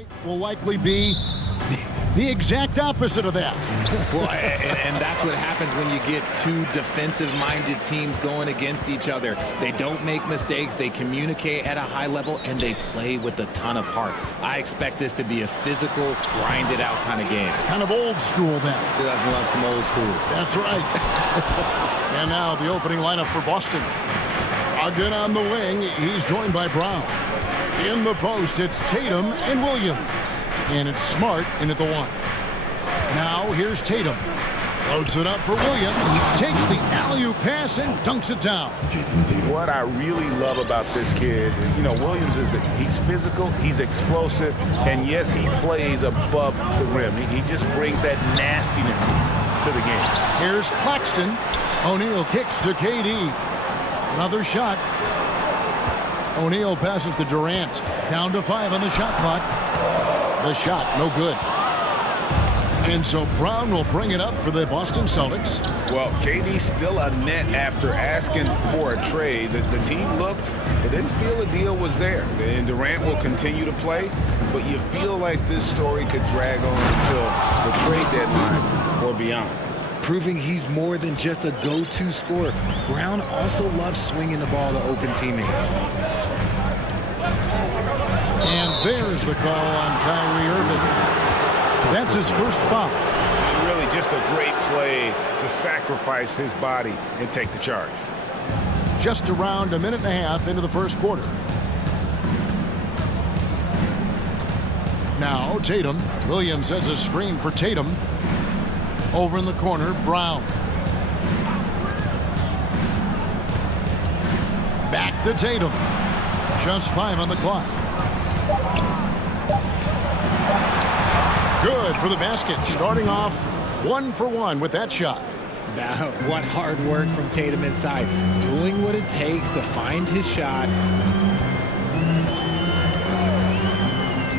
Tonight will likely be the exact opposite of that. Well, and that's what happens when you get two defensive-minded teams going against each other. They don't make mistakes, they communicate at a high level, and they play with a ton of heart. I expect this to be a physical, grinded-out kind of game. Kind of old school then. Who doesn't love some old school? That's right. And now the opening lineup for Boston. Again on the wing, he's joined by Brown. In the post, it's Tatum and Williams. And it's Smart in at the one. Now here's Tatum. Floats it up for Williams. Takes the alley-oop pass and dunks it down. What I really love about this kid, Williams he's physical, he's explosive, and yes, he plays above the rim. He just brings that nastiness to the game. Here's Claxton. O'Neal kicks to KD. Another shot. O'Neal passes to Durant. Down to 5 on the shot clock. The shot, no good. And so Brown will bring it up for the Boston Celtics. Well, KD's still a net after asking for a trade. The team looked, but didn't feel a deal was there. And Durant will continue to play, but you feel like this story could drag on until the trade deadline or beyond. Proving he's more than just a go-to scorer. Brown also loves swinging the ball to open teammates. And there's the call on Kyrie Irving. That's his first foul. Really just a great play to sacrifice his body and take the charge. Just around a minute and a half into the first quarter. Now Tatum. Williams sets a screen for Tatum. Over in the corner, Brown. Back to Tatum. Just 5 on the clock. Good for the basket. Starting off 1 for 1 with that shot. Now, what hard work from Tatum inside. Doing what it takes to find his shot.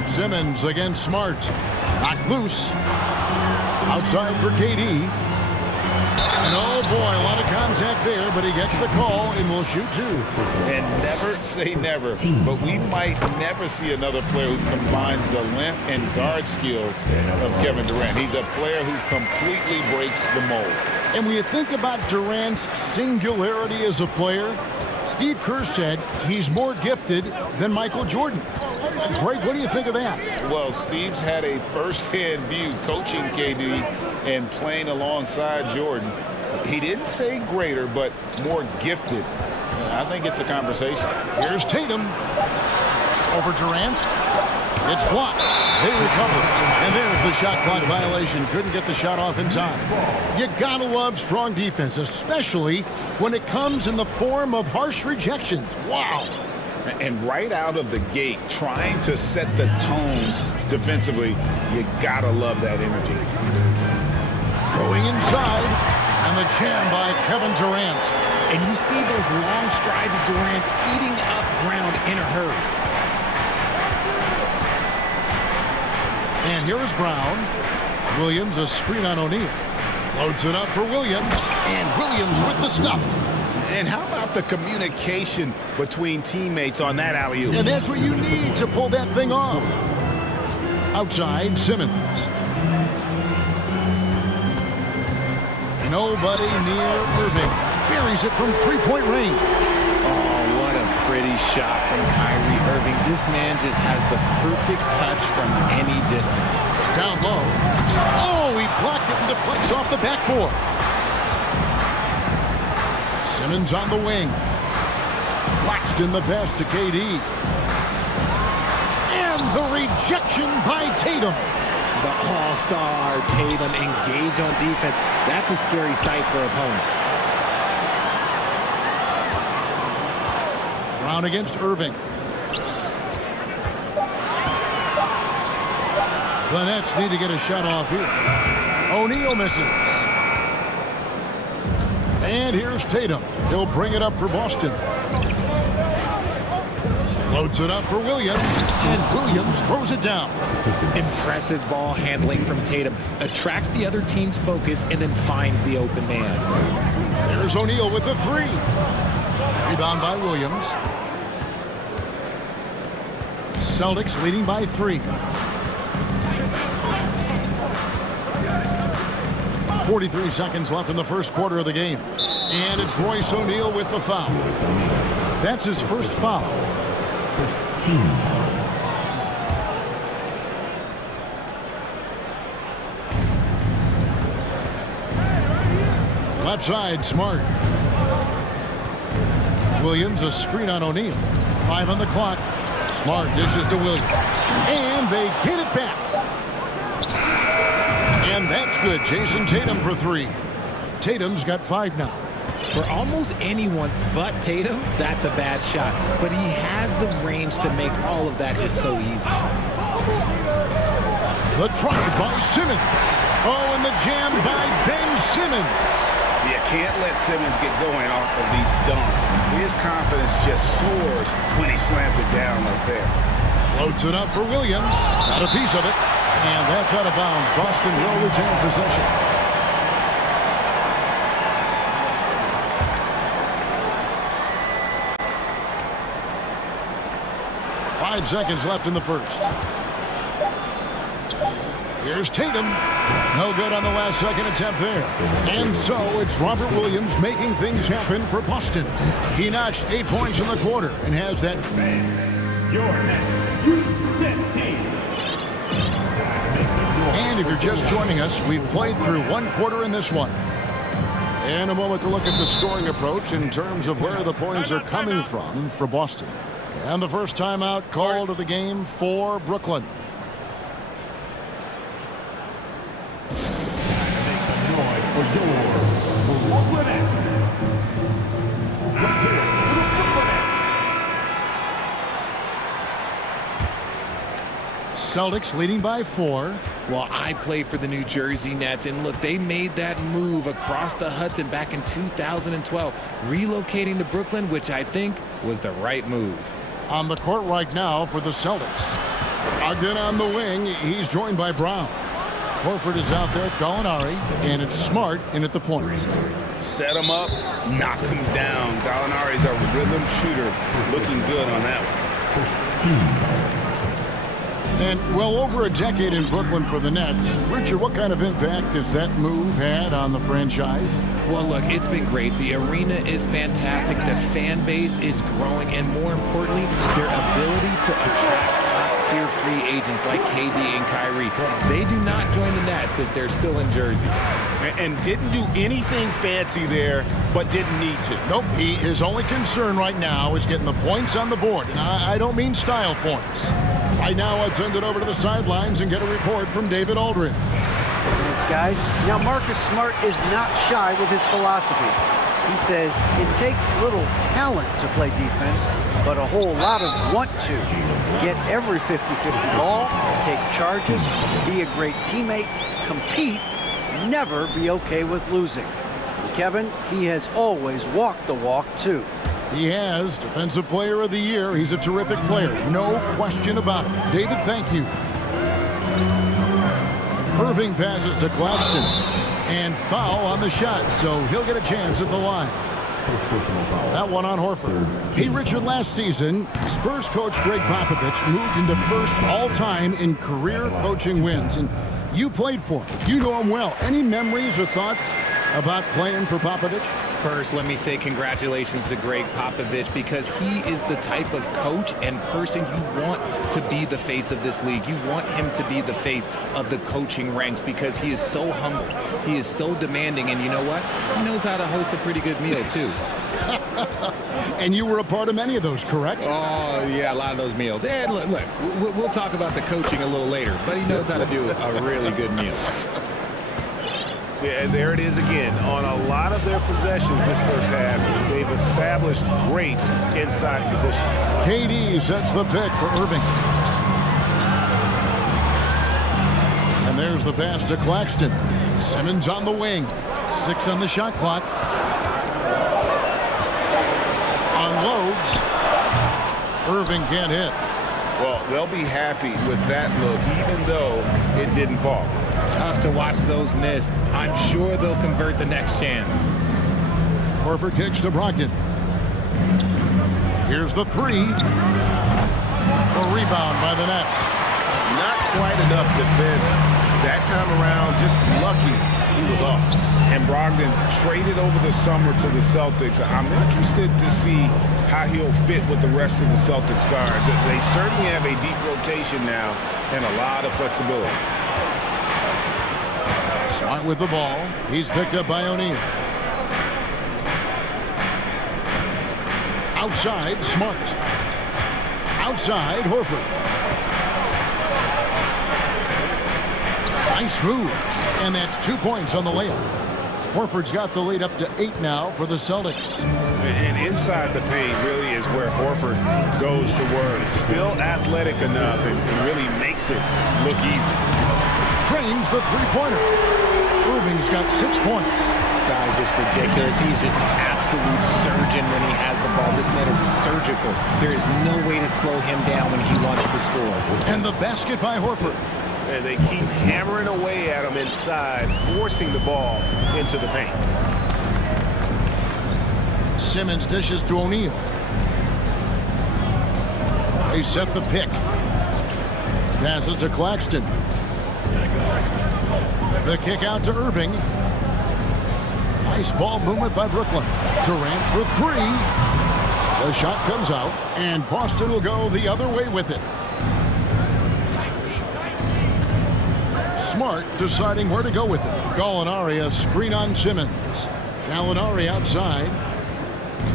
Simmons against Smart. Knocked loose. Outside for KD. And oh boy, a lot of contact there, but he gets the call and will shoot 2. And never say never, but we might never see another player who combines the length and guard skills of Kevin Durant. He's a player who completely breaks the mold. And when you think about Durant's singularity as a player, Steve Kerr said he's more gifted than Michael Jordan. Greg, what do you think of that? Well, Steve's had a first-hand view coaching KD and playing alongside Jordan. He didn't say greater, but more gifted. I think it's a conversation. Here's Tatum. Over Durant. It's blocked. They recover it. And there's the shot clock violation. Couldn't get the shot off in time. You gotta love strong defense, especially when it comes in the form of harsh rejections. Wow. And right out of the gate, trying to set the tone defensively, you gotta love that energy. Going inside, and the jam by Kevin Durant. And you see those long strides of Durant eating up ground in a hurry. And here's Brown. Williams, a screen on O'Neal. Floats it up for Williams, and Williams with the stuff. And how about the communication between teammates on that alley-oop? And that's what you need to pull that thing off. Outside, Simmons. Nobody near Irving. Buries it from three-point range. Oh, what a pretty shot from Kyrie Irving. This man just has the perfect touch from any distance. Down low. Oh, he blocked it and deflects off the backboard. Simmons on the wing. Claxton the pass to KD. And the rejection by Tatum. The all-star Tatum engaged on defense. That's a scary sight for opponents. Brown against Irving. The Nets need to get a shot off here. O'Neal misses. And here's Tatum. He'll bring it up for Boston. Floats it up for Williams. And Williams throws it down. Impressive ball handling from Tatum. Attracts the other team's focus and then finds the open man. There's O'Neal with the 3. Rebound by Williams. Celtics leading by 3. 43 seconds left in the first quarter of the game. And it's Royce O'Neal with the foul. That's his first foul. First team foul. Left side, Smart. Williams, a screen on O'Neal. 5 on the clock. Smart dishes to Williams. And they get it back. And that's good. Jason Tatum for 3. Tatum's got 5 now. For almost anyone but Tatum, that's a bad shot. But he has the range to make all of that just so easy. The drive by Simmons. Oh, and the jam by Ben Simmons. You can't let Simmons get going off of these dunks. His confidence just soars when he slams it down like that. Floats it up for Williams. Got a piece of it. And that's out of bounds. Boston will retain possession. Five seconds left in the first. Here's Tatum. No good on the last second attempt there. And so it's Robert Williams making things happen for Boston. He notched 8 points in the quarter and has that. Your next youth team. And if you're just joining us, we've played through one quarter in this one. In a moment to look at the scoring approach in terms of where the points are coming from for Boston. And the first timeout called of the game for Brooklyn. For your Brooklyn Nets. Celtics leading by 4. Well, I play for the New Jersey Nets, and look, they made that move across the Hudson back in 2012, relocating to Brooklyn, which I think was the right move. On the court right now for the Celtics. Again on the wing, he's joined by Brown. Horford is out there with Gallinari, and it's Smart in at the point. Set him up, knock him down. Gallinari's a rhythm shooter, looking good on that one. First team. And well over a decade in Brooklyn for the Nets. Richard, what kind of impact has that move had on the franchise? Well, look, it's been great. The arena is fantastic. The fan base is growing. And more importantly, their ability to attract top-tier free agents like KD and Kyrie. They do not join the Nets if they're still in Jersey. And didn't do anything fancy there, but didn't need to. Nope, his only concern right now is getting the points on the board. And I don't mean style points. Right now, let's send it over to the sidelines and get a report from David Aldridge. Thanks, guys. Now, Marcus Smart is not shy with his philosophy. He says it takes little talent to play defense, but a whole lot of want to. Get every 50-50 ball, take charges, be a great teammate, compete, never be okay with losing. And Kevin, he has always walked the walk, too. He has Defensive Player of the Year. He's a terrific player. No question about it. David, thank you. Irving passes to Claxton. And foul on the shot, so he'll get a chance at the line. That one on Horford. Hey, Richard, last season, Spurs coach Greg Popovich moved into first all-time in career coaching wins. And you played for him. You know him well. Any memories or thoughts about playing for Popovich? First, let me say congratulations to Greg Popovich, because he is the type of coach and person you want to be the face of this league. You want him to be the face of the coaching ranks, because he is so humble. He is so demanding, and you know what? He knows how to host a pretty good meal, too. And you were a part of many of those, correct? Oh, yeah, a lot of those meals. And look, we'll talk about the coaching a little later, but he knows how to do a really good meal. Yeah, there it is again. On a lot of their possessions this first half, they've established great inside position. KD sets the pick for Irving. And there's the pass to Claxton. Simmons on the wing. 6 on the shot clock. Unloads. Irving can't hit. Well, they'll be happy with that look, even though it didn't fall. Tough to watch those miss. I'm sure they'll convert the next chance. Horford kicks to Brogdon. Here's the 3. A rebound by the Nets. Not quite enough defense that time around, just lucky he was off. And Brogdon traded over the summer to the Celtics. I'm interested to see how he'll fit with the rest of the Celtics guards. They certainly have a deep rotation now and a lot of flexibility. Smart with the ball. He's picked up by O'Neal. Outside, Smart. Outside, Horford. Nice move. And that's 2 points on the layup. Horford's got the lead up to 8 now for the Celtics. And inside the paint really is where Horford goes to work. Still athletic enough and really makes it look easy. Drains the three-pointer. Irving's got 6 points. Guy's just ridiculous. He's just an absolute surgeon when he has the ball. This man is surgical. There is no way to slow him down when he wants to score. And the basket by Horford. And they keep hammering away at him inside, forcing the ball into the paint. Simmons dishes to O'Neal. They set the pick. Passes to Claxton. The kick out to Irving. Nice ball movement by Brooklyn. Durant for 3. The shot comes out, and Boston will go the other way with it. Smart deciding where to go with it. Gallinari, a screen on Simmons. Gallinari outside.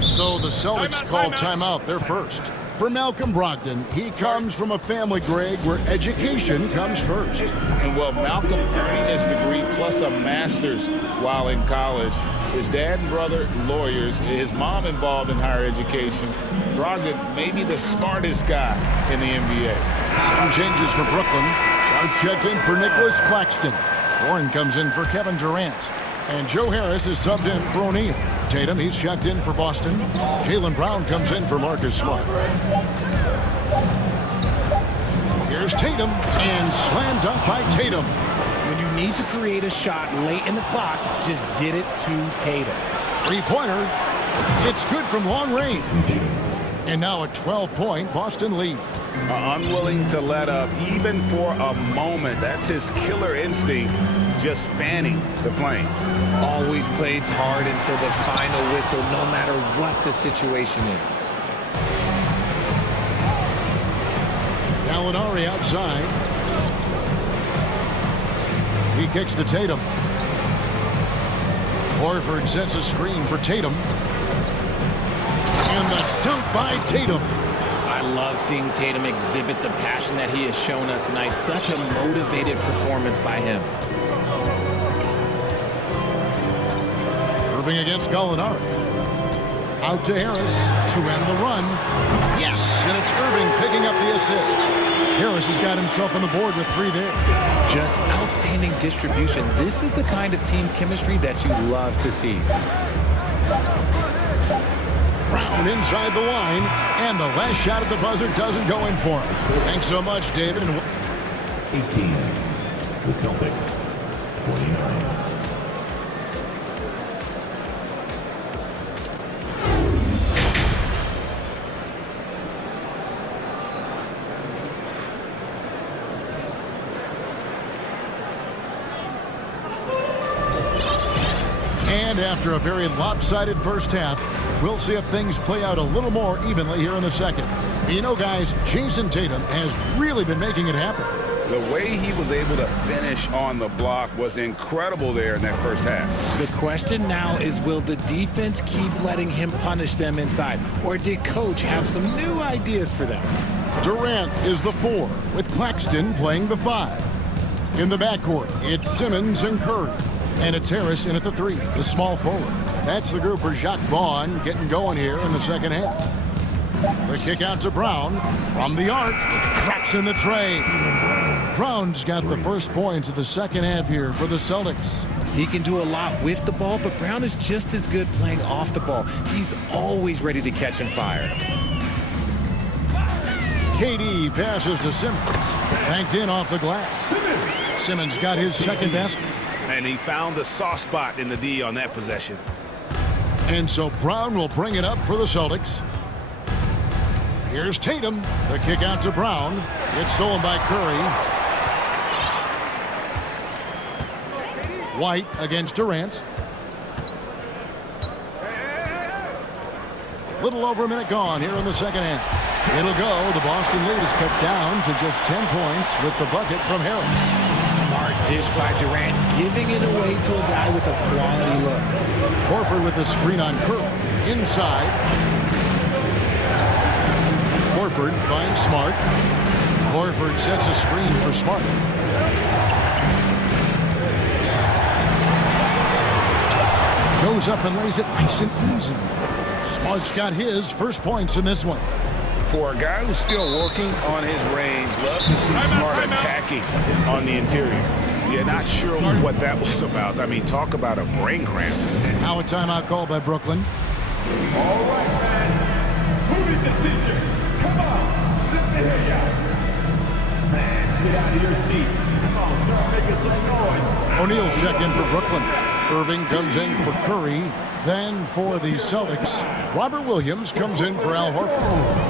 So the Celtics call timeout. They're first. For Malcolm Brogdon, he comes from a family, Greg, where education comes first. And well, Malcolm earning his degree plus a master's while in college. His dad and brother, lawyers. His mom involved in higher education. Brogdon may be the smartest guy in the NBA. Some changes for Brooklyn. Shots checked in for Nicholas Claxton. Warren comes in for Kevin Durant. And Joe Harris is subbed in for O'Neal. Tatum, he's checked in for Boston. Jaylen Brown comes in for Marcus Smart. Here's Tatum, and slam dunk by Tatum. When you need to create a shot late in the clock, just get it to Tatum. Three-pointer. It's good from long range. And now a 12-point Boston lead. Unwilling to let up even for a moment. That's his killer instinct, just fanning the flames. Always plays hard until the final whistle, no matter what the situation is. Gallinari outside. He kicks to Tatum. Horford sets a screen for Tatum. And the dunk by Tatum. I love seeing Tatum exhibit the passion that he has shown us tonight. Such a motivated performance by him. Irving against Gallinari. Out to Harris to end the run. Yes, and it's Irving picking up the assist. Harris has got himself on the board with 3 there. Just outstanding distribution. This is the kind of team chemistry that you love to see. Brown inside the line, and the last shot at the buzzer doesn't go in for him. Thanks so much, David. 18, the Celtics, 49. And after a very lopsided first half, we'll see if things play out a little more evenly here in the second. You know, guys, Jason Tatum has really been making it happen. The way he was able to finish on the block was incredible there in that first half. The question now is, will the defense keep letting him punish them inside? Or did Coach have some new ideas for them? Durant is the 4, with Claxton playing the 5. In the backcourt, it's Simmons and Curry. And it's Harris in at the 3, the small forward. That's the group for Jacques Vaughn getting going here in the second half. The kick out to Brown from the arc. Drops in the tray. Brown's got the first points of the second half here for the Celtics. He can do a lot with the ball, but Brown is just as good playing off the ball. He's always ready to catch and fire. KD passes to Simmons. Banked in off the glass. Simmons got his second basket. And he found the soft spot in the D on that possession. And so Brown will bring it up for the Celtics. Here's Tatum. The kick out to Brown. It's stolen by Curry. White against Durant. Little over a minute gone here in the second half. It'll go. The Boston lead is cut down to just 10 points with the bucket from Harris. Smart dish by Durant, giving it away to a guy with a quality look. Horford with the screen on Curry. Inside. Horford finds Smart. Horford sets a screen for Smart. Goes up and lays it nice and easy. Smart's got his first points in this one. For a guy who's still working on his range, love to see Smart attacking on the interior. Yeah, not sure what that was about. I mean, talk about a brain cramp. Now a timeout called by Brooklyn. All right, man. Movie decision. Come on. Let me hear ya. Man, get out of your seat. Come on, start making some noise. O'Neal's checked in for Brooklyn. Irving comes in for Curry. Then for the Celtics, Robert Williams comes in for Al Horford.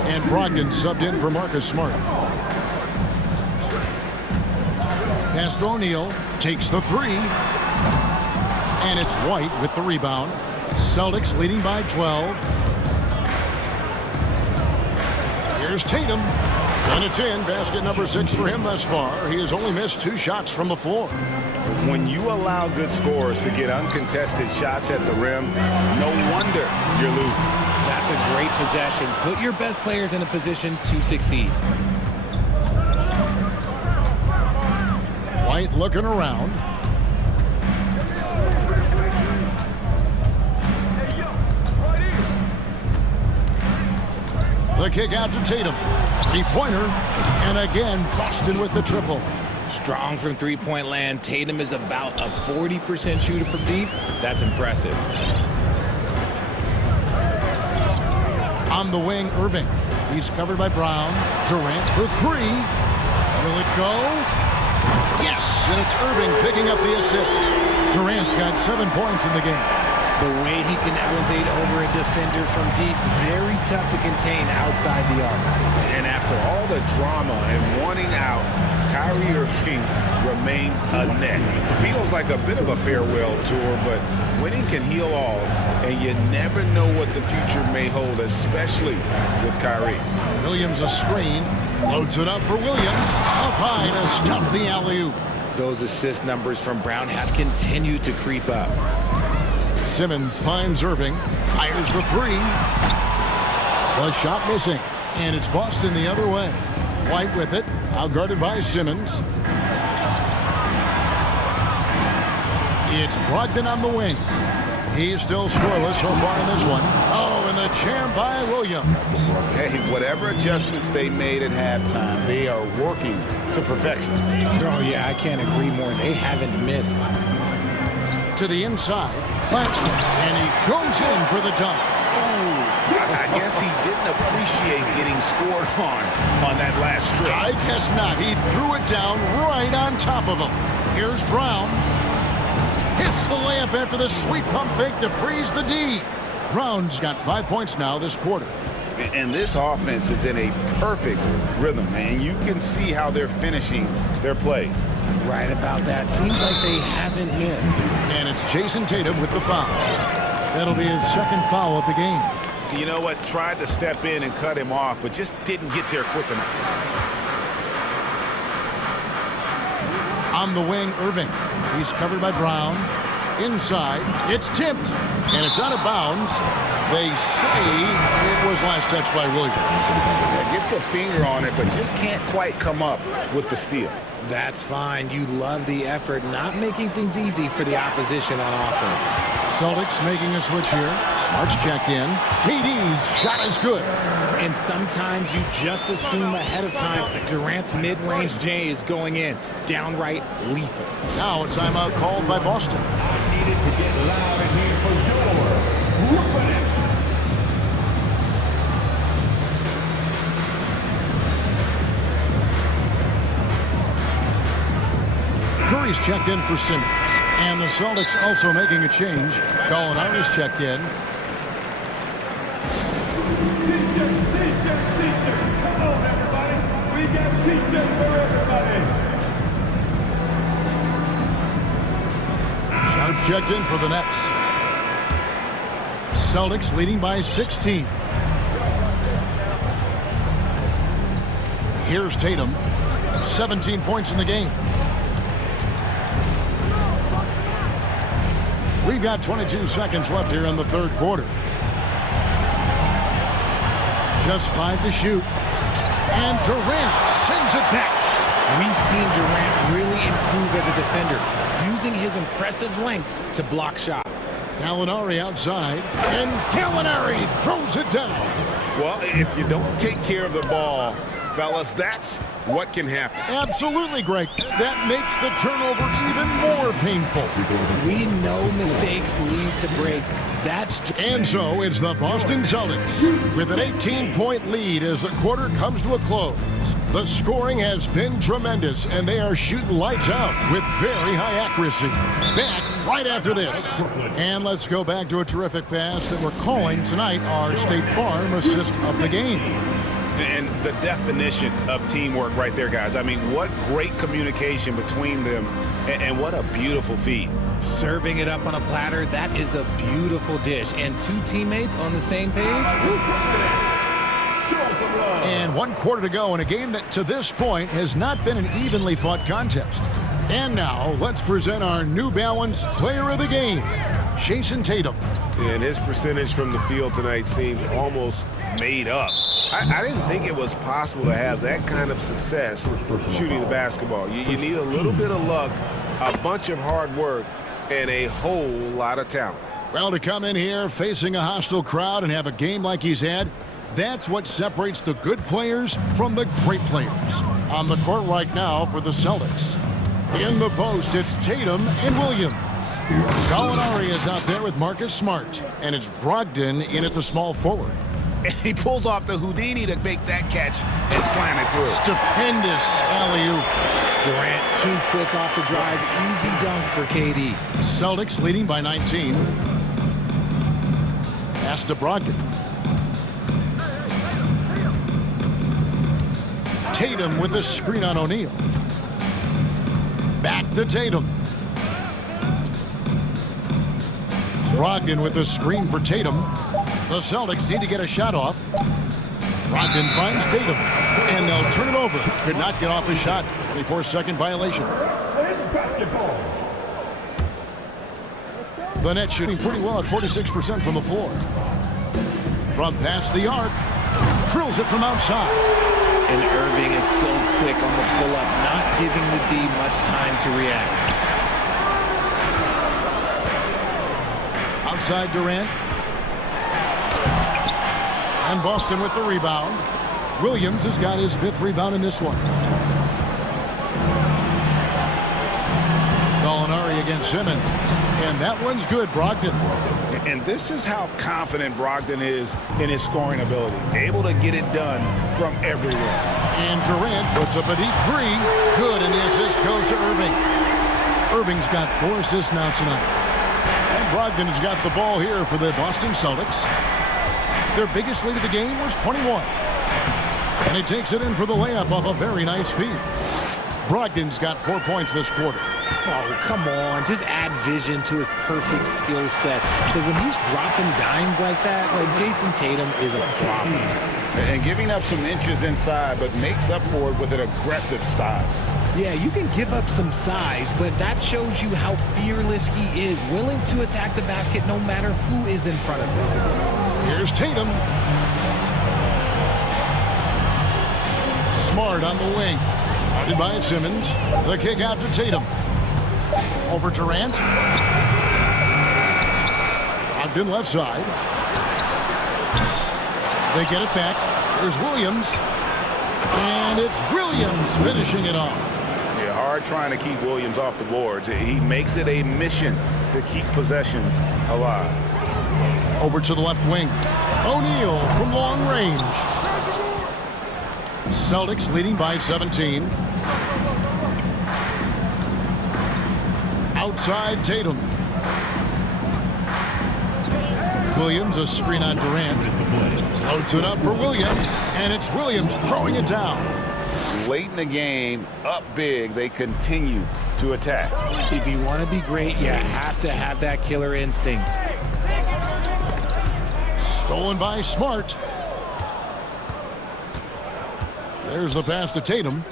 And Brogdon subbed in for Marcus Smart. Pass to O'Neal, takes the three. And it's White with the rebound. Celtics leading by 12. Here's Tatum. And it's in. Basket number 6 for him thus far. He has only missed 2 shots from the floor. When you allow good scorers to get uncontested shots at the rim, no wonder you're losing. That's a great possession. Put your best players in a position to succeed. White looking around. The kick out to Tatum. Three-pointer. And again, Boston with the triple. Strong from three-point land. Tatum is about a 40% shooter from deep. That's impressive. On the wing, Irving. He's covered by Brown. Durant for three. Will it go? Yes, and it's Irving picking up the assist. Durant's got 7 points in the game. The way he can elevate over a defender from deep, very tough to contain outside the arc. And after all the drama and wanting out, Kyrie Irving remains a net. Feels like a bit of a farewell tour, but winning can heal all, and you never know what the future may hold, especially with Kyrie. Williams a screen, floats it up for Williams, up high to stuff the alley-oop. Those assist numbers from Brown have continued to creep up. Simmons finds Irving, fires the three. The shot missing, and it's Boston the other way. White with it, outguarded by Simmons. It's Brogdon on the wing. He's still scoreless so far in this one. Oh, and the jam by Williams. Hey, whatever adjustments they made at halftime, they are working to perfection. Oh, yeah, I can't agree more. They haven't missed. To the inside, Claxton, and he goes in for the dunk. I guess he didn't appreciate getting scored on that last strip. I guess not. He threw it down right on top of him. Here's Brown. Hits the layup after the sweet pump fake to freeze the D. Brown's got 5 points now this quarter. And this offense is in a perfect rhythm, man. You can see how they're finishing their plays. Right about that. Seems like they haven't missed. And it's Jason Tatum with the foul. That'll be his second foul of the game. You know what? Tried to step in and cut him off, but just didn't get there quick enough. On the wing, Irving. He's covered by Brown. Inside, it's tipped, and it's out of bounds. They say it was last touched by Williams. Gets a finger on it, but just can't quite come up with the steal. That's fine. You love the effort, not making things easy for the opposition on offense. Celtics making a switch here. Smart's checked in. KD's shot is good. And sometimes you just assume ahead of time Durant's mid-range J is going in. Downright lethal. Now a timeout called by Boston. I needed to get loud in here for your Brooklyn. Curry's checked in for Simmons. And the Celtics also making a change. Colin Howard checked in. T-shirt. Come on, everybody. We got T-shirts for everybody. checked in for the Nets. Celtics leading by 16. Here's Tatum. 17 points in the game. We've got 22 seconds left here in the third quarter. Just 5 to shoot. And Durant sends it back. We've seen Durant really improve as a defender, using his impressive length to block shots. Gallinari outside, and Gallinari throws it down. Well, if you don't take care of the ball, fellas, that's what can happen. Absolutely, Greg. That makes the turnover even more painful. We know mistakes lead to breaks. And so it's the Boston Celtics with an 18-point lead as the quarter comes to a close. The scoring has been tremendous, and they are shooting lights out with very high accuracy. Back right after this. And let's go back to a terrific pass that we're calling tonight our State Farm assist of the game. And the definition of teamwork right there, guys. I mean, what great communication between them, and what a beautiful feed. Serving it up on a platter, that is a beautiful dish. And two teammates on the same page. And 1 quarter to go in a game that, to this point, has not been an evenly fought contest. And now, let's present our New Balance Player of the Game, Jason Tatum. And his percentage from the field tonight seems almost made up. I didn't think it was possible to have that kind of success shooting the basketball. You need a little bit of luck, a bunch of hard work, and a whole lot of talent. Well, to come in here facing a hostile crowd and have a game like he's had, that's what separates the good players from the great players. On the court right now for the Celtics. In the post, it's Tatum and Williams. Gallinari is out there with Marcus Smart, and it's Brogdon in at the small forward. And he pulls off the Houdini to make that catch and slam it through. Stupendous alley-oop. Durant too quick off the drive. Easy dunk for KD. Celtics leading by 19. Pass to Brogdon. Tatum with the screen on O'Neal. Back to Tatum. Brogdon with the screen for Tatum. The Celtics need to get a shot off. Brogdon finds Tatum, and they'll turn it over. Could not get off the shot. 24-second violation. The net shooting pretty well at 46% from the floor. From past the arc, drills it from outside. And Irving is so quick on the pull-up, not giving the D much time to react. Outside Durant. And Boston with the rebound. Williams has got his 5th rebound in this one. Gallinari against Simmons. And that one's good, Brogdon. And this is how confident Brogdon is in his scoring ability. Able to get it done from everywhere. And Durant puts up a deep 3. Good, and the assist goes to Irving. Irving's got 4 assists now tonight. And Brogdon's got the ball here for the Boston Celtics. Their biggest lead of the game was 21. And he takes it in for the layup off a very nice feed. Brogdon's got 4 points this quarter. Oh, come on. Just add vision to his perfect skill set. But when he's dropping dimes like that, like Jason Tatum is a problem. And giving up some inches inside, but makes up for it with an aggressive style. Yeah, you can give up some size, but that shows you how fearless he is, willing to attack the basket no matter who is in front of him. Here's Tatum. Smart on the wing. Guarded by Simmons. The kick out to Tatum. Over Durant. Brogdon left side. They get it back. Here's Williams. And it's Williams finishing it off. Yeah, hard trying to keep Williams off the boards. He makes it a mission to keep possessions alive. Over to the left wing. O'Neal from long range. Celtics leading by 17. Outside Tatum. Williams, a screen on Durant. Floats it up for Williams, and it's Williams throwing it down. Late in the game, up big, they continue to attack. If you want to be great, you have to have that killer instinct. Stolen by Smart. There's the pass to Tatum.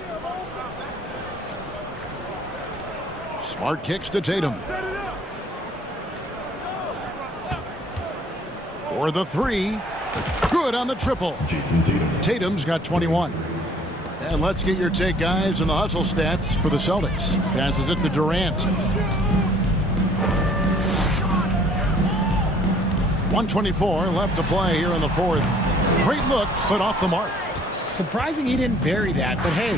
Smart kicks to Tatum. For the three. Good on the triple. Tatum's got 21. And let's get your take, guys, on the hustle stats for the Celtics. Passes it to Durant. 124 left to play here in the fourth. Great look, but off the mark. Surprising he didn't bury that, but hey,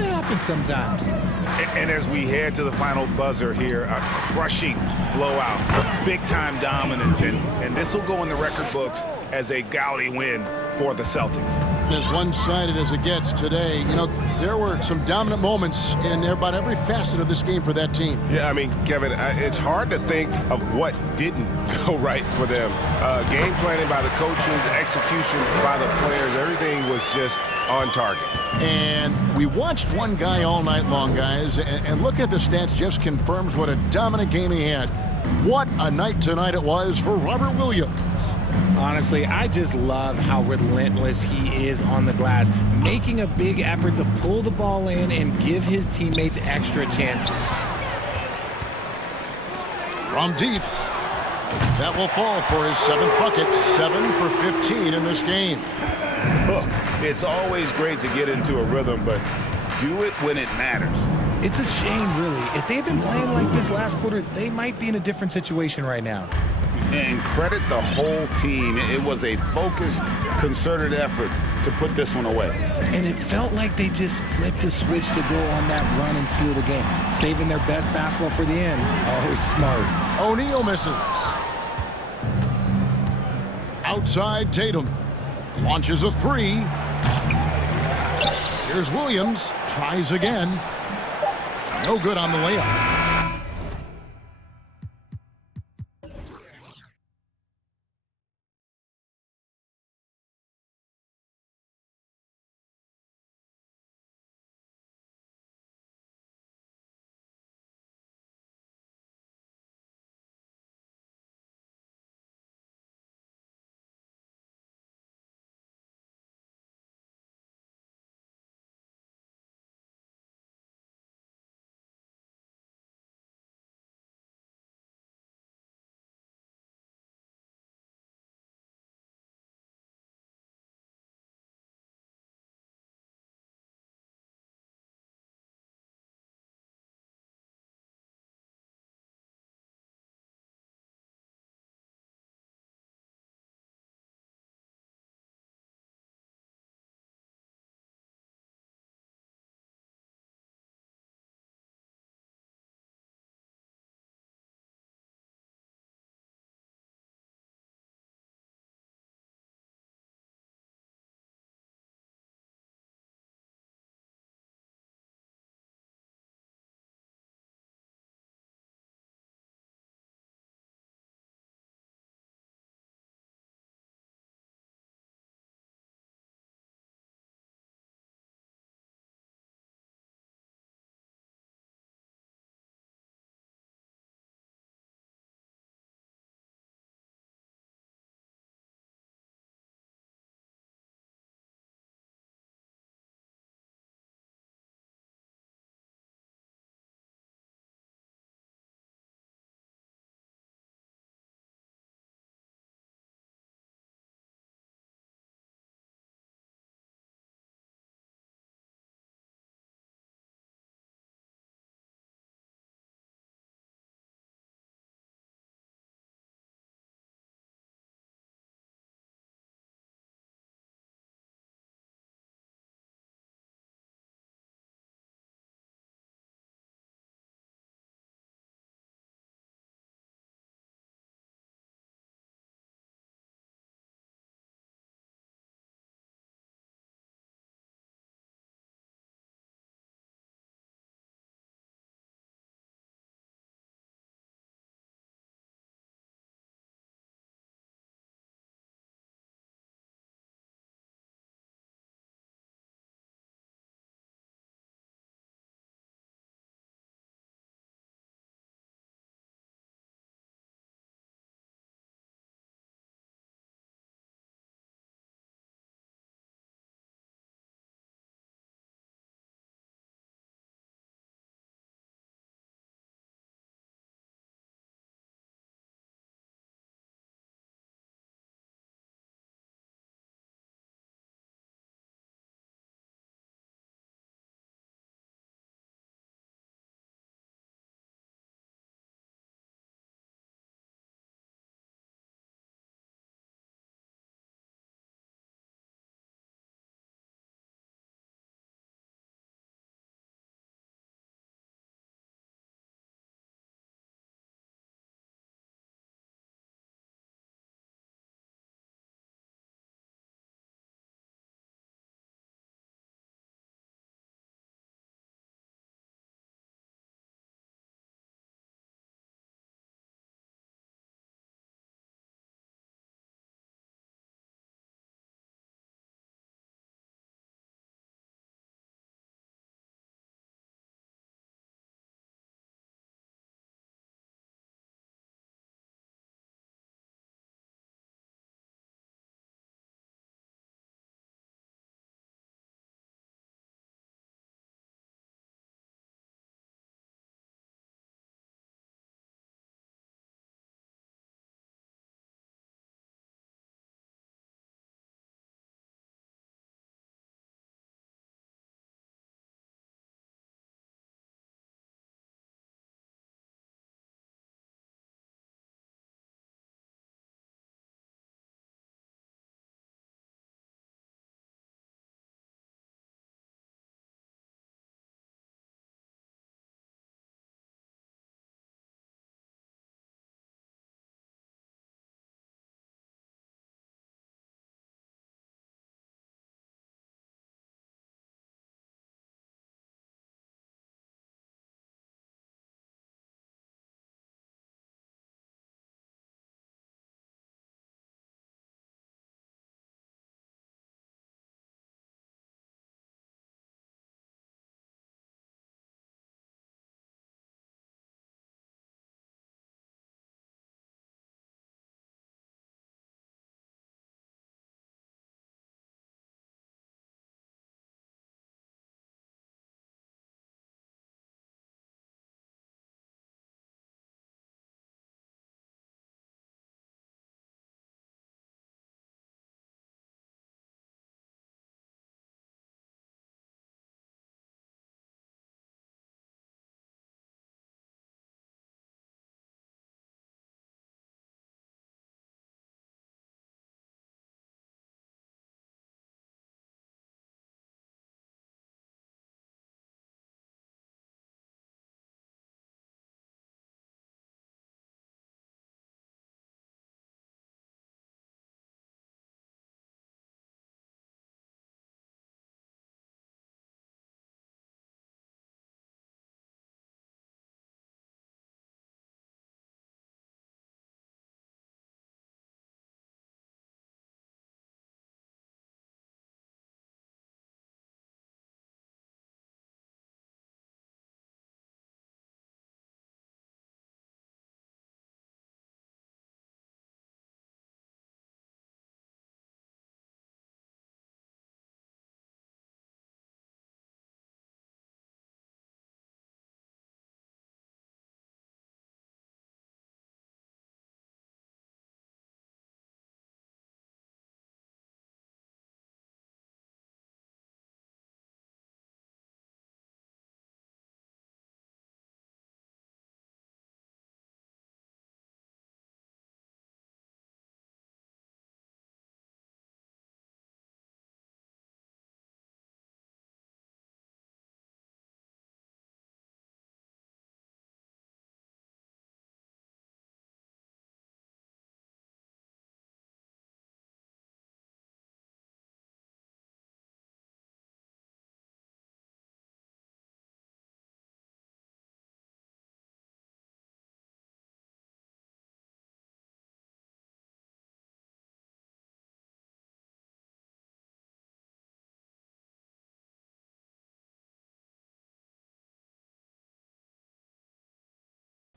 it happens sometimes. And as we head to the final buzzer here, a crushing blowout, big-time dominance, and this will go in the record books as a gaudy win for the Celtics. As one-sided as it gets today, you know, there were some dominant moments in about every facet of this game for that team. Yeah, I mean, Kevin, it's hard to think of what didn't go right for them. Game planning by the coaches, execution by the players, everything was just on target. And we watched one guy all night long, guys, and looking at the stats just confirms what a dominant game he had. What a night tonight it was for Robert Williams. Honestly, I just love how relentless he is on the glass, making a big effort to pull the ball in and give his teammates extra chances. From deep, that will fall for his seventh bucket, 7 for 15 in this game. Look, it's always great to get into a rhythm, but do it when it matters. It's a shame, really. If they'd been playing like this last quarter, they might be in a different situation right now. And credit the whole team. It was a focused, concerted effort to put this one away. And it felt like they just flipped the switch to go on that run and seal the game, saving their best basketball for the end. Always smart. O'Neal misses. Outside Tatum. Launches a three. Here's Williams. Tries again. No good on the layup.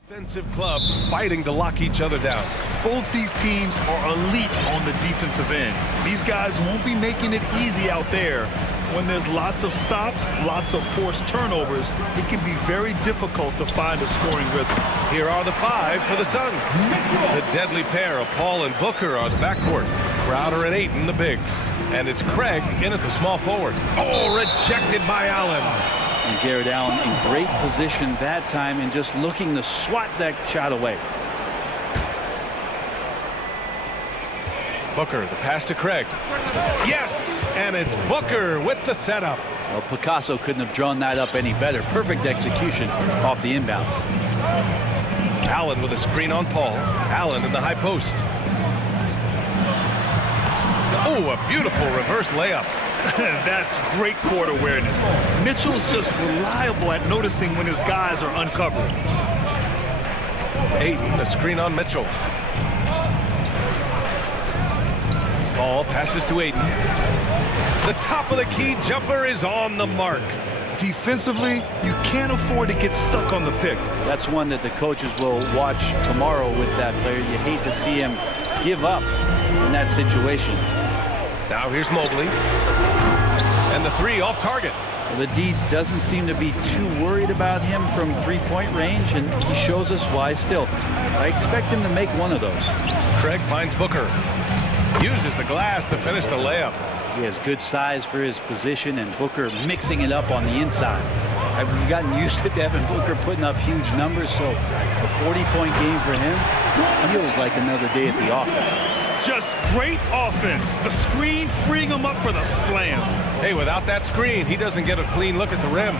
Defensive clubs fighting to lock each other down. Both these teams are elite on the defensive end. These guys won't be making it easy out there. When there's lots of stops, lots of forced turnovers, it can be very difficult to find a scoring rhythm. Here are the five for the Suns. The deadly pair of Paul and Booker are the backcourt. Crowder and Ayton, the bigs. And it's Craig in at the small forward. Oh, rejected by Allen. And Jared Allen in great position that time and just looking to swat that shot away. Booker, the pass to Craig. Yes, and it's Booker with the setup. Well, Picasso couldn't have drawn that up any better. Perfect execution off the inbounds. Allen with a screen on Paul. Allen in the high post. Oh, a beautiful reverse layup. That's great court awareness. Mitchell's just reliable at noticing when his guys are uncovered. Ayton, the screen on Mitchell. Paul passes to Ayton. The top of the key jumper is on the mark. Defensively, you can't afford to get stuck on the pick. That's one that the coaches will watch tomorrow with that player. You hate to see him give up in that situation. Now here's Mobley. And the three off target. Well, the D doesn't seem to be too worried about him from three-point range, and he shows us why still. I expect him to make one of those. Craig finds Booker. Uses the glass to finish the layup. He has good size for his position, and Booker mixing it up on the inside. I've gotten used to Devin Booker putting up huge numbers, so a 40-point game for him feels like another day at the office. Just great offense. The screen freeing him up for the slam. Hey, without that screen, he doesn't get a clean look at the rim.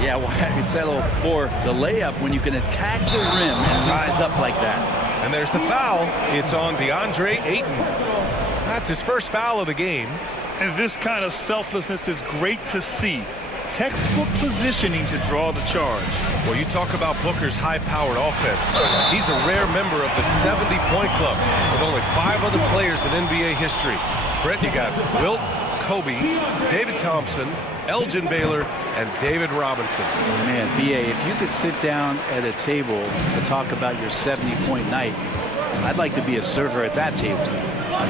Yeah, why settle for the layup when you can attack the rim and rise up like that? And there's the foul. It's on DeAndre Ayton. That's his first foul of the game. And this kind of selflessness is great to see. Textbook positioning to draw the charge. Well, you talk about Booker's high-powered offense. He's a rare member of the 70-point club with only 5 other players in NBA history. Brett, you got Wilt, Kobe, David Thompson, Elgin Baylor, and David Robinson. Man, B.A., if you could sit down at a table to talk about your 70-point night, I'd like to be a server at that table.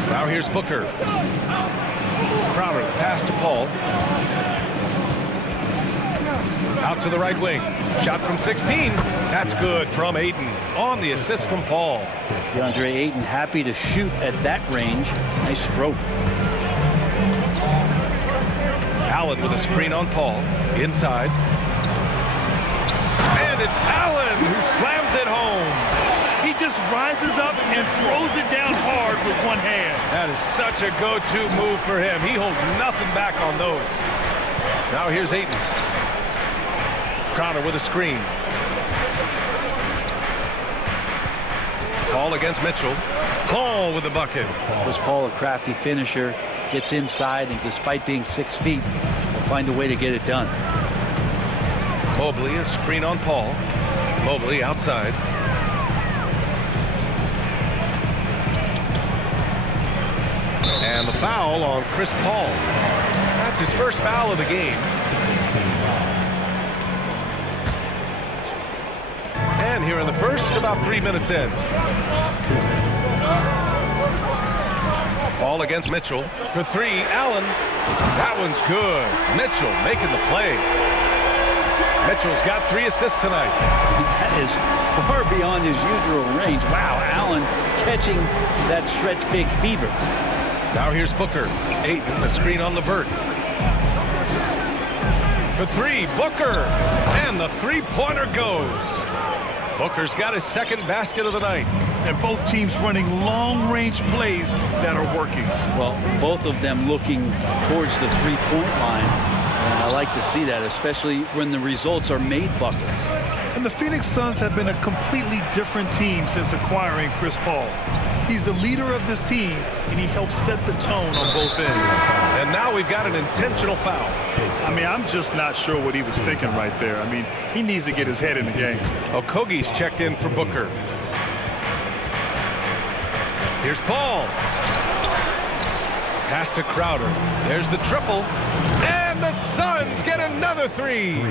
Now here's Booker. Crowder, the pass to Paul. Out to the right wing. Shot from 16. That's good from Ayton. On the assist from Paul. DeAndre Ayton happy to shoot at that range. Nice stroke. Allen with a screen on Paul. Inside. And it's Allen who slams it home. He just rises up and throws it down hard with one hand. That is such a go-to move for him. He holds nothing back on those. Now here's Ayton. Crowder with a screen. Paul against Mitchell. Paul with the bucket. Was Paul a crafty finisher? Gets inside, and despite being 6 feet, will find a way to get it done. Mobley, a screen on Paul. Mobley outside. And the foul on Chris Paul. That's his first foul of the game. And here in the first, about 3 minutes in. Paul against Mitchell. For 3, Allen. That one's good. Mitchell making the play. Mitchell's got 3 assists tonight. That is far beyond his usual range. Wow, Allen catching that stretch big fever. Now here's Booker. Ayton, the screen on Levert. For 3, Booker. And the three-pointer goes. Booker's got his second basket of the night. And both teams running long-range plays that are working. Well, both of them looking towards the three-point line. And I like to see that, especially when the results are made buckets. And the Phoenix Suns have been a completely different team since acquiring Chris Paul. He's the leader of this team, and he helps set the tone on both ends. And now we've got an intentional foul. I mean, I'm just not sure what he was thinking right there. I mean, he needs to get his head in the game. Okogie's checked in for Booker. Here's Paul. Pass to Crowder. There's the triple. And the Suns get another 3.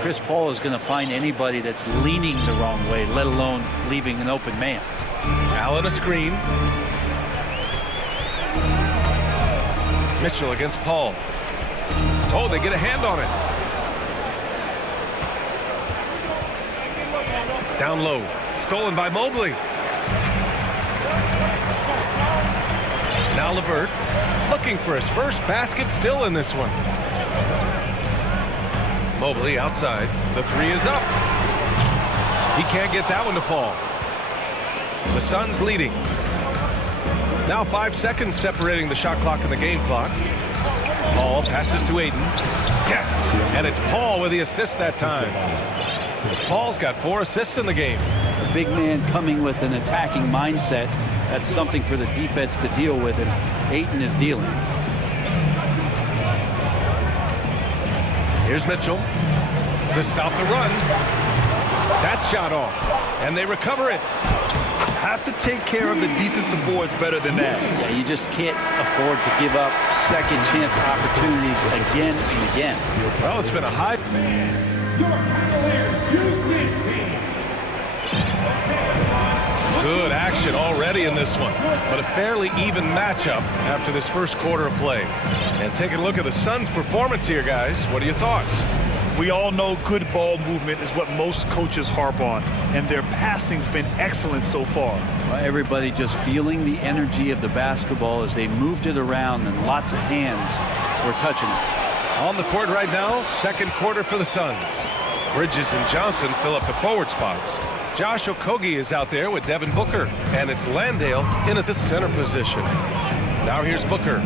Chris Paul is going to find anybody that's leaning the wrong way, let alone leaving an open man. Allen a screen. Mitchell against Paul. Oh, they get a hand on it. Down low. Stolen by Mobley. Now LeVert looking for his first basket, still in this one. Mobley outside. The 3 is up. He can't get that one to fall. The Suns leading. Now 5 seconds separating the shot clock and the game clock. Paul passes to Aiden. Yes! And it's Paul with the assist that time. Paul's got 4 assists in the game. A big man coming with an attacking mindset. That's something for the defense to deal with, and Ayton is dealing. Here's Mitchell to stop the run. That shot off, and they recover it. Have to take care of the defensive boards better than that. Yeah, you just can't afford to give up second chance opportunities again and again. Well, it's been a high. Good action already in this one, but a fairly even matchup after this first quarter of play. And taking a look at the Suns' performance here, guys. What are your thoughts? We all know good ball movement is what most coaches harp on, and their passing's been excellent so far. Well, everybody just feeling the energy of the basketball as they moved it around, and lots of hands were touching it. On the court right now, second quarter for the Suns. Bridges and Johnson fill up the forward spots. Josh Okogie is out there with Devin Booker, and it's Landale in at the center position. Now here's Booker.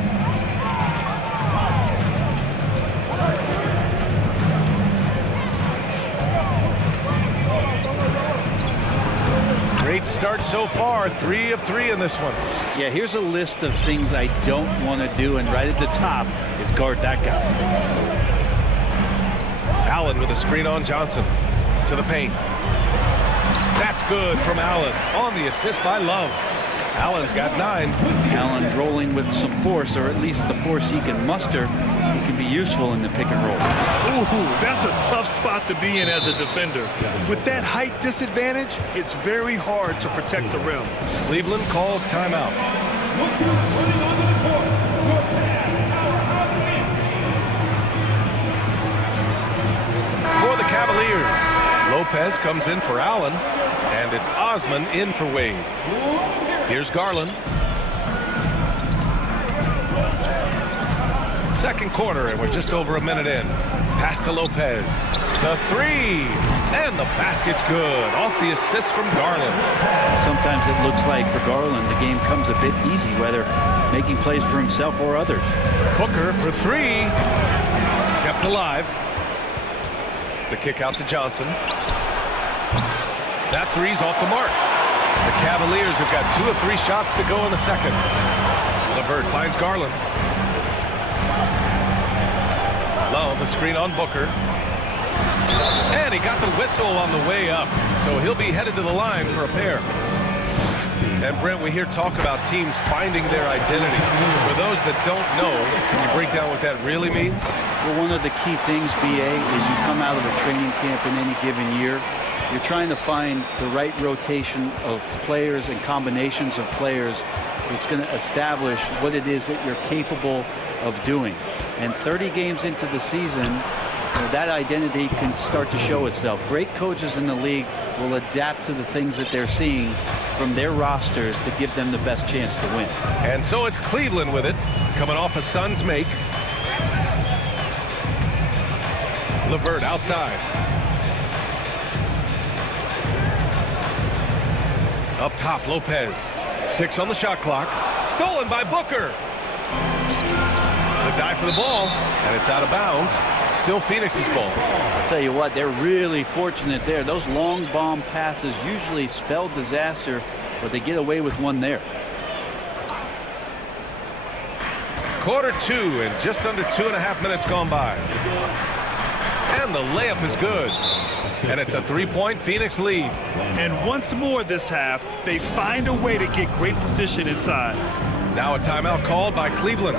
Great start so far, 3 of 3 in this one. Yeah, here's a list of things I don't want to do, and right at the top is guard that guy. Allen with a screen on Johnson. To the paint. That's good from Allen on the assist by Love. Allen's got 9. Allen rolling with some force, or at least the force he can muster. He can be useful in the pick and roll. Ooh, that's a tough spot to be in as a defender. With that height disadvantage, it's very hard to protect the rim. Cleveland calls timeout. For the Cavaliers, Lopez comes in for Allen, and it's Osman in for Wade. Here's Garland. Second quarter, and we're just over a minute in. Pass to Lopez. The 3, and the basket's good. Off the assist from Garland. Sometimes it looks like for Garland, the game comes a bit easy, whether making plays for himself or others. Booker for 3. Kept alive. The kick out to Johnson. That 3's off the mark. The Cavaliers have got 2 of 3 shots to go in the second. LeVert finds Garland. Love, a screen on Booker. And he got the whistle on the way up, so he'll be headed to the line for a pair. And Brent, we hear talk about teams finding their identity. For those that don't know, can you break down what that really means? Well, one of the key things, BA, is you come out of a training camp in any given year, you're trying to find the right rotation of players and combinations of players that's going to establish what it is that you're capable of doing. And 30 games into the season, that identity can start to show itself. Great coaches in the league will adapt to the things that they're seeing from their rosters to give them the best chance to win. And so it's Cleveland with it, coming off a Suns make. LeVert outside. Up top, Lopez. 6 on the shot clock. Stolen by Booker. The dive for the ball, and it's out of bounds. Still Phoenix's ball. I'll tell you what, they're really fortunate there. Those long bomb passes usually spell disaster, but they get away with one there. Quarter 2, and just under 2.5 minutes gone by. And the layup is good. And it's a 3-point Phoenix lead. And once more this half, they find a way to get great position inside. Now a timeout called by Cleveland.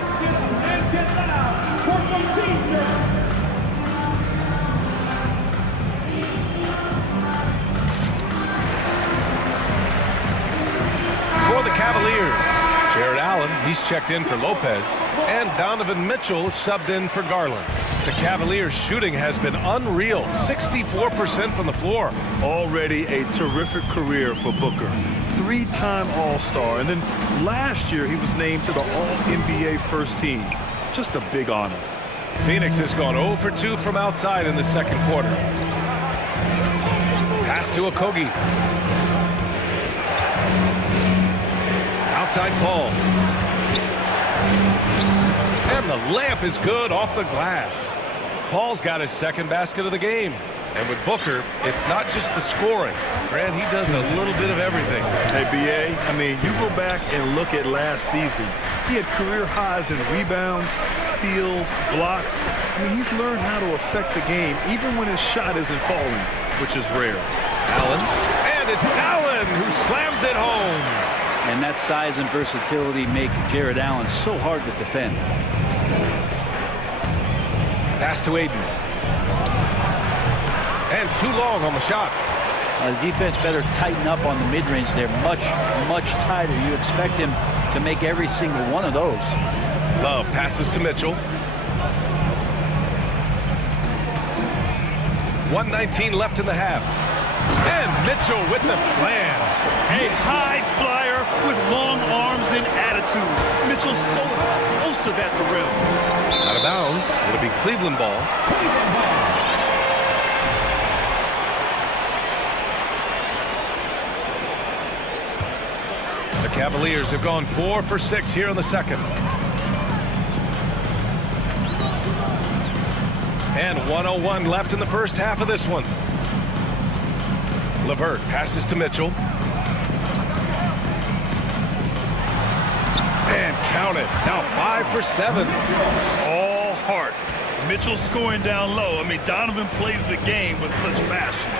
For the Cavaliers, Jared Allen, he's checked in for Lopez, and Donovan Mitchell subbed in for Garland. The Cavaliers' shooting has been unreal, 64% from the floor. Already a terrific career for Booker. 3-time All-Star, and then last year he was named to the All-NBA first team. Just a big honor. Phoenix has gone 0 for 2 from outside in the second quarter. Pass to Okogie. Outside Paul. And the layup is good off the glass. Paul's got his second basket of the game. And with Booker, it's not just the scoring. Grant, he does a little bit of everything. Hey, B.A., I mean, you go back and look at last season. He had career highs in rebounds, steals, blocks. I mean, he's learned how to affect the game, even when his shot isn't falling, which is rare. Allen. And it's Allen who slams it home. And that size and versatility make Jared Allen so hard to defend. Pass to Aiden. And too long on the shot. The defense better tighten up on the mid-range there. Much, much tighter. You expect him to make every single one of those. Love passes to Mitchell. 1:19 left in the half. And Mitchell with the slam. A high flyer with long arms and attitude. Mitchell's so explosive at the rim. Out of bounds. It'll be Cleveland ball. The Cavaliers have gone 4 for 6 here in the second. And 1:01 left in the first half of this one. LeVert passes to Mitchell. And count it. Now 5 for 7. All heart. Mitchell scoring down low. I mean, Donovan plays the game with such passion.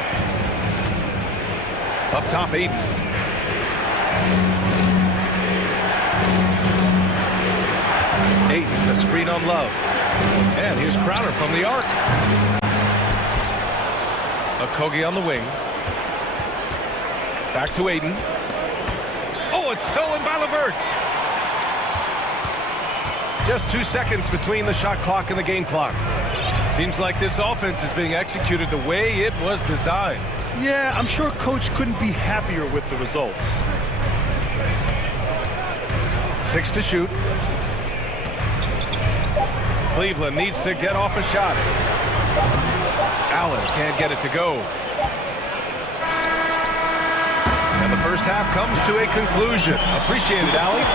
Up top, Aiden. Aiden, the screen on Love. And here's Crowder from the arc. Okogie on the wing. Back to Aiden. Oh, it's stolen by LeVert. Just 2 seconds between the shot clock and the game clock. Seems like this offense is being executed the way it was designed. Yeah, I'm sure Coach couldn't be happier with the results. 6 to shoot. Cleveland needs to get off a shot. Allen can't get it to go. And the first half comes to a conclusion. Appreciate it, Allie.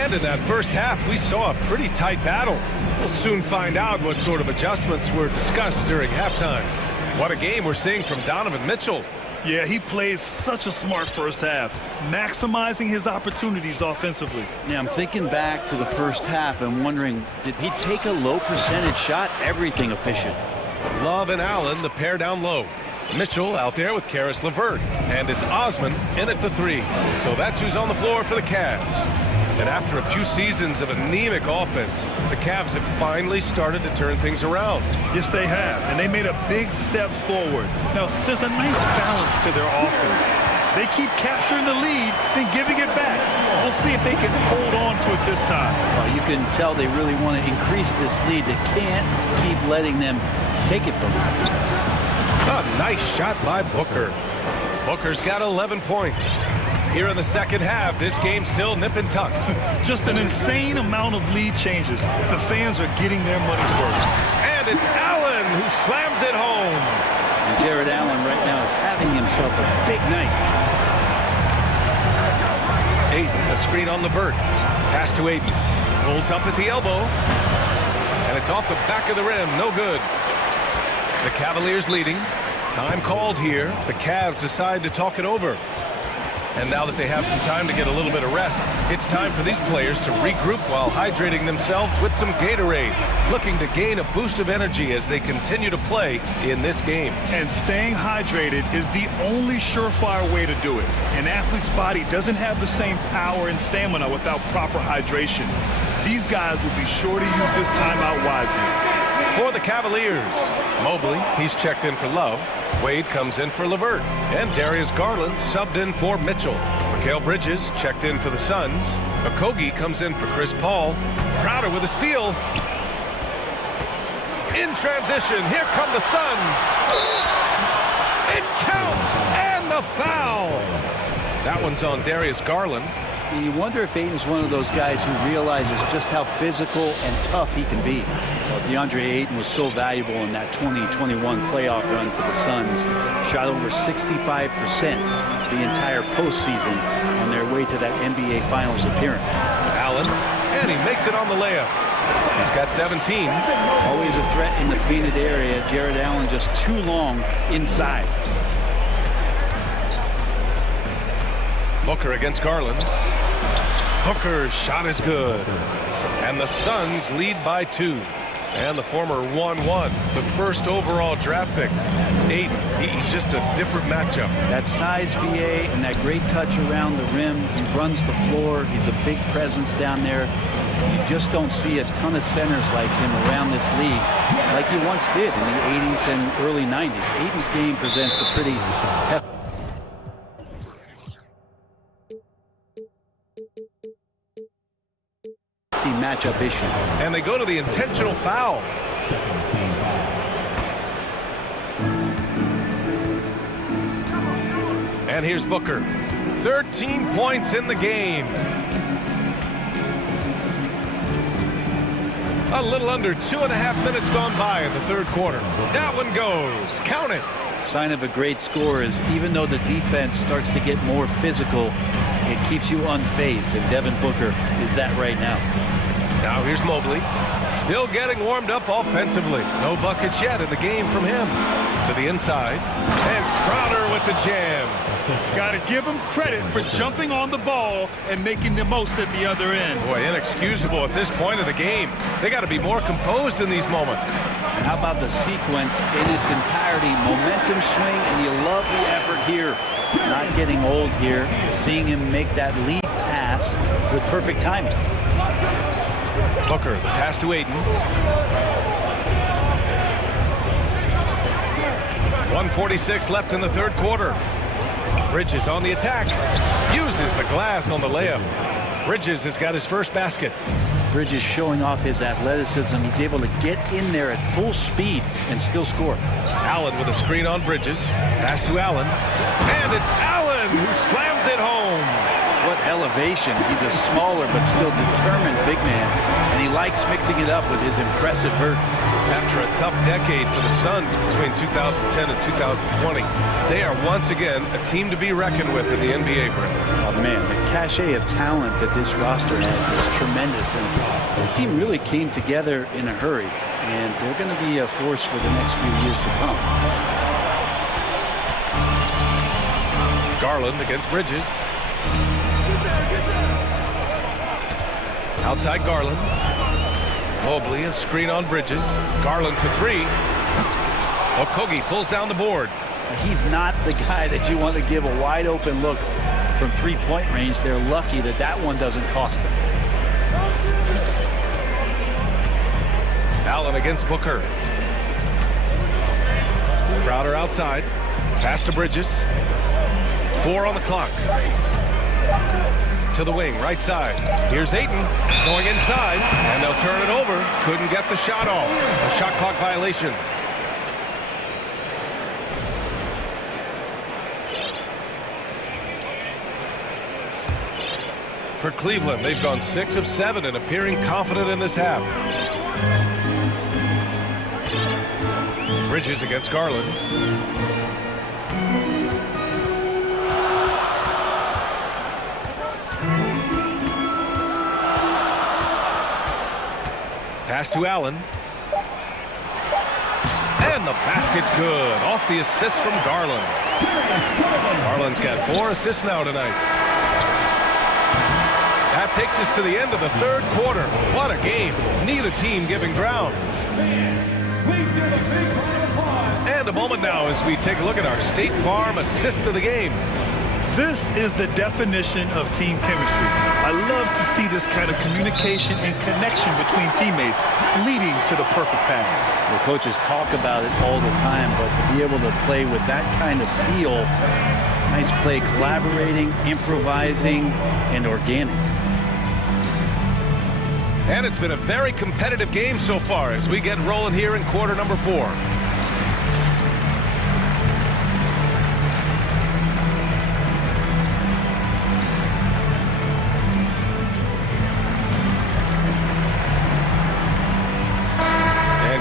And in that first half, we saw a pretty tight battle. We'll soon find out what sort of adjustments were discussed during halftime. What a game we're seeing from Donovan Mitchell. Yeah, he plays such a smart first half, maximizing his opportunities offensively. Yeah, I'm thinking back to the first half and wondering, did he take a low percentage shot? Everything efficient. Love and Allen, the pair down low. Mitchell out there with Karis LeVert. And it's Osman in at the 3. So that's who's on the floor for the Cavs. And after a few seasons of anemic offense, the Cavs have finally started to turn things around. Yes, they have, and they made a big step forward. Now, there's a nice balance to their offense. They keep capturing the lead, then giving it back. We'll see if they can hold on to it this time. Well, you can tell they really want to increase this lead. They can't keep letting them take it from them. A nice shot by Booker. Booker's got 11 points. Here in the second half, this game's still nip and tuck. Just an insane amount of lead changes. The fans are getting their money's worth. And it's Allen who slams it home. And Jared Allen right now is having himself a big night. Aiden, a screen on LeVert. Pass to Aiden. Pulls up at the elbow. And it's off the back of the rim. No good. The Cavaliers leading. Time called here. The Cavs decide to talk it over. And now that they have some time to get a little bit of rest, it's time for these players to regroup while hydrating themselves with some Gatorade, looking to gain a boost of energy as they continue to play in this game. And staying hydrated is the only surefire way to do it. An athlete's body doesn't have the same power and stamina without proper hydration. These guys will be sure to use this timeout wisely. For the Cavaliers, Mobley, he's checked in for Love. Wade comes in for Levert. And Darius Garland subbed in for Mitchell. Mikal Bridges checked in for the Suns. Okogie comes in for Chris Paul. Crowder with a steal. In transition, here come the Suns. It counts, and the foul. That one's on Darius Garland. You wonder if Ayton's one of those guys who realizes just how physical and tough he can be. Well, DeAndre Ayton was so valuable in that 2021 playoff run for the Suns. Shot over 65% the entire postseason on their way to that NBA Finals appearance. Allen, and he makes it on the layup. He's got 17. Always a threat in the painted area. Jared Allen just too long inside. Booker against Garland. Booker's shot is good. And the Suns lead by 2. And the former 1-1, the first overall draft pick. Ayton, he's just a different matchup. That size, BA, and that great touch around the rim. He runs the floor. He's a big presence down there. You just don't see a ton of centers like him around this league like you once did in the 80s and early 90s. Ayton's game presents a pretty hefty matchup issue. And they go to the intentional foul. And here's Booker. 13 points in the game. A little under 2.5 minutes gone by in the third quarter. That one goes. Count it. Sign of a great score is even though the defense starts to get more physical, it keeps you unfazed, and Devin Booker is that right now. Now here's Mobley, still getting warmed up offensively. No buckets yet in the game from him. To the inside, and Crowder with the jam. Got to give him credit for jumping on the ball and making the most at the other end. Boy, inexcusable at this point of the game. They got to be more composed in these moments. And how about the sequence in its entirety? Momentum swing, and you love the effort here. Not getting old here. Seeing him make that lead pass with perfect timing. Booker, the pass to Ayton. 1:46 left in the third quarter. Bridges on the attack. Uses the glass on the layup. Bridges has got his first basket. Bridges showing off his athleticism. He's able to get in there at full speed and still score. Allen with a screen on Bridges. Pass to Allen. And it's Allen who slams it home. What elevation. He's a smaller but still determined big man, and he likes mixing it up with his impressive vert. After a tough decade for the Suns between 2010 and 2020, they are once again a team to be reckoned with in the NBA, Brent. Oh man, the cachet of talent that this roster has is tremendous, and this team really came together in a hurry, and they're going to be a force for the next few years to come. Garland against Bridges. Outside Garland. Mobley, a screen on Bridges. Garland for 3. Okogie pulls down the board. He's not the guy that you want to give a wide open look from three-point range. They're lucky that that one doesn't cost them. Allen against Booker. Crowder outside. Pass to Bridges. 4 on the clock. To the wing, right side. Here's Ayton going inside, and they'll turn it over. Couldn't get the shot off. A shot clock violation. For Cleveland, they've gone 6 of 7 and appearing confident in this half. Bridges against Garland. Pass to Allen. And the basket's good. Off the assist from Garland. Harlan's got 4 assists now tonight. That takes us to the end of the third quarter. What a game. Neither team giving ground. And a moment now as we take a look at our State Farm assist of the game. This is the definition of team chemistry. I love to see this kind of communication and connection between teammates leading to the perfect pass. The coaches talk about it all the time, but to be able to play with that kind of feel, nice play, collaborating, improvising, and organic. And it's been a very competitive game so far as we get rolling here in quarter number 4.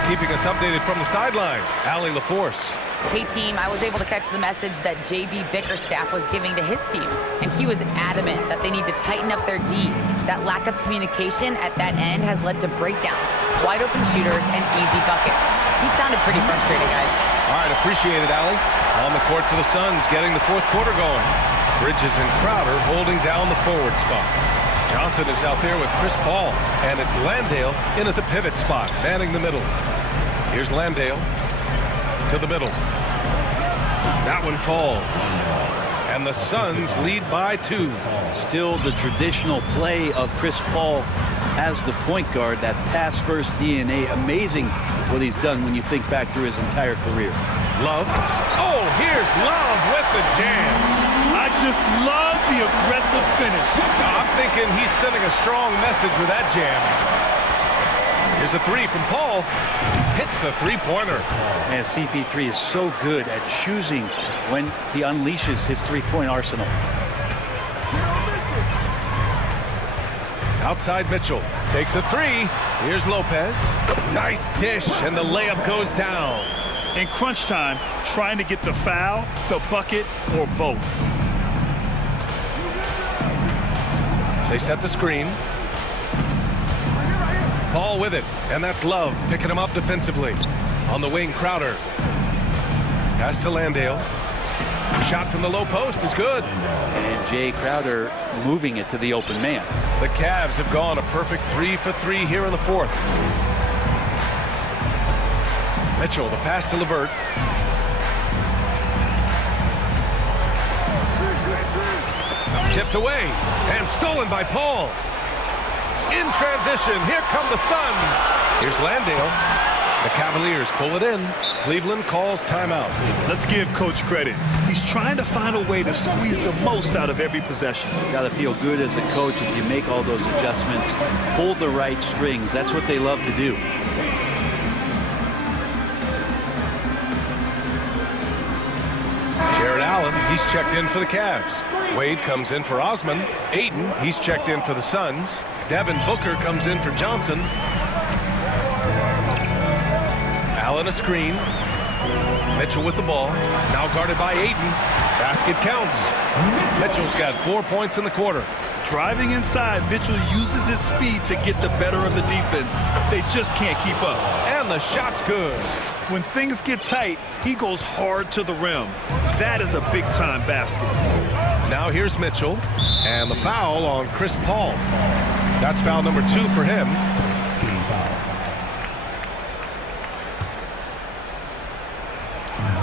Keeping us updated from the sideline, Allie LaForce. Hey team, I was able to catch the message that JB Bickerstaff was giving to his team, and he was adamant that they need to tighten up their D. That lack of communication at that end has led to breakdowns, wide open shooters, and easy buckets. He sounded pretty frustrated, guys. All right, appreciate it, Allie. On the court for the Suns, getting the fourth quarter going. Bridges and Crowder holding down the forward spots. Johnson is out there with Chris Paul, and it's Landale in at the pivot spot, manning the middle. Here's Landale to the middle. That one falls. And the Suns lead by 2. Still the traditional play of Chris Paul as the point guard, that pass-first DNA. Amazing what he's done when you think back through his entire career. Love. Oh, here's Love with the jam. I just love the aggressive finish. I'm thinking he's sending a strong message with that jam. Here's a 3 from Paul. Hits the three-pointer. And CP3 is so good at choosing when he unleashes his three-point arsenal. Outside Mitchell takes a 3. Here's Lopez. Nice dish, and the layup goes down. In crunch time, trying to get the foul, the bucket, or both. They set the screen. Paul with it, and that's Love picking him up defensively. On the wing, Crowder. Pass to Landale. Shot from the low post is good. And Jay Crowder moving it to the open man. The Cavs have gone a perfect 3 for 3 here in the fourth. Mitchell, the pass to LeVert. Tipped away and stolen by Paul. In transition, here come the Suns. Here's Landale. The Cavaliers pull it in. Cleveland calls timeout. Let's give Coach credit. He's trying to find a way to squeeze the most out of every possession. Got to feel good as a coach if you make all those adjustments, pull the right strings. That's what they love to do. Jared Allen, he's checked in for the Cavs. Wade comes in for Osman. Ayton, he's checked in for the Suns. Devin Booker comes in for Johnson. Allen a screen. Mitchell with the ball. Now guarded by Ayton. Basket counts. Mitchell's got 4 points in the quarter. Driving inside, Mitchell uses his speed to get the better of the defense. They just can't keep up. And the shot's good. When things get tight, he goes hard to the rim. That is a big-time basket. Now here's Mitchell. And the foul on Chris Paul. That's foul number 2 for him.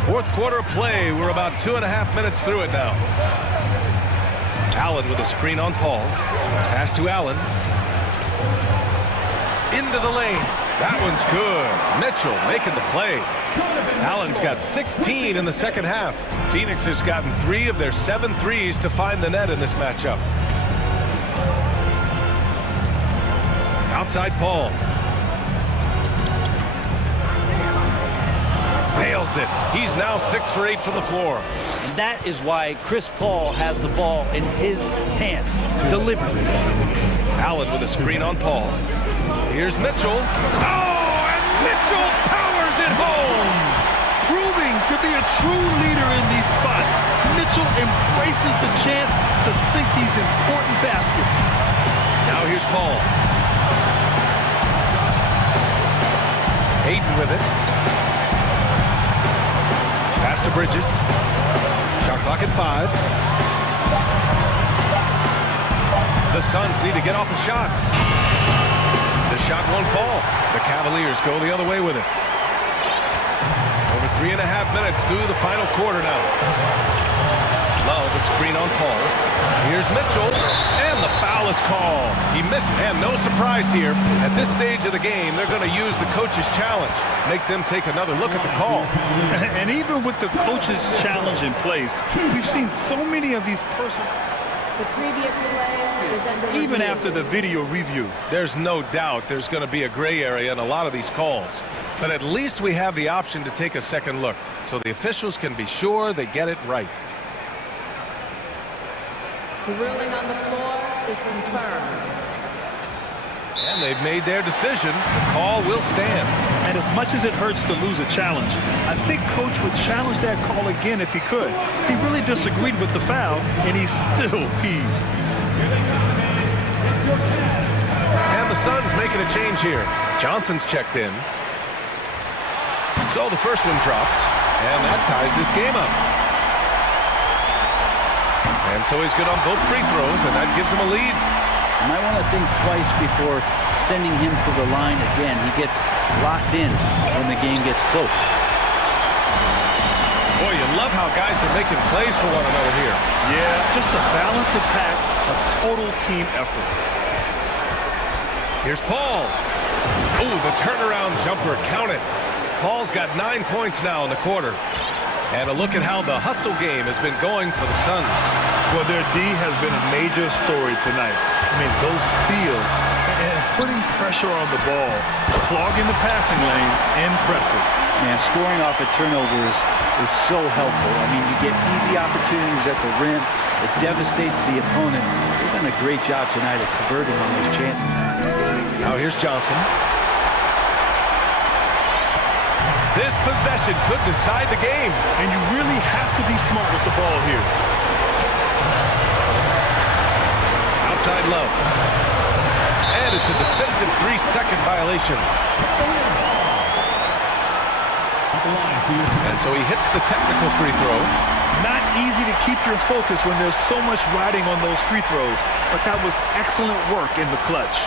Fourth quarter of play. We're about 2.5 minutes through it now. Allen with a screen on Paul. Pass to Allen. Into the lane. That one's good. Mitchell making the play. Allen's got 16 in the second half. Phoenix has gotten 3 of their 7 threes to find the net in this matchup. Outside Paul. Nails it. He's now 6 for 8 from the floor. And that is why Chris Paul has the ball in his hands. Delivery. Allen with a screen on Paul. Here's Mitchell. Oh, and Mitchell powers it home. Proving to be a true leader in these spots, Mitchell embraces the chance to sink these important baskets. Now here's Paul. Ayton with it. Pass to Bridges. Clock at 5. The Suns need to get off the shot. The shot won't fall. The Cavaliers go the other way with it. Over 3.5 minutes through the final quarter now. Love a screen on Paul. Here's Mitchell, and the foul is called. He missed, and no surprise here. At this stage of the game, they're going to use the coach's challenge. Make them take another look at the call. And even with the coach's challenge in place, we've seen so many of these personal... The previous player is under review. Even after the video review. There's no doubt there's going to be a gray area in a lot of these calls. But at least we have the option to take a second look, so the officials can be sure they get it right. The ruling on the floor is confirmed. And they've made their decision. The call will stand. And as much as it hurts to lose a challenge, I think Coach would challenge that call again if he could. He really disagreed with the foul, and he's still peeved. And the Suns making a change here. Johnson's checked in. So the first one drops, and that ties this game up. And so he's good on both free throws, and that gives him a lead. You might want to think twice before sending him to the line again. He gets locked in when the game gets close. Boy, you love how guys are making plays for one another here. Yeah, just a balanced attack, a total team effort. Here's Paul. Oh, the turnaround jumper, count it. Paul's got 9 points now in the quarter. And a look at how the hustle game has been going for the Suns. Well, their D has been a major story tonight. I mean, those steals and putting pressure on the ball, clogging the passing lanes, impressive. Man, scoring off of turnovers is so helpful. I mean, you get easy opportunities at the rim. It devastates the opponent. They've done a great job tonight at converting on those chances. Now here's Johnson. This possession could decide the game. And you really have to be smart with the ball here. Outside Love. And it's a defensive 3-second violation. And so he hits the technical free throw. Not easy to keep your focus when there's so much riding on those free throws, but that was excellent work in the clutch.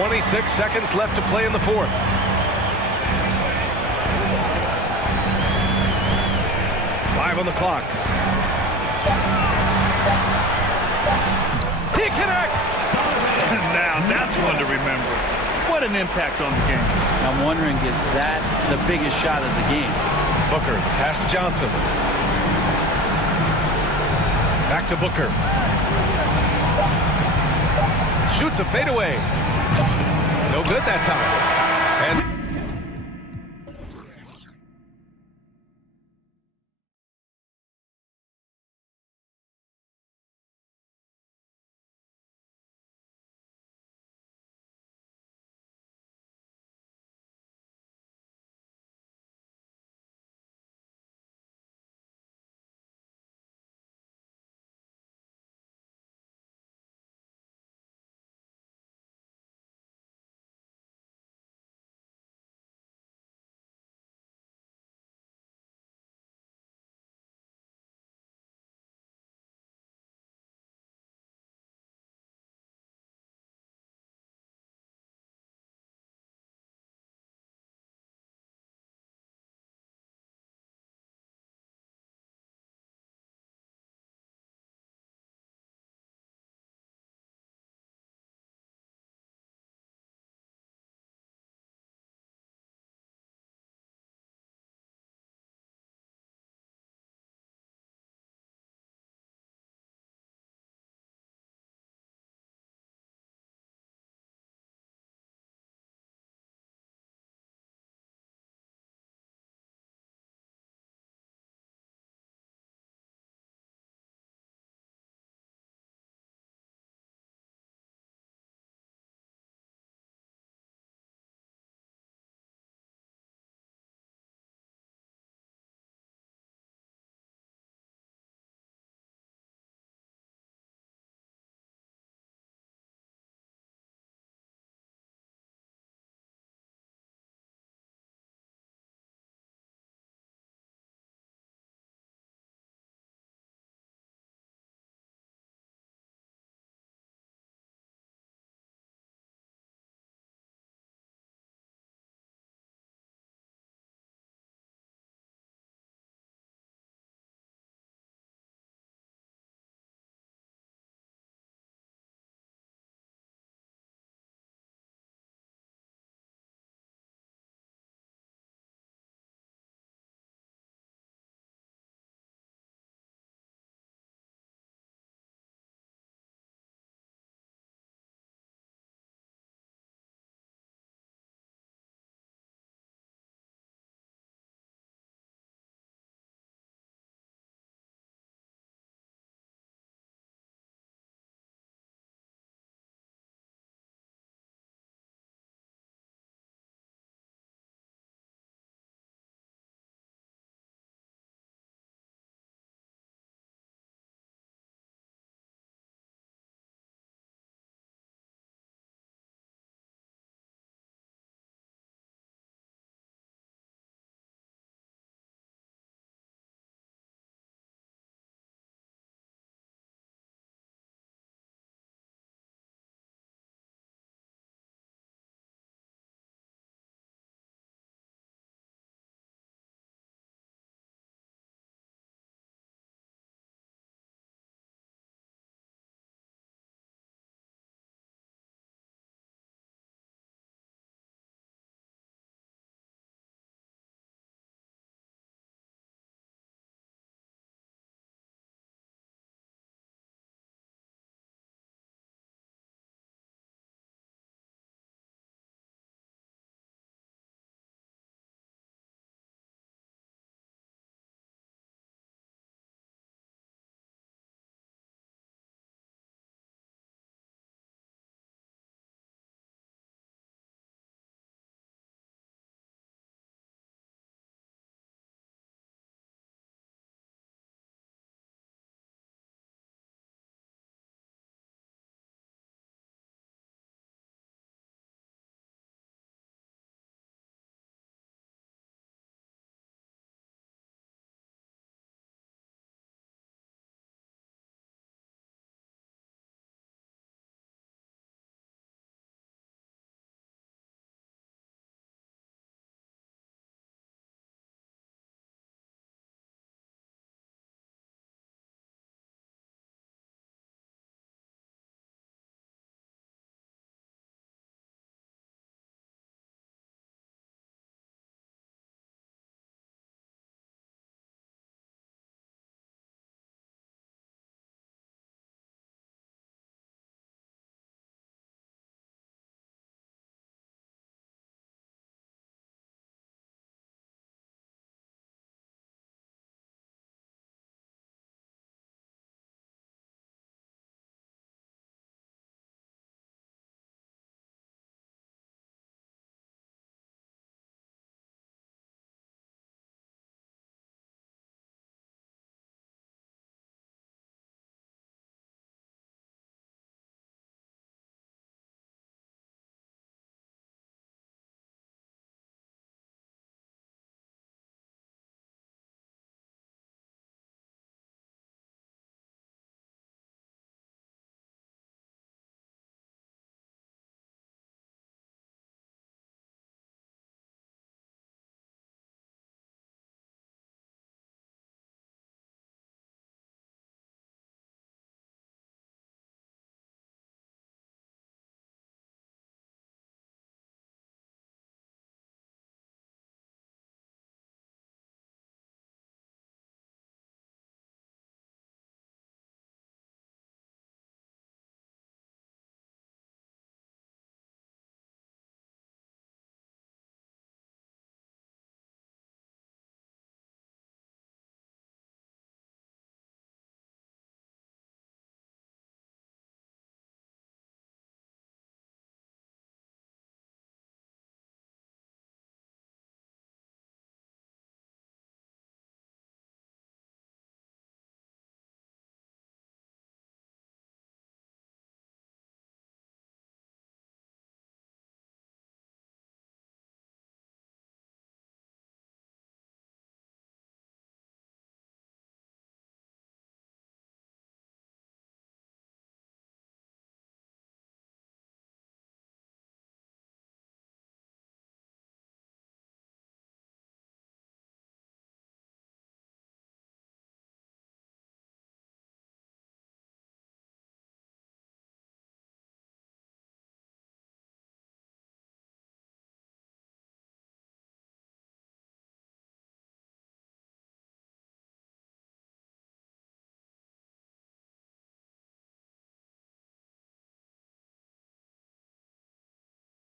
26 seconds left to play in the fourth. On the clock. He connects! Now that's one to remember. What an impact on the game. I'm wondering, is that the biggest shot of the game? Booker, pass to Johnson. Back to Booker. Shoots a fadeaway. No good that time. And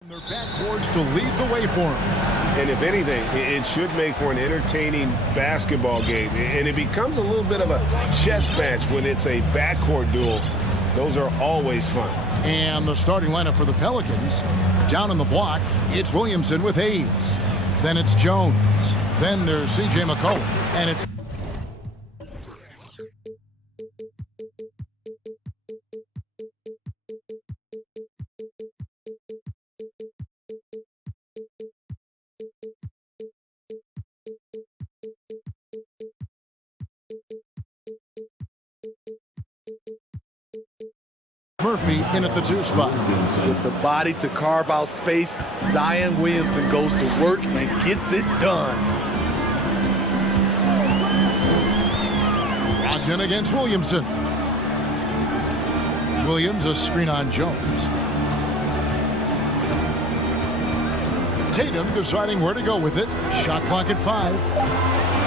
Their backboards to lead the way for them. And if anything, it should make for an entertaining basketball game. And it becomes a little bit of a chess match when it's a backcourt duel. Those are always fun. And the starting lineup for the Pelicans, down in the block, it's Williamson with Hayes. Then it's Jones. Then there's C.J. McCollum. And it's Murphy in at the 2 spot. With the body to carve out space, Zion Williamson goes to work and gets it done. Brogdon against Williamson. Williams a screen on Jones. Tatum deciding where to go with it. Shot clock at 5.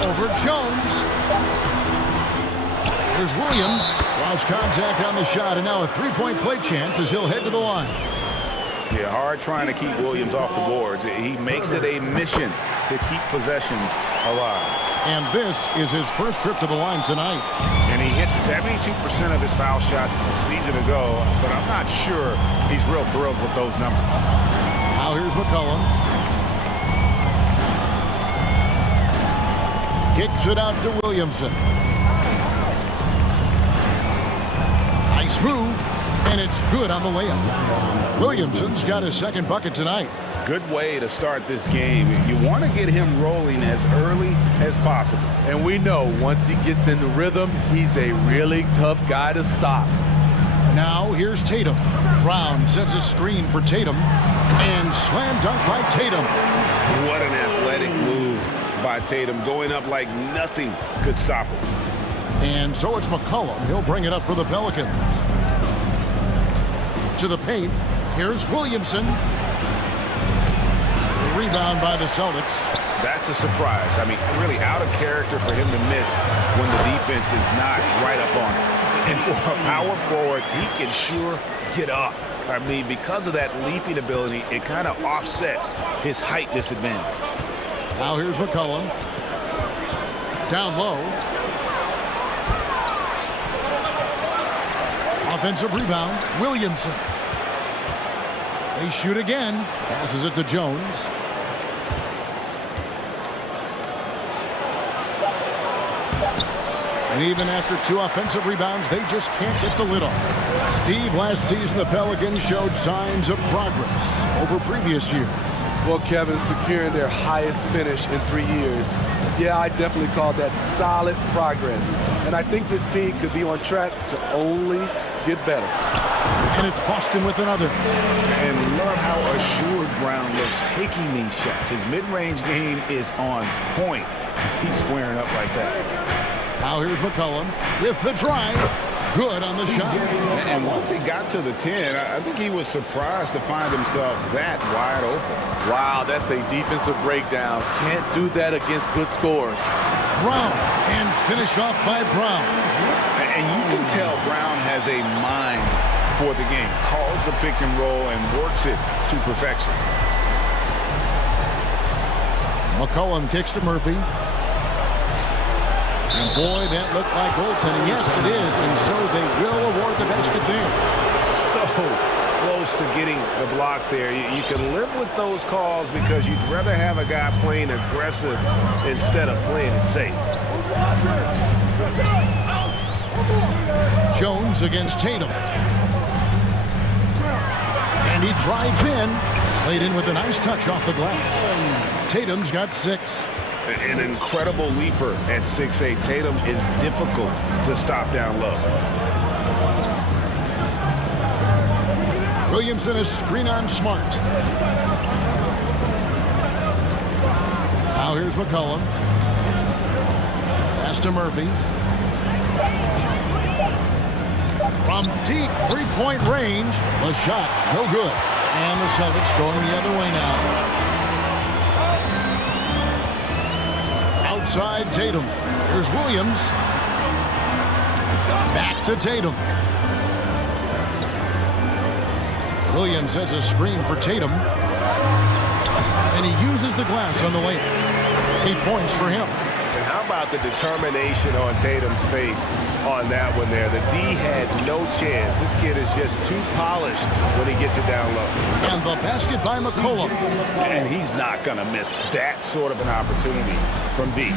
Over Jones. Here's Williams. Draws contact on the shot, and now a three-point play chance as he'll head to the line. Yeah, hard trying to keep Williams off the boards. He makes it a mission to keep possessions alive. And this is his first trip to the line tonight. And he hit 72% of his foul shots a season ago, but I'm not sure he's real thrilled with those numbers. Now here's McCollum. Kicks it out to Williamson. Nice move, and it's good on the layup. Williamson's got his second bucket tonight. Good way to start this game. You want to get him rolling as early as possible. And we know once he gets in the rhythm, he's a really tough guy to stop. Now here's Tatum. Brown sets a screen for Tatum, and slam dunk by Tatum. What an athletic move by Tatum, going up like nothing could stop him. And so it's McCollum. He'll bring it up for the Pelicans. To the paint. Here's Williamson. Rebound by the Celtics. That's a surprise. I mean, really out of character for him to miss when the defense is not right up on him. And for a power forward, he can sure get up. I mean, because of that leaping ability, it kind of offsets his height disadvantage. Now here's McCollum. Down low. Offensive rebound, Williamson. They shoot again. Passes it to Jones. And even after 2 offensive rebounds, they just can't get the lid off. Steve, last season the Pelicans showed signs of progress over previous years. Well, Kevin, securing their highest finish in 3 years. Yeah, I definitely call that solid progress. And I think this team could be on track to only get better. And it's Boston with another. And love how assured Brown looks taking these shots. His mid-range game is on point. He's squaring up like that. Now here's McCollum with the drive. Good on the shot. And once he got to the 10, I think he was surprised to find himself that wide open. Wow, that's a defensive breakdown. Can't do that against good scores. Brown, and finished off by Brown. And you can tell Brown has a mind for the game. Calls the pick and roll and works it to perfection. McCollum kicks to Murphy. And boy, that looked like goaltending. Yes, it is. And so they will award the basket there. So close to getting the block there. You can live with those calls because you'd rather have a guy playing aggressive instead of playing it safe. Jones against Tatum. And he drives in. Played in with a nice touch off the glass. Tatum's got 6. An incredible leaper at 6'8". Tatum is difficult to stop down low. Williamson is screen on Smart. Now here's McCollum. Pass to Murphy. From deep three-point range, the shot no good. And the Celtics going the other way now. Outside Tatum. Here's Williams. Back to Tatum. Williams sets a screen for Tatum. And he uses the glass on the lane. 8 points for him. And how about the determination on Tatum's face on that one there? The D had no chance. This kid is just too polished when he gets it down low. And the basket by McCollum. And he's not going to miss that sort of an opportunity from D.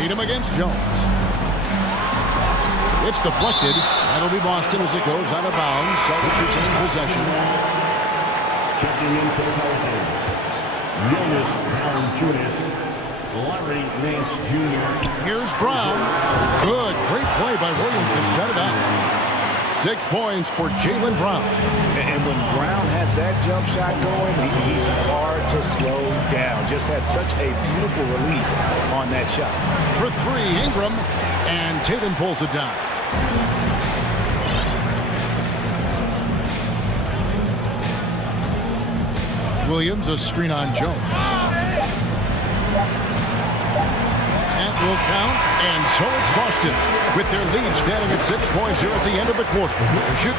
Tatum against Jones. It's deflected. That'll be Boston as it goes out of bounds. Celtics retain possession. Checking in for the Pelicans, Jonas Valanciunas, Larry Nance Jr. Here's Brown. Good. Great play by Williams to set it up. 6 points for Jaylen Brown. And when Brown has that jump shot going, he's hard to slow down. Just has such a beautiful release on that shot. For 3, Ingram. And Tatum pulls it down. Williams, a screen on Jones. That will count, and so it's Boston, with their lead standing at 6 points here at the end of the quarter. Shoot.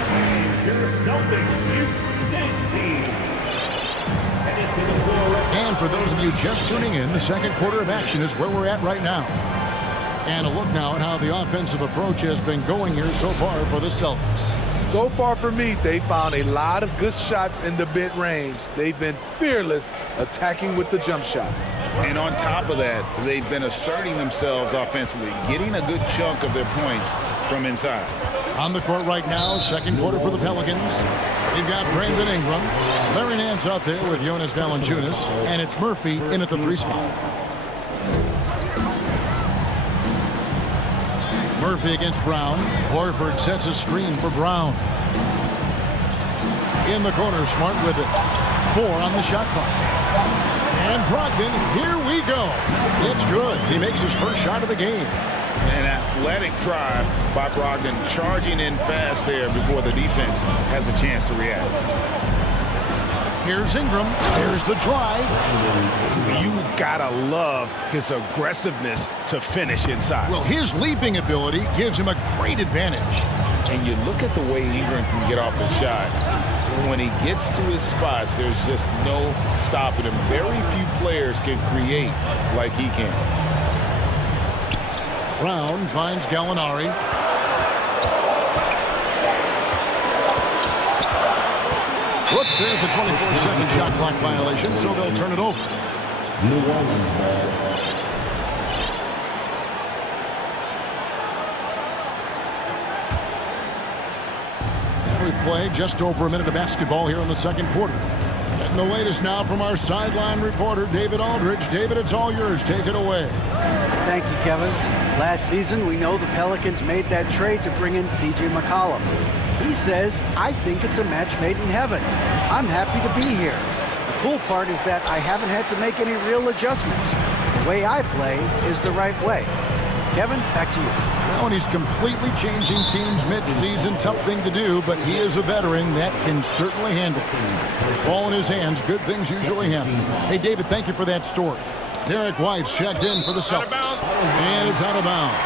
And for those of you just tuning in, the second quarter of action is where we're at right now. And a look now at how the offensive approach has been going here so far for the Celtics. So far for me, they found a lot of good shots in the mid-range. They've been fearless attacking with the jump shot. And on top of that, they've been asserting themselves offensively, getting a good chunk of their points from inside. On the court right now, second quarter for the Pelicans. They've got Brandon Ingram. Larry Nance out there with Jonas Valanciunas. And it's Murphy in at the 3 spot. Murphy against Brown. Horford sets a screen for Brown. In the corner, Smart with it. 4 on the shot clock. And Brogdon, here we go. It's good. He makes his first shot of the game. An athletic drive by Brogdon, charging in fast there before the defense has a chance to react. Here's Ingram. Here's the drive. You gotta love his aggressiveness to finish inside. Well, his leaping ability gives him a great advantage. And you look at the way Ingram can get off the shot. When he gets to his spots, there's just no stopping him. Very few players can create like he can. Brown finds Gallinari. Whoops, there's the 24-second shot clock violation, so they'll turn it over. New Orleans ball. We play just over a minute of basketball here in the second quarter. Getting the latest now from our sideline reporter, David Aldridge. David, it's all yours. Take it away. Thank you, Kevin. Last season, we know the Pelicans made that trade to bring in C.J. McCollum. He says, I think it's a match made in heaven. I'm happy to be here. The cool part is that I haven't had to make any real adjustments. The way I play is the right way. Kevin, back to you. Well, and he's completely changing teams mid-season. Tough thing to do, but he is a veteran that can certainly handle it. Ball in his hands, good things usually happen. Hey, David, thank you for that story. Derek White's checked in for the Celtics. And it's out of bounds.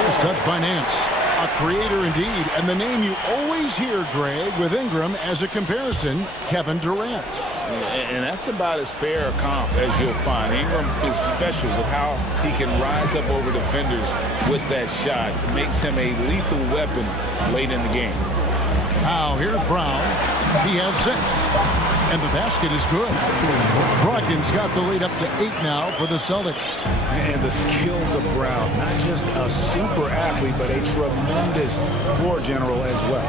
Nice touch by Nance. A creator indeed, and the name you always hear, Greg, with Ingram as a comparison, Kevin Durant. And that's about as fair a comp as you'll find. Ingram is special with how he can rise up over defenders with that shot. It makes him a lethal weapon late in the game. Now, here's Brown. He has 6. And the basket is good. Brogdon's got the lead up to 8 now for the Celtics. And the skills of Brown, not just a super athlete, but a tremendous floor general as well.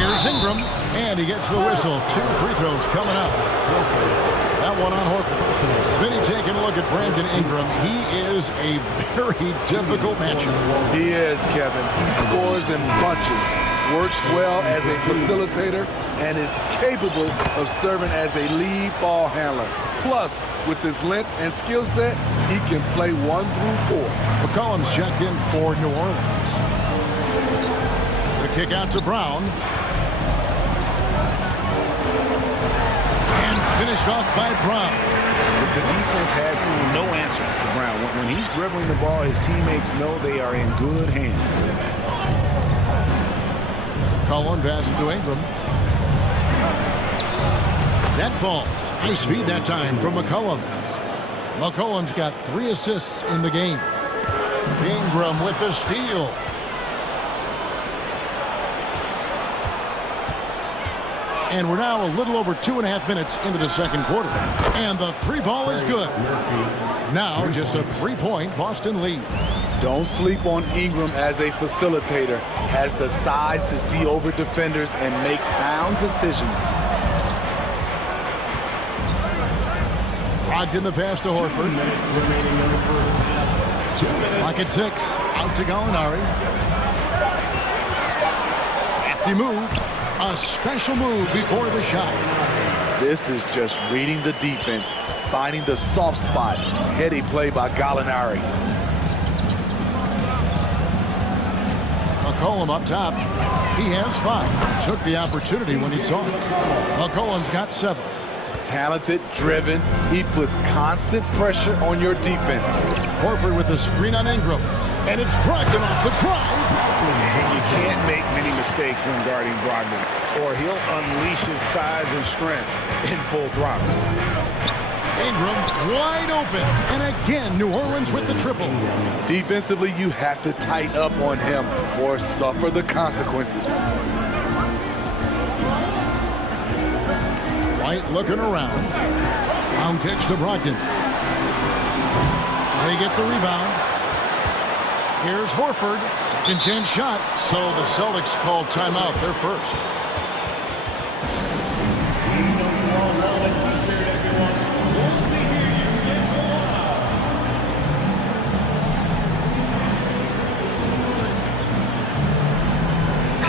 Here's Ingram, and he gets the whistle. 2 free throws coming up. That one on Horford. Smitty taking a look at Brandon Ingram. He is a very difficult matchup. He is, Kevin. He scores in bunches, works well as a facilitator, and is capable of serving as a lead ball handler. Plus, with his length and skill set, he can play 1 through 4. McCollum's checked in for New Orleans. The kick out to Brown. And finished off by Brown. The defense has no answer for Brown. When he's dribbling the ball, his teammates know they are in good hands. McCollum passes to Ingram. That falls. Nice feed that time from McCollum. McCollum's got 3 assists in the game. Ingram with the steal. And we're now a little over 2.5 minutes into the second quarter. And the 3 ball is good. Now just a 3-point Boston lead. Don't sleep on Ingram as a facilitator. Has the size to see over defenders and make sound decisions. Brogdon the pass to Horford. Rocket 6. Out to Gallinari. Safety move. A special move before the shot. This is just reading the defense, finding the soft spot. Heady play by Gallinari. McCollum up top. He has 5. Took the opportunity when he saw it. McCollum's got 7. Talented, driven. He puts constant pressure on your defense. Horford with the screen on Ingram. And it's Brogdon off the drive. You can't make many mistakes when guarding Brogdon, or he'll unleash his size and strength in full throttle. Ingram wide open. And again, New Orleans with the triple. Defensively, you have to tighten up on him or suffer the consequences. White looking around. Brown kicks to Brogdon. They get the rebound. Here's Horford. Second chance shot. So the Celtics called timeout. They're first.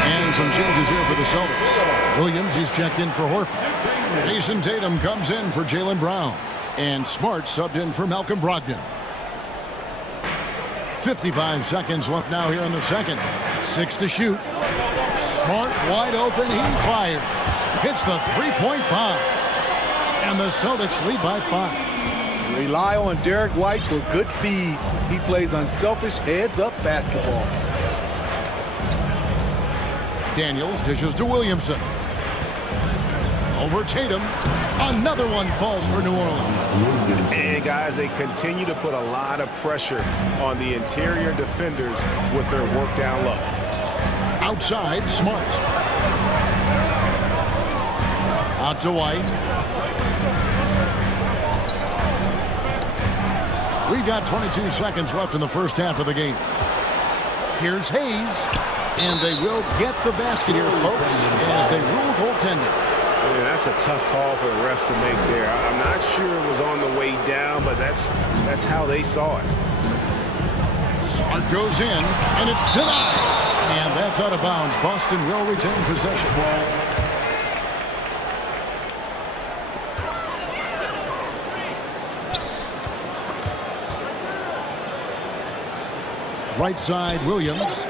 And some changes here for the Celtics. Williams, he's checked in for Horford. Jason Tatum comes in for Jaylen Brown. And Smart subbed in for Malcolm Brogdon. 55 seconds left now here in the second. 6 to shoot. Smart wide open. He fires. Hits the 3-point bomb. And the Celtics lead by 5. Rely on Derek White for good feeds. He plays unselfish heads-up basketball. Daniels dishes to Williamson. Over Tatum. Another one falls for New Orleans. And guys, they continue to put a lot of pressure on the interior defenders with their work down low. Outside, Smart. Out to White. We've got 22 seconds left in the first half of the game. Here's Hayes. And they will get the basket here, folks, as they rule goaltender. Yeah, that's a tough call for the refs to make there. I'm not sure it was on the way down, but that's how they saw it. Smart goes in, and it's denied. And that's out of bounds. Boston will retain possession. Right side, Williams.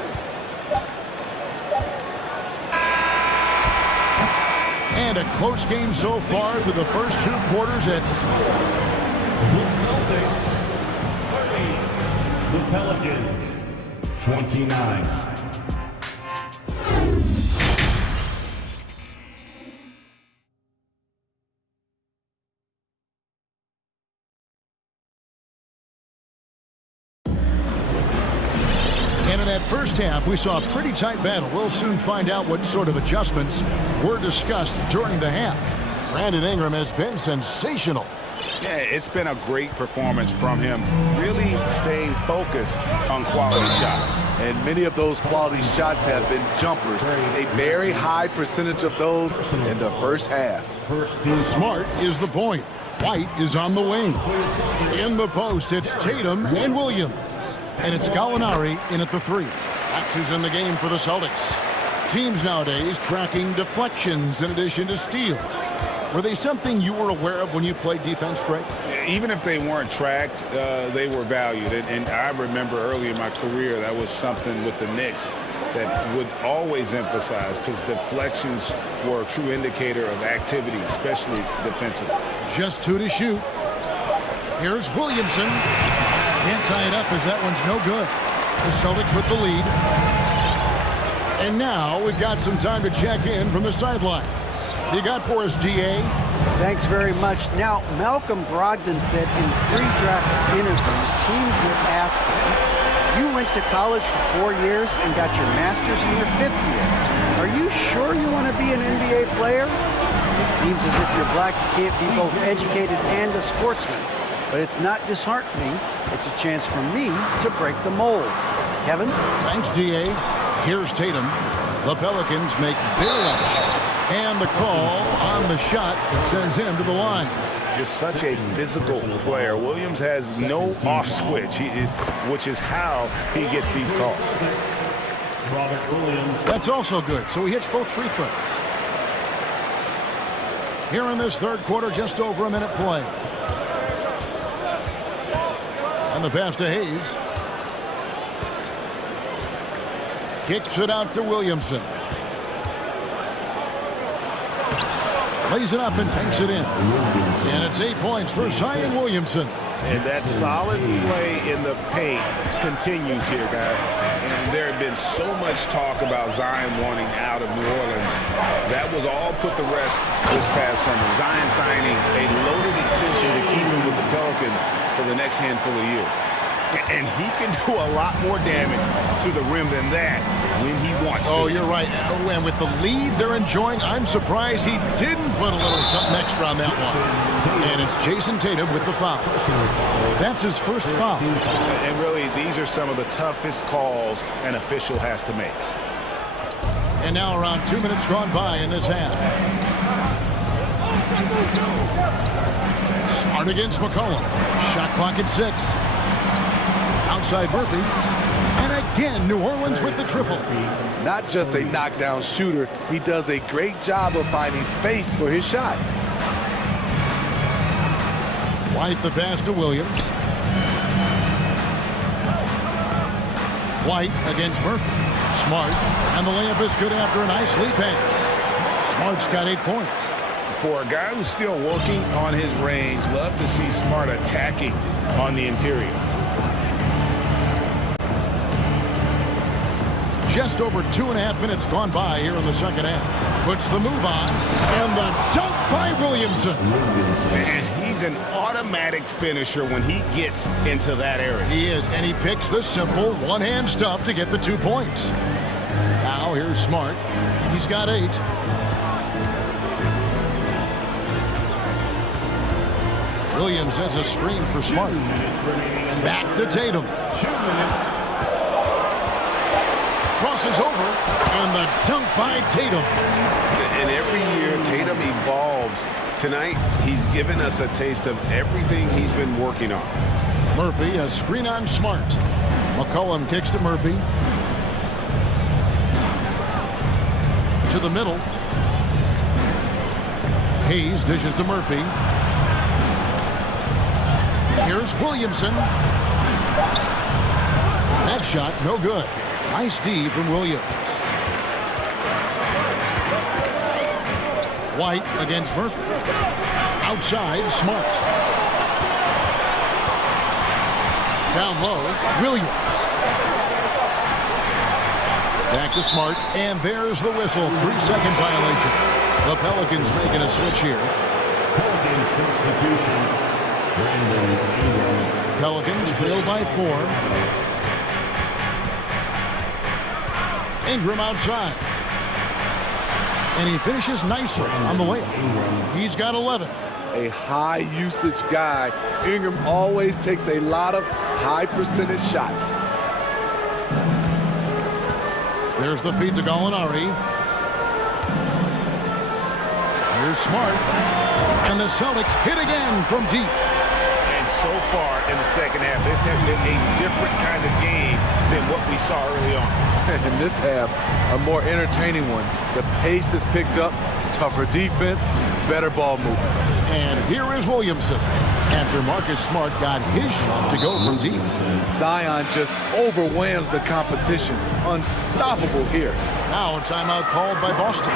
And a close game so far through the first 2 quarters at The Pelicans, 29. And in that first half, we saw a pretty tight battle. We'll soon find out what sort of adjustments were discussed during the half. Brandon Ingram has been sensational. Yeah, it's been a great performance from him. Really staying focused on quality shots. And many of those quality shots have been jumpers. A very high percentage of those in the first half. Smart is the point. White is on the wing. In the post, it's Tatum and Williams. And it's Gallinari in at the 3. That's who's in the game for the Celtics. Teams nowadays tracking deflections in addition to steals. Were they something you were aware of when you played defense, Greg? Even if they weren't tracked, they were valued. And I remember early in my career, that was something with the Knicks that would always emphasize, because deflections were a true indicator of activity, especially defensively. Just 2 to shoot. Here's Williamson. Can't tie it up as that one's no good. The Celtics with the lead. And now we've got some time to check in from the sidelines. You got for us, DA? Thanks very much. Now, Malcolm Brogdon said in pre-draft interviews, teams would ask him, you went to college for 4 years and got your master's in your 5th year. Are you sure you want to be an NBA player? It seems as if you're black, you can't be both educated and a sportsman. But it's not disheartening. It's a chance for me to break the mold. Kevin? Thanks, DA. Here's Tatum. The Pelicans make their last shot. And the call on the shot that sends him to the line. Just such a physical player. Williams has no off switch, which is how he gets these calls. That's also good, so he hits both free throws. Here in this third quarter, just over a minute play. And the pass to Hayes. Kicks it out to Williamson. Plays it up and banks it in. And it's 8 points for Zion Williamson. And that solid play in the paint continues here, guys. And there had been so much talk about Zion wanting out of New Orleans. That was all put to rest this past summer. Zion signing a loaded extension to keep him with the Pelicans for the next handful of years. And he can do a lot more damage to the rim than that when he wants to. Oh, you're right. And with the lead they're enjoying, I'm surprised he didn't put a little something extra on that one. And it's Jason Tatum with the foul. That's his first foul. And really, these are some of the toughest calls an official has to make. And now around 2 minutes gone by in this half. Smart against McCollum. Shot clock at 6. Outside Murphy. And again, New Orleans with the triple. Not just a knockdown shooter, he does a great job of finding space for his shot. White the pass to Williams. White against Murphy. Smart. And the layup is good after a nice lead pass. Smart's got 8 points. For a guy who's still working on his range, love to see Smart attacking on the interior. Just over 2.5 minutes gone by here in the second half. Puts the move on. And the dunk by Williamson. And he's an automatic finisher when he gets into that area. He is, and he picks the simple one-hand stuff to get the 2 points. Now here's Smart. He's got 8. Williams sends a screen for Smart. Back to Tatum. Crosses over, and the dunk by Tatum. And every year, Tatum evolves. Tonight, he's given us a taste of everything he's been working on. Murphy, a screen on Smart. McCollum kicks to Murphy. To the middle. Hayes dishes to Murphy. Here's Williamson. That shot, no good. Nice D from Williams. White against Murphy. Outside, Smart. Down low, Williams. Back to Smart, and there's the whistle. 3-second violation. The Pelicans making a switch here. Pelicans trail by 4. Ingram outside. And he finishes nicely on the layup. He's got 11. A high usage guy. Ingram always takes a lot of high percentage shots. There's the feed to Gallinari. Here's Smart. And the Celtics hit again from deep. And so far in the second half, this has been a different kind of game than what we saw early on. In this half, a more entertaining one. The pace has picked up, tougher defense, better ball movement. And here is Williamson. After Marcus Smart got his shot to go from deep. Zion just overwhelms the competition. Unstoppable here. Now a timeout called by Boston.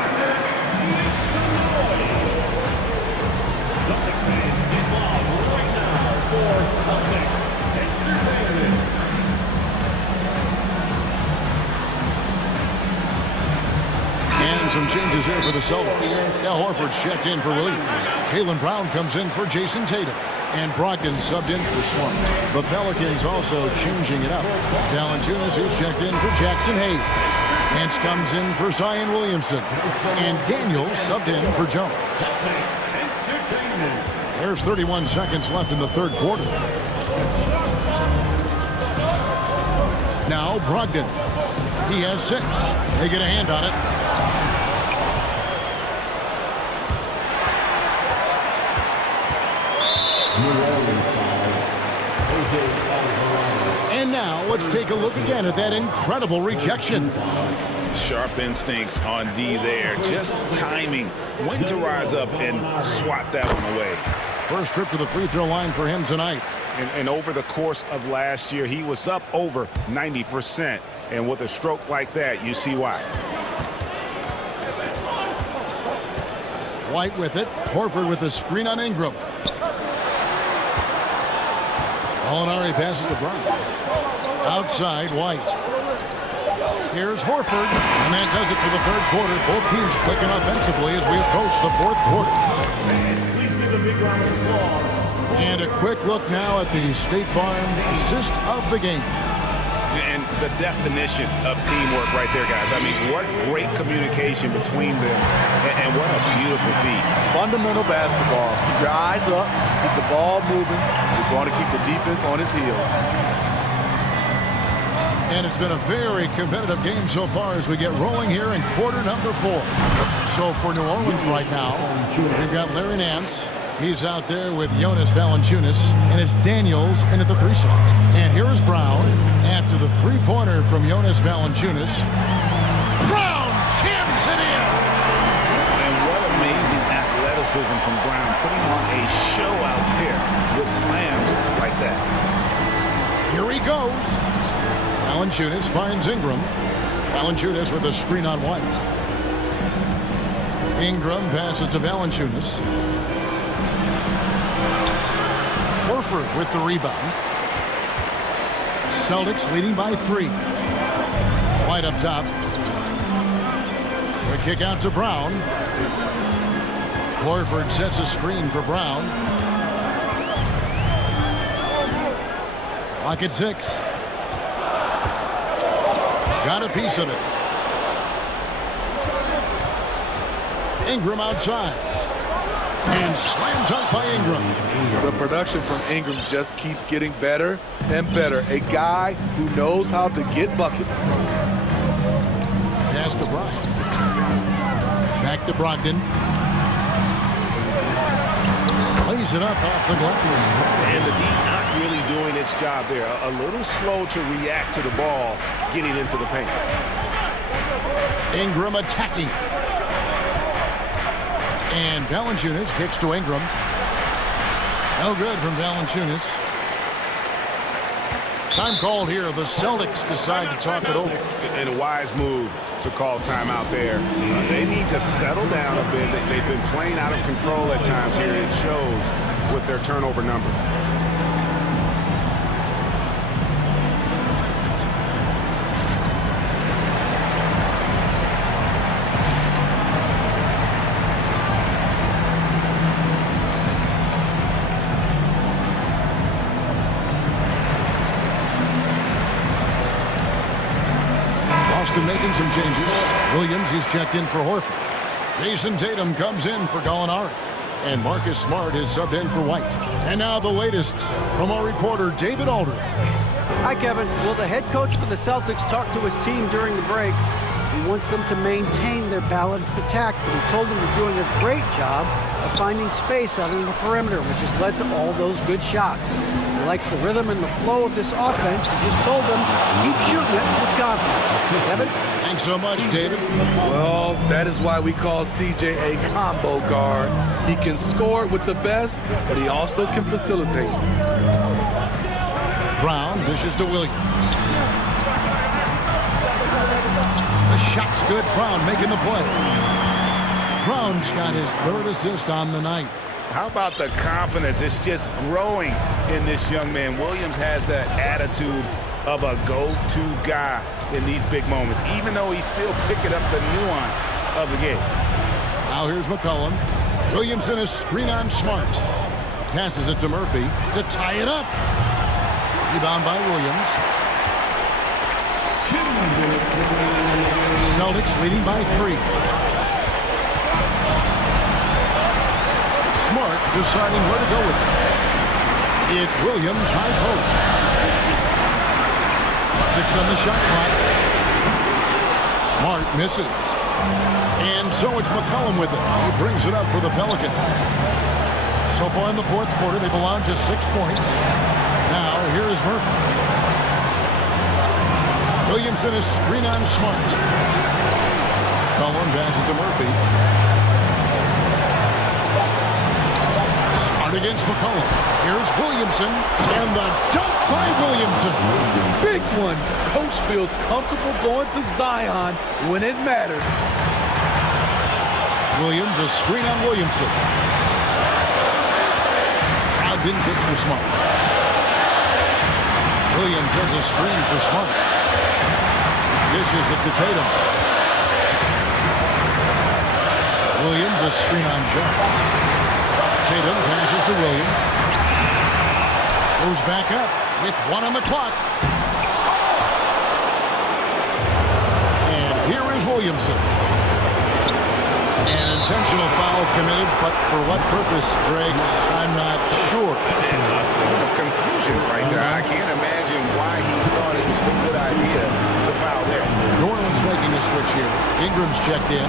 some changes here for the Celtics. Now Horford's checked in for Williams. Jaylen Brown comes in for Jason Tatum. And Brogdon subbed in for Smart. The Pelicans also changing it up. Valanciunas who's checked in for Jackson Hayes. Hance comes in for Zion Williamson. And Daniels subbed in for Jones. There's 31 seconds left in the third quarter. Now Brogdon. He has 6. They get a hand on it. And now let's take a look again at that incredible rejection. Sharp instincts on D there. Just timing. When to rise up and swat that one away. First trip to the free throw line for him tonight. And over the course of last year, he was up over 90%. And with a stroke like that, you see why. White with it. Horford with the screen on Ingram. Molinari passes to Brown. Outside, White. Here's Horford. And that does it for the third quarter. Both teams clicking offensively as we approach the fourth quarter. And a quick look now at the State Farm assist of the game. And the definition of teamwork right there, guys. I mean, what great communication between them, and what a beautiful feat. Fundamental basketball. Keep your eyes up, keep the ball moving. You're going to keep the defense on its heels. And it's been a very competitive game so far as we get rolling here in quarter number 4. So for New Orleans right now, we've got Larry Nance. He's out there with Jonas Valanciunas, and it's Daniels in at the 3 slot. And here is Brown after the three-pointer from Jonas Valanciunas. Brown jams it in! And what amazing athleticism from Brown, putting on a show out there with slams like that. Here he goes. Valanciunas finds Ingram. Valanciunas with a screen on White. Ingram passes to Valanciunas. Horford with the rebound. Celtics leading by 3. White up top. The kick out to Brown. Horford sets a screen for Brown. Clock at 6. Got a piece of it. Ingram outside. And slam dunk by Ingram. The production from Ingram just keeps getting better and better. A guy who knows how to get buckets. Pass to Bryant. Back to Brogdon. Lays it up off the glass. And the D not really doing its job there. A little slow to react to the ball getting into the paint. Ingram attacking. And Valanciunas kicks to Ingram. No good from Valanciunas. Time called here. The Celtics decide to talk it over. And a wise move to call timeout there. They need to settle down a bit. They've been playing out of control at times here. It shows with their turnover numbers. Making some changes. Williams, he's checked in for Horford. Jason Tatum comes in for Gallinari. And Marcus Smart is subbed in for White. And now the latest from our reporter, David Aldridge. Hi, Kevin. Well, the head coach for the Celtics talked to his team during the break. He wants them to maintain their balanced attack, but he told them they're doing a great job of finding space out on the perimeter, which has led to all those good shots. He likes the rhythm and the flow of this offense. He just told them, keep shooting it with confidence. Kevin? Thanks so much, David. Well, that is why we call CJ a combo guard. He can score with the best, but he also can facilitate. Brown dishes to Williams. The shot's good. Brown making the play. Brown's got his 3rd assist on the night. How about the confidence? It's just growing in this young man. Williams has that attitude of a go-to guy in these big moments, even though he's still picking up the nuance of the game. Now here's McCollum. Williamson is screen on Smart. Passes it to Murphy to tie it up. Rebound by Williams. Celtics leading by 3. Smart deciding where to go with it. It's Williams high post. 6 on the shot clock. Smart misses. And so it's McCollum with it. He brings it up for the Pelicans. So far in the fourth quarter, they've allowed just 6 points. Now, here is Murphy. Williamson is screen on Smart. Cullen passes to Murphy. Smart against McCollum. Here's Williamson. And the dunk by Williamson. Big one. Coach feels comfortable going to Zion when it matters. Williams, a screen on Williamson. Didn't pitch to Smart. Williams has a screen for Smart. Dishes it to Tatum. Williams a screen on Jones. Tatum passes to Williams. Goes back up with 1 on the clock. And here is Williamson. An intentional foul committed, but for what purpose, Greg, I'm not sure. And a scene of confusion right there. I can't imagine why he thought it was a good idea to foul there. New Orleans making a switch here. Ingram's checked in.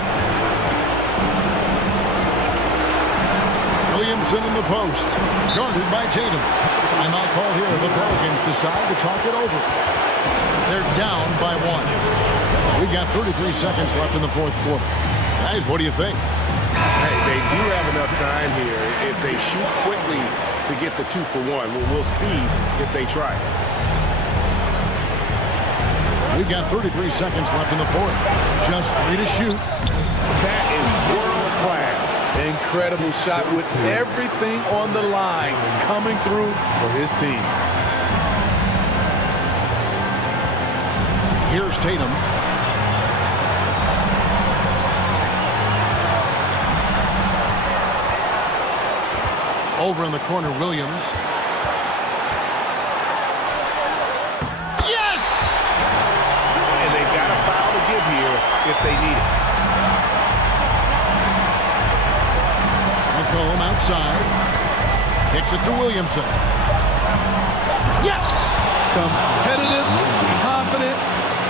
Williamson in the post. Guarded by Tatum. Timeout call here. The Pelicans decide to talk it over. They're down by 1. We got 33 seconds left in the fourth quarter. Guys, what do you think? Hey, they do have enough time here. If they shoot quickly to get the 2 for 1, we'll see if they try. We got 33 seconds left in the fourth. Just 3 to shoot. That is world class. Incredible shot with everything on the line coming through for his team. Here's Tatum. Over in the corner, Williams. Yes! And they've got a foul to give here if they need it. McCollum outside. Kicks it to Williamson. Yes! Competitive, confident,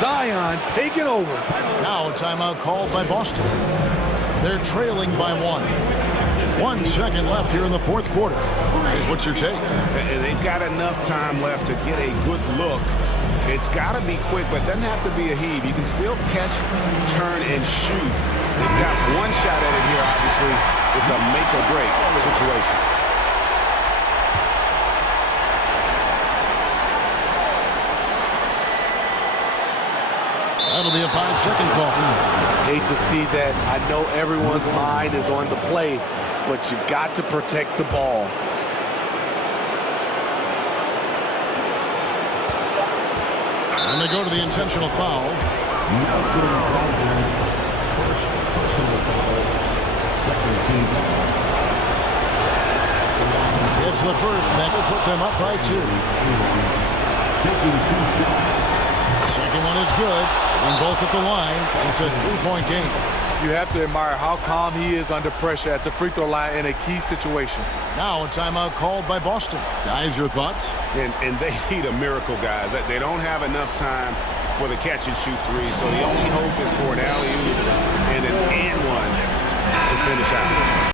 Zion taking over. Now a timeout called by Boston. They're trailing by 1. 1 second left here in the fourth quarter. Here's what's your take? And they've got enough time left to get a good look. It's got to be quick, but it doesn't have to be a heave. You can still catch, turn, and shoot. They've got 1 shot at it here, obviously. It's a make-or-break situation. That'll be a 5-second call. Hate to see that. I know everyone's mind is on the play, but you've got to protect the ball. And they go to the intentional foul. First personal foul. Second team foul. It's the first, and that will put them up by 2. Taking 2 shots. Second one is good, and both at the line. It's a 3-point game. You have to admire how calm he is under pressure at the free throw line in a key situation. Now a timeout called by Boston. Guys, your thoughts? And they need a miracle, guys. They don't have enough time for the catch-and-shoot 3, so the only hope is for an alley-oop and an and-one to finish out.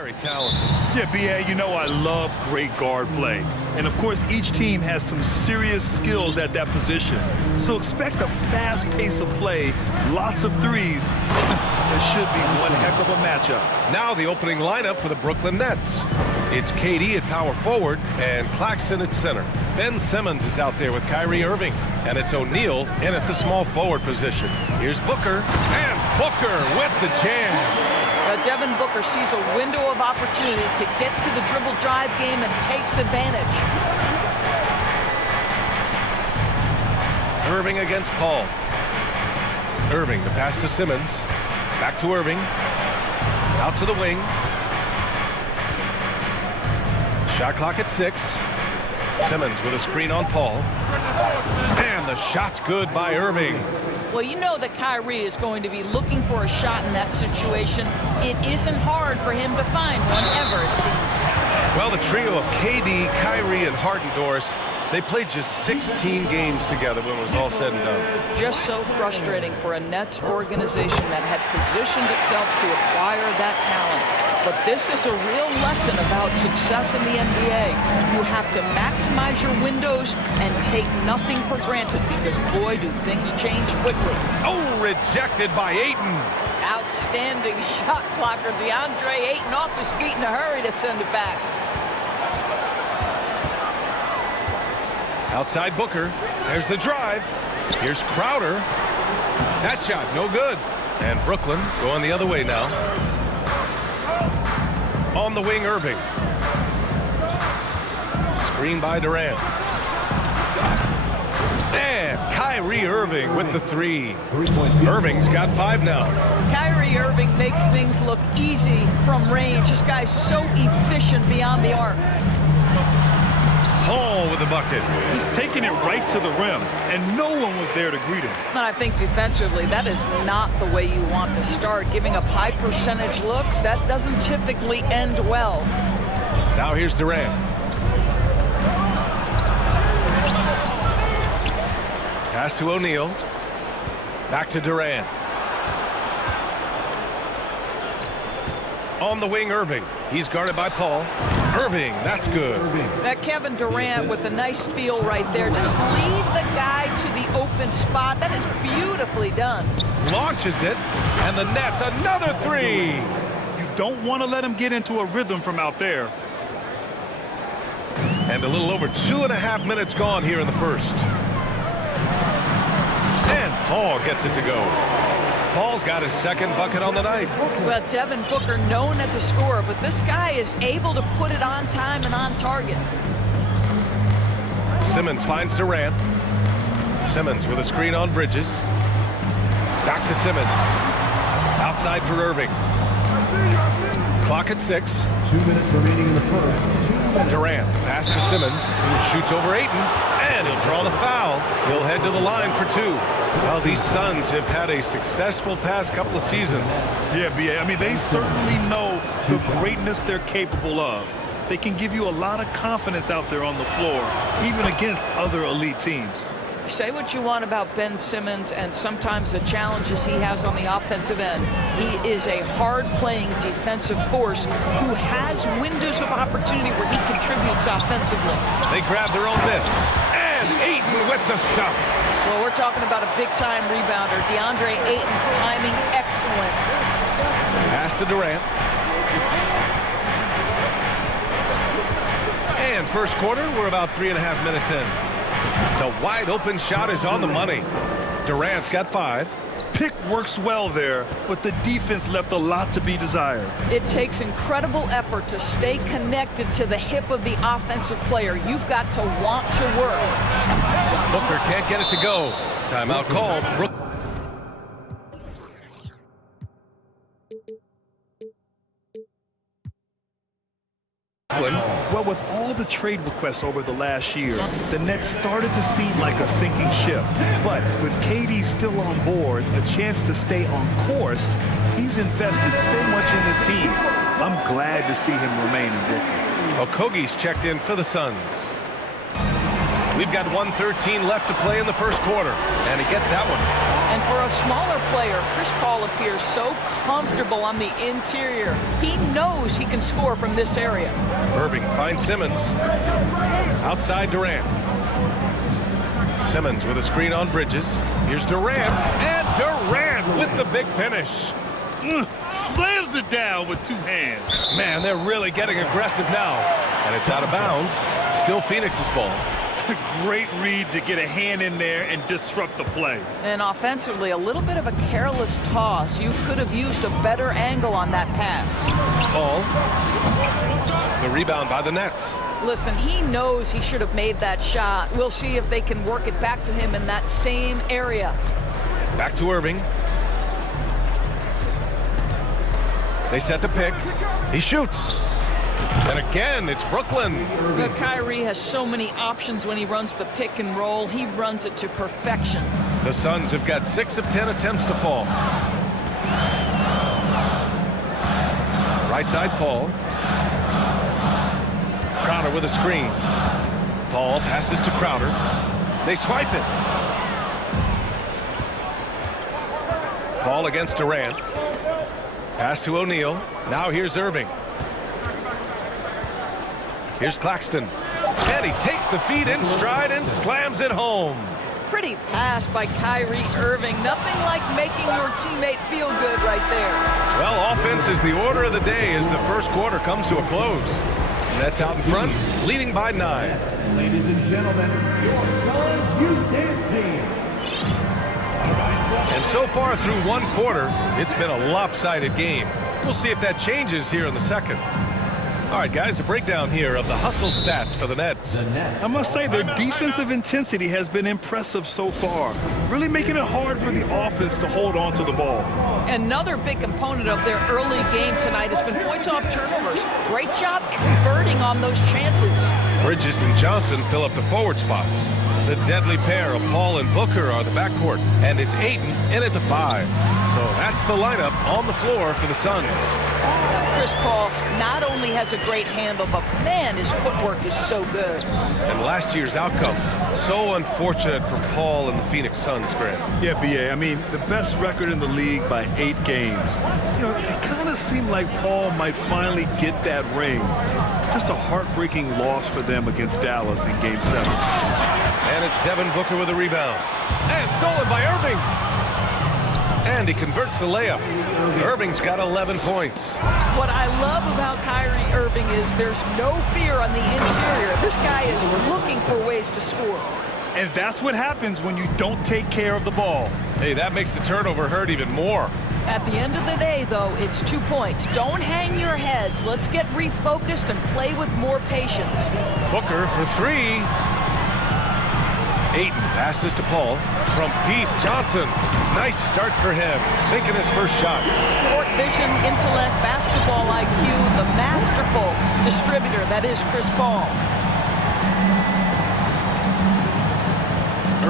Very talented. Yeah, B.A., you know I love great guard play. And, of course, each team has some serious skills at that position. So expect a fast pace of play, lots of threes. It should be one heck of a matchup. Now the opening lineup for the Brooklyn Nets. It's KD at power forward and Claxton at center. Ben Simmons is out there with Kyrie Irving. And it's O'Neal in at the small forward position. Here's Booker. And Booker with the jam. Devin Booker sees a window of opportunity to get to the dribble drive game and takes advantage. Irving against Paul. Irving, the pass to Simmons. Back to Irving. Out to the wing. Shot clock at 6. Simmons with a screen on Paul. And the shot's good by Irving. Well, you know that Kyrie is going to be looking for a shot in that situation. It isn't hard for him to find one ever, it seems. Well, the trio of KD, Kyrie, and Harden, Doris, they played just 16 games together when it was all said and done. Just so frustrating for a Nets organization that had positioned itself to acquire that talent. But this is a real lesson about success in the NBA. You have to maximize your windows and take nothing for granted because, boy, do things change quickly. Oh, rejected by Ayton. Outstanding shot blocker. DeAndre Ayton off his feet in a hurry to send it back. Outside Booker. There's the drive. Here's Crowder. That shot, no good. And Brooklyn going the other way now. On the wing, Irving. Screen by Durant. And Kyrie Irving with the 3. Irving's got 5 now. Kyrie Irving makes things look easy from range. This guy's so efficient beyond the arc. Paul with the bucket. Just taking it right to the rim, and no one was there to greet him. And I think defensively, that is not the way you want to start. Giving up high percentage looks, that doesn't typically end well. Now here's Durant. Pass to O'Neal. Back to Durant. On the wing, Irving. He's guarded by Paul. Irving, that's good. That Kevin Durant with a nice feel right there. Just lead the guy to the open spot. That is beautifully done. Launches it, and the Nets, another 3. You don't want to let him get into a rhythm from out there. And a little over 2.5 minutes gone here in the first. And Paul gets it to go. Paul's got his second bucket on the night. Well, Devin Booker known as a scorer, but this guy is able to put it on time and on target. Simmons finds Durant. Simmons with a screen on Bridges. Back to Simmons. Outside for Irving. Clock at 6. 2 minutes remaining in the first. Durant, pass to Simmons. Shoots over Ayton. And he'll draw the foul. He'll head to the line for 2. Well, these Suns have had a successful past couple of seasons. Yeah, B.A. I mean, they certainly know the greatness they're capable of. They can give you a lot of confidence out there on the floor, even against other elite teams. Say what you want about Ben Simmons and sometimes the challenges he has on the offensive end. He is a hard-playing defensive force who has windows of opportunity where he contributes offensively. They grab their own miss. And Ayton with the stuff. Well, we're talking about a big-time rebounder. DeAndre Ayton's timing excellent. Pass to Durant. And first quarter, we're about 3.5 minutes in. The wide open shot is on the money. Durant's got 5. Pick works well there, but the defense left a lot to be desired. It takes incredible effort to stay connected to the hip of the offensive player. You've got to want to work. Booker can't get it to go. Timeout called. Well, with all the trade requests over the last year, the Nets started to seem like a sinking ship. But with KD still on board, a chance to stay on course, he's invested so much in his team. I'm glad to see him remain in Brooklyn. Okogie's checked in for the Suns. We've got 1:13 left to play in the first quarter, and he gets that one. And for a smaller player, Chris Paul appears so comfortable on the interior. He knows he can score from this area. Irving finds Simmons. Outside Durant. Simmons with a screen on Bridges. Here's Durant. And Durant with the big finish. Slams it down with two hands. Man, they're really getting aggressive now. And it's out of bounds. Still Phoenix's ball. Great read to get a hand in there and disrupt the play. And offensively, a little bit of a careless toss. You could have used a better angle on that pass. Paul. The rebound by the Nets. Listen, he knows he should have made that shot. We'll see if they can work it back to him in that same area. Back to Irving. They set the pick. He shoots. And again, it's Brooklyn. But Kyrie has so many options when he runs the pick and roll. He runs it to perfection. The Suns have got 6 of 10 attempts to fall. Right side, Paul. Crowder with a screen. Paul passes to Crowder. They swipe it. Paul against Durant. Pass to O'Neal. Now here's Irving. Here's Claxton. And he takes the feed in stride and slams it home. Pretty pass by Kyrie Irving. Nothing like making your teammate feel good right there. Well, offense is the order of the day as the first quarter comes to a close. Nets out in front, leading by 9. Ladies and gentlemen, your Suns Youth Dance Team. And so far through one quarter, it's been a lopsided game. We'll see if that changes here in the second. All right, guys, a breakdown here of the hustle stats for the Nets. I must say, their defensive intensity has been impressive so far, really making it hard for the offense to hold on to the ball. Another big component of their early game tonight has been points off turnovers. Great job converting on those chances. Bridges and Johnson fill up the forward spots. The deadly pair of Paul and Booker are the backcourt, and it's Ayton in at the 5. So that's the lineup on the floor for the Suns. Chris Paul not only has a great handle, but man, his footwork is so good. And last year's outcome, so unfortunate for Paul and the Phoenix Suns, Grant. Yeah, B.A., I mean, the best record in the league by 8 games. You know, it kind of seemed like Paul might finally get that ring. Just a heartbreaking loss for them against Dallas in Game 7. And it's Devin Booker with a rebound. And stolen by Irving. And he converts the layup. Irving's got 11 points. What I love about Kyrie Irving is there's no fear on the interior. This guy is looking for ways to score. And that's what happens when you don't take care of the ball. Hey, that makes the turnover hurt even more. At the end of the day, though, it's 2 points. Don't hang your heads. Let's get refocused and play with more patience. Booker for 3. Ayton passes to Paul. From deep, Johnson. Nice start for him. Sinking his first shot. Court vision, intellect, basketball IQ, the masterful distributor that is Chris Paul.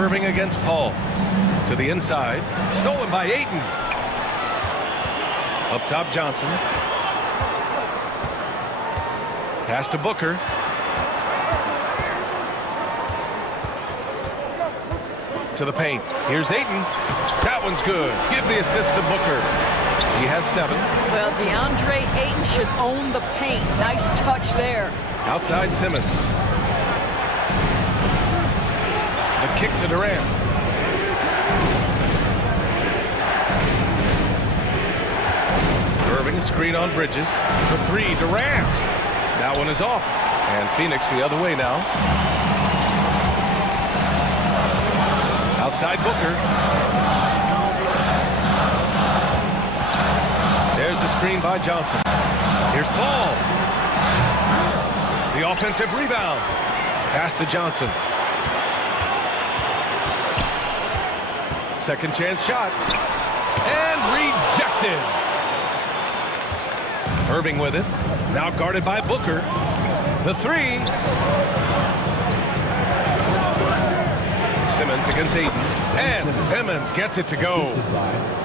Irving against Paul. To the inside. Stolen by Ayton. Up top, Johnson. Pass to Booker. To the paint. Here's Ayton. That one's good. Give the assist to Booker. He has 7. Well, DeAndre Ayton should own the paint. Nice touch there. Outside Simmons. The kick to Durant. Irving, screen on Bridges. For 3, Durant. That one is off. And Phoenix the other way now. Outside Booker. There's the screen by Johnson. Here's Paul. The offensive rebound. Pass to Johnson. Second chance shot. And rejected. Irving with it. Now guarded by Booker. The 3. Simmons against Ayton. And Simmons gets it to go.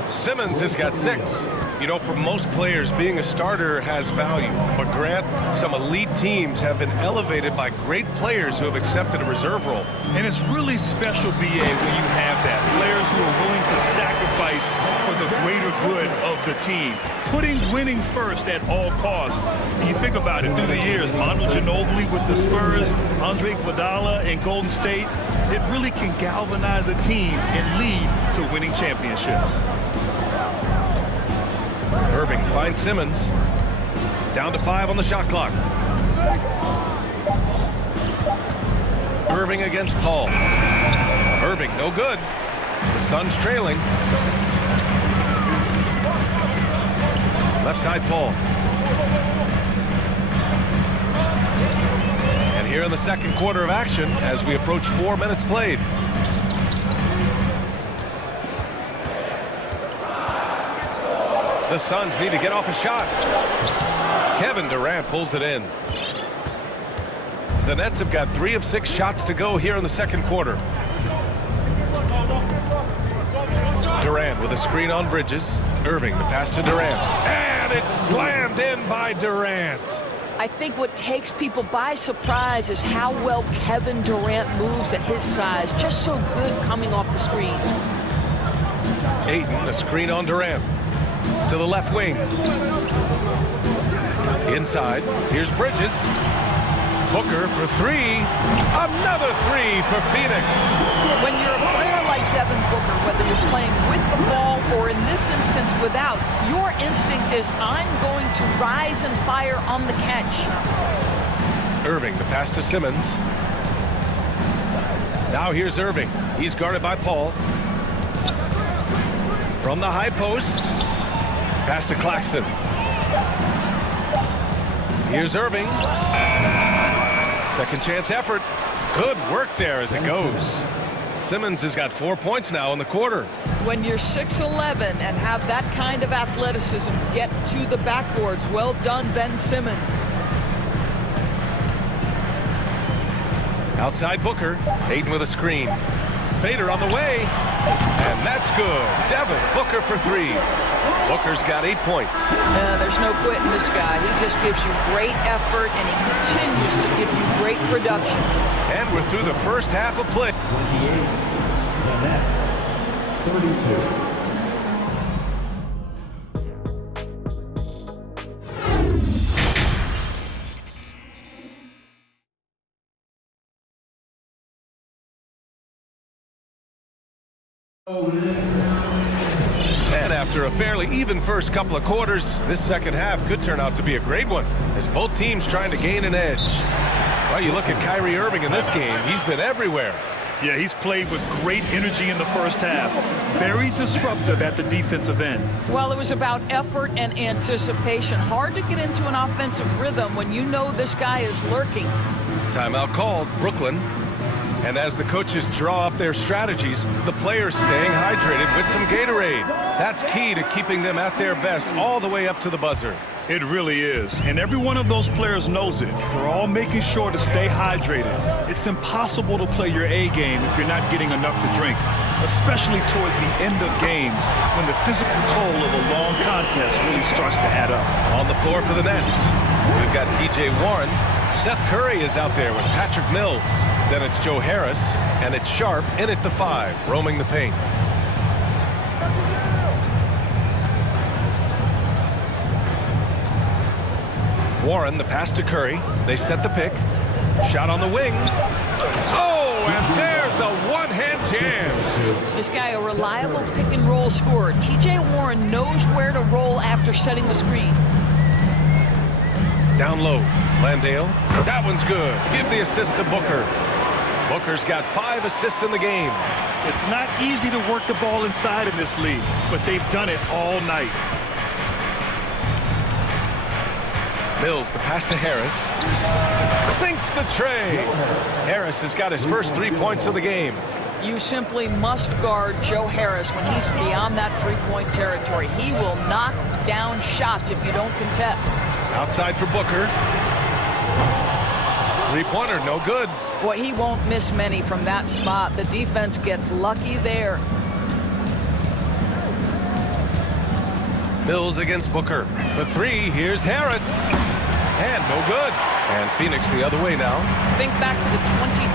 Simmons has got 6. You know, for most players, being a starter has value. But Grant, some elite teams have been elevated by great players who have accepted a reserve role. And it's really special, BA, when you have that. Players who are willing to sacrifice for the greater good of the team. Putting winning first at all costs. And you think about it, through the years, Manu Ginobili with the Spurs, Andre Iguodala in Golden State, it really can galvanize a team and lead to winning championships. Irving finds Simmons. Down to 5 on the shot clock. Irving against Paul. Irving, no good. The Suns trailing. Left side, Paul. And here in the second quarter of action, as we approach 4 minutes played. The Suns need to get off a shot. Kevin Durant pulls it in. The Nets have got 3 of 6 shots to go here in the second quarter. Durant with a screen on Bridges. Irving, the pass to Durant. And it's slammed in by Durant. I think what takes people by surprise is how well Kevin Durant moves at his size. Just so good coming off the screen. Ayton, the screen on Durant. To the left wing. Inside, here's Bridges. Booker for 3. Another 3 for Phoenix. When you're a player like Devin Booker, whether you're playing with the ball or in this instance without, your instinct is, I'm going to rise and fire on the catch. Irving, the pass to Simmons. Now here's Irving. He's guarded by Paul. From the high post. Pass to Claxton. Here's Irving. Second chance effort. Good work there as it goes. Simmons has got 4 points now in the quarter. When you're 6'11" and have that kind of athleticism, get to the backboards. Well done, Ben Simmons. Outside Booker. Ayton with a screen. Fader on the way. And that's good. Devin Booker for 3. Booker's got 8 points. There's no quitting this guy. He just gives you great effort, and he continues to give you great production. And we're through the first half of play. 28. The Nets, 32. And after a fairly even first couple of quarters, this second half could turn out to be a great one, as both teams trying to gain an edge. Well, you look at Kyrie Irving in this game, he's been everywhere. Yeah, he's played with great energy in the first half. Very disruptive at the defensive end. Well, it was about effort and anticipation. Hard to get into an offensive rhythm when you know this guy is lurking. Timeout called, Brooklyn. And as the coaches draw up their strategies, the players staying hydrated with some Gatorade. That's key to keeping them at their best all the way up to the buzzer. It really is. And every one of those players knows it. They're all making sure to stay hydrated. It's impossible to play your A game if you're not getting enough to drink, especially towards the end of games when the physical toll of a long contest really starts to add up. On the floor for the Nets, we've got TJ Warren. Seth Curry is out there with Patrick Mills. Then it's Joe Harris, and it's Sharp in at the 5, roaming the paint. Warren, the pass to Curry. They set the pick. Shot on the wing. Oh, and there's a one-hand jam. This guy, a reliable pick-and-roll scorer. TJ Warren knows where to roll after setting the screen. Down low, Landale. That one's good. Give the assist to Booker. Booker's got 5 assists in the game. It's not easy to work the ball inside in this league, but they've done it all night. Mills, the pass to Harris. Sinks the tray. Harris has got his first 3 points of the game. You simply must guard Joe Harris when he's beyond that three-point territory. He will knock down shots if you don't contest. Outside for Booker. Three-pointer, no good. Boy, he won't miss many from that spot. The defense gets lucky there. Mills against Booker. For three, here's Harris. And no good. And Phoenix the other way now. Think back to the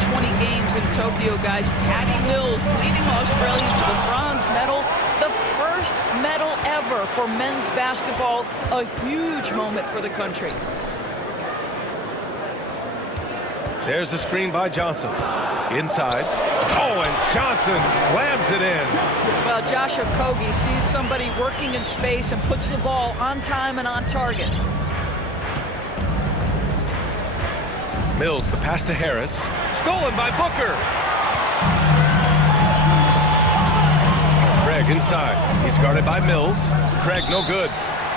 2020 games in Tokyo, guys. Patty Mills leading Australia to the bronze medal. The first medal ever for men's basketball. A huge moment for the country. There's the screen by Johnson. Inside. Oh, and Johnson slams it in. Well, Josh Okogie sees somebody working in space and puts the ball on time and on target. Mills, the pass to Harris. Stolen by Booker. Craig inside. He's guarded by Mills. Craig no good.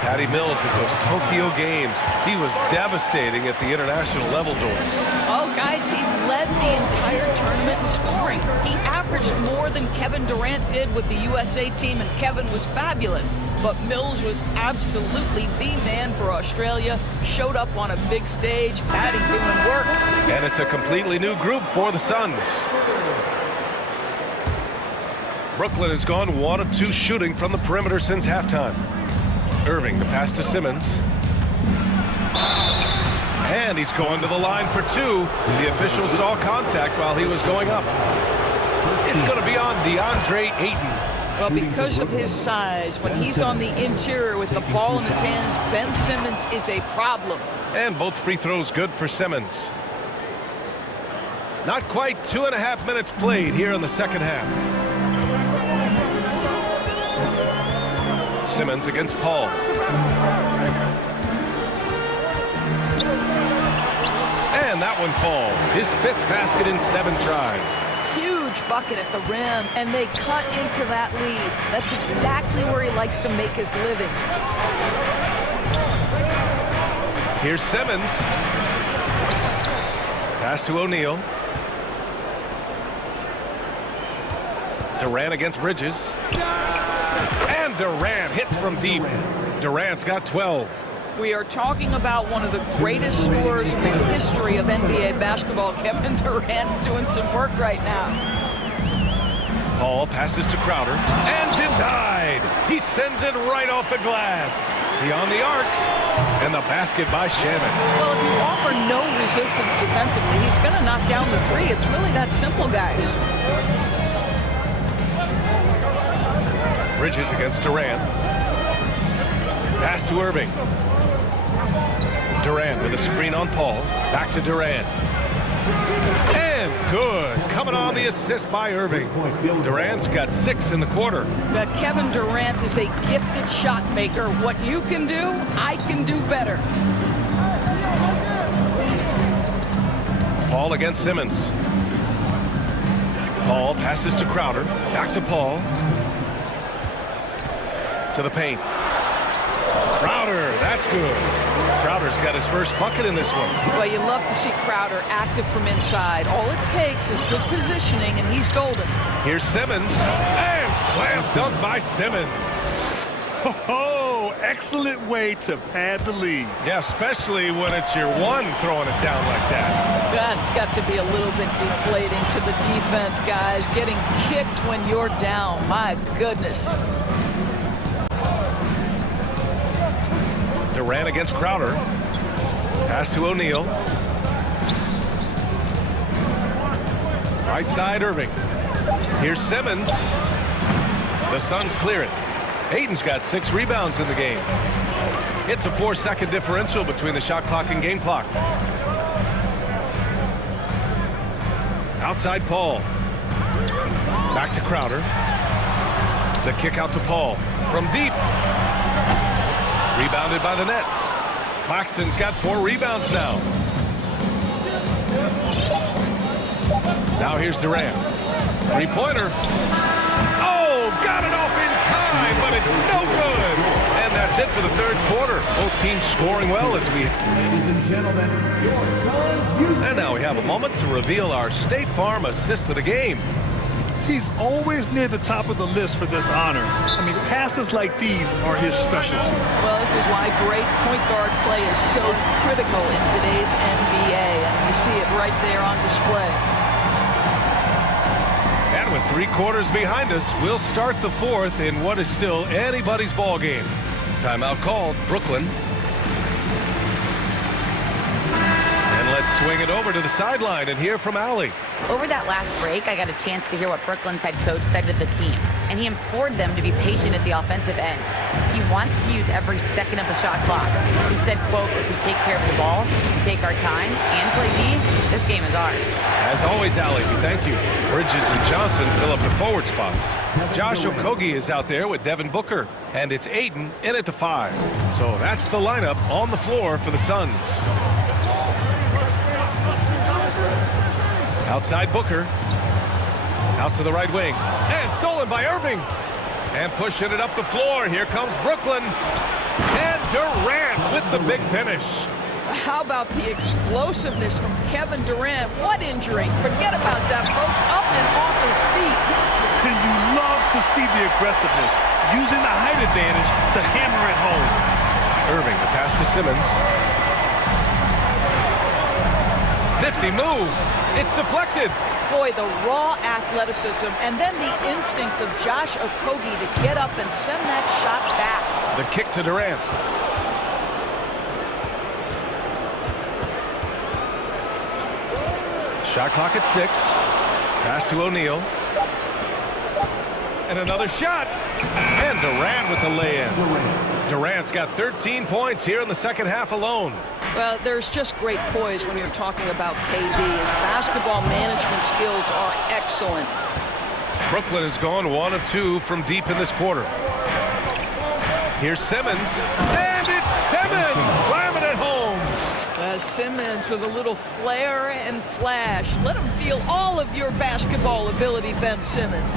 Patty Mills at those Tokyo games. He was devastating at the international level, Doris. Oh, guys, he led the entire tournament in scoring. He averaged more than Kevin Durant did with the USA team, and Kevin was fabulous. But Mills was absolutely the man for Australia. Showed up on a big stage. Patty doing work. And it's a completely new group for the Suns. Brooklyn has gone 1 of 2 shooting from the perimeter since halftime. Irving, the pass to Simmons. And he's going to the line for 2. The official saw contact while he was going up. It's going to be on DeAndre Ayton. Well, because of his size, when he's on the interior with the ball in his hands, Ben Simmons is a problem. And both free throws good for Simmons. Not quite 2.5 minutes played here in the second half. Simmons against Paul. And that one falls. His 5th basket in 7 tries. Huge bucket at the rim, and they cut into that lead. That's exactly where he likes to make his living. Here's Simmons. Pass to O'Neal. Durant against Bridges. And Durant hits from deep. Durant's got 12. We are talking about one of the greatest scorers in the history of NBA basketball. Kevin Durant's doing some work right now. Paul passes to Crowder. And denied! He sends it right off the glass. Beyond the arc. And the basket by Shaman. Well, if you offer no resistance defensively, he's going to knock down the 3. It's really that simple, guys. Bridges against Durant. Pass to Irving. Durant with a screen on Paul. Back to Durant. And good. Coming on the assist by Irving. Durant's got 6 in the quarter. Kevin Durant is a gifted shot maker. What you can do, I can do better. Paul against Simmons. Paul passes to Crowder. Back to Paul. To the paint. Crowder, that's good. Crowder's got his first bucket in this one. Well, you love to see Crowder active from inside. All it takes is good positioning, and he's golden. Here's Simmons. And slam dunk by Simmons. Oh, excellent way to pad the lead. Yeah, especially when it's your one throwing it down like that. That's got to be a little bit deflating to the defense, guys. Getting kicked when you're down. My goodness. Durant against Crowder. Pass to O'Neal. Right side, Irving. Here's Simmons. The Suns clear it. Ayton's got 6 rebounds in the game. It's a 4-second differential between the shot clock and game clock. Outside Paul. Back to Crowder. The kick out to Paul. From deep. Rebounded by the Nets. Claxton's got 4 rebounds now. Now here's Durant. 3-pointer. Oh, got it off in time, but it's no good. And that's it for the 3rd quarter. Both teams scoring well as we... Ladies and gentlemen, your Suns... And now we have a moment to reveal our State Farm assist of the game. He's always near the top of the list for this honor. I mean, Passes like these are his specialty. Well, this is why great point guard play is so critical in today's NBA, and you see it right there on display. And with 3 quarters behind us, we'll start the 4th in what is still anybody's ball game. Timeout called, Brooklyn. And let's swing it over to the sideline and hear from Allie. Over that last break, I got a chance to hear what Brooklyn's head coach said to the team, and he implored them to be patient at the offensive end. He wants to use every second of the shot clock. He said, quote, if we take care of the ball, take our time, and play D, this game is ours. As always, Allie, we thank you. Bridges and Johnson fill up the forward spots. Josh Okogie is out there with Devin Booker, and it's Aiden in at the 5. So that's the lineup on the floor for the Suns. Outside Booker. Out to the right wing. And stolen by Irving. And pushing it up the floor. Here comes Brooklyn. And Durant with the big finish. How about the explosiveness from Kevin Durant? What injury? Forget about that, folks. Up and off his feet. And you love to see the aggressiveness, using the height advantage to hammer it home. Irving, the pass to Simmons. Nifty move. It's deflected. Boy, the raw athleticism and then the instincts of Josh Okogie to get up and send that shot back. The kick to Durant. Shot clock at 6. Pass to O'Neal. And another shot. And Durant with the lay-in. Durant's got 13 points here in the second half alone. Well, there's just great poise when you're talking about KD. His basketball management skills are excellent. Brooklyn has gone 1 of 2 from deep in this quarter. Here's Simmons. And it's Simmons slamming it home. Simmons with a little flair and flash. Let him feel all of your basketball ability, Ben Simmons.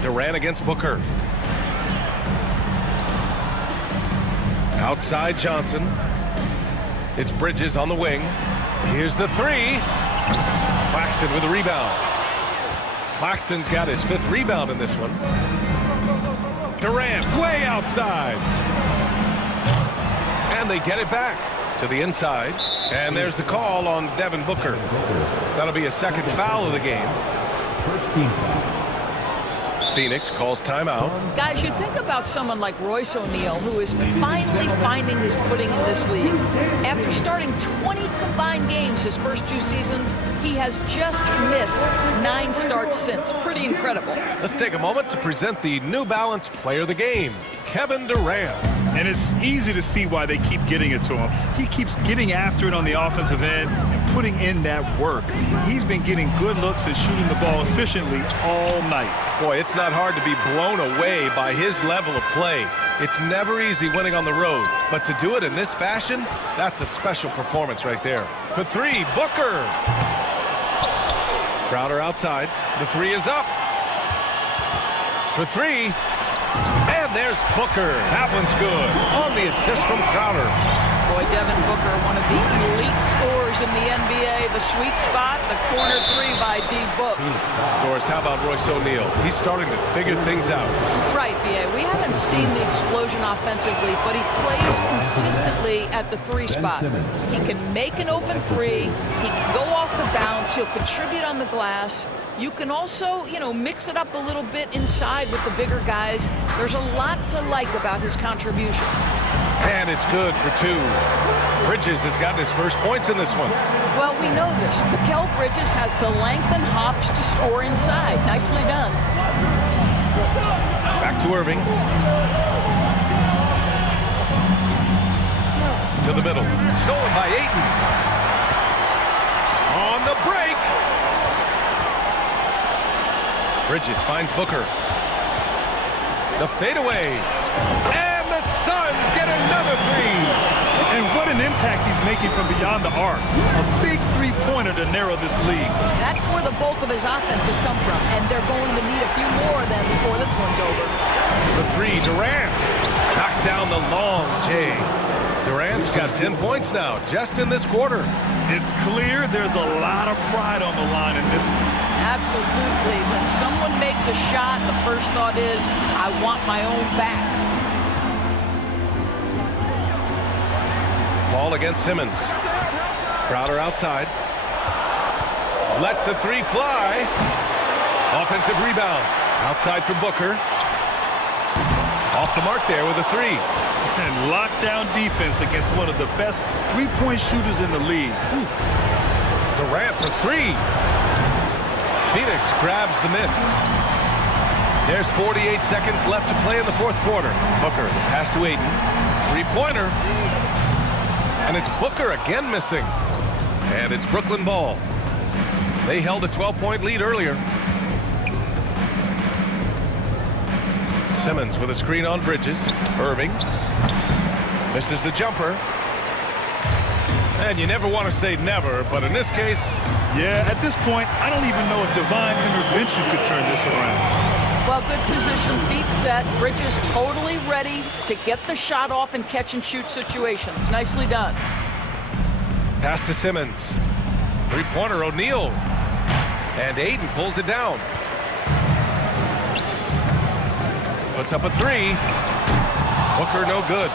Durant against Booker. Outside Johnson. It's Bridges on the wing. Here's the 3. Claxton with a rebound. Claxton's got his 5th rebound in this one. Durant way outside. And they get it back to the inside. And there's the call on Devin Booker. That'll be a second foul of the game. First team foul. Phoenix calls timeout. Guys, you think about someone like Royce O'Neal, who is finally finding his footing in this league. After starting 20 combined games his first 2 seasons, he has just missed 9 starts since. Pretty incredible. Let's take a moment to present the New Balance Player of the Game, Kevin Durant. And it's easy to see why they keep getting it to him. He keeps getting after it on the offensive end and putting in that work. He's been getting good looks and shooting the ball efficiently all night. Boy, it's not hard to be blown away by his level of play. It's never easy winning on the road, but to do it in this fashion, that's a special performance right there. For 3, Booker. Crowder outside. The 3 is up. For 3. And there's Booker. That one's good. On the assist from Crowder. Boy, Devin Booker, one of the elite scorers in the NBA. The sweet spot, the corner 3 by D. Book. Doris, how about Royce O'Neal? He's starting to figure things out. Right, B.A. We haven't seen the explosion offensively, but he plays consistently at the 3 spot. He can make an open 3. He can go off the bounce. He'll contribute on the glass. You can also, mix it up a little bit inside with the bigger guys. There's a lot to like about his contributions. And it's good for 2. Bridges has gotten his first points in this one. Well, we know this. Mikal Bridges has the length and hops to score inside. Nicely done. Back to Irving. To the middle. Stolen by Ayton. On the break. Bridges finds Booker. The fadeaway. And the Suns get another 3. And what an impact he's making from beyond the arc. A big 3-pointer to narrow this lead. That's where the bulk of his offense has come from, and they're going to need a few more than before this one's over. The 3, Durant. Knocks down the long J. Durant's got 10 points now, just in this quarter. It's clear there's a lot of pride on the line in this one. Absolutely. When someone makes a shot, the first thought is, I want my own back. Ball against Simmons. Crowder outside. Lets the three fly. Offensive rebound. Outside for Booker. Off the mark there with a three. And lockdown defense against one of the best three-point shooters in the league. Durant for three. Phoenix grabs the miss. There's 48 seconds left to play in the fourth quarter. Booker, pass to Ayton. Three-pointer. And it's Booker again missing. And it's Brooklyn ball. They held a 12-point lead earlier. Simmons with a screen on Bridges. Irving misses the jumper. And you never want to say never, but in this case... Yeah, at this point, I don't even know if divine intervention could turn this around. Well, good position, feet set. Bridges totally ready to get the shot off in catch-and-shoot situations. Nicely done. Pass to Simmons. Three-pointer, O'Neal. And Ayton pulls it down. Puts up a three. Booker no good.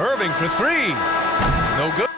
Irving for three. No good.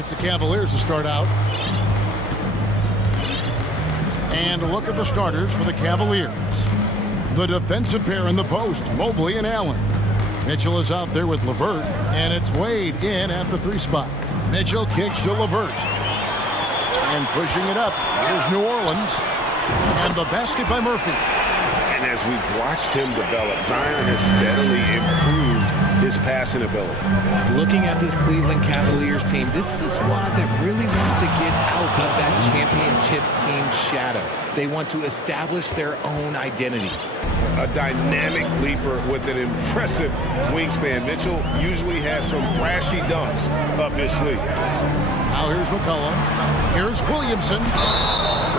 And it's the Cavaliers to start out. And look at the starters for the Cavaliers. The defensive pair in the post, Mobley and Allen. Mitchell is out there with LeVert, and it's Wade in at the 3 spot. Mitchell kicks to LeVert. And pushing it up, here's New Orleans. And the basket by Murphy. And as we've watched him develop, Zion has steadily improved his passing ability. Looking at this Cleveland Cavaliers team, this is a squad that really wants to get out of that championship team shadow. They want to establish their own identity. A dynamic leaper with an impressive wingspan. Mitchell usually has some flashy dunks up his sleeve. Now here's McCollum. Here's Williamson.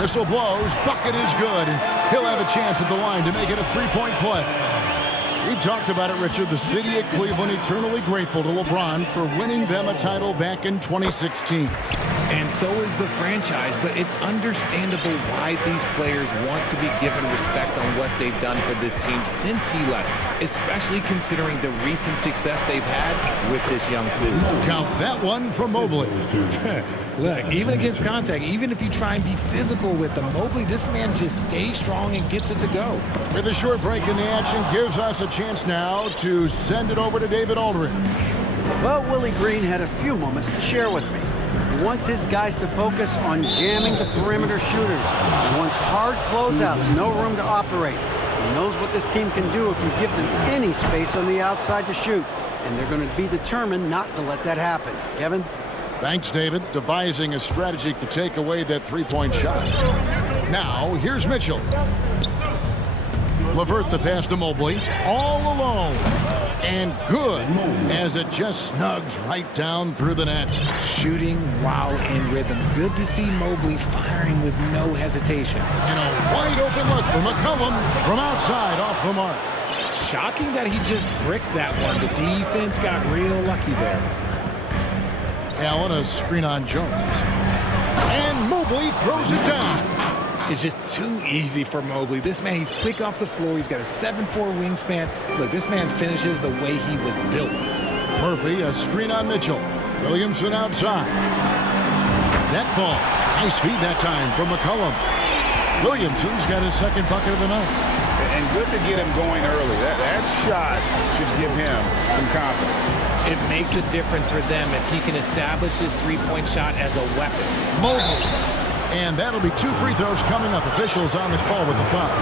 Whistle blows. Bucket is good. And he'll have a chance at the line to make it a 3-point play. We talked about it, Richard. The city of Cleveland eternally grateful to LeBron for winning them a title back in 2016. And so is the franchise, but it's understandable why these players want to be given respect on what they've done for this team since he left, especially considering the recent success they've had with this young crew. Count that one from Mobley. Look, even against contact, even if you try and be physical with them, Mobley, this man just stays strong and gets it to go. With a short break in the action, gives us a chance now to send it over to David Aldridge. Well, Willie Green had a few moments to share with me. He wants his guys to focus on jamming the perimeter shooters. He wants hard closeouts, no room to operate. He knows what this team can do if you give them any space on the outside to shoot. And they're going to be determined not to let that happen. Kevin? Thanks, David. Devising a strategy to take away that 3-point shot. Now, here's Mitchell. LeVert the pass to Mobley. All alone. And good as it just snugs right down through the net. Shooting while in rhythm. Good to see Mobley firing with no hesitation. And a wide open look for McCollum from outside off the mark. Shocking that he just bricked that one. The defense got real lucky there. Allen, a screen on Jones. And Mobley throws it down. It's just too easy for Mobley. This man, he's quick off the floor. He's got a 7'4" wingspan. Look, this man finishes the way he was built. Murphy, a screen on Mitchell. Williamson outside. That falls. Nice feed that time from McCollum. Williamson's got his second bucket of the night. And good to get him going early. That shot should give him some confidence. It makes a difference for them if he can establish his 3-point shot as a weapon. Mobley. And that'll be 2 free throws coming up. Officials on the call with the foul.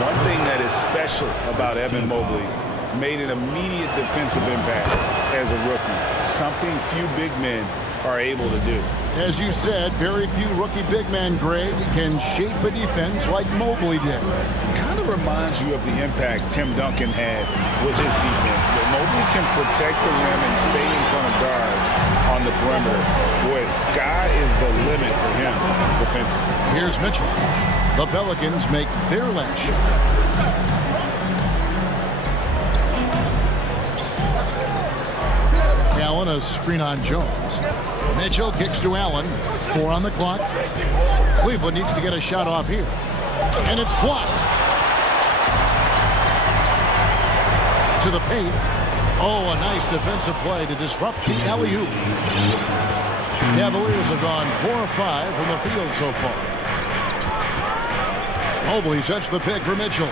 One thing that is special about Evan Mobley, made an immediate defensive impact as a rookie. Something few big men are able to do. As you said, very few rookie big men, Greg, can shape a defense like Mobley did. Kind of reminds you of the impact Tim Duncan had with his defense. But Mobley can protect the rim and stay in front of guards on the perimeter. Boy, sky is the limit for him defensively. Here's Mitchell. The Pelicans make their last shot. Allen, a screen on Jones. Mitchell kicks to Allen. 4 on the clock. Cleveland needs to get a shot off here. And it's blocked. To the paint. Oh, a nice defensive play to disrupt the alley-oop. Cavaliers have gone 4 of 5 from the field so far. Mobley sets the pick for Mitchell.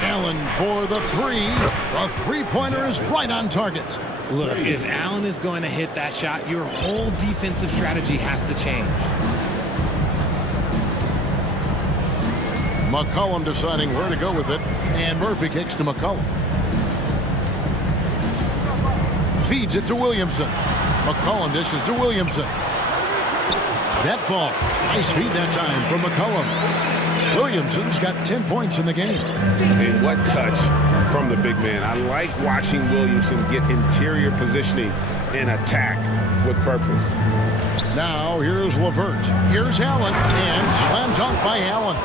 Allen for the 3. A 3-pointer is right on target. Look, if Allen is going to hit that shot, your whole defensive strategy has to change. McCollum deciding where to go with it, and Murphy kicks to McCollum. Feeds it to Williamson. McCollum dishes to Williamson. That falls. Nice feed that time from McCollum. Williamson's got 10 points in the game. And what touch from the big man. I like watching Williamson get interior positioning and attack with purpose. Now here's LeVert. Here's Allen, and slam dunk by Allen.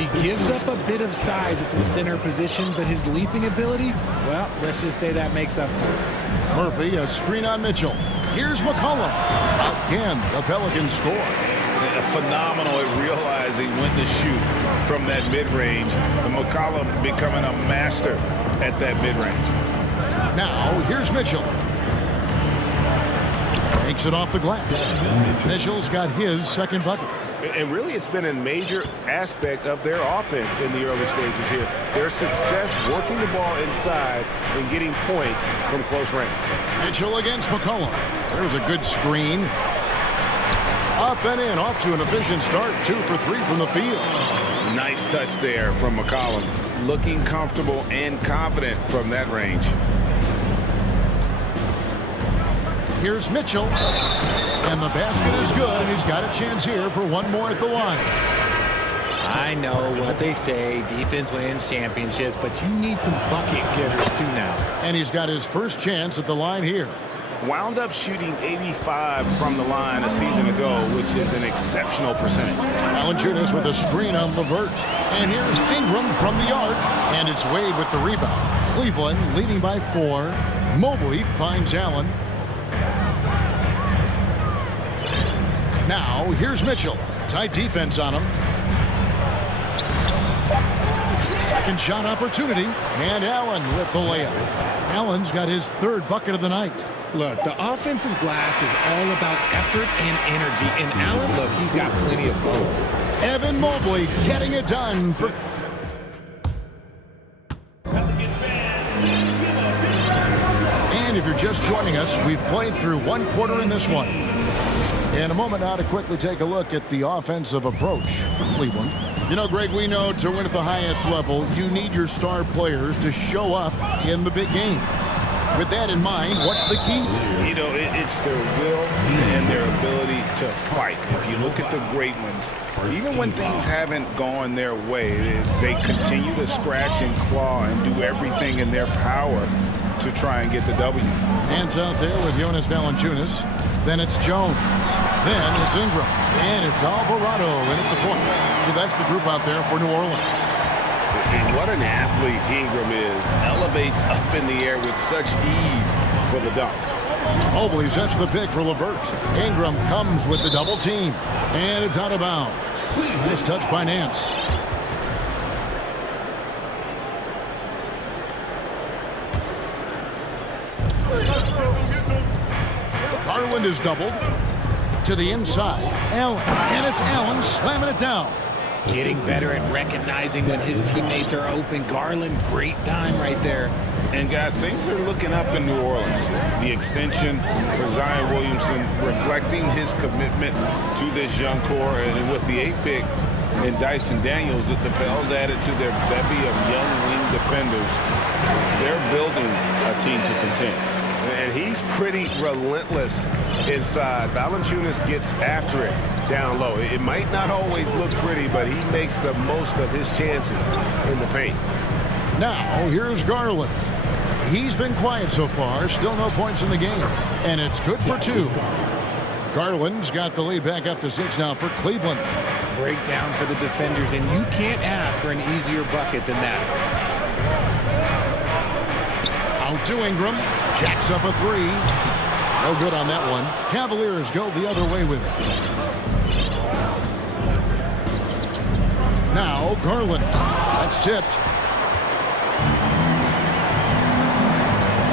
He gives up a bit of size at the center position, but his leaping ability, well, let's just say that makes up for it. Murphy, a screen on Mitchell. Here's McCollum. Again, the Pelicans score. Phenomenal at realizing when to shoot from that mid-range. And McCollum becoming a master at that mid-range. Now, here's Mitchell. Takes it off the glass. Mitchell's got his second bucket. And really, it's been a major aspect of their offense in the early stages here. Their success working the ball inside and getting points from close range. Mitchell against McCollum. There's a good screen. Up and in, off to an efficient start. 2 for 3 from the field. Nice touch there from McCollum. Looking comfortable and confident from that range. Here's Mitchell. And the basket is good, and he's got a chance here for one more at the line. I know what they say, defense wins championships, but you need some bucket getters too now. And he's got his first chance at the line here. Wound up shooting 85 from the line a season ago, which is an exceptional percentage. Valanciunas with a screen on Levert. And here's Ingram from the arc, and it's Wade with the rebound. Cleveland leading by 4. Mobley finds Allen. Now, here's Mitchell. Tight defense on him. Second shot opportunity, and Allen with the layup. Allen's got his third bucket of the night. Look, the offensive glass is all about effort and energy. And Allen, look, he's got plenty of both. Evan Mobley getting it done for... And if you're just joining us, we've played through one quarter in this one. In a moment now to quickly take a look at the offensive approach for Cleveland. You know, Greg, we know to win at the highest level, you need your star players to show up in the big games. With that in mind, what's the key? You know, it's their will and their ability to fight. If you look at the great ones, even when things haven't gone their way, they continue to scratch and claw and do everything in their power to try and get the W. Hands out there with Jonas Valanciunas. Then it's Jones. Then it's Ingram. And it's Alvarado in at the point. So that's the group out there for New Orleans. And what an athlete Ingram is. Elevates up in the air with such ease for the dunk. Mobley sets the pick for Levert. Ingram comes with the double team. And it's out of bounds. Nice touch by Nance. Garland is doubled. To the inside. Allen. And it's Allen slamming it down. Getting better at recognizing when his teammates are open. Garland, great time right there. And guys, things are looking up in New Orleans. The extension for Zion Williamson reflecting his commitment to this young core, and with the 8th pick and Dyson Daniels, the Pels added to their bevy of young wing defenders. They're building a team to contend. And he's pretty relentless inside. Valanciunas gets after it down low. It might not always look pretty, but he makes the most of his chances in the paint. Now, here's Garland. He's been quiet so far. Still no points in the game. And it's good for 2. Garland's got the lead back up to 6 now for Cleveland. Breakdown for the defenders, and you can't ask for an easier bucket than that. Out to Ingram. Jacks up a 3. No good on that one. Cavaliers go the other way with it. Now Garland. That's tipped.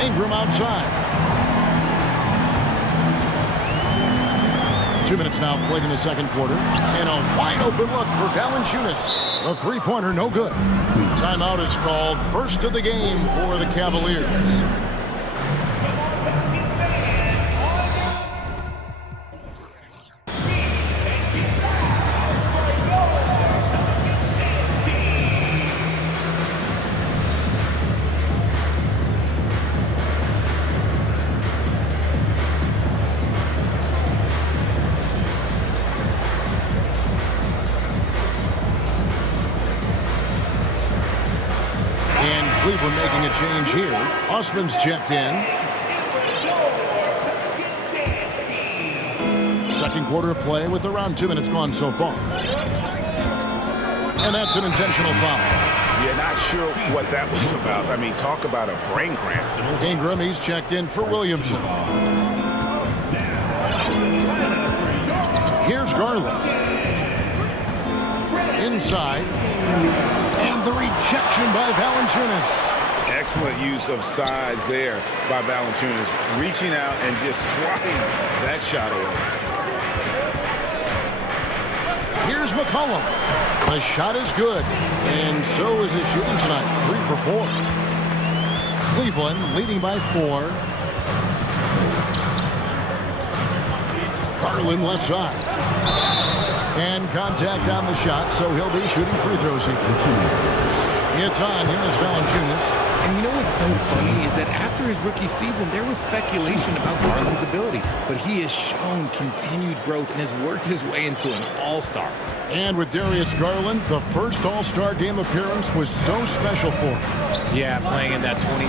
Ingram outside. 2 minutes now played in the second quarter. And a wide open look for Valanciunas. The three-pointer no good. Timeout is called. First of the game for the Cavaliers. Cleveland making a change here. Osman's checked in. Second quarter of play with around 2 minutes gone so far. And that's an intentional foul. Yeah, not sure what that was about. I mean, talk about a brain cramp. Ingram, he's checked in for Williamson. Here's Garland. Inside. And the rejection by Valanciunas. Excellent use of size there by Valanciunas, reaching out and just swatting that shot away. Here's McCollum. The shot is good, and so is his shooting tonight, 3 for 4. Cleveland leading by 4. Garland left side. And contact on the shot, so he'll be shooting free throws here. It's on. Here's Valanciunas. And you know what's so funny is that after his rookie season, there was speculation about Garland's ability, but he has shown continued growth and has worked his way into an all-star. And with Darius Garland, the first All-Star Game appearance was so special for him. Yeah, playing in that 2022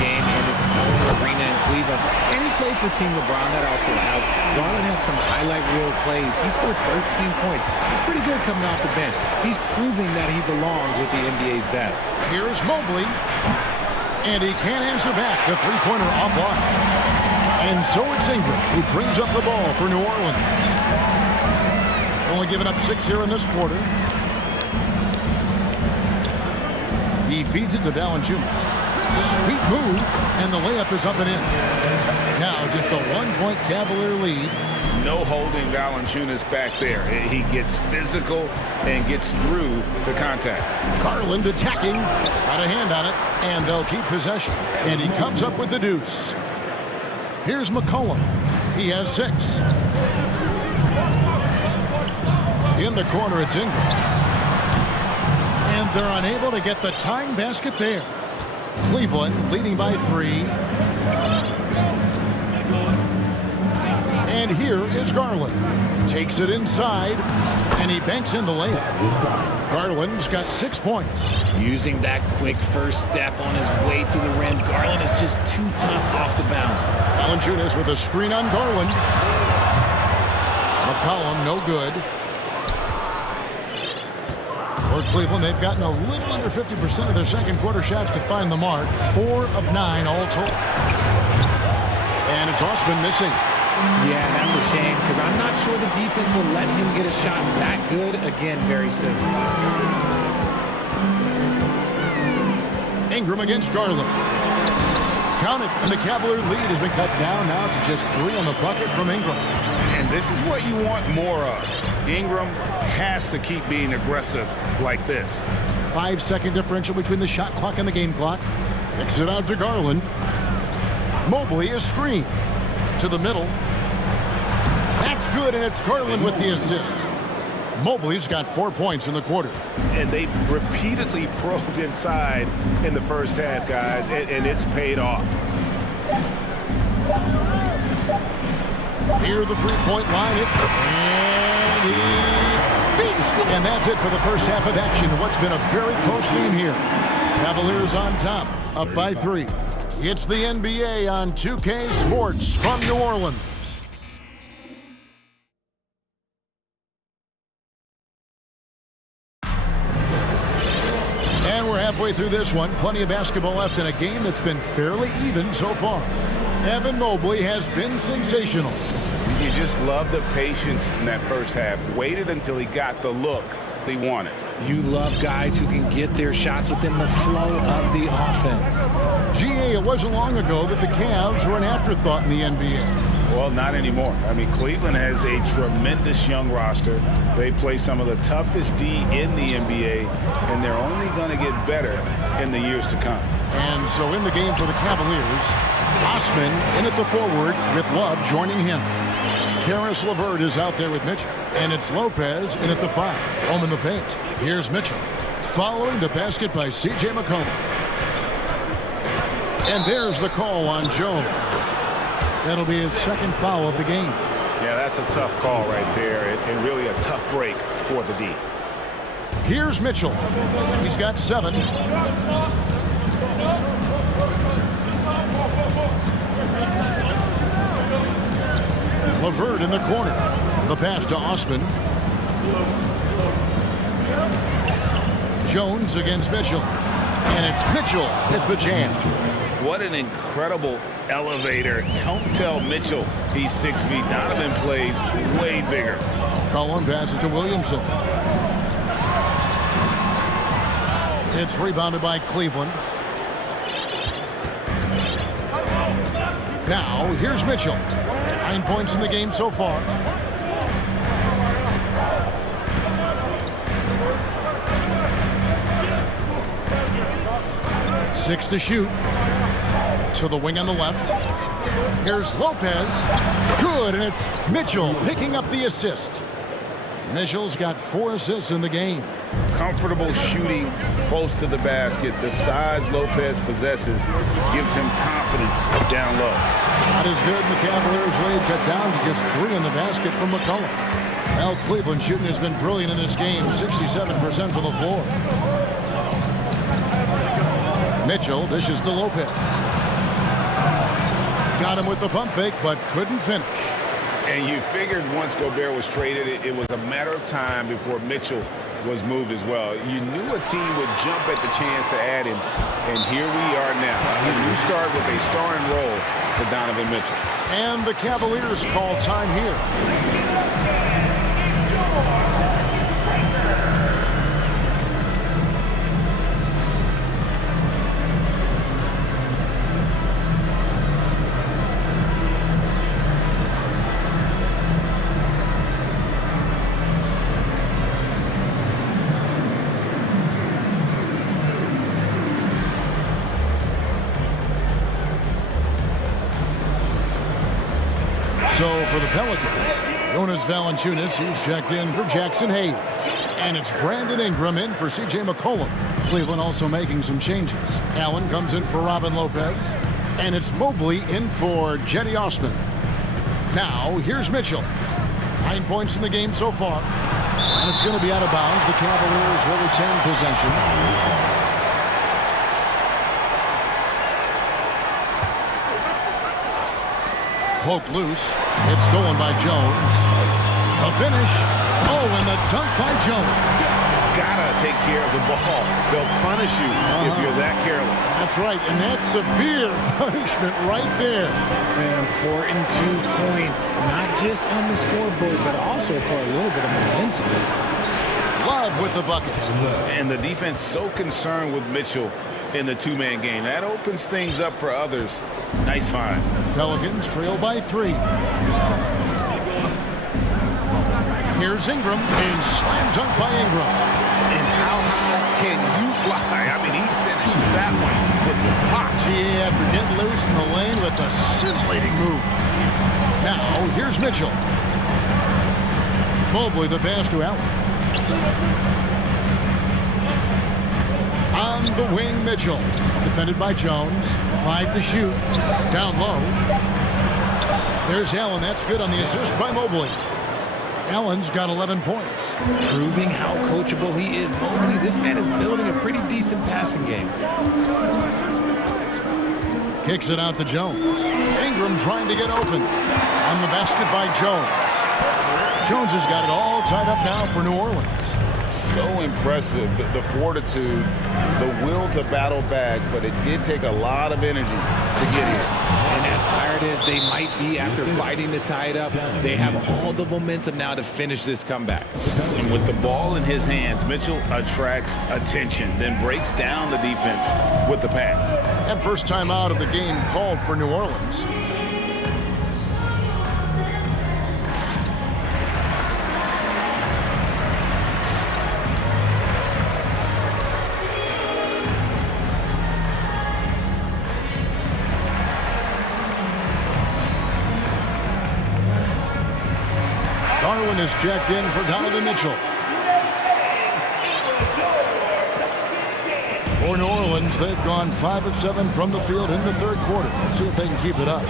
game in his home arena in Cleveland. And he played for Team LeBron. That also helped. Garland had some highlight reel plays. He scored 13 points. He's pretty good coming off the bench. He's proving that he belongs with the NBA's best. Here's Mobley. And he can't answer back. The three-pointer offline. And so it's Ingram who brings up the ball for New Orleans. Only giving up 6 here in this quarter. He feeds it to Valanciunas. Sweet move, and the layup is up and in. Now just a 1-point Cavalier lead. No holding Valanciunas back there. He gets physical and gets through the contact. Garland attacking. Got a hand on it, and they'll keep possession. And he comes up with the deuce. Here's McCollum. He has 6. In the corner, it's Ingram. And they're unable to get the tying basket there. Cleveland leading by 3. And here is Garland. Takes it inside, and he banks in the layup. Garland's got 6 points. Using that quick first step on his way to the rim, Garland is just too tough off the bounce. Valanciunas with a screen on Garland. McCollum, no good. For Cleveland, they've gotten a little under 50% of their second quarter shots to find the mark. 4 of 9 all told. And it's Osman missing. Yeah, that's a shame because I'm not sure the defense will let him get a shot that good again very soon. Ingram against Garland. Count it, and the Cavalier lead has been cut down now to just 3 on the bucket from Ingram. And this is what you want more of. Ingram has to keep being aggressive like this. 5-second differential between the shot clock and the game clock. Kicks it out to Garland. Mobley is screened to the middle. That's good, and it's Garland with the assist. Mobley's got 4 points in the quarter. And they've repeatedly probed inside in the first half, guys, and it's paid off. Near the three-point line, and he beats. And that's it for the first half of action. What's been a very close game here. Cavaliers on top, up by 3. It's the NBA on 2K Sports from New Orleans. And we're halfway through this one. Plenty of basketball left in a game that's been fairly even so far. Evan Mobley has been sensational. You just love the patience in that first half. Waited until he got the look they wanted. You love guys who can get their shots within the flow of the offense. GA, it wasn't long ago that the Cavs were an afterthought in the NBA. Well, not anymore. I mean, Cleveland has a tremendous young roster. They play some of the toughest D in the NBA, and they're only going to get better in the years to come. And so in the game for the Cavaliers, Osman in at the forward with Love joining him. Karis LeVert is out there with Mitchell. And it's Lopez in at the 5. Home in the paint. Here's Mitchell. Following the basket by C.J. McCollum. And there's the call on Jones. That'll be his second foul of the game. Yeah, that's a tough call right there, and really a tough break for the D. Here's Mitchell. He's got 7. LeVert in the corner. The pass to Osman. Jones against Mitchell. And it's Mitchell with the jam. What an incredible elevator. Don't tell Mitchell he's 6 feet. Donovan plays way bigger. Cullen passes to Williamson. It's rebounded by Cleveland. Now, here's Mitchell. 9 points in the game so far. Six to shoot. To the wing on the left. Here's Lopez. Good, and it's Mitchell picking up the assist. Mitchell's got 4 assists in the game. Comfortable shooting close to the basket. The size Lopez possesses gives him confidence down low. Shot is good, and the Cavaliers lead cut down to just 3 in the basket from McCollum. Well, Cleveland shooting has been brilliant in this game, 67% from the floor. Mitchell dishes to Lopez. Got him with the pump fake, but couldn't finish. And you figured once Gobert was traded, it was a matter of time before Mitchell was moved as well. You knew a team would jump at the chance to add him, and here we are now. A new start with a starring role for Donovan Mitchell. And the Cavaliers call time here. So for the Pelicans, Jonas Valanciunas, he's checked in for Jackson Hayes. And it's Brandon Ingram in for C.J. McCollum. Cleveland also making some changes. Allen comes in for Robin Lopez. And it's Mobley in for Jetty Osman. Now, here's Mitchell. 9 points in the game so far. And it's going to be out of bounds. The Cavaliers will retain possession. Poked loose. It's stolen by Jones. A finish. Oh, and the dunk by Jones. Gotta take care of the ball. They'll punish you if you're that careless. That's right, and that's severe punishment right there. An important 2 points, not just on the scoreboard, but also for a little bit of momentum. Love with the bucket. And the defense so concerned with Mitchell in the two-man game. That opens things up for others. Nice find. Pelicans trail by 3. Here's Ingram, and slam dunk by Ingram. And how high can you fly? I mean, he finishes that one with some pop. Yeah, after getting loose in the lane with a scintillating move. Now, here's Mitchell. Mobley the pass to Allen. On the wing, Mitchell. Defended by Jones. 5 to shoot. Down low. There's Allen. That's good on the assist by Mobley. Allen's got 11 points. Proving how coachable he is. Mobley, this man is building a pretty decent passing game. Kicks it out to Jones. Ingram trying to get open. On the basket by Jones. Jones has got it all tied up now for New Orleans. So impressive, the fortitude, the will to battle back, but it did take a lot of energy to get here. And as tired as they might be after fighting to tie it up, they have all the momentum now to finish this comeback. And with the ball in his hands, Mitchell attracts attention, then breaks down the defense with the pass. And first time out of the game called for New Orleans. Garland is checked in for Donovan Mitchell. For New Orleans, they've gone 5 of 7 from the field in the third quarter. Let's see if they can keep it up.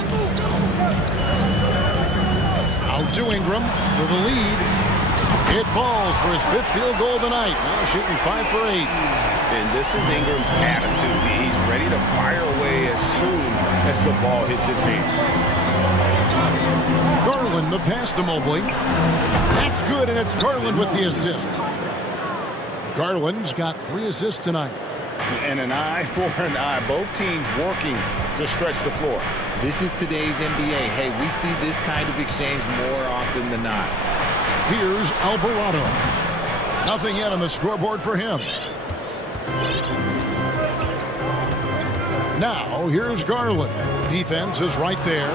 Out to Ingram for the lead. It falls for his 5th field goal of the night. Now shooting 5 for 8. And this is Ingram's attitude. He's ready to fire away as soon as the ball hits his hands. Garland the pass to Mobley. That's good, and it's Garland with the assist. Garland's got 3 assists tonight. And an eye for an eye. Both teams working to stretch the floor. This is today's NBA. Hey, we see this kind of exchange more often than not. Here's Alvarado. Nothing yet on the scoreboard for him. Now, here's Garland. Defense is right there.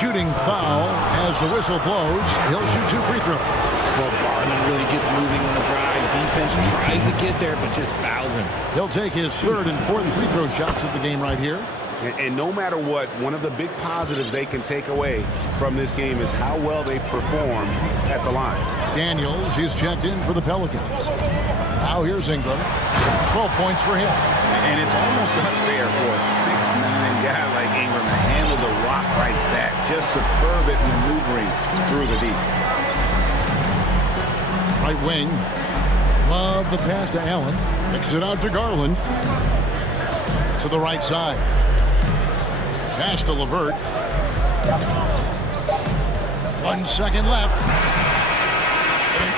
Shooting foul as the whistle blows. He'll shoot 2 free throws. Well, Garland really gets moving on the drive. Defense tries to get there, but just fouls him. He'll take his 3rd and 4th free throw shots of the game right here. And no matter what, one of the big positives they can take away from this game is how well they perform at the line. Daniels is checked in for the Pelicans. Now here's Ingram. 12 points for him. And it's almost unfair for a 6'9" guy like Ingram to handle the rock like that. Just superb at maneuvering through the deep. Right wing. Love the pass to Allen. Kicks it out to Garland. To the right side. Pass to LeVert. 1 second left. And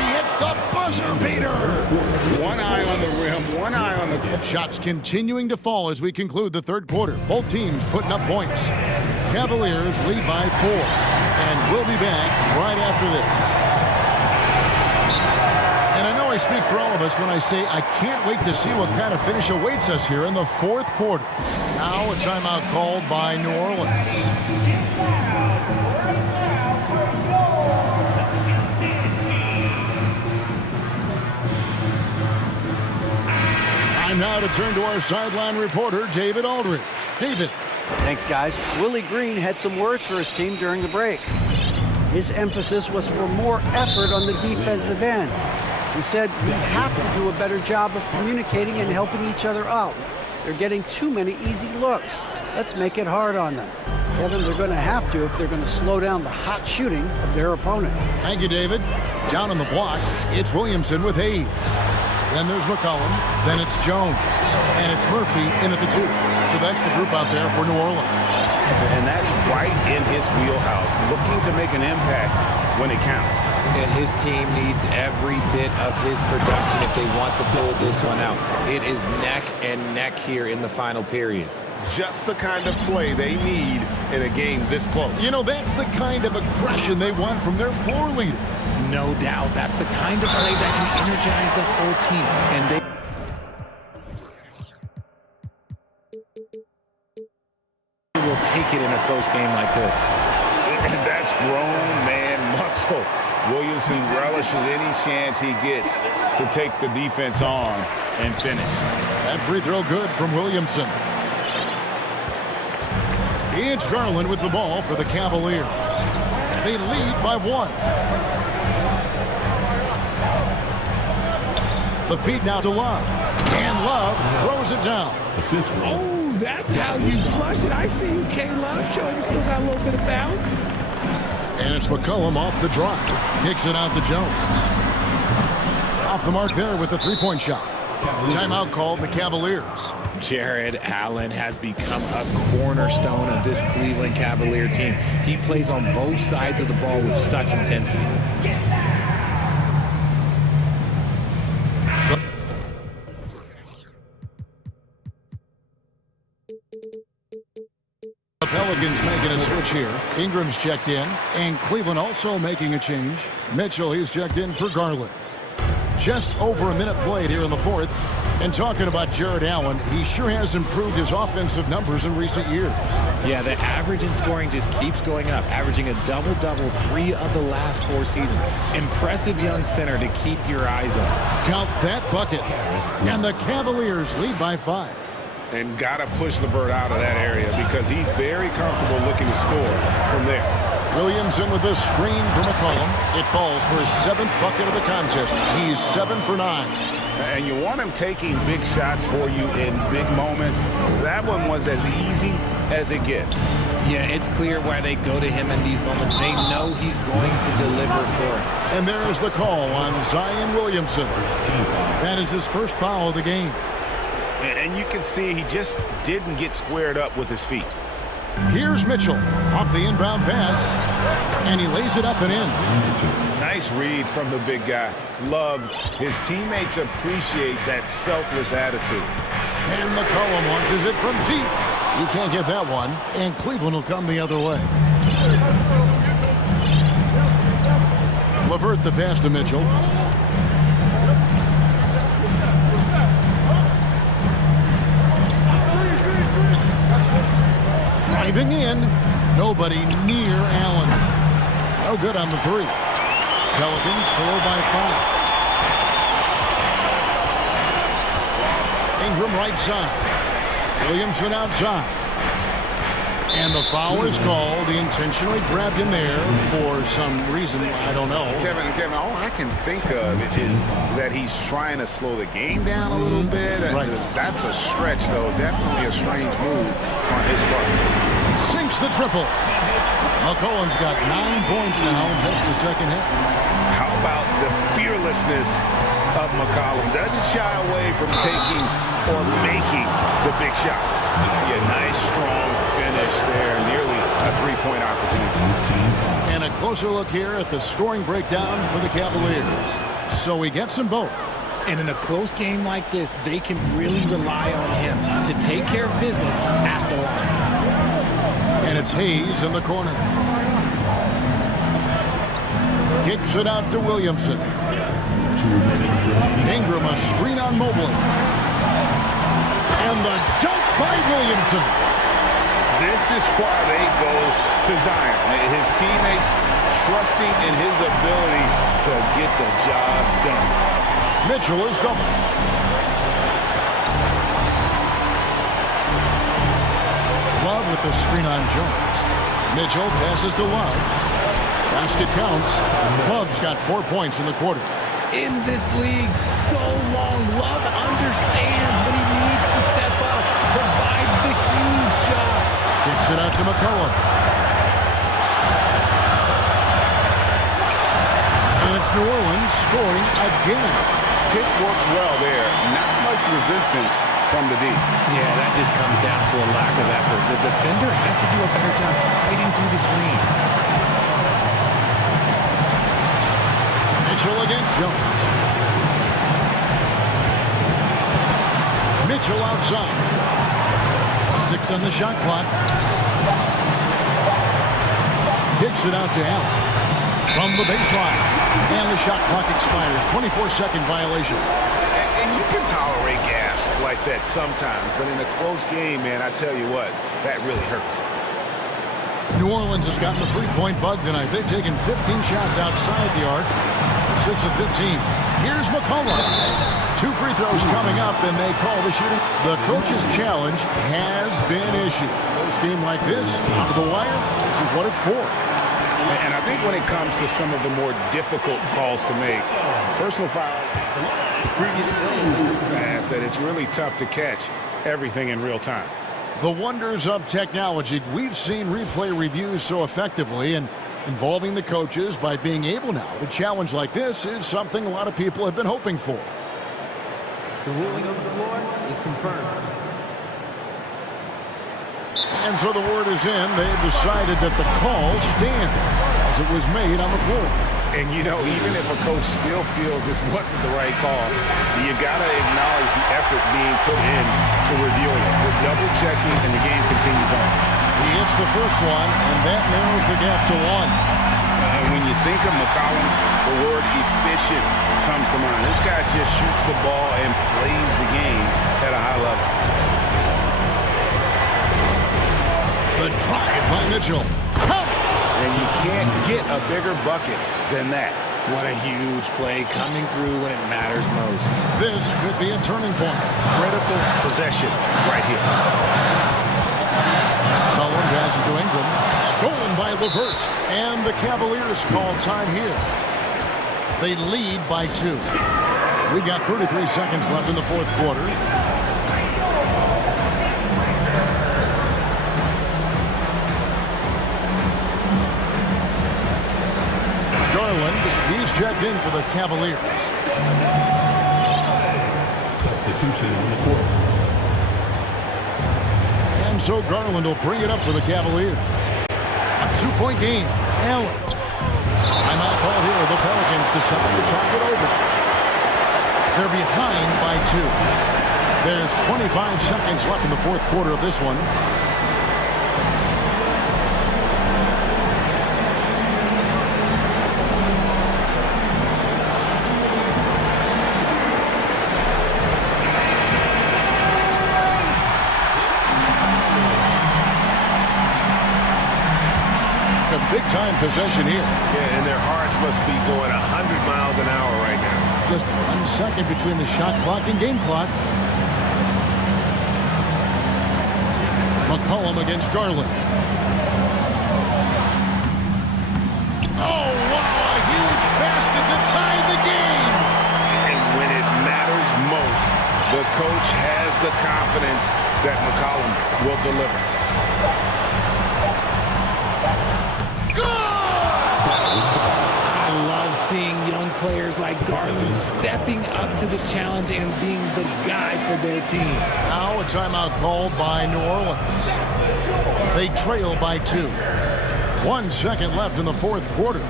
he hits the buzzer beater. One eye on the rim, one eye on the clock. Shots continuing to fall as we conclude the 3rd quarter. Both teams putting up points. Cavaliers lead by 4. And we'll be back right after this. And I know I speak for all of us when I say I can't wait to see what kind of finish awaits us here in the 4th quarter. Now a timeout called by New Orleans. Time now to turn to our sideline reporter, David Aldridge. David. Thanks, guys. Willie Green had some words for his team during the break. His emphasis was for more effort on the defensive end. He said we have to do a better job of communicating and helping each other out. They're getting too many easy looks. Let's make it hard on them. Kevin, they're going to have to if they're going to slow down the hot shooting of their opponent. Thank you, David. Down on the block, it's Williamson with Hayes. Then there's McCollum. Then it's Jones. And it's Murphy in at the 2. So that's the group out there for New Orleans. And that's right in his wheelhouse, looking to make an impact when it counts. And his team needs every bit of his production if they want to pull this one out. It is neck and neck here in the final period. Just the kind of play they need in a game this close. You know, that's the kind of aggression they want from their floor leader. No doubt. That's the kind of play that can energize the whole team. And they will take it in a close game like this. And that's grown man muscle. Williamson relishes any chance he gets to take the defense on and finish. That free throw good from Williamson. It's Garland with the ball for the Cavaliers. They lead by 1. The feed now to Love. And Love throws it down. Oh, that's how you flush it. I see you, K-Love, showing you still got a little bit of bounce. And it's McCollum off the drive. Kicks it out to Jones. Off the mark there with the 3-point shot. Timeout called the Cavaliers. Jared Allen has become a cornerstone of this Cleveland Cavalier team. He plays on both sides of the ball with such intensity. The Pelicans making a switch here. Ingram's checked in, and Cleveland also making a change. Mitchell, he's checked in for Garland. Just over a minute played here in the 4th. And talking about Jared Allen, he sure has improved his offensive numbers in recent years. Yeah, the average in scoring just keeps going up, averaging a double-double 3 of the last 4 seasons. Impressive young center to keep your eyes on. Count that bucket. And the Cavaliers lead by 5. And got to push LeVert out of that area because he's very comfortable looking to score from there. Williamson with the screen for McCollum. It falls for his 7th bucket of the contest. He's 7 for 9. And you want him taking big shots for you in big moments. That one was as easy as it gets. Yeah, it's clear why they go to him in these moments. They know he's going to deliver for it. And there's the call on Zion Williamson. That is his first foul of the game. And you can see he just didn't get squared up with his feet. Here's Mitchell off the inbound pass, and he lays it up and in. Nice read from the big guy. Love his teammates appreciate that selfless attitude. And McCollum launches it from deep. He can't get that one, and Cleveland will come the other way. LeVert the pass to Mitchell. Nobody near Allen. No good on the three. Pelicans trail by 5. Ingram right side. Williamson outside. And the foul is called. He intentionally grabbed in there for some reason. I don't know. Kevin, all I can think of is that he's trying to slow the game down a little bit. Right. That's a stretch, though. Definitely a strange move on his part. Sinks the triple. McCollum's got 9 points now in just the second hit. How about the fearlessness of McCollum? Doesn't shy away from taking or making the big shots. Yeah, nice, strong finish there. Nearly a three-point opportunity. And a closer look here at the scoring breakdown for the Cavaliers. So he gets them both. And in a close game like this, they can really rely on him to take care of business at the line. And it's Hayes in the corner. Kicks it out to Williamson. Ingram a screen on Mobley. And the dunk by Williamson. This is why they go to Zion. His teammates trusting in his ability to get the job done. Mitchell is double. Love with the screen on Jones. Mitchell passes to Love. Basket counts. Love's got 4 points in the quarter. In this league so long, Love understands when he needs to step up, provides the huge shot. Kicks it out to McCollum. And it's New Orleans scoring again. Pick works well there. Not much resistance from the D. Yeah, that just comes down to a lack of effort. The defender has to do a better job fighting through the screen. Mitchell against Jones. Mitchell outside. 6 on the shot clock. Kicks it out to Allen. From the baseline. And the shot clock expires. 24-second violation. And you can tolerate gas like that sometimes, but in a close game, man, I tell you what, that really hurts. New Orleans has gotten the three-point bug tonight. They've taken 15 shots outside the arc. 6 of 15. Here's McCollum. 2 free throws coming up, and they call the shooting. The coach's challenge has been issued. Close game like this, top of the wire, this is what it's for. And I think when it comes to some of the more difficult calls to make, personal fouls, previous plays fast, that it's really tough to catch everything in real time. The wonders of technology. We've seen replay reviews so effectively, and involving the coaches by being able now to challenge like this is something a lot of people have been hoping for. The ruling on the floor is confirmed. And so the word is in. They've decided that the call stands as it was made on the floor. And, you know, even if a coach still feels this wasn't the right call, you got to acknowledge the effort being put in to reviewing it. We're double-checking, and the game continues on. He hits the first one, and that narrows the gap to 1. And when you think of McCollum, the word efficient comes to mind. This guy just shoots the ball and plays the game at a high level. The drive by Mitchell. Count it! And you can't get a bigger bucket than that. What a huge play coming through when it matters most. This could be a turning point. Critical possession right here. Cullen passes to Ingram. Stolen by LeVert. And the Cavaliers call time here. They lead by 2. We've got 33 seconds left in the fourth quarter. Garland, he's checked in for the Cavaliers. Substitution on the court. And so Garland will bring it up for the Cavaliers. A 2-point game. Allen. Timeout call here. The Pelicans decide to talk it over. They're behind by 2. There's 25 seconds left in the fourth quarter of this one. big-time possession here. Yeah, and their hearts must be going 100 miles an hour right now. Just 1 second between the shot clock and game clock. McCollum against Garland. Oh, wow, a huge basket to tie the game. And when it matters most, the coach has the confidence that McCollum will deliver. I love seeing young players like Garland stepping up to the challenge and being the guy for their team. Now a timeout called by New Orleans. They trail by 2. 1 second left in the fourth quarter.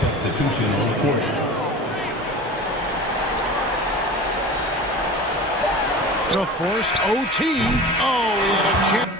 Substitution on the court. To force OT. Oh, he had a chance.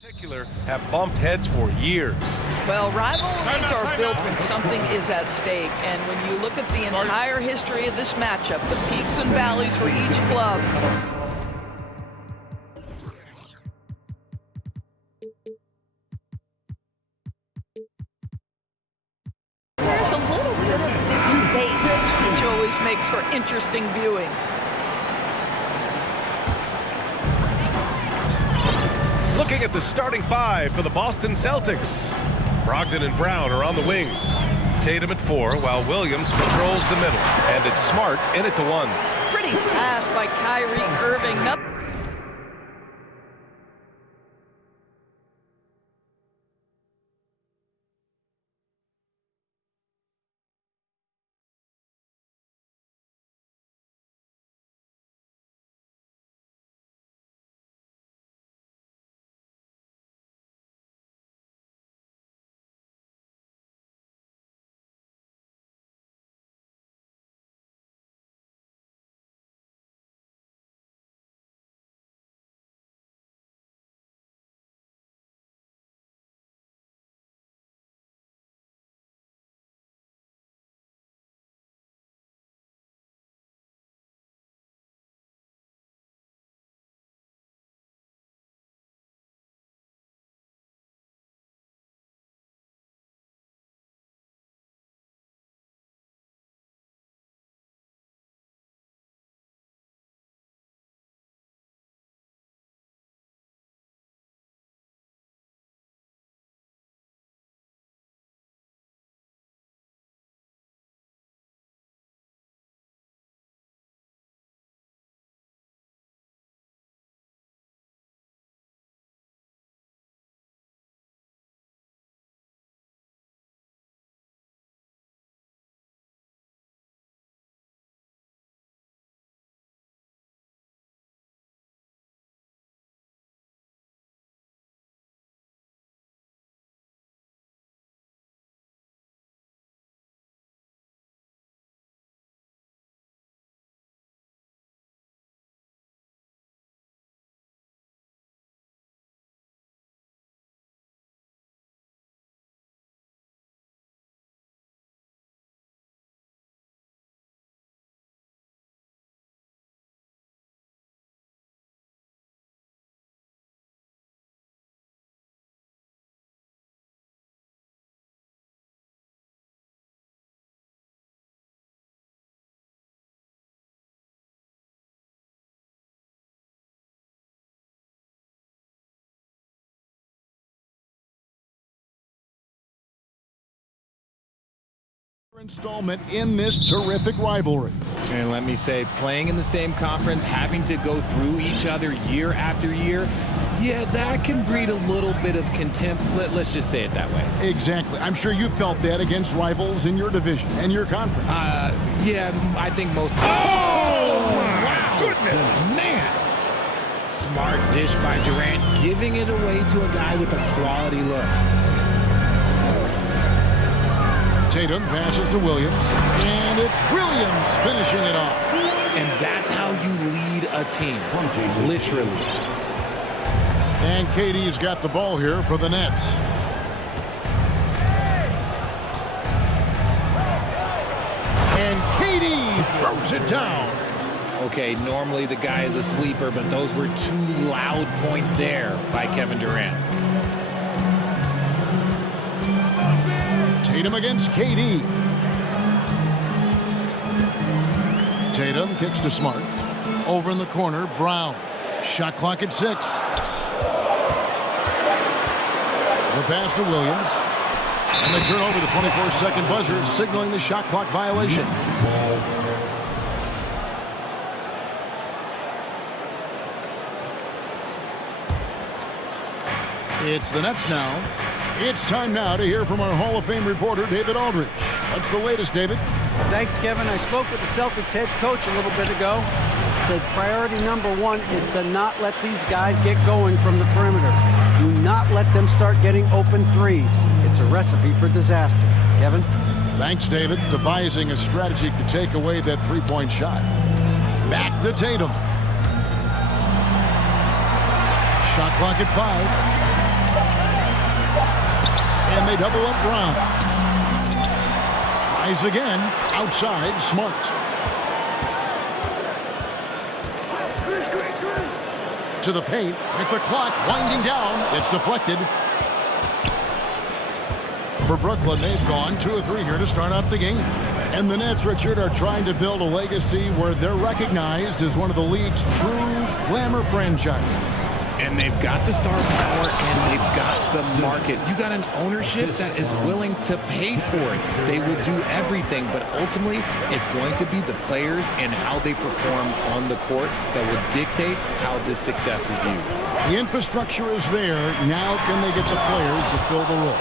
Particular have bumped heads for years. Well, rivalries are built when something is at stake, and when you look at the entire history of this matchup, the peaks and valleys for each club, there's a little bit of distaste, which always makes for interesting viewing. Looking at the starting five for the Boston Celtics. Brogdon and Brown are on the wings. Tatum at 4, while Williams patrols the middle. And it's Smart in at the 1. Pretty pass by Kyrie Irving. Installment in this terrific rivalry. And let me say, playing in the same conference, having to go through each other year after year, yeah, that can breed a little bit of contempt. Let's just say it that way. Exactly. I'm sure you felt that against rivals in your division and your conference. Yeah, I think most. Oh, my goodness! Man! Smart dish by Durant, giving it away to a guy with a quality look. Tatum passes to Williams, and it's Williams finishing it off. And that's how you lead a team, literally. And KD's got the ball here for the Nets. And KD throws it down. Okay, normally the guy is a sleeper, but those were 2 loud points there by Kevin Durant. Tatum against KD. Tatum kicks to Smart. Over in the corner, Brown. Shot clock at 6. The pass to Williams. And they turn over the 24-second buzzer, signaling the shot clock violation. It's the Nets now. It's time now to hear from our Hall of Fame reporter, David Aldridge. What's the latest, David? Thanks, Kevin. I spoke with the Celtics head coach a little bit ago. Said priority number 1 is to not let these guys get going from the perimeter. Do not let them start getting open threes. It's a recipe for disaster. Kevin? Thanks, David. Devising a strategy to take away that three-point shot. Back to Tatum. Shot clock at 5. And they double up Brown. Tries again. Outside, Smart. To the paint with the clock winding down. It's deflected. For Brooklyn, they've gone 2 of 3 here to start out the game. And the Nets, Richard, are trying to build a legacy where they're recognized as one of the league's true glamour franchises. And they've got the star power and they've got the market. You got an ownership that is willing to pay for it. They will do everything, but ultimately it's going to be the players and how they perform on the court that will dictate how this success is viewed. The infrastructure is there. Now can they get the players to fill the role?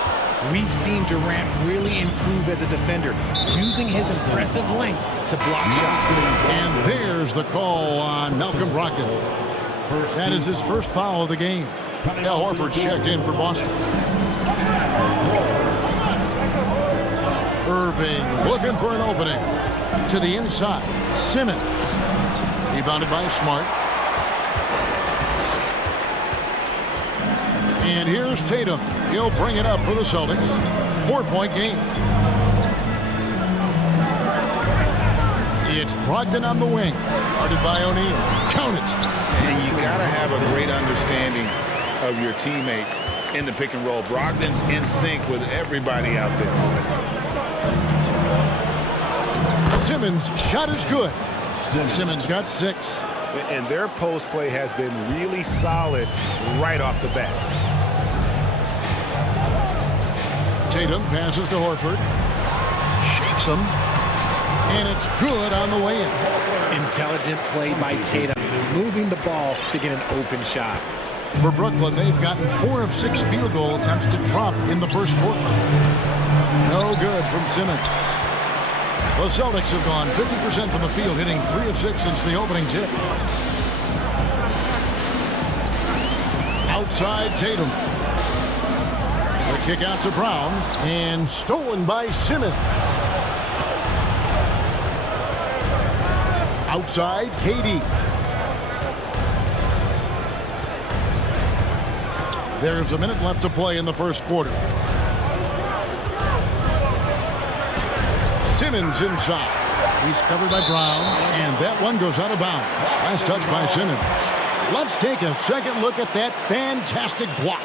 We've seen Durant really improve as a defender, using his impressive length to block shots. And there's the call on Malcolm Brogdon. That is his first foul of the game. Al Horford's checked in for Boston. Irving looking for an opening. To the inside, Simmons. Rebounded by Smart. And here's Tatum. He'll bring it up for the Celtics. 4-point game. It's Brogdon on the wing. Guarded by O'Neal. Count it. And you got to have a great understanding of your teammates in the pick and roll. Brogdon's in sync with everybody out there. Simmons' shot is good. Simmons got 6. And their post play has been really solid right off the bat. Tatum passes to Horford. Shakes him. And it's good on the way in. Intelligent play by Tatum, moving the ball to get an open shot. For Brooklyn, they've gotten 4 of 6 field goal attempts to drop in the first quarter. No good from Simmons. The Celtics have gone 50% from the field, hitting 3 of 6 since the opening tip. Outside Tatum. The kick out to Brown, and stolen by Simmons. Outside, KD. There's a minute left to play in the first quarter. Simmons inside. He's covered by Brown, and that one goes out of bounds. Last touch by Simmons. Let's take a second look at that fantastic block.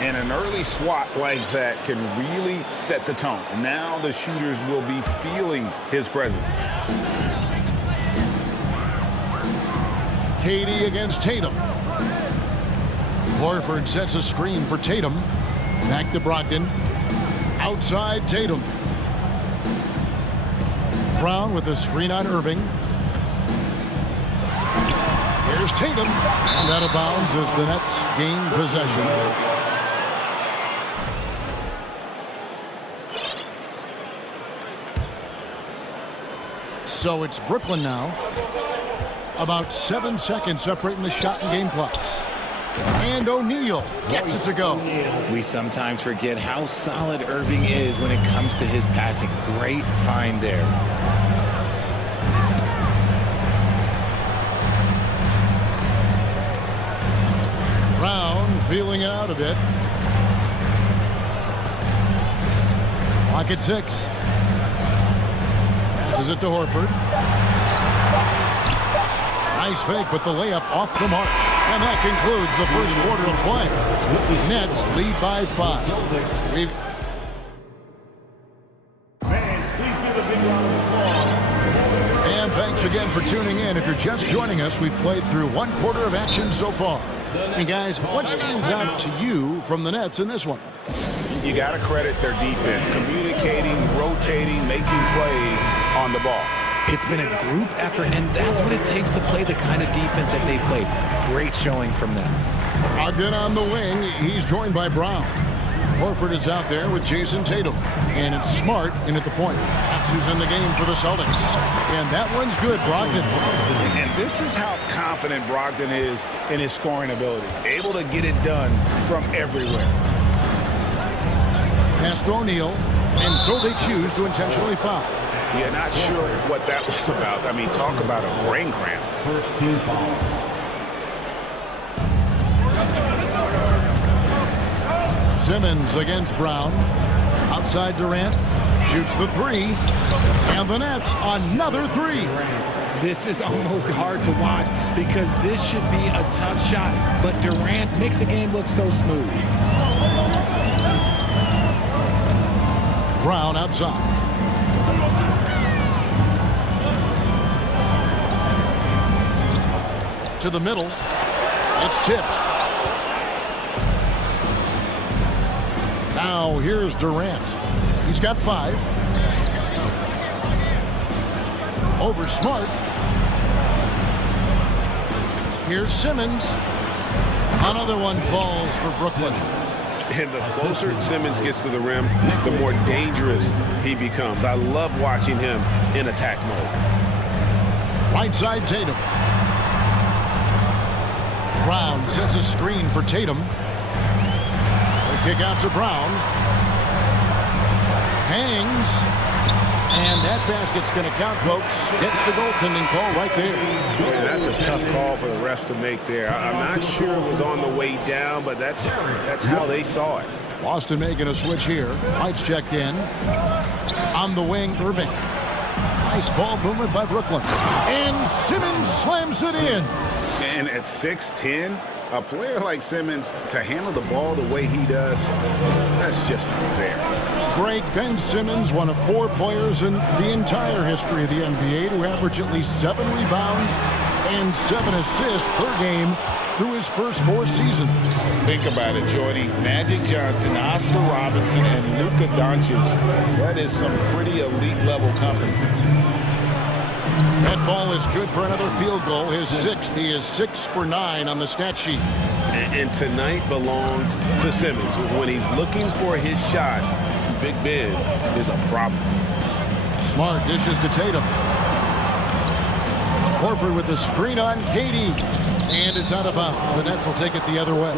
And an early swat like that can really set the tone. Now the shooters will be feeling his presence. KD against Tatum. Horford sets a screen for Tatum. Back to Brogdon. Outside Tatum. Brown with a screen on Irving. Here's Tatum. And out of bounds as the Nets gain possession. So it's Brooklyn now. About 7 seconds separating the shot and game clocks. And O'Neal gets it to go. We sometimes forget how solid Irving is when it comes to his passing. Great find there. Brown feeling it out a bit. Clock at 6. Passes it to Horford. Nice fake, but the layup off the mark. And that concludes the first quarter of play. Nets lead by 5. And thanks again for tuning in. If you're just joining us, we've played through 1 quarter of action so far. And guys, what stands out to you from the Nets in this one? You got to credit their defense, communicating, rotating, making plays on the ball. It's been a group effort, and that's what it takes to play the kind of defense that they've played. Great showing from them. Brogdon on the wing. He's joined by Brown. Horford is out there with Jason Tatum. And it's Smart in at the point. That's who's in the game for the Celtics. And that one's good, Brogdon. And this is how confident Brogdon is in his scoring ability. Able to get it done from everywhere. Pass to O'Neal. And so they choose to intentionally foul. Yeah, not sure what that was about. I mean, talk about a brain cramp. First team foul. Simmons against Brown. Outside Durant. Shoots the three. And the Nets, another three. This is almost hard to watch because this should be a tough shot. But Durant makes the game look so smooth. Brown outside. To the middle. It's tipped. Now here's Durant. He's got 5. Over Smart. Here's Simmons. Another one falls for Brooklyn. And the closer Simmons gets to the rim, the more dangerous he becomes. I love watching him in attack mode. Right side Tatum. Brown sets a screen for Tatum. The kick out to Brown. Hangs. And that basket's going to count, folks. Gets the goaltending call right there. Boy, that's a tough call for the refs to make there. I'm not sure it was on the way down, but that's how they saw it. Boston making a switch here. White's checked in. On the wing, Irving. Nice ball movement by Brooklyn. And Simmons slams it in. And at 6'10", a player like Simmons, to handle the ball the way he does, that's just unfair. Greg, Ben Simmons, one of 4 players in the entire history of the NBA to average at least 7 rebounds and 7 assists per game through his first 4 seasons. Think about it, Jordy. Magic Johnson, Oscar Robertson, and Luka Doncic. That is some pretty elite level company. That ball is good for another field goal. His 6th. He is 6 for 9 on the stat sheet. And tonight belongs to Simmons. When he's looking for his shot, Big Ben is a problem. Smart dishes to Tatum. Horford with the screen on Katie. And it's out of bounds. The Nets will take it the other way.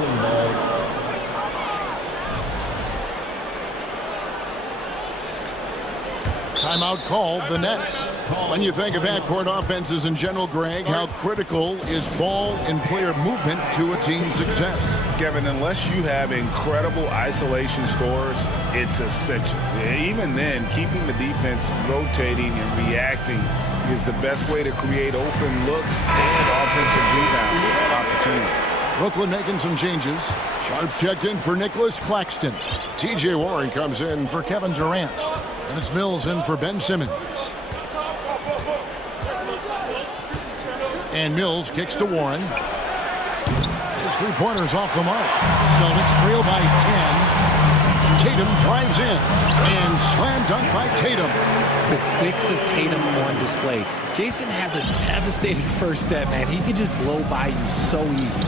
Timeout called, the Nets. When you think of half-court offenses in general, Greg, how critical is ball and player movement to a team's success? Kevin, unless you have incredible isolation scores, it's essential. Even then, keeping the defense rotating and reacting is the best way to create open looks and offensive rebound opportunity. Brooklyn making some changes. Sharps checked in for Nicholas Claxton. T.J. Warren comes in for Kevin Durant. And it's Mills in for Ben Simmons. And Mills kicks to Warren. His 3-pointers off the mark. Celtics trail by 10. Tatum drives in. And slam dunk by Tatum. The quicks of Tatum on display. Jason has a devastating first step, man. He can just blow by you so easy.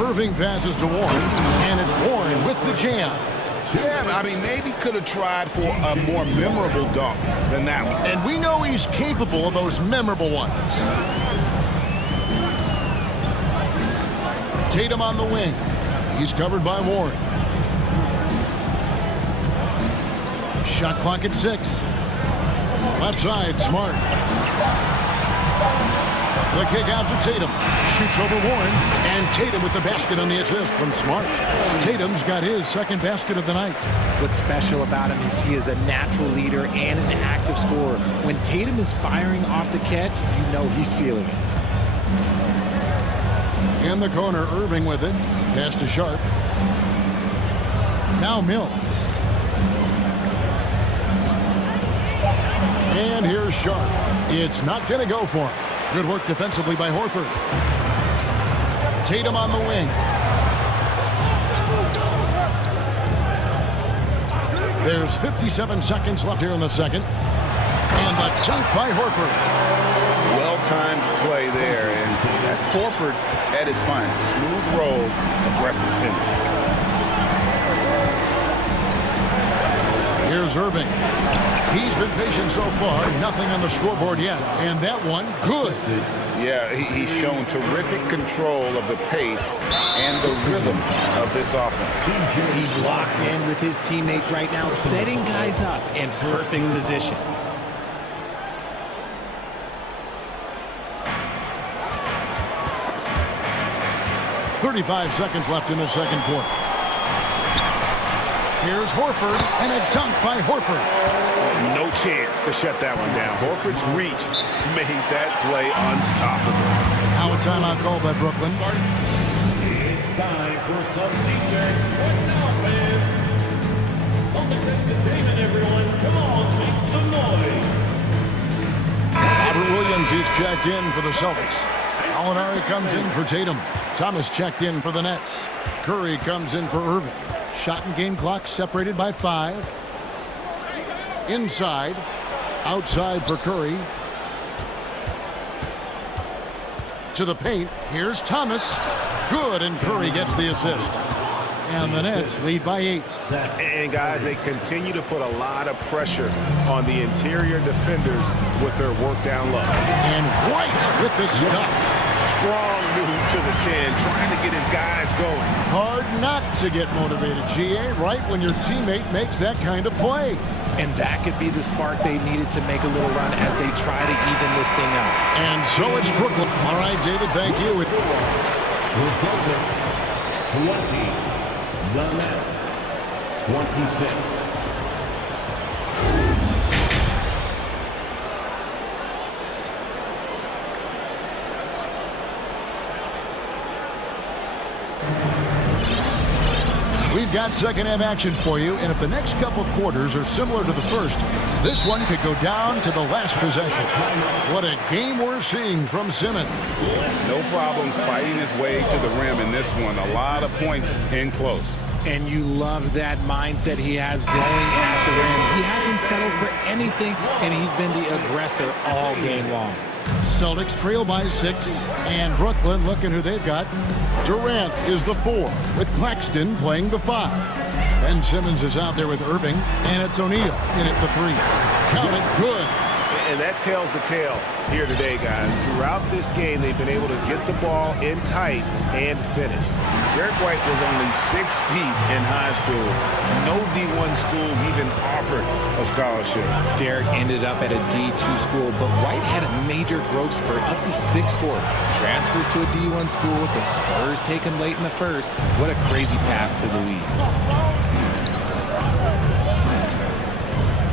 Irving passes to Warren. And it's Warren with the jam. Yeah, I mean, maybe could have tried for a more memorable dunk than that one. And we know he's capable of those memorable ones. Tatum on the wing. He's covered by Warren. Shot clock at 6. Left side, Smart. The kick out to Tatum. Shoots over Warren. And Tatum with the basket on the assist from Smart. Tatum's got his 2nd basket of the night. What's special about him is he is a natural leader and an active scorer. When Tatum is firing off the catch, you know he's feeling it. In the corner, Irving with it. Pass to Sharp. Now Mills. And here's Sharp. It's not going to go for him. Good work defensively by Horford. Tatum on the wing. There's 57 seconds left here in the second. And the dunk by Horford. Well-timed play there, and that's Horford at his finest. Smooth roll, aggressive finish. Here's Irving. He's been patient so far. Nothing on the scoreboard yet. And that one, good. Yeah, he's shown terrific control of the pace and the rhythm of this offense. He's locked in with his teammates right now, setting guys up in perfect position. 35 seconds left in the second quarter. Here's Horford, and a dunk by Horford. No chance to shut that one down. Horford's reach made that play unstoppable. Now a timeout called by Brooklyn. It's time for some defense. What now, fans? Public entertainment, everyone. Come on, make some noise. Robert Williams is checked in for the Celtics. Gallinari comes in for Tatum. Thomas checked in for the Nets. Curry comes in for Irving. Shot and game clock separated by 5. Inside. Outside for Curry. To the paint. Here's Thomas. Good, and Curry gets the assist. And the Nets lead by 8. And guys, they continue to put a lot of pressure on the interior defenders with their work down low. And White with the stuff. Strong move to the 10, trying to get his guys going. Hard not to get motivated, GA, right when your teammate makes that kind of play. And that could be the spark they needed to make a little run as they try to even this thing out. And so it's Brooklyn. All right, David, thank you. The Celtics 20, the Nets 26. We've got second half action for you, and if the next couple quarters are similar to the first, this one could go down to the last possession. What a game we're seeing from Simmons. No problem fighting his way to the rim in this one. A lot of points in close. And you love that mindset he has going at the rim. He hasn't settled for anything, and he's been the aggressor all game long. Celtics trail by 6, and Brooklyn looking who they've got. Durant is the 4, with Claxton playing the 5. Ben Simmons is out there with Irving, and it's O'Neal in at the 3. Count it, good. And that tells the tale here today, guys. Throughout this game, they've been able to get the ball in tight and finish. Derek White was only 6 feet in high school. No D1 schools even offered a scholarship. Derek ended up at a D2 school, but White had a major growth spurt up to 6'4". Transfers to a D1 school with the Spurs taken late in the first. What a crazy path to the league.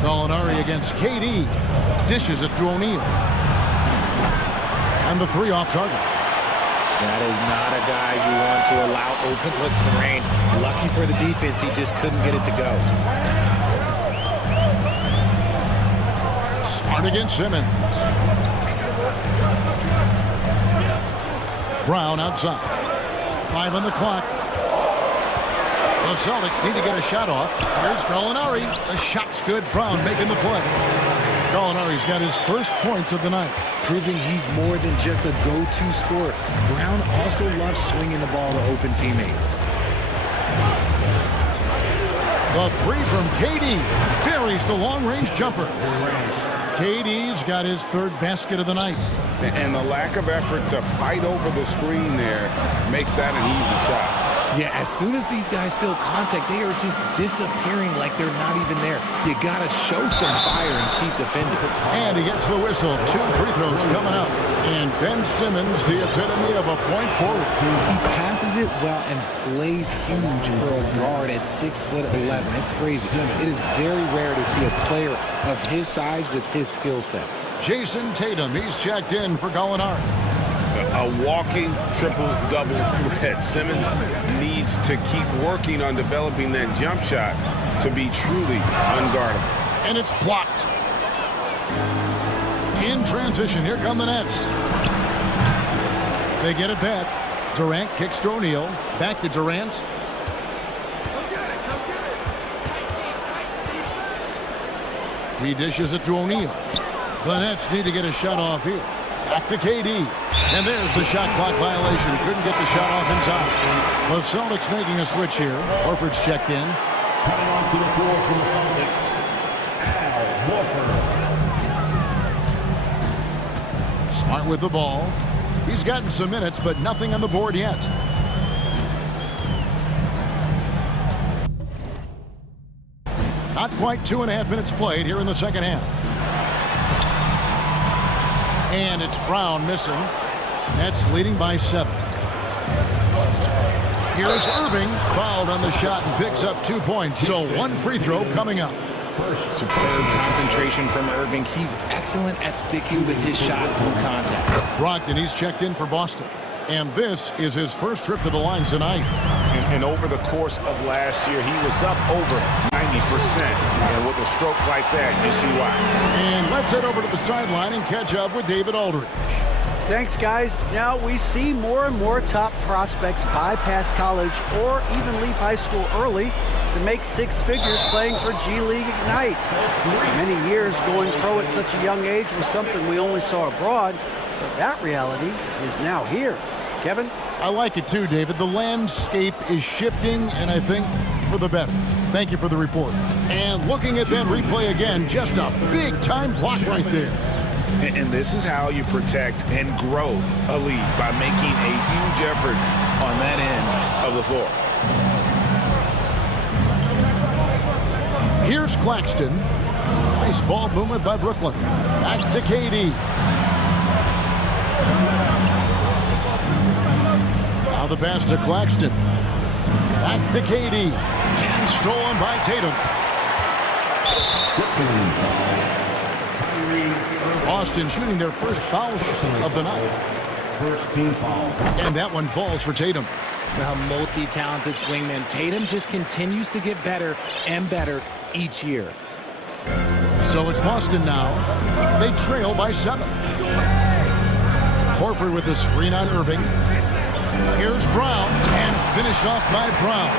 Gallinari against KD. Dishes it to O'Neal. And the 3 off target. That is not a guy you want to allow open looks from range. Lucky for the defense, he just couldn't get it to go. Smart against Simmons. Brown outside. 5 on the clock. The Celtics need to get a shot off. Here's Gallinari. The shot's good. Brown making the play. Gallinari's got his first points of the night. Proving he's more than just a go-to scorer. Brown also loves swinging the ball to open teammates. The 3 from KD. Buries the long-range jumper. KD's got his 3rd basket of the night. And the lack of effort to fight over the screen there makes that an easy shot. Yeah, as soon as these guys feel contact, they are just disappearing like they're not even there. You gotta show some fire and keep defending. And he gets the whistle. 2 free throws coming up. And Ben Simmons, the epitome of a point forward. He passes it well and plays huge for a guard at 6'11". It's crazy. It is very rare to see a player of his size with his skill set. Jason Tatum, he's checked in for Gallinari. A walking triple-double threat. Simmons needs to keep working on developing that jump shot to be truly unguardable. And it's blocked. In transition, here come the Nets. They get it back. Durant kicks to O'Neal. Back to Durant. He dishes it to O'Neal. The Nets need to get a shot off here. Back to KD. And there's the shot clock violation. Couldn't get the shot off in time. The Celtics making a switch here. Horford's checked in. Coming on to the floor for the Celtics, Al Horford. Smart with the ball. He's gotten some minutes, but nothing on the board yet. Not quite 2.5 minutes played here in the second half. And it's Brown missing. Nets leading by 7. Here's Irving, fouled on the shot and picks up 2 points. So 1 free throw coming up. Superb concentration from Irving. He's excellent at sticking with his shot through contact. Brogdon, he's checked in for Boston. And this is his first trip to the line tonight. And over the course of last year, he was up over 90%. And with a stroke like that, you see why. And let's head over to the sideline and catch up with David Aldridge. Thanks, guys. Now we see more and more top prospects bypass college or even leave high school early to make 6 figures playing for G League Ignite. Many years going pro at such a young age was something we only saw abroad, but that reality is now here. Kevin? I like it too, David. The landscape is shifting, and I think for the better. Thank you for the report. And looking at that replay again, just a big-time block right there. And this is how you protect and grow a lead, by making a huge effort on that end of the floor. Here's Claxton. Nice ball movement by Brooklyn. Back to KD. Now the pass to Claxton. Back to KD. And stolen by Tatum. Boston shooting their first foul of the night. First team foul. And that one falls for Tatum. The multi-talented swingman, Tatum just continues to get better and better each year. So it's Boston now. They trail by 7. Horford with a screen on Irving. Here's Brown, and finished off by Brown.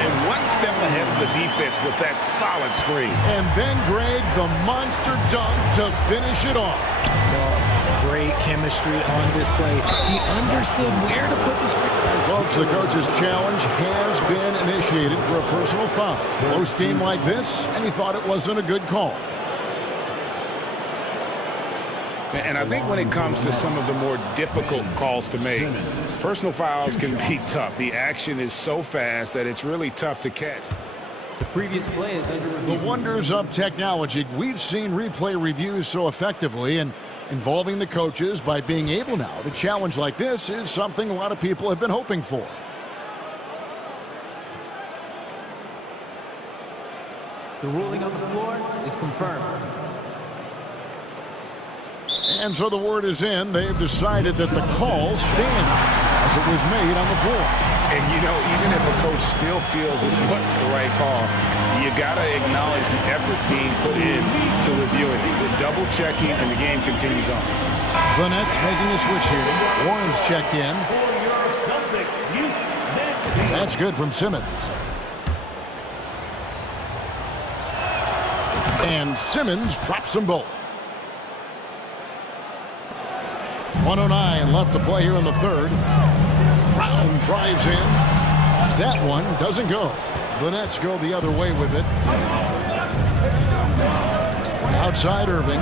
And 1 step ahead of the defense with that solid screen. And then Greg, the monster dunk to finish it off. Well, great chemistry on display. He understood where to put the screen. Folks, the coach's challenge has been initiated for a personal foul. Close game like this, and he thought it wasn't a good call. And I think when it comes to some of the more difficult calls to make, personal fouls can be tough. The action is so fast that it's really tough to catch. The previous play is under review. The wonders of technology. We've seen replay reviews so effectively, and involving the coaches by being able now to challenge like this is something a lot of people have been hoping for. The ruling on the floor is confirmed. And so the word is in. They've decided that the call stands as it was made on the floor. And, you know, even if a coach still feels this wasn't the right call, you got to acknowledge the effort being put in to review it. They're double-checking, and the game continues on. The Nets making a switch here. Warren's checked in. That's good from Simmons. And Simmons drops them both. 1:09 left to play here in the third. Brown drives in. That one doesn't go. The Nets go the other way with it. Outside Irving.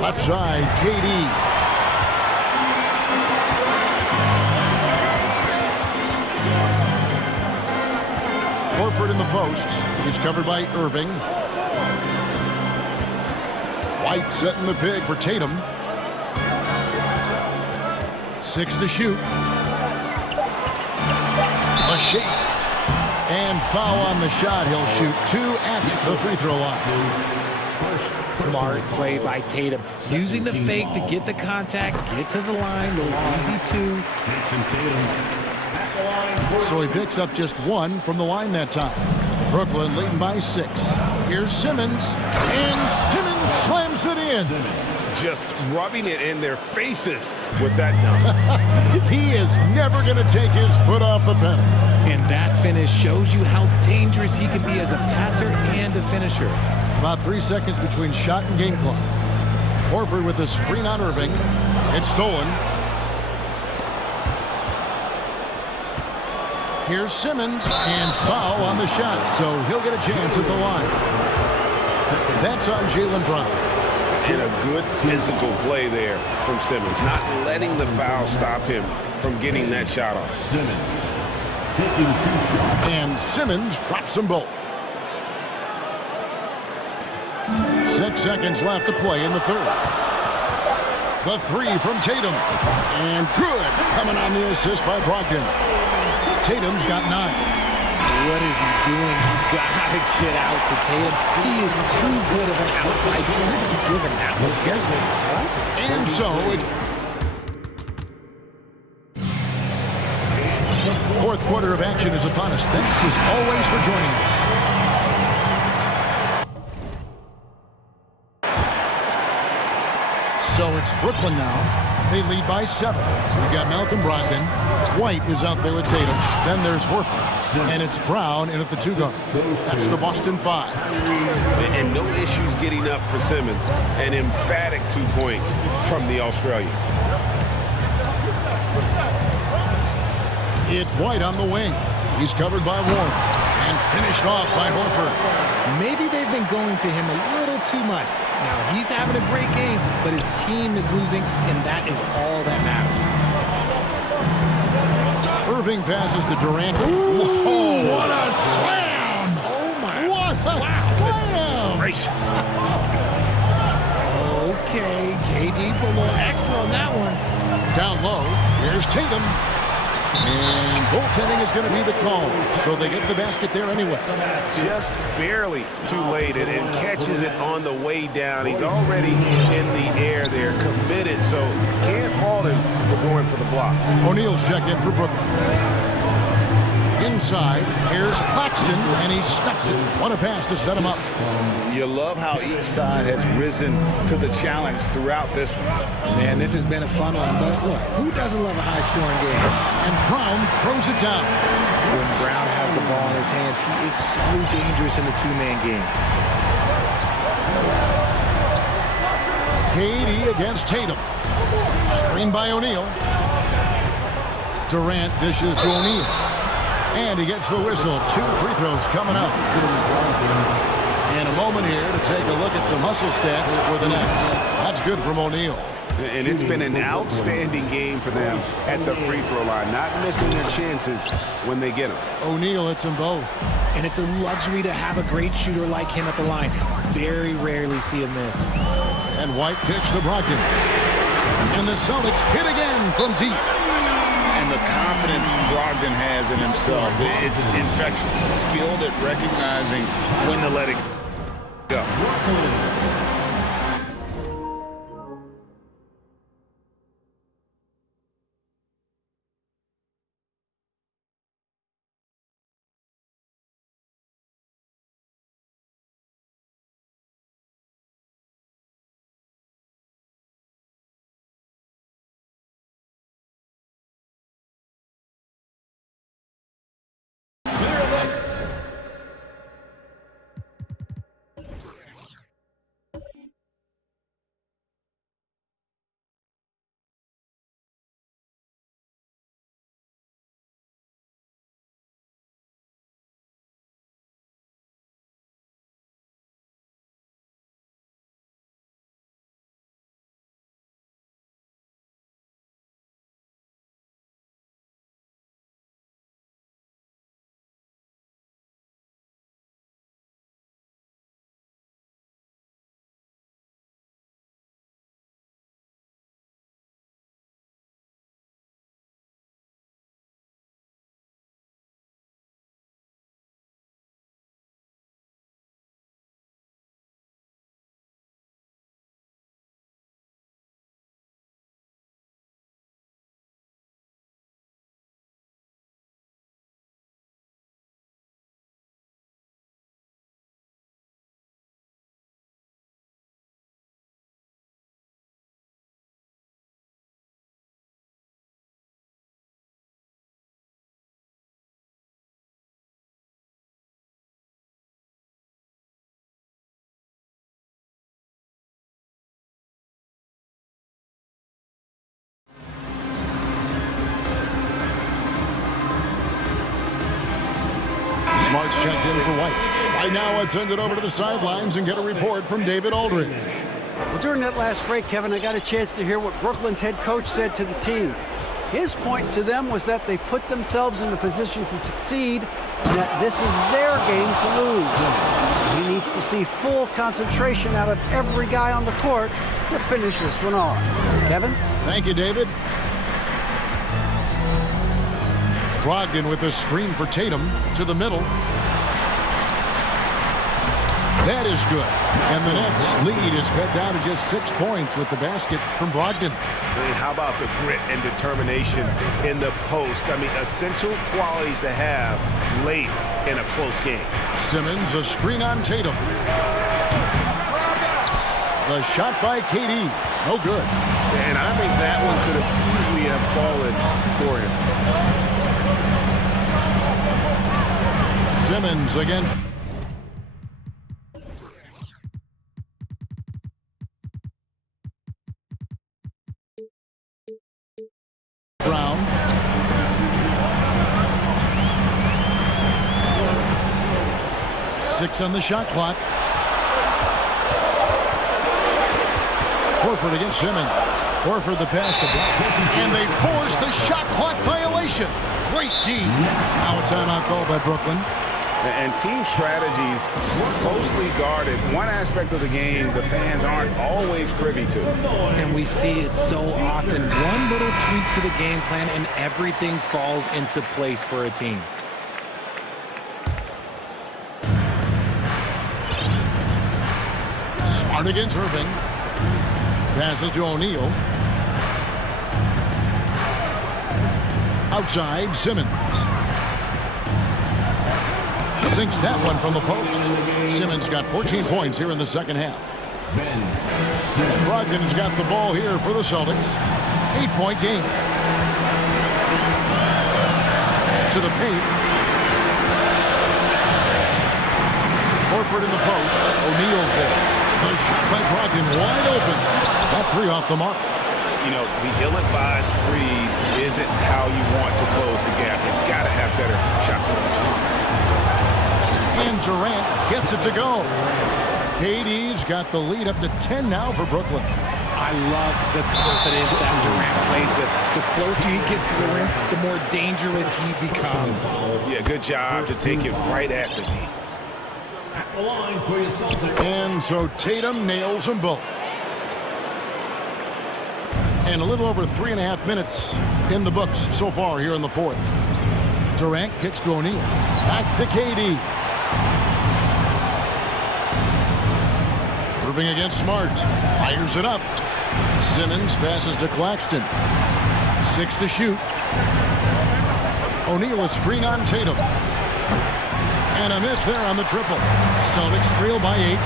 Left side, KD. Horford in the post. He's covered by Irving. White setting the pig for Tatum. 6 to shoot. A shake. And foul on the shot. He'll shoot 2 at the free throw line. Smart play by Tatum. Using the fake to get the contact, get to the line, a little easy 2. So he picks up just 1 from the line that time. Brooklyn leading by 6. Here's Simmons. And Simmons slams it in. Just rubbing it in their faces with that dunk. He is never going to take his foot off the pedal. And that finish shows you how dangerous he can be as a passer and a finisher. About 3 seconds between shot and game clock. Horford with a screen on Irving. It's stolen. Here's Simmons, and foul on the shot, so he'll get a chance at the line. That's on Jaylen Brown. And a good physical play there from Simmons, not letting the foul stop him from getting that shot off. Simmons taking 2 shots. And Simmons drops them both. 6 seconds left to play in the third. The three from Tatum. And good. Coming on the assist by Brogdon. Tatum's got 9. What is he doing? You gotta get out to Tatum. He is too good of an outside shooter to be given that much space. And so it... Fourth quarter of action is upon us. Thanks as always for joining us. So it's Brooklyn now. They lead by 7. We've got Malcolm Brogdon. White is out there with Tatum. Then there's Horford. And it's Brown in at the 2 guard. That's the Boston 5. And no issues getting up for Simmons. An emphatic 2 points from the Australian. It's White on the wing. He's covered by Warren. And finished off by Horford. Maybe they've been going to him a little too much. Now, he's having a great game, but his team is losing, and that is all that matters. Irving passes to Durant. Whoa, what a slam! Oh, my. What a slam! Gracious. Okay, KD put a little extra on that one. Down low, here's Tatum. And goaltending is going to be the call, so they get the basket there anyway. Just barely too late and catches it on the way down. He's already in the air there, committed, so can't fault him for going for the block. O'Neal's checked in for Brooklyn. Inside, here's Claxton, and he stuffs it. What a pass to set him up. You love how each side has risen to the challenge throughout this one. Man, this has been a fun one, but look, who doesn't love a high-scoring game? And Brown throws it down. When Brown has the ball in his hands, he is so dangerous in the two-man game. KD against Tatum. Screen by O'Neal. Durant dishes to O'Neal. And he gets the whistle. 2 free throws coming up. And a moment here to take a look at some hustle stats for the Nets. That's good from O'Neal. And it's been an outstanding game for them at the free throw line, not missing their chances when they get them. O'Neal hits them both. And it's a luxury to have a great shooter like him at the line. Very rarely see him miss. And White kicks to Brogdon. And the Celtics hit again from deep. And the confidence Brogdon has in himself, it's infectious. Skilled at recognizing when to let it go. Smart's checked in for White. Right now, let's send it over to the sidelines and get a report from David Aldridge. Well, during that last break, Kevin, I got a chance to hear what Brooklyn's head coach said to the team. His point to them was that they put themselves in the position to succeed and that this is their game to lose. He needs to see full concentration out of every guy on the court to finish this one off. Kevin? Thank you, David. Brogdon with a screen for Tatum to the middle. That is good. And the Nets lead is cut down to just 6 points with the basket from Brogdon. And how about the grit and determination in the post? I mean, essential qualities to have late in a close game. Simmons, a screen on Tatum. The shot by KD. No good. And I think that one could have easily have fallen for him. Simmons against Brown. Six on the shot clock. Horford against Simmons. Horford the pass to Brown. And they force the shot clock violation. Great D. Now a timeout called by Brooklyn. And team strategies closely guarded. One aspect of the game the fans aren't always privy to. And we see it so often. One little tweak to the game plan and everything falls into place for a team. Smart against Irving. Passes to O'Neal. Outside, Simmons. Sinks that one from the post. Simmons got 14 points here in the second half. And Brogdon has got the ball here for the Celtics. 8-point game. To the paint. Horford in the post. O'Neal's there. The shot by Brogdon wide open. That three off the mark. You know, the ill-advised threes isn't how you want to close the gap. You've got to have better shot selection. And Durant gets it to go. KD's got the lead up to 10 now for Brooklyn. I love the confidence that Durant plays with. The closer he gets to the rim, the more dangerous he becomes. Yeah, good job to take it right at the D. And so Tatum nails them both. And a little over 3.5 minutes in the books so far here in the fourth. Durant kicks to O'Neal. Back to KD. Irving against Smart. Fires it up. Simmons passes to Claxton. 6 to shoot. O'Neal a screen on Tatum. And a miss there on the triple. Celtics trail by 8.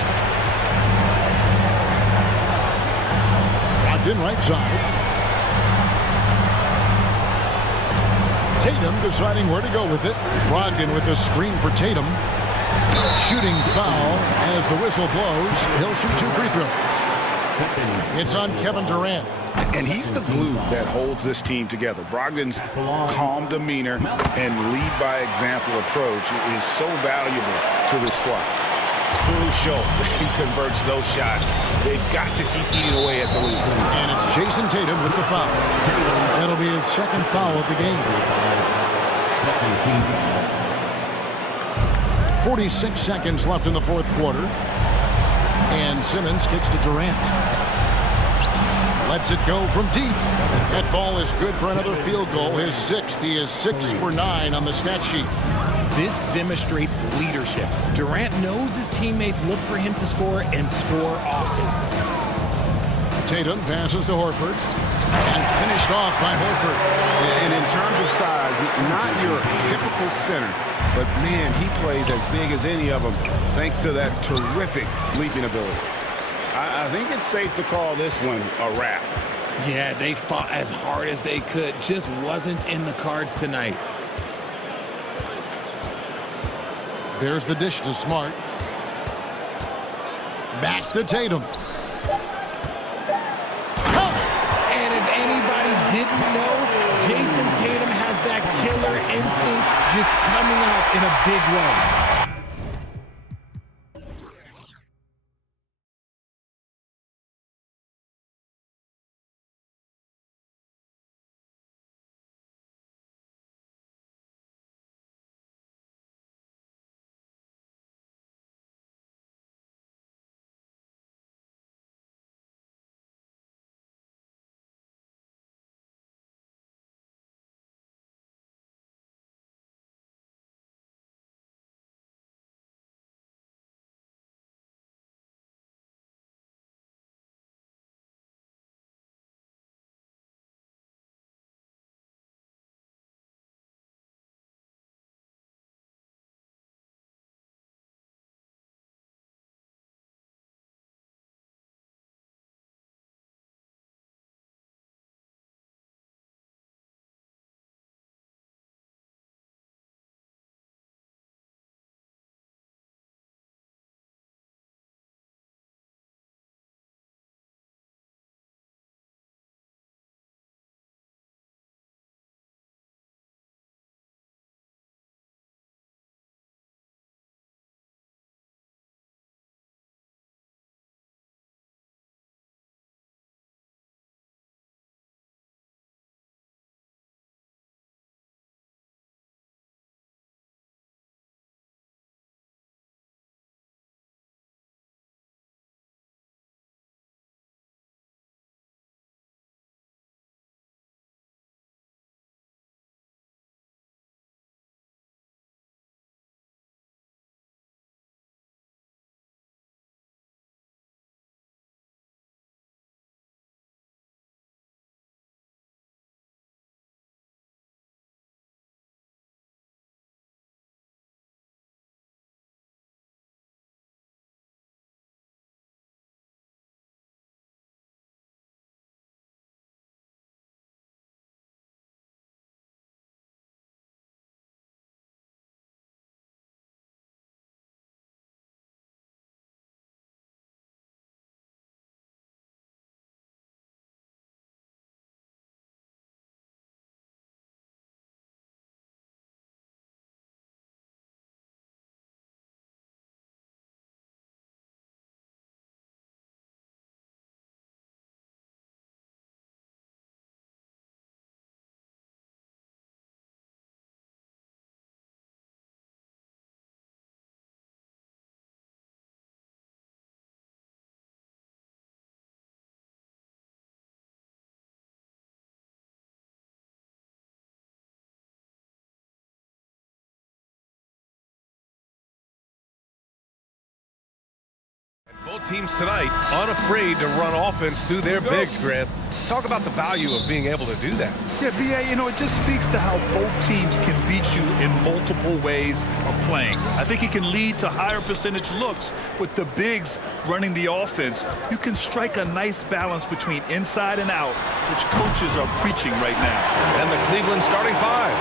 Brogdon right side. Tatum deciding where to go with it. Brogdon with a screen for Tatum. Shooting foul as the whistle blows. He'll shoot 2 free throws. It's on Kevin Durant. And he's the glue that holds this team together. Brogdon's calm demeanor and lead-by-example approach is so valuable to this squad. Crucial that he converts those shots. They've got to keep eating away at the lead. And it's Jason Tatum with the foul. That'll be his second foul of the game. 46 seconds left in the fourth quarter. And Simmons kicks to Durant. Lets it go from deep. That ball is good for another field goal. His 6th. He is 6 for 9 on the stat sheet. This demonstrates leadership. Durant knows his teammates look for him to score and score often. Tatum passes to Horford. And finished off by Horford. And in terms of size, not your typical center. But, man, he plays as big as any of them thanks to that terrific leaping ability. I think it's safe to call this one a wrap. Yeah, they fought as hard as they could. Just wasn't in the cards tonight. There's the dish to Smart. Back to Tatum. And if anybody didn't know, Jason Tatum has that killer instinct just coming out in a big way. both teams tonight unafraid to run offense through their bigs, Grant. Talk about the value of being able to do that. Yeah, B.A., you know, it just speaks to how both teams can beat you in multiple ways of playing. I think he can lead to higher percentage looks with the bigs running the offense. You can strike a nice balance between inside and out, which coaches are preaching right now. And the Cleveland starting five.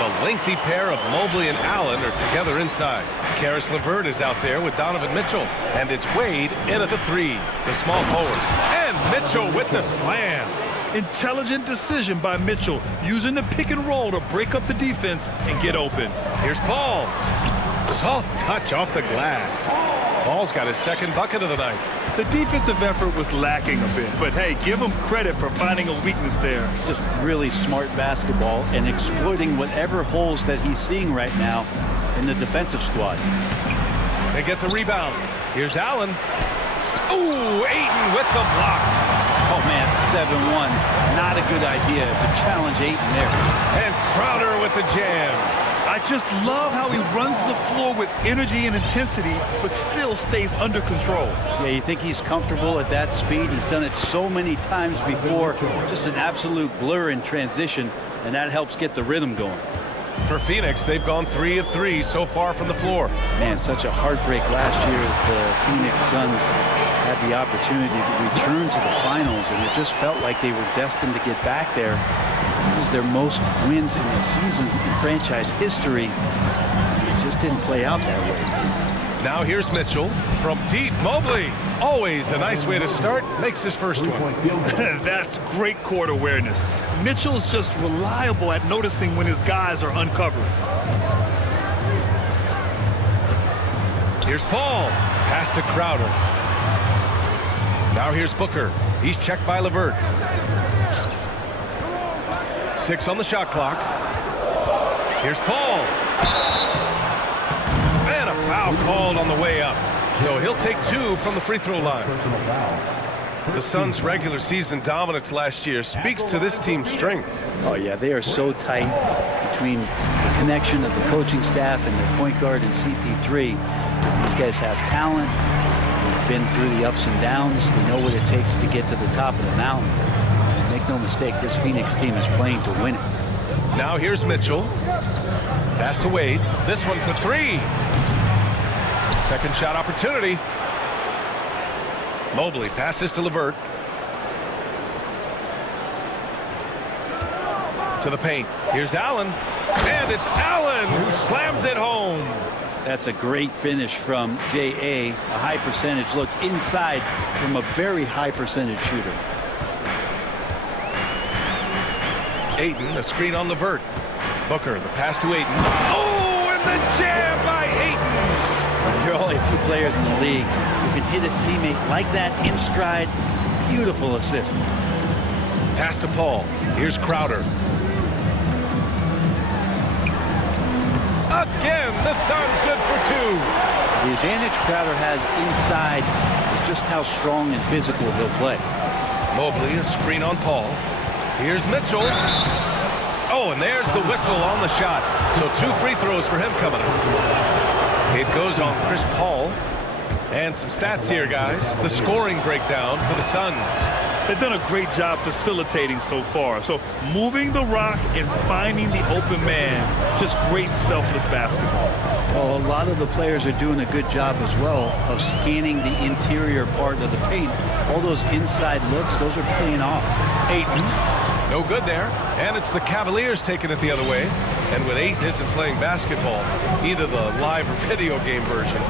The lengthy pair of Mobley and Allen are together inside. Karis LeVert is out there with Donovan Mitchell. And it's Wade in at the three, the small forward. And Mitchell with the slam. Intelligent decision by Mitchell, using the pick and roll to break up the defense and get open. Here's Paul. Soft touch off the glass. Paul's got his second bucket of the night. The defensive effort was lacking a bit, but hey, give him credit for finding a weakness there. Just really smart basketball and exploiting whatever holes that he's seeing right now in the defensive squad. They get the rebound. Here's Allen. Ooh, Ayton with the block. Oh, man, 7-1. Not a good idea to challenge Ayton there. And Crowder with the jam. I just love how he runs the floor with energy and intensity, but still stays under control. Yeah, you think he's comfortable at that speed? He's done it so many times before. Just an absolute blur in transition, and that helps get the rhythm going. For Phoenix, they've gone 3 of 3 so far from the floor. Man, such a heartbreak last year as the Phoenix Suns had the opportunity to return to the finals, and it just felt like they were destined to get back there. It was their most wins in the season in franchise history. It just didn't play out that way. Now here's Mitchell from deep. Mobley, always a nice way to start, makes his first one. That's great court awareness. Mitchell's just reliable at noticing when his guys are uncovered. Here's Paul, pass to Crowder. Now here's Booker. He's checked by LeVert. 6 on the shot clock. Here's Paul. And a foul called on the way up. So he'll take 2 from the free throw line. The Suns' regular season dominance last year speaks to this team's strength. Oh, yeah, they are so tight between the connection of the coaching staff and their point guard and CP3. These guys have talent. They've been through the ups and downs. They know what it takes to get to the top of the mountain. Make no mistake, this Phoenix team is playing to win it. Now here's Mitchell. Pass to Wade. This one for 3. Second shot opportunity. Mobley passes to LeVert. To the paint. Here's Allen. And it's Allen who slams it home. That's a great finish from J.A. A high percentage look inside from a very high percentage shooter. Ayton, a screen on LeVert. Booker, the pass to Ayton. Oh, and the jam by Ayton. There are only a few players in the league who can hit a teammate like that in stride. Beautiful assist. Pass to Paul. Here's Crowder. Again, the Suns good for 2. The advantage Crowder has inside is just how strong and physical he'll play. Mobley, a screen on Paul. Here's Mitchell. Oh, and there's the whistle on the shot. So 2 free throws for him coming up. It goes on Chris Paul. And some stats here, guys. The scoring breakdown for the Suns. They've done a great job facilitating so far. So moving the rock and finding the open man. Just great selfless basketball. Well, a lot of the players are doing a good job as well of scanning the interior part of the paint. All those inside looks, those are paying off. Ayton, no good there. And it's the Cavaliers taking it the other way. And when Ayton isn't playing basketball, either the live or video game version,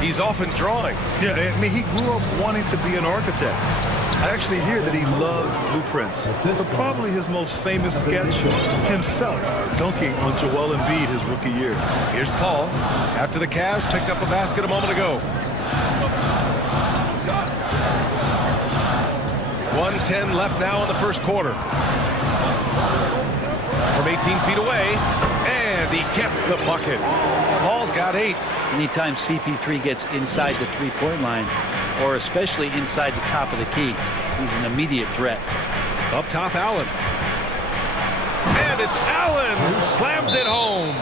he's often drawing. Yeah, I mean, he grew up wanting to be an architect. I actually hear that he loves blueprints. But probably his most famous sketch, himself dunking on Joel Embiid his rookie year. Here's Paul. After the Cavs picked up a basket a moment ago. 1:10 left now in the first quarter. From 18 feet away, and he gets the bucket. Paul's got 8. Anytime CP3 gets inside the three-point line, or especially inside the top of the key, he's an immediate threat. Up top, Allen. And it's Allen who slams it home.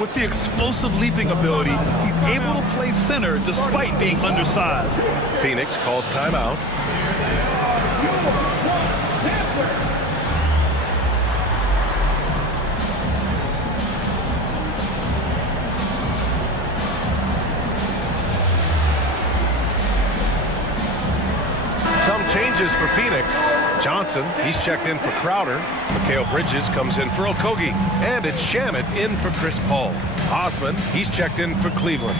With the explosive leaping ability, he's able to play center despite being undersized. Phoenix calls timeout. Some changes for Phoenix. Johnson, he's checked in for Crowder. Mikal Bridges comes in for Okogie. And it's Shamit in for Chris Paul. Osman, he's checked in for Cleveland.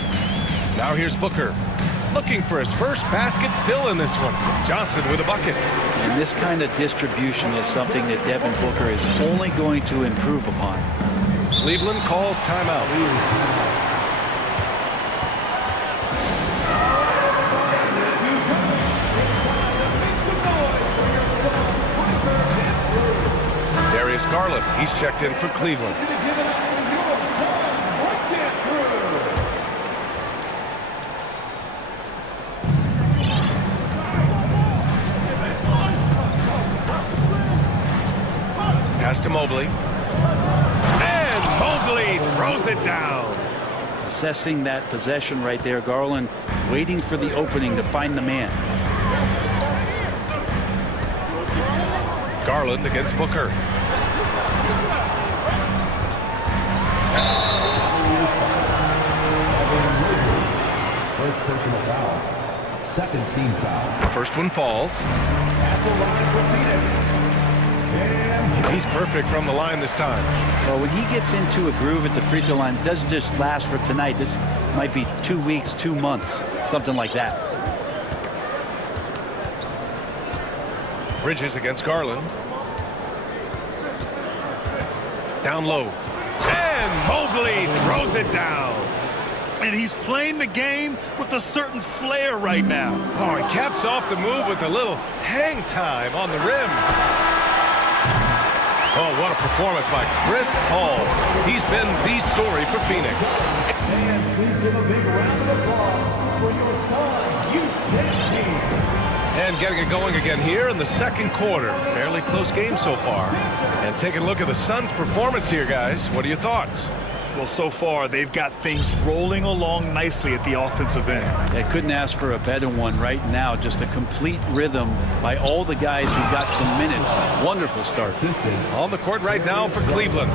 Now here's Booker. Looking for his first basket still in this one. Johnson with a bucket. And this kind of distribution is something that Devin Booker is only going to improve upon. Cleveland calls timeout. Garland, he's checked in for Cleveland. Pass to Mobley. And Mobley throws it down. Assessing that possession right there, Garland waiting for the opening to find the man. Garland against Booker. First personal foul. Second team foul. The first one falls. At the line for Phoenix. He's perfect from the line this time. Well, when he gets into a groove at the free throw line, it doesn't just last for tonight. This might be 2 weeks, 2 months, something like that. Bridges against Garland. Down low. And Mobley throws it down. And he's playing the game with a certain flair right now. Oh, he caps off the move with a little hang time on the rim. Oh, what a performance by Chris Paul. He's been the story for Phoenix. And please give a big round of applause for your Suns youth team. And getting it going again here in the second quarter. Fairly close game so far. And taking a look at the Suns' performance here, guys. What are your thoughts? Well, so far, they've got things rolling along nicely at the offensive end. They couldn't ask for a better one right now. Just a complete rhythm by all the guys who got some minutes. Wonderful start. On the court right now for Cleveland.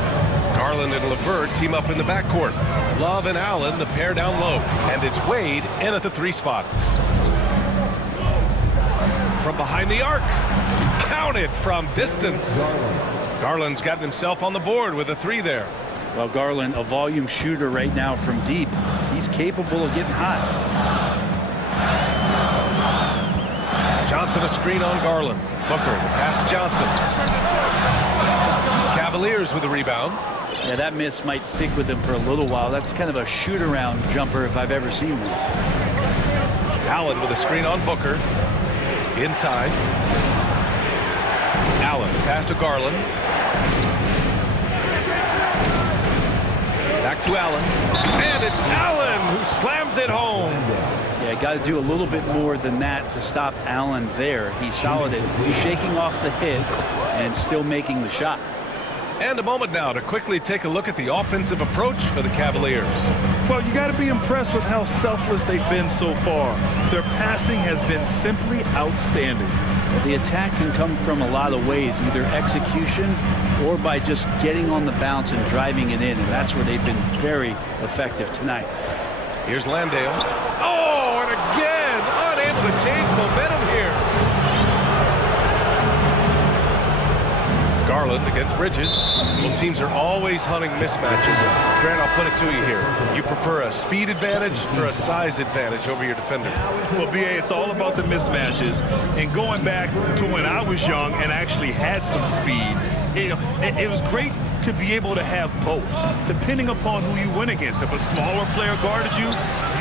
Garland and LeVert team up in the backcourt. Love and Allen, the pair down low. And it's Wade in at the 3 spot. From behind the arc. Counted from distance. Garland's gotten himself on the board with a 3 there. Well, Garland, a volume shooter right now from deep. He's capable of getting hot. Johnson a screen on Garland. Booker, the pass to Johnson. Cavaliers with the rebound. Yeah, that miss might stick with him for a little while. That's kind of a shoot-around jumper if I've ever seen one. Allen with a screen on Booker. Inside. Allen, pass to Garland. Back to Allen. And it's Allen who slams it home. Yeah, got to do a little bit more than that to stop Allen there. He's solid at shaking off the hit and still making the shot. And a moment now to quickly take a look at the offensive approach for the Cavaliers. Well, you got to be impressed with how selfless they've been so far. Their passing has been simply outstanding. The attack can come from a lot of ways, either execution or by just getting on the bounce and driving it in, and that's where they've been very effective tonight. Here's Landale. Oh, and again, unable to change momentum here. Garland against Bridges. Well, teams are always hunting mismatches. Grant, I'll put it to you here. You prefer a speed advantage or a size advantage over your defender? Well, BA, it's all about the mismatches. And going back to when I was young and actually had some speed, it was great to be able to have both, depending upon who you went against. If a smaller player guarded you,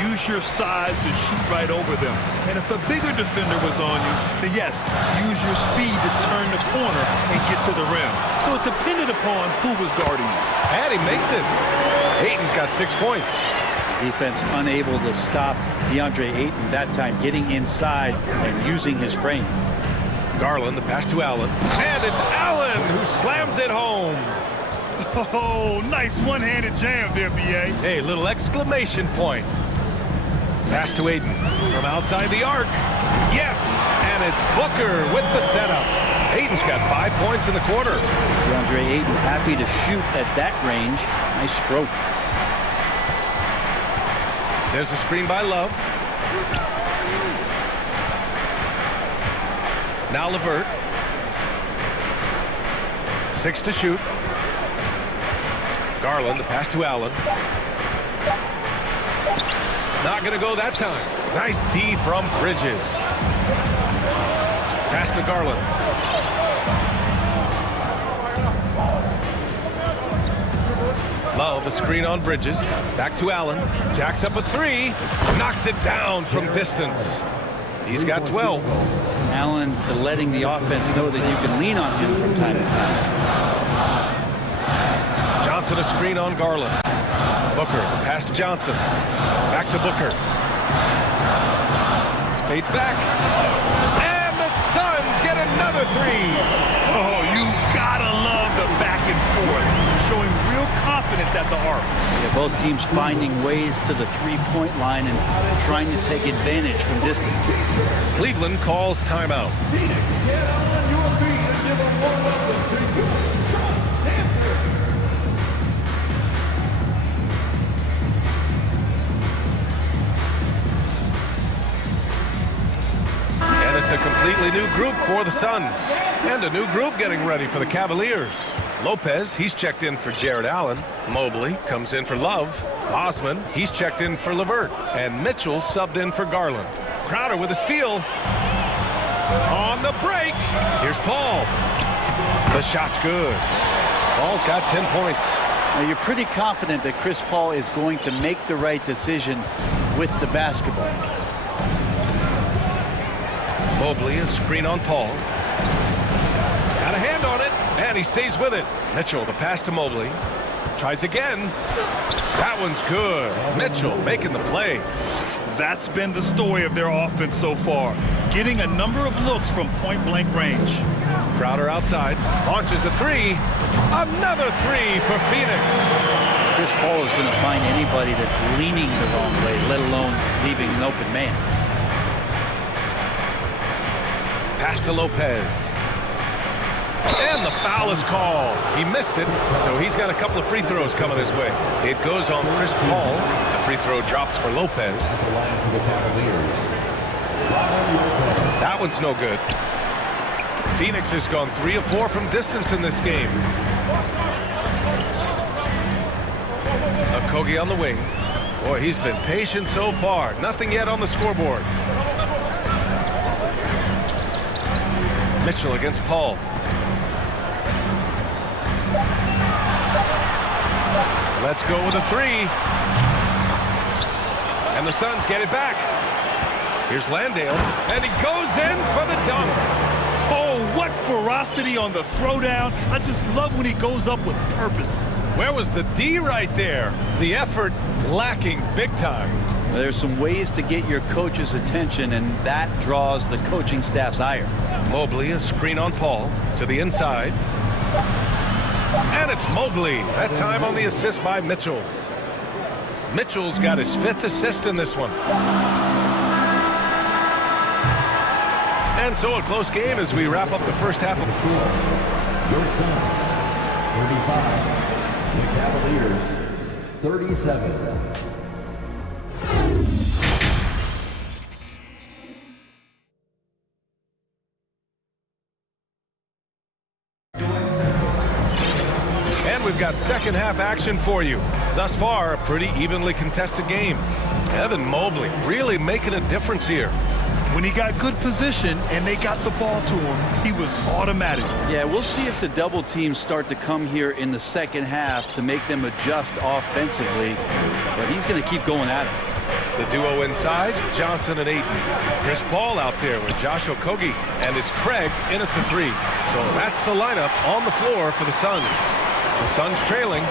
use your size to shoot right over them. And if a bigger defender was on you, then yes, use your speed to turn the corner and get to the rim. So it depended upon who was guarding you. And he makes it. Ayton's got 6 points. Defense unable to stop DeAndre Ayton that time, getting inside and using his frame. Garland, the pass to Allen. And it's Allen who slams it home. Oh, nice one-handed jam there, B.A. Hey, little exclamation point. Pass to Aiden from outside the arc. Yes, and it's Booker with the setup. Aiden's got 5 points in the quarter. DeAndre Ayton happy to shoot at that range. Nice stroke. There's a screen by Love. Now LeVert. 6 to shoot. Garland, the pass to Allen. Not going to go that time. Nice D from Bridges. Pass to Garland. Love, a screen on Bridges. Back to Allen. Jacks up a 3. Knocks it down from distance. He's got 12. Allen letting the offense know that you can lean on him from time to time. Johnson, a screen on Garland. Booker, the pass to Johnson. Back to Booker. Fades back. And the Suns get another 3. Oh, you gotta love the back and forth. Showing real confidence at the arc. Yeah, both teams finding ways to the three-point line and trying to take advantage from distance. Cleveland calls timeout. And it's a completely new group for the Suns. And a new group getting ready for the Cavaliers. Lopez, he's checked in for Jared Allen. Mobley comes in for Love. Osman, he's checked in for LeVert. And Mitchell subbed in for Garland. Crowder with a steal. On the break, here's Paul. The shot's good. Paul's got 10 points. Now you're pretty confident that Chris Paul is going to make the right decision with the basketball. Mobley, a screen on Paul. Got a hand on it, and he stays with it. Mitchell, the pass to Mobley. Tries again. That one's good. Mitchell making the play. That's been the story of their offense so far. Getting a number of looks from point-blank range. Crowder outside. Launches a 3. Another 3 for Phoenix. Chris Paul is going to find anybody that's leaning the wrong way, let alone leaving an open man. Pass to Lopez. And the foul is called. He missed it, so he's got a couple of free throws coming his way. It goes on Chris Paul. The free throw drops for Lopez. That one's no good. Phoenix has gone 3 of 4 from distance in this game. Okogie on the wing. Boy, he's been patient so far. Nothing yet on the scoreboard. Mitchell against Paul. Let's go with a 3. And the Suns get it back. Here's Landale, and he goes in for the dunk. Oh, what ferocity on the throwdown. I just love when he goes up with purpose. Where was the D right there? The effort lacking big time. There's some ways to get your coach's attention, and that draws the coaching staff's ire. Mobley, a screen on Paul, to the inside. And it's Mobley, that time on the assist by Mitchell. Mitchell's got his 5th assist in this one. And so a close game as we wrap up the first half of the pool. Your Suns, 35. The Cavaliers, 37. We've got second half action for you. Thus far, a pretty evenly contested game. Evan Mobley really making a difference here. When he got good position and they got the ball to him, he was automatic. Yeah, we'll see if the double teams start to come here in the second half to make them adjust offensively. But he's going to keep going at it. The duo inside, Johnson and Ayton. Chris Paul out there with Josh Okogie, and it's Craig in at the 3. So that's the lineup on the floor for the Suns. The Suns trailing.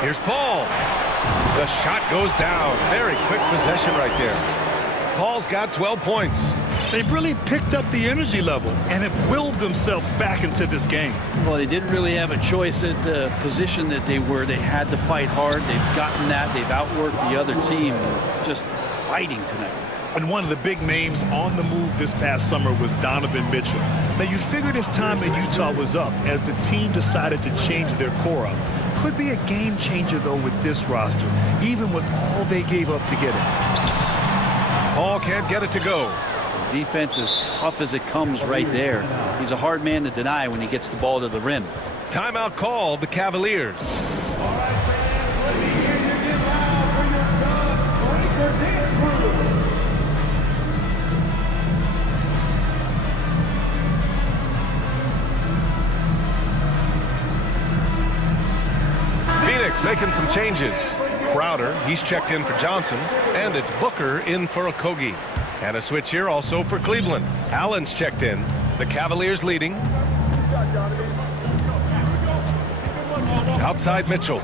Here's Paul. The shot goes down. Very quick possession right there. Paul's got 12 points. They've really picked up the energy level and have willed themselves back into this game. Well, they didn't really have a choice at the position that they were. They had to fight hard. They've gotten that. They've outworked the other team. Just fighting tonight. And one of the big names on the move this past summer was Donovan Mitchell. Now, you figured his time in Utah was up as the team decided to change their core up. Could be a game changer, though, with this roster, even with all they gave up to get it. Paul can't get it to go. Defense as tough as it comes right there. He's a hard man to deny when he gets the ball to the rim. Timeout called the Cavaliers. Phoenix making some changes. Crowder, he's checked in for Johnson, and it's Booker in for Okogie. And a switch here also for Cleveland. Allen's checked in. The Cavaliers leading. Outside Mitchell.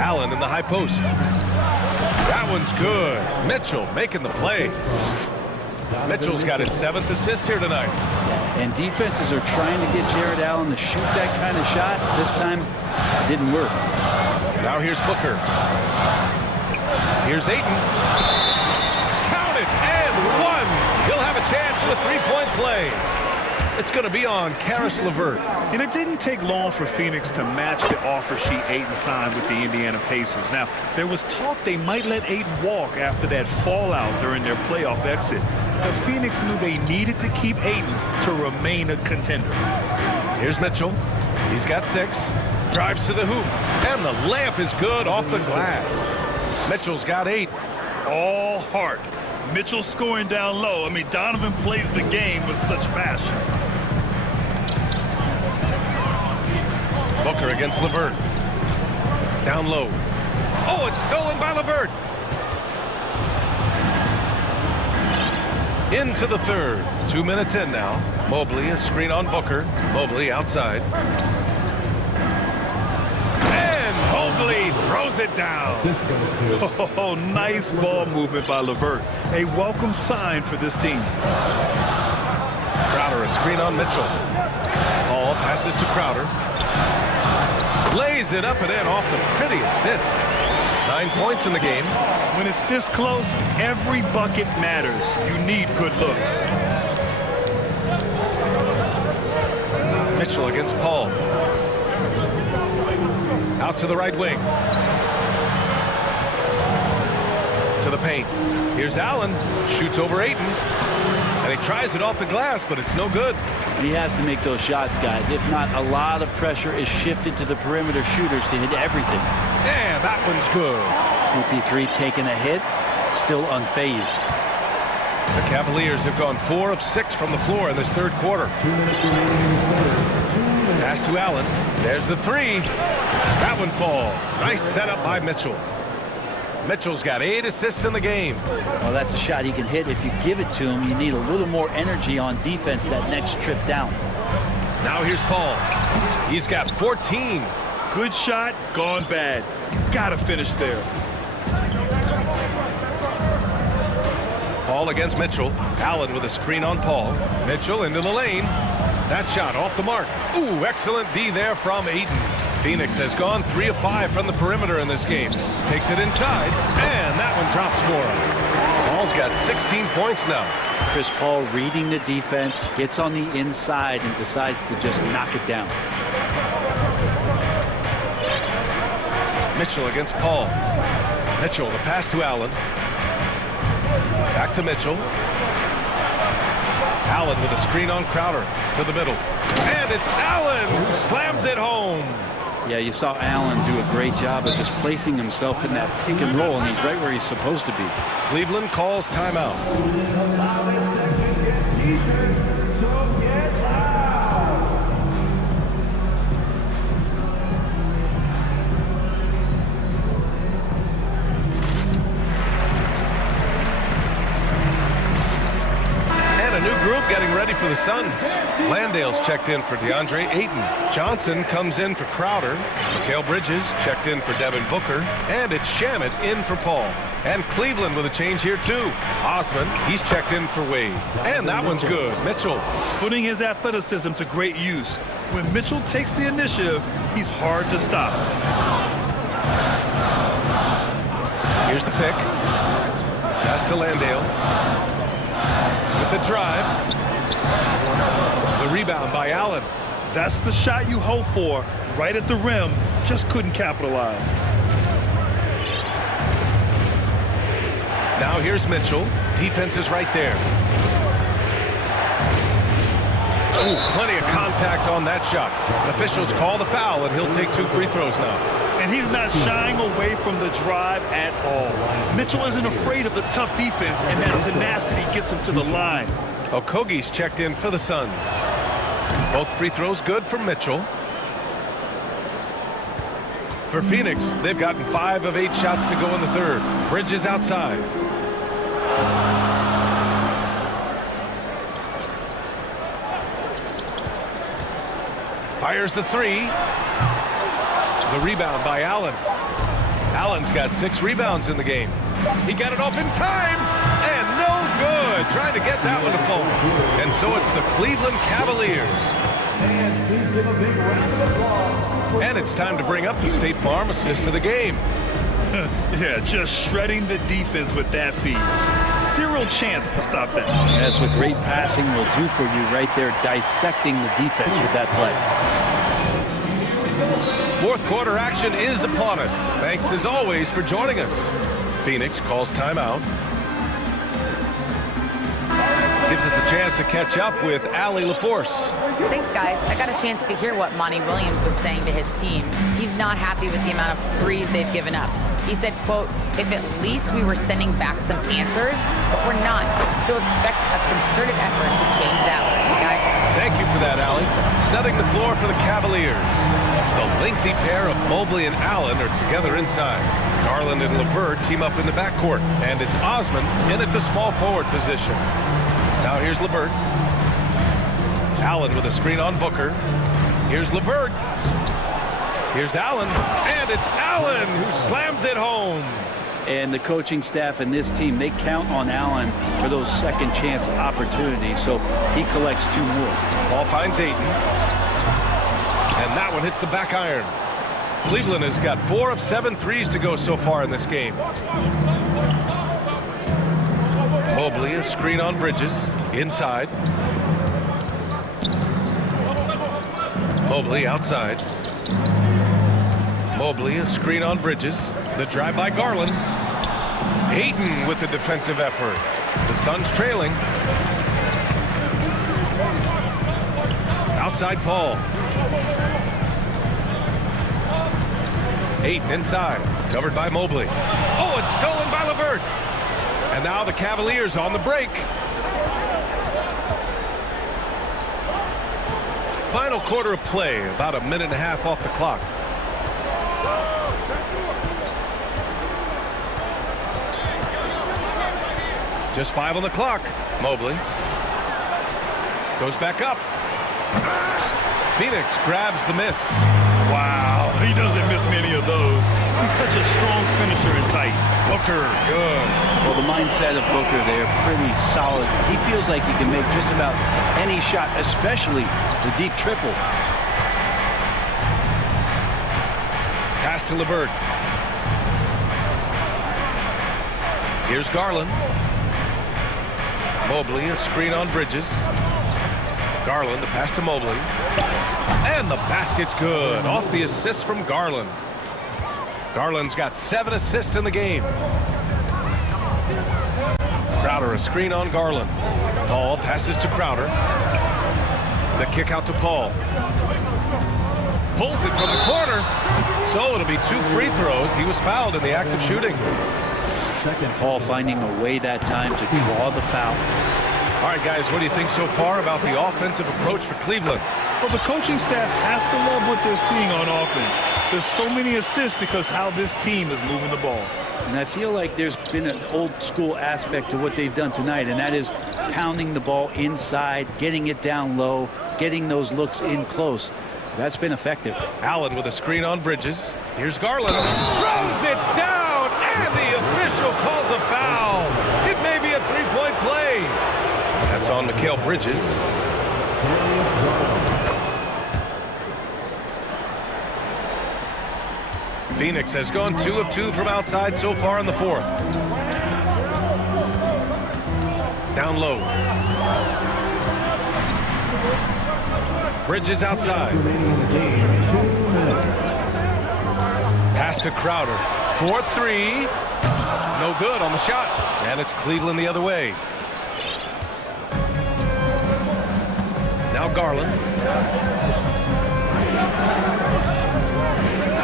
Allen in the high post. That one's good. Mitchell making the play. Mitchell's got his 7th assist here tonight. And defenses are trying to get Jared Allen to shoot that kind of shot. This time, it didn't work. Now here's Booker. Here's Ayton. Count it, and one. He'll have a chance for the three-point play. It's going to be on Karis LeVert. And it didn't take long for Phoenix to match the offer sheet Ayton signed with the Indiana Pacers. Now, there was talk they might let Ayton walk after that fallout during their playoff exit. But Phoenix knew they needed to keep Ayton to remain a contender. Here's Mitchell. He's got 6. Drives to the hoop. And the layup is good off the glass. Mitchell's got 8. All heart. Mitchell scoring down low. I mean, Donovan plays the game with such passion. Booker against LeVert. Down low. Oh, it's stolen by LeVert. Into the third. 2 minutes in now. Mobley, a screen on Booker. Mobley outside. And Mobley throws it down. Oh, nice ball movement by LeVert. A welcome sign for this team. Crowder, a screen on Mitchell. Paul passes to Crowder. Lays it up and in off the pretty assist. 9 points in the game. When it's this close, every bucket matters. You need good looks. Mitchell against Paul. Out to the right wing. To the paint. Here's Allen. Shoots over Ayton. And he tries it off the glass, but it's no good. He has to make those shots, guys. If not, a lot of pressure is shifted to the perimeter shooters to hit everything. And that one's good. CP3 taking a hit, still unfazed. The Cavaliers have gone 4 of 6 from the floor in this third quarter. 2 minutes remaining in the third. Pass to Allen. There's the 3. That one falls. Nice setup by Mitchell. Mitchell's got 8 assists in the game. Well, that's a shot he can hit. If you give it to him, you need a little more energy on defense that next trip down. Now here's Paul. He's got 14. Good shot, gone bad. Gotta finish there. Paul against Mitchell. Allen with a screen on Paul. Mitchell into the lane. That shot off the mark. Ooh, excellent D there from Ayton. Phoenix has gone 3 of 5 from the perimeter in this game. Takes it inside, and that one drops for him. Paul's got 16 points now. Chris Paul reading the defense, gets on the inside and decides to just knock it down. Mitchell against Paul. Mitchell, the pass to Allen. Back to Mitchell. Allen with a screen on Crowder to the middle. And it's Allen who slams it home. Yeah, you saw Allen do a great job of just placing himself in that pick and roll, and he's right where he's supposed to be. Cleveland calls timeout. And a new group getting ready for the Suns. Landale's checked in for DeAndre Ayton. Johnson comes in for Crowder. Mikal Bridges checked in for Devin Booker. And it's Shamet in for Paul. And Cleveland with a change here too. Osman, he's checked in for Wade. And that one's good. Mitchell. Putting his athleticism to great use. When Mitchell takes the initiative, he's hard to stop. Here's the pick. Pass to Landale. With the drive. The rebound by Allen. That's the shot you hope for. Right at the rim. Just couldn't capitalize. Now here's Mitchell. Defense is right there. Oh, plenty of contact on that shot. Officials call the foul, and he'll take 2 free throws now. And he's not shying away from the drive at all. Mitchell isn't afraid of the tough defense, and that tenacity gets him to the line. Okogie's checked in for the Suns. Both free throws good for Mitchell. For Phoenix, they've gotten 5 of 8 shots to go in the third. Bridges outside. Fires the 3. The rebound by Allen. Allen's got 6 rebounds in the game. He got it off in time, and no good. Trying to get that one to fall. And so it's the Cleveland Cavaliers. And it's time to bring up the State Farm assist of the game. Yeah, just shredding the defense with that feed. Zero chance to stop that. That's what great passing will do for you right there, dissecting the defense with that play. Fourth quarter action is upon us. Thanks as always for joining us. Phoenix calls timeout. Gives us a chance to catch up with Allie LaForce. Thanks, guys. I got a chance to hear what Monty Williams was saying to his team. He's not happy with the amount of threes they've given up. He said, quote, if at least we were sending back some answers, but we're not. So expect a concerted effort to change that, guys. Thank you for that, Allie. Setting the floor for the Cavaliers. The lengthy pair of Mobley and Allen are together inside. Garland and LeVert team up in the backcourt, and it's Osman in at the small forward position. Now here's LeVert. Allen with a screen on Booker. Here's LeVert. Here's Allen, and it's Allen who slams it home. And the coaching staff and this team, they count on Allen for those second chance opportunities, so he collects 2 more. Ball finds Ayton. And that one hits the back iron. Cleveland has got 4 of 7 threes to go so far in this game. Mobley, a screen on Bridges, inside. Mobley outside. Mobley, a screen on Bridges. The drive by Garland. Ayton with the defensive effort. The Suns trailing. Outside Paul. Ayton inside, covered by Mobley. Oh, it's stolen by LeVert. And now the Cavaliers on the break. Final quarter of play, about 1.5 minutes off the clock. Just 5 on the clock. Mobley goes back up. Phoenix grabs the miss. Wow, he doesn't miss many of those. He's such a strong finisher and tight. Booker, good. Well, the mindset of Booker there, pretty solid. He feels like he can make just about any shot, especially the deep triple. Pass to LeVert. Here's Garland. Mobley, a screen on Bridges. Garland, the pass to Mobley. And the basket's good. Off the assist from Garland. Garland's got 7 assists in the game. Crowder, a screen on Garland. Paul passes to Crowder. The kick out to Paul. Pulls it from the corner. So it'll be 2 free throws. He was fouled in the act of shooting. Paul finding a way that time to draw the foul. All right, guys, what do you think so far about the offensive approach for Cleveland? Well, the coaching staff has to love what they're seeing on offense. There's so many assists because how this team is moving the ball. And I feel like there's been an old school aspect to what they've done tonight, and that is pounding the ball inside, getting it down low, getting those looks in close. That's been effective. Allen with a screen on Bridges. Here's Garland. Throws it down, and the official calls a foul. It may be a three-point play. That's on Mikal Bridges. Phoenix has gone 2 of 2 from outside so far in the fourth. Down low. Bridges outside. Pass to Crowder. 4-3. No good on the shot. And it's Cleveland the other way. Now Garland.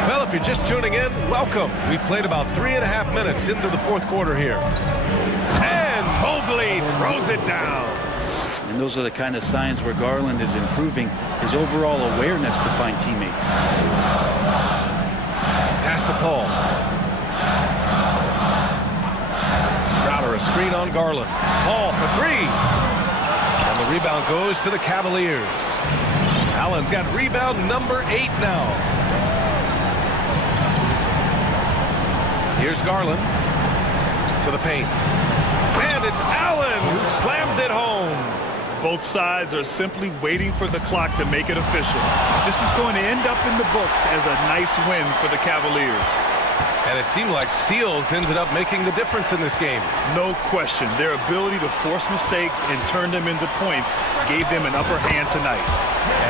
Well, if you're just tuning in, welcome. We've played about 3.5 minutes into the fourth quarter here. And Mobley throws it down. And those are the kind of signs where Garland is improving his overall awareness to find teammates. Pass to Paul. Crowder, a screen on Garland. Paul for 3. And the rebound goes to the Cavaliers. Allen's got rebound number 8 now. Here's Garland to the paint. And it's Allen who slams it home. Both sides are simply waiting for the clock to make it official. This is going to end up in the books as a nice win for the Cavaliers. And it seemed like steals ended up making the difference in this game. No question. Their ability to force mistakes and turn them into points gave them an upper hand tonight.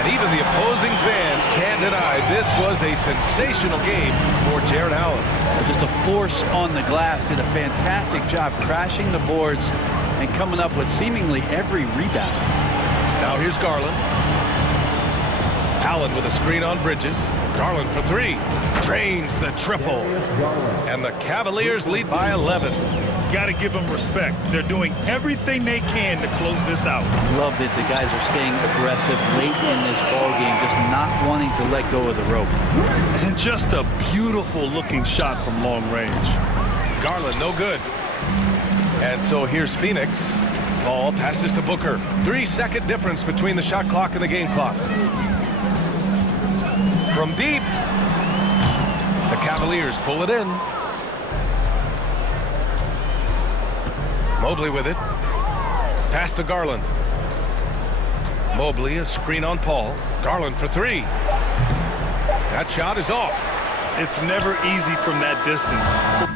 And even the opposing fans can't deny this was a sensational game for Jared Allen. Just a force on the glass, did a fantastic job crashing the boards and coming up with seemingly every rebound. Now here's Garland. Allen with a screen on Bridges. Garland for 3. Drains the triple. And the Cavaliers lead by 11. Got to give them respect. They're doing everything they can to close this out. Love that the guys are staying aggressive late in this ball game, just not wanting to let go of the rope. And just a beautiful looking shot from long range. Garland, no good. And so here's Phoenix. Ball passes to Booker. 3-second difference between the shot clock and the game clock. From deep, the Cavaliers pull it in. Mobley with it. Pass to Garland. Mobley, a screen on Paul. Garland for 3. That shot is off. It's never easy from that distance.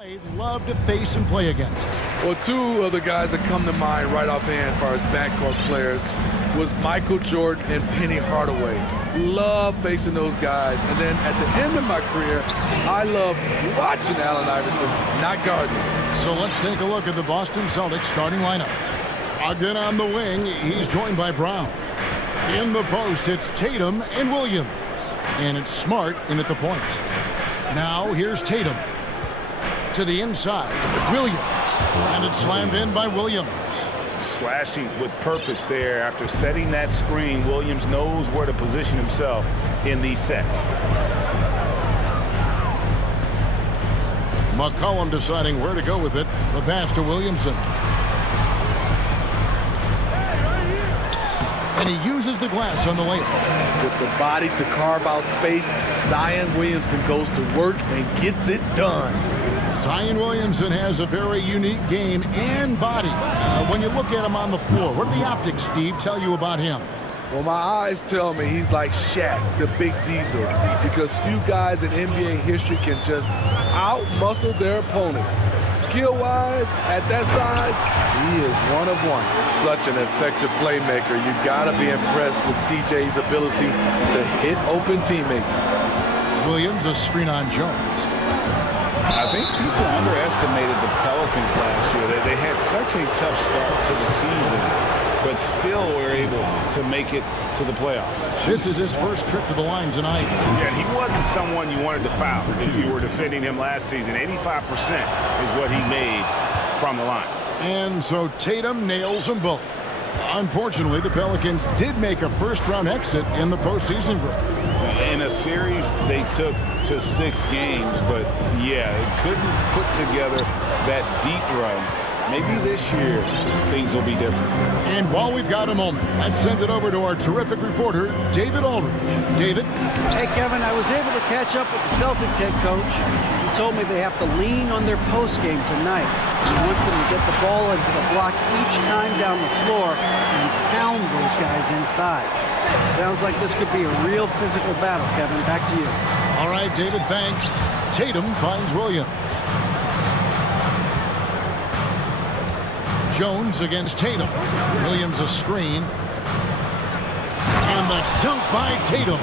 They love to face and play against. Well, two of the guys that come to mind right offhand as far as backcourt players was Michael Jordan and Penny Hardaway. Love facing those guys. And then at the end of my career, I love watching Allen Iverson, not guarding. So let's take a look at the Boston Celtics starting lineup. Again on the wing, he's joined by Brown. In the post, it's Tatum and Williams. And it's Smart in at the point. Now here's Tatum. To the inside, Williams. And it's slammed in by Williams. Slashing with purpose there. After setting that screen, Williams knows where to position himself in these sets. McCollum deciding where to go with it. The pass to Williamson. And he uses the glass on the layup. With the body to carve out space, Zion Williamson goes to work and gets it done. Zion Williamson has a very unique game and body. When you look at him on the floor, what do the optics, Steve, tell you about him? Well, my eyes tell me he's like Shaq, the big diesel, because few guys in NBA history can just out-muscle their opponents. Skill-wise, at that size, he is one of one. Such an effective playmaker. You gotta be impressed with CJ's ability to hit open teammates. Williams, a screen on Jones. I think people underestimated the Pelicans last year. They had such a tough start to the season, but still were able to make it to the playoffs. This is his first trip to the line tonight. Yeah, he wasn't someone you wanted to foul if you were defending him last season. 85% is what he made from the line. And so Tatum nails them both. Unfortunately, the Pelicans did make a first-round exit in the postseason group. In a series they took to 6 games, but yeah, it couldn't put together that deep run. Maybe this year things will be different. And while we've got a moment, let's send it over to our terrific reporter, David Aldridge. David? Hey, Kevin, I was able to catch up with the Celtics head coach. He told me they have to lean on their post game tonight. He wants them to get the ball into the block each time down the floor and pound those guys inside. Sounds like this could be a real physical battle, Kevin. Back to you. All right, David, thanks. Tatum finds Williams. Jones against Tatum. Williams a screen. And the dunk by Tatum.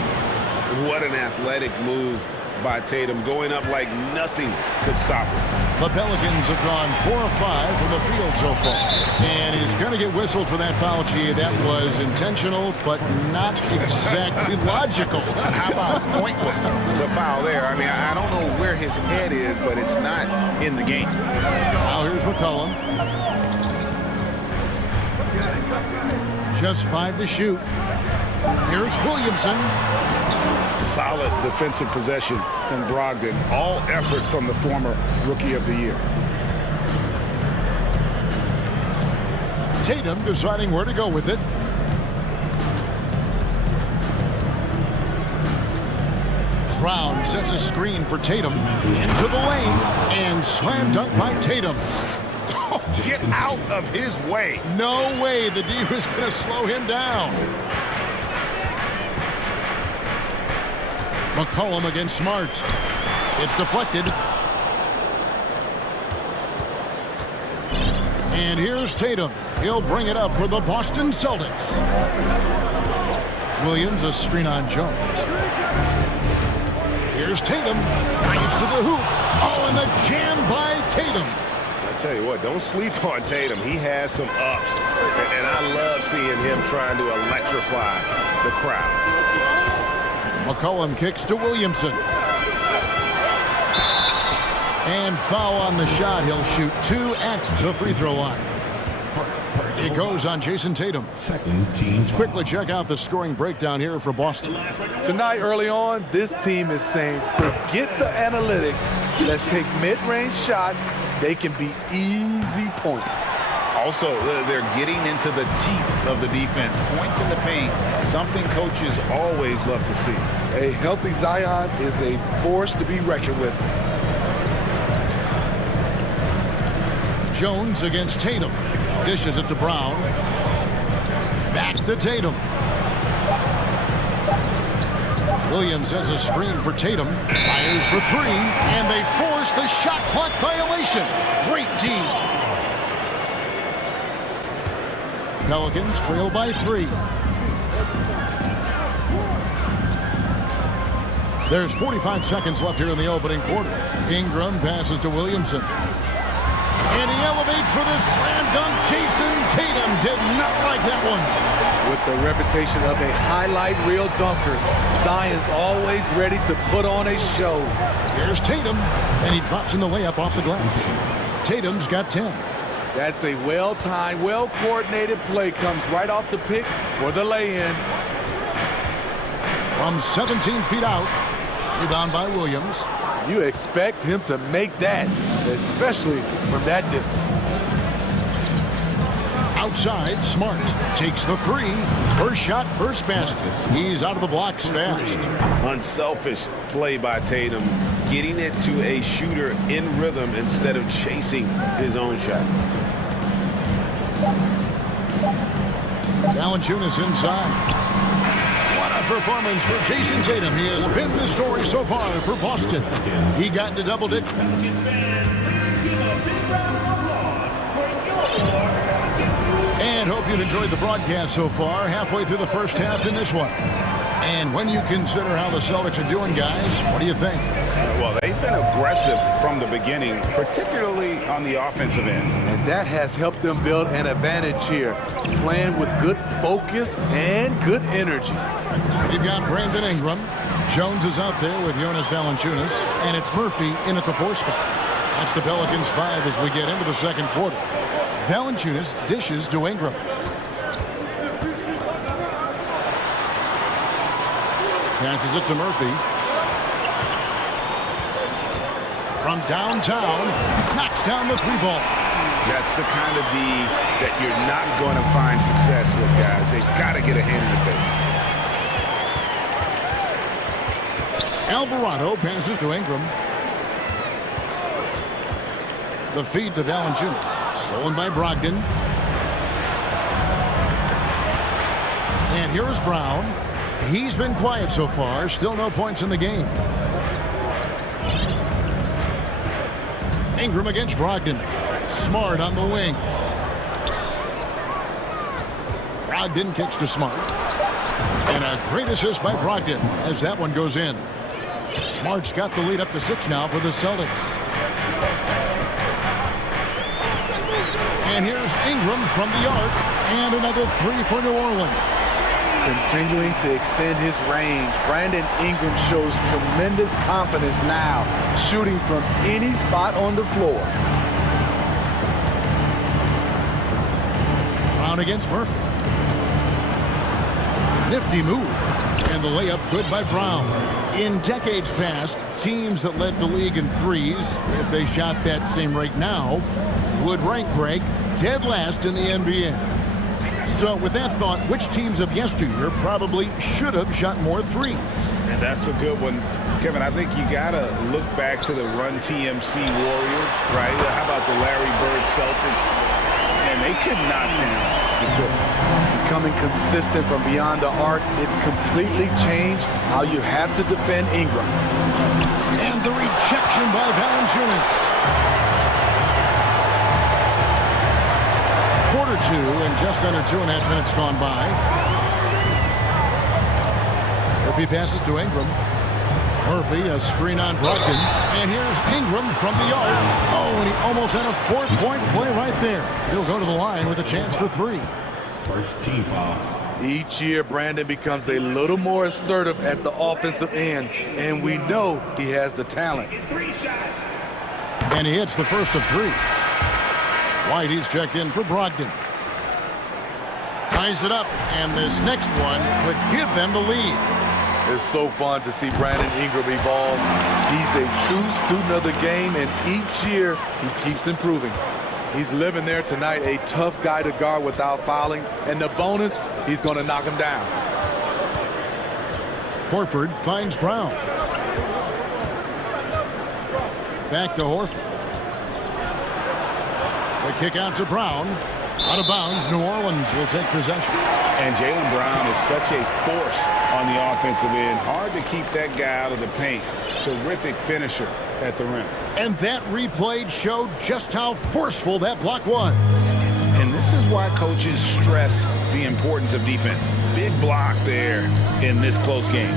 What an athletic move by Tatum, going up like nothing could stop him. The Pelicans have gone 4 of 5 from the field so far. And he's going to get whistled for that foul, G. That was intentional, but not exactly logical. How about pointless to foul there? I mean, I don't know where his head is, but it's not in the game. Now here's McCollum. Just 5 to shoot. Here's Williamson. Solid defensive possession from Brogdon. All effort from the former Rookie of the Year. Tatum deciding where to go with it. Brown sets a screen for Tatum. Into the lane. And slam dunk by Tatum. Get out of his way. No way the D was going to slow him down. McCollum against Smart. It's deflected. And here's Tatum. He'll bring it up for the Boston Celtics. Williams, a screen on Jones. Here's Tatum. Drives to the hoop. Oh, and the jam by Tatum. I tell you what, don't sleep on Tatum. He has some ups. And I love seeing him trying to electrify the crowd. McCollum kicks to Williamson. And foul on the shot. He'll shoot 2 at the free throw line. It goes on Jason Tatum. Let's quickly check out the scoring breakdown here for Boston. Tonight, early on, this team is saying, forget the analytics. Let's take mid-range shots. They can be easy points. Also, they're getting into the teeth of the defense. Points in the paint, something coaches always love to see. A healthy Zion is a force to be reckoned with. Jones against Tatum. Dishes it to Brown. Back to Tatum. Williams sends a screen for Tatum. Fires for three, and they force the shot clock violation. Great D. Pelicans trail by 3. There's 45 seconds left here in the opening quarter. Ingram passes to Williamson. And he elevates for the slam dunk. Jason Tatum did not like that one. With the reputation of a highlight reel dunker, Zion's always ready to put on a show. Here's Tatum, and he drops in the layup off the glass. Tatum's got 10. That's a well-timed, well-coordinated play. Comes right off the pick for the lay-in. From 17 feet out, rebound by Williams. You expect him to make that, especially from that distance. Outside, Smart takes the three. First shot, first basket. He's out of the blocks fast. Unselfish play by Tatum, getting it to a shooter in rhythm instead of chasing his own shot. Valanciunas inside. What a performance for Jason Tatum. He has been the story so far for Boston. He got to double digits. And hope you've enjoyed the broadcast so far. Halfway through the first half in this one. And when you consider how the Celtics are doing, guys, what do you think? Well, they've been aggressive from the beginning, particularly on the offensive end. And that has helped them build an advantage here, playing with good focus and good energy. We've got Brandon Ingram. Jones is out there with Jonas Valanciunas. And it's Murphy in at the 4 spot. That's the Pelicans 5 as we get into the second quarter. Valanciunas dishes to Ingram. Passes it to Murphy. From downtown, knocks down the 3 ball. That's the kind of D that you're not going to find success with, guys. They've got to get a hand in the face. Alvarado passes to Ingram. The feed to Valanciunas. Stolen by Brogdon. And here is Brown. He's been quiet so far. Still no points in the game. Ingram against Brogdon. Smart on the wing. Brogdon kicks to Smart. And a great assist by Brogdon as that one goes in. Smart's got the lead up to 6 now for the Celtics. And here's Ingram from the arc. And another 3 for New Orleans. Continuing to extend his range, Brandon Ingram shows tremendous confidence now, shooting from any spot on the floor. Brown against Murphy. Nifty move. And the layup good by Brown. In decades past, teams that led the league in threes, if they shot that same rate now, would rank Greg dead last in the NBA. So with that thought, which teams of yesteryear probably should have shot more threes? And that's a good one. Kevin, I think you got to look back to the Run TMC Warriors, right? How about the Larry Bird Celtics? And they could knock down Detroit. Becoming consistent from beyond the arc, it's completely changed how you have to defend Ingram. And the rejection by Valanciunas. Quarter 2 and just under 2.5 minutes gone by. Murphy passes to Ingram. Murphy, a screen on Brogdon. And here's Ingram from the arc. Oh, and he almost had a 4-point play right there. He'll go to the line with a chance for 3. First team foul. Each year, Brandon becomes a little more assertive at the offensive end, and we know he has the talent. And he hits the first of 3. Whitey's checked in for Brogdon. Ties it up, and this next one could give them the lead. It's so fun to see Brandon Ingram evolve. He's a true student of the game, and each year he keeps improving. He's living there tonight, a tough guy to guard without fouling, and the bonus, he's going to knock him down. Horford finds Brown. Back to Horford. The kick out to Brown. Out of bounds, New Orleans will take possession. And Jaylen Brown is such a force on the offensive end. Hard to keep that guy out of the paint. Terrific finisher at the rim. And that replay showed just how forceful that block was. And this is why coaches stress the importance of defense. Big block there in this close game.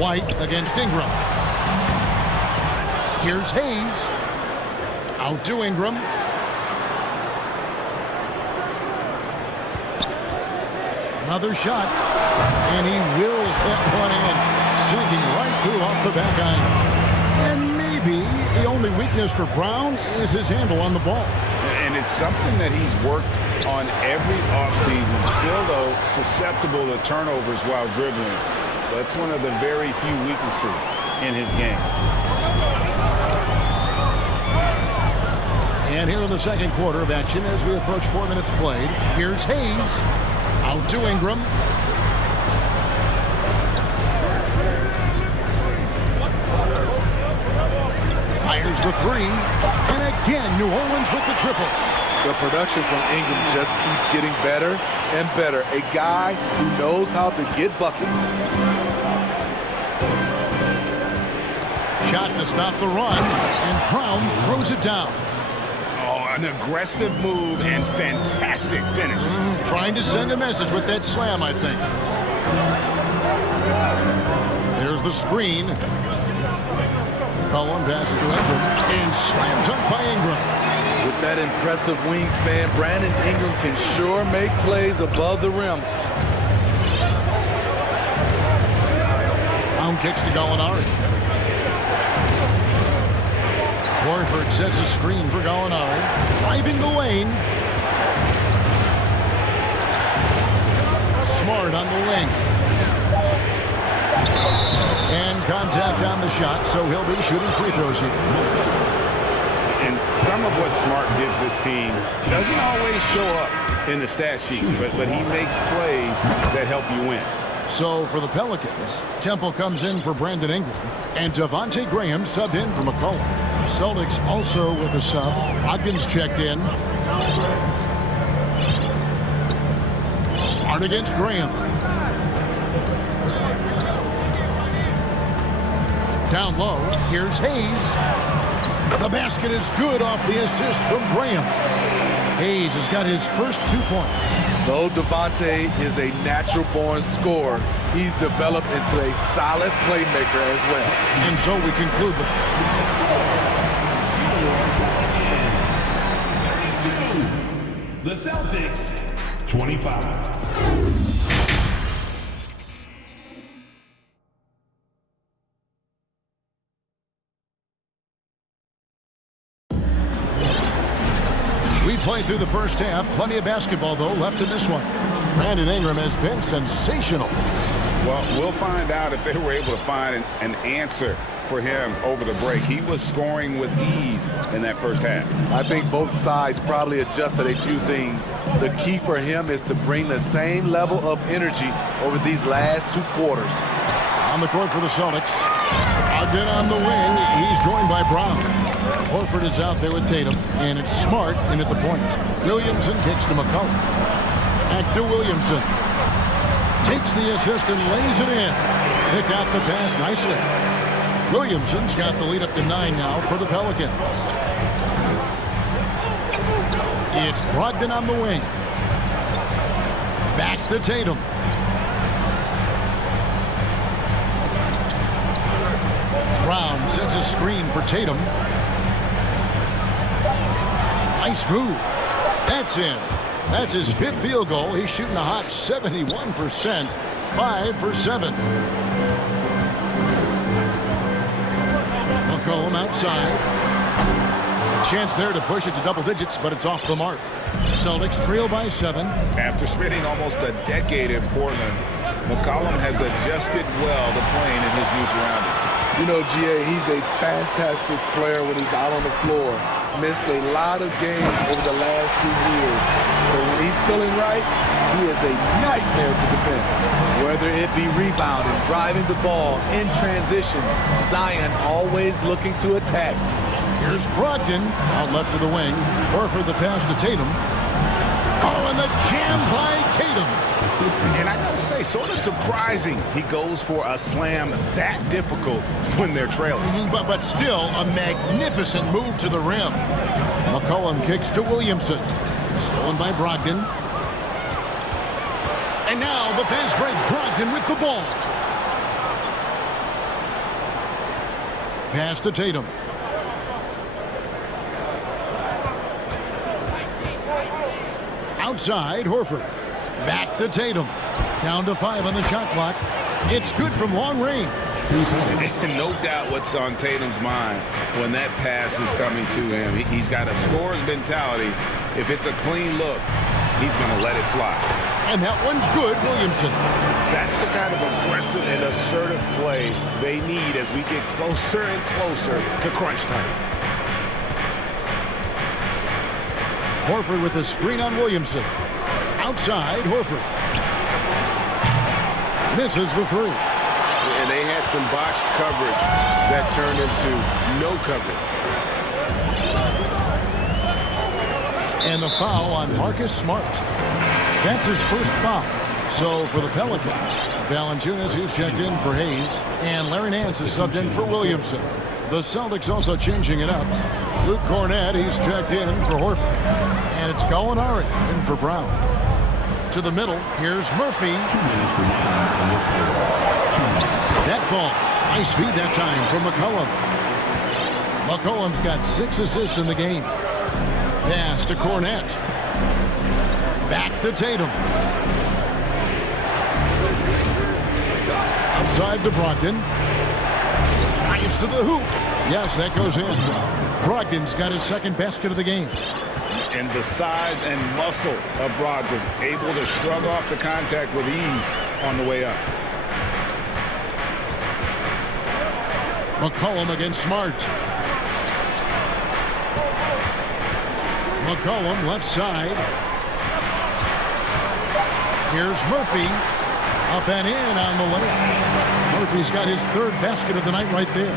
White against Ingram. Here's Hayes. Out to Ingram. Another shot. And he wills that one in. Sinking right through off the back iron. And maybe the only weakness for Brown is his handle on the ball. And it's something that he's worked on every offseason. Still, though, susceptible to turnovers while dribbling. That's one of the very few weaknesses in his game. And here in the second quarter of action, as we approach 4 minutes played, here's Hayes. Out to Ingram. Fires the three. And again, New Orleans with the triple. The production from Ingram just keeps getting better and better. A guy who knows how to get buckets. Shot to stop the run, and Brown throws it down. Oh, an aggressive move and fantastic finish. Trying to send a message with that slam, I think. There's the screen. Cullen passes to Ingram, and slam dunk by Ingram. With that impressive wingspan, Brandon Ingram can sure make plays above the rim. Brown kicks to Gallinari. Horford sets a screen for Gallinari. Driving the lane. Smart on the wing. And contact on the shot, so he'll be shooting free throws here. And some of what Smart gives this team doesn't always show up in the stat sheet, but he makes plays that help you win. So for the Pelicans, Temple comes in for Brandon Ingram, and Devontae Graham subbed in for McCollum. Celtics also with a sub. Ogden's checked in. Smart against Graham. Down low, here's Hayes. The basket is good off the assist from Graham. Hayes has got his first 2 points. Though Devontae is a natural-born scorer, he's developed into a solid playmaker as well. And so we conclude The Celtics, 25. We played through the first half. Plenty of basketball, though, left in this one. Brandon Ingram has been sensational. Well, we'll find out if they were able to find an answer for him over the break. He was scoring with ease in that first half. I think both sides probably adjusted a few things. The key for him is to bring the same level of energy over these last 2 quarters. On the court for the Celtics. Ogden on the wing. He's joined by Brown. Horford is out there with Tatum, and it's Smart in at the point. Williamson kicks to McCollum. Back to Williamson. Takes the assist and lays it in. Picked out the pass nicely. Williamson's got the lead up to 9 now for the Pelicans. It's Brogdon on the wing. Back to Tatum. Brown sets a screen for Tatum. Nice move. That's in. That's his 5th field goal. He's shooting a hot 71%. 5 for 7. McCollum outside. A chance there to push it to double digits, but it's off the mark. Celtics trail by 7. After spending almost a decade in Portland, McCollum has adjusted well to playing in his new surroundings. You know, GA, he's a fantastic player when he's out on the floor. Missed a lot of games over the last 2 years. But when he's feeling right, he is a nightmare to defend. Whether it be rebounding, driving the ball, in transition, Zion always looking to attack. Here's Brogdon out left to the wing. Horford the pass to Tatum. Oh, and the jam by Tatum. And I gotta say, sort of surprising he goes for a slam that difficult when they're trailing. But still a magnificent move to the rim. McCollum kicks to Williamson. Stolen by Brogdon. And now the fast break. Brogdon with the ball. Pass to Tatum. Outside, Horford. Back to Tatum. Down to 5 on the shot clock. It's good from long range. No doubt what's on Tatum's mind when that pass is coming to him. He's got a scorer's mentality. If it's a clean look, he's going to let it fly. And that one's good, Williamson. That's the kind of aggressive and assertive play they need as we get closer and closer to crunch time. Horford with a screen on Williamson. Outside, Horford. Misses the three. And they had some botched coverage that turned into no coverage. And the foul on Marcus Smart. That's his first foul. So for the Pelicans, Valanciunas, he's checked in for Hayes, and Larry Nance is subbed in for Williamson. The Celtics also changing it up. Luke Cornett, he's checked in for Horford. And it's Gallinari in for Brown. To the middle, here's Murphy. That falls. Nice feed that time from McCollum. McCollum's got 6 assists in the game. Pass to Cornett. Back to Tatum. Outside to Brogdon. Drives to the hoop. Yes, that goes in. Brogdon's got his second basket of the game. And the size and muscle of Brogdon, able to shrug off the contact with ease on the way up. McCollum against Smart. McCollum left side. Here's Murphy. Up and in on the layup. Murphy's got his third basket of the night right there.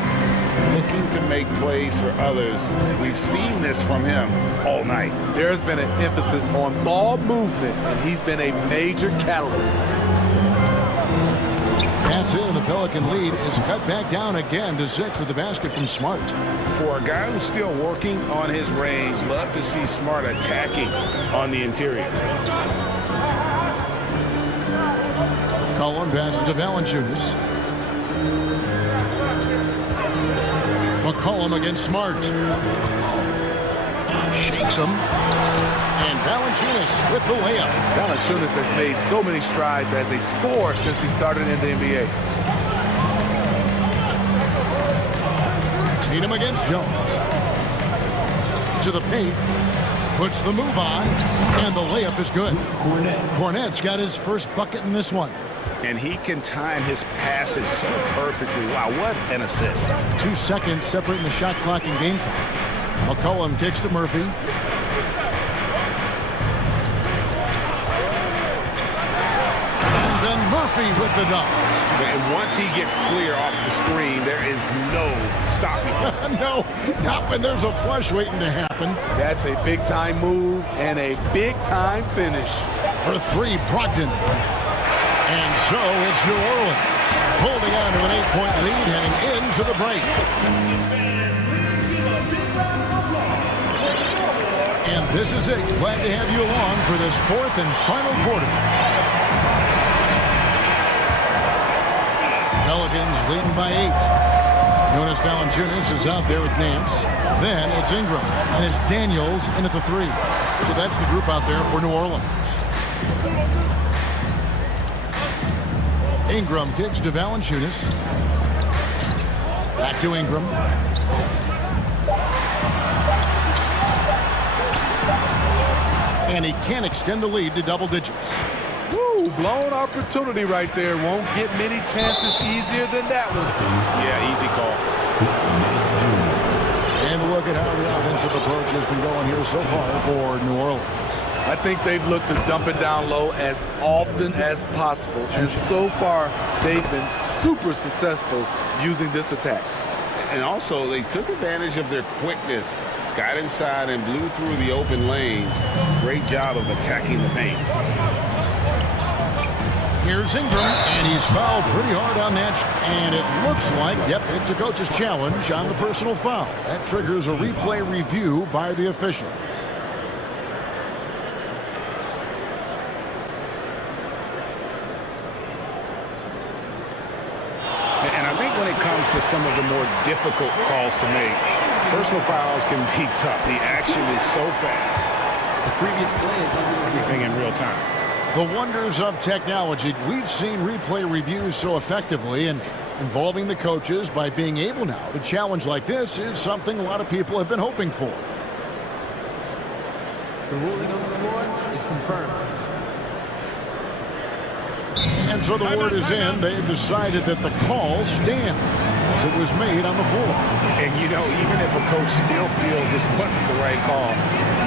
Looking to make plays for others. We've seen this from him all night. There's been an emphasis on ball movement, and he's been a major catalyst. That's it, and the Pelican lead is cut back down again to 6 with the basket from Smart. For a guy who's still working on his range, love to see Smart attacking on the interior. Collin passes to Valanciunas. McCollum against Smart. Shakes him. And Valanciunas with the layup. Valanciunas has made so many strides as a scorer since he started in the NBA. Tatum against Jones. To the paint. Puts the move on. And the layup is good. Cornett's got his first bucket in this one. And he can time his passes so perfectly. Wow, what an assist. 2 seconds separating the shot clock and game clock. McCollum kicks to Murphy. And then Murphy with the dunk. And once he gets clear off the screen, there is no stopping him. No, not when there's a flush waiting to happen. That's a big-time move and a big-time finish. For 3, Brogdon. And so it's New Orleans holding on to an 8-point lead heading into the break. And this is it. Glad to have you along for this 4th and final quarter. Pelicans leading by 8. Jonas Valanciunas is out there with Nance. Then it's Ingram, and it's Daniels in at the 3. So that's the group out there for New Orleans. Ingram kicks to Valanciunas. Back to Ingram. And he can't extend the lead to double digits. Woo, blown opportunity right there. Won't get many chances easier than that one. Yeah, easy call. And look at how the offensive approach has been going here so far for New Orleans. I think they've looked to dump it down low as often as possible. And so far, they've been super successful using this attack. And also, they took advantage of their quickness, got inside and blew through the open lanes. Great job of attacking the paint. Here's Ingram, and he's fouled pretty hard on that. And it looks like, yep, it's a coach's challenge on the personal foul. That triggers a replay review by the officials. And I think when it comes to some of the more difficult calls to make, personal fouls can be tough. The action is so fast. The previous play is under everything in real time. The wonders of technology. We've seen replay reviews so effectively, and involving the coaches by being able now to challenge like this is something a lot of people have been hoping for. The ruling on the floor is confirmed. And so the word is in. They've decided that the call stands as it was made on the floor. And, you know, even if a coach still feels this wasn't the right call,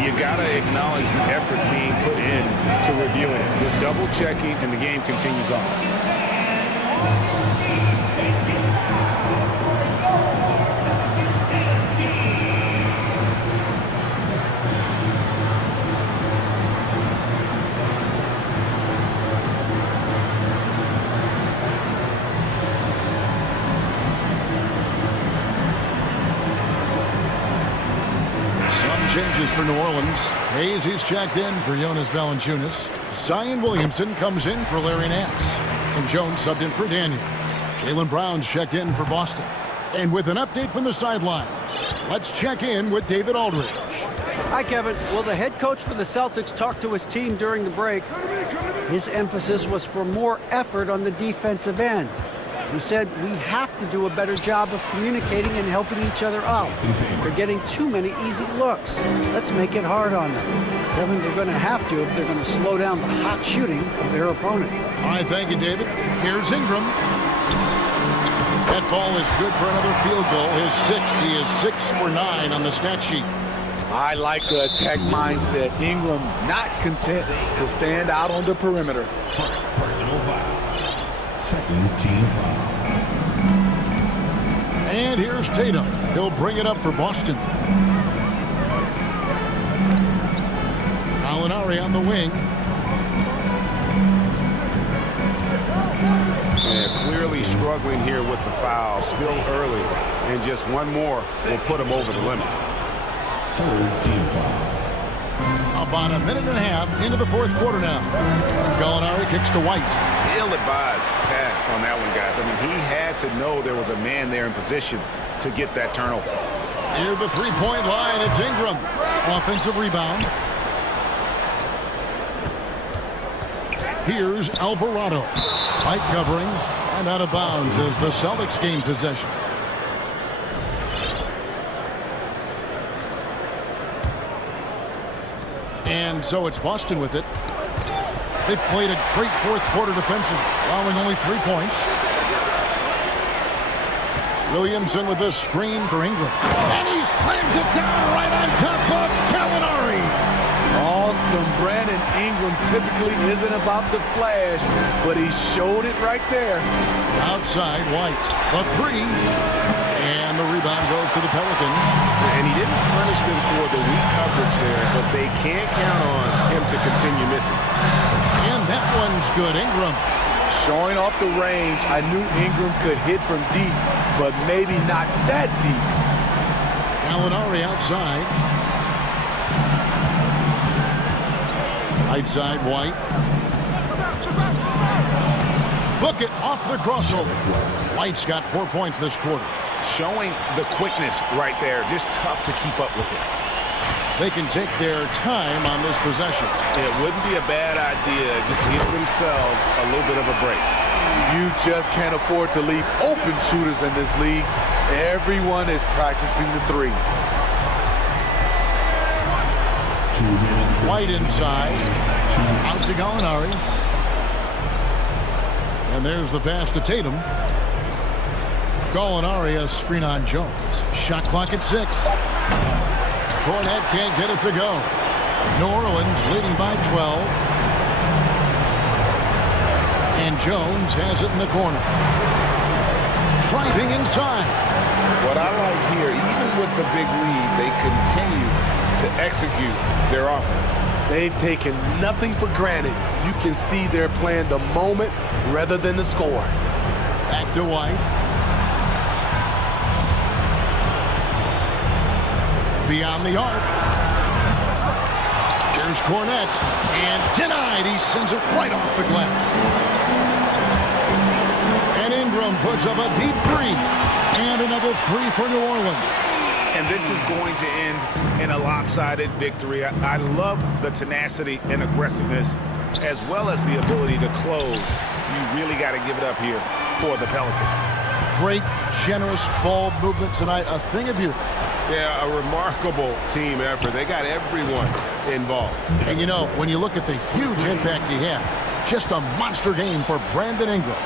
you got to acknowledge the effort being put in to reviewing it. With double checking, and the game continues on. Changes for New Orleans. Hayes, he's checked in for Jonas Valanciunas. Zion Williamson comes in for Larry Nance. And Jones subbed in for Daniels. Jaylen Brown's checked in for Boston. And with an update from the sidelines, let's check in with David Aldridge. Hi, Kevin. Well, the head coach for the Celtics talked to his team during the break. His emphasis was for more effort on the defensive end. He said, we have to do a better job of communicating and helping each other out. They're getting too many easy looks. Let's make it hard on them. Kevin, they're going to have to if they're going to slow down the hot shooting of their opponent. All right, thank you, David. Here's Ingram. That ball is good for another field goal. His sixth. He is 6 for 9 on the stat sheet. I like the attack mindset. Ingram not content to stand out on the perimeter. Personal foul. Second team foul. And here's Tatum. He'll bring it up for Boston. Gallinari on the wing. Yeah, clearly struggling here with the foul. Still early. And just one more will put him over the limit. Third team foul. About a minute and a half into the fourth quarter now. Gallinari kicks to White. Ill-advised pass on that one, guys. I mean, he had to know there was a man there in position to get that turnover. Near the three-point line, it's Ingram. Offensive rebound. Here's Alvarado. White covering and out of bounds as the Celtics gain possession. And so it's Boston with it. They played a great fourth quarter defensive, allowing only 3 points. Williamson with this screen for Ingram. And he slams it down right on top of Gallinari. Awesome. Brandon Ingram typically isn't about the flash, but he showed it right there. Outside, White. The three. And the rebound goes to the Pelicans. And he didn't punish them for the weak coverage there, but they can't count on him to continue missing. And that one's good. Ingram. Showing off the range. I knew Ingram could hit from deep, but maybe not that deep. Gallinari outside. Right side, White. Book it off the crossover. White's got 4 points this quarter. Showing the quickness right there. Just tough to keep up with it. They can take their time on this possession. It wouldn't be a bad idea. Just give themselves a little bit of a break. You just can't afford to leave open shooters in this league. Everyone is practicing the three. 2 minutes. White inside. Out to Gallinari. And there's the pass to Tatum. Gallinari, a screen on Jones. Shot clock at 6. Cornet can't get it to go. New Orleans leading by 12. And Jones has it in the corner. Driving inside. What I like here, even with the big lead, they continue to execute their offense. They've taken nothing for granted. You can see they're playing the moment rather than the score. Back to White. Beyond the arc. Here's Cornette. And denied. He sends it right off the glass. And Ingram puts up a deep three. And another three for New Orleans. And this is going to end in a lopsided victory. I love the tenacity and aggressiveness, as well as the ability to close. You really got to give it up here for the Pelicans. Great, generous ball movement tonight. A thing of beauty. Yeah, a remarkable team effort. They got everyone involved. And you know, when you look at the huge impact he had, just a monster game for Brandon Ingram.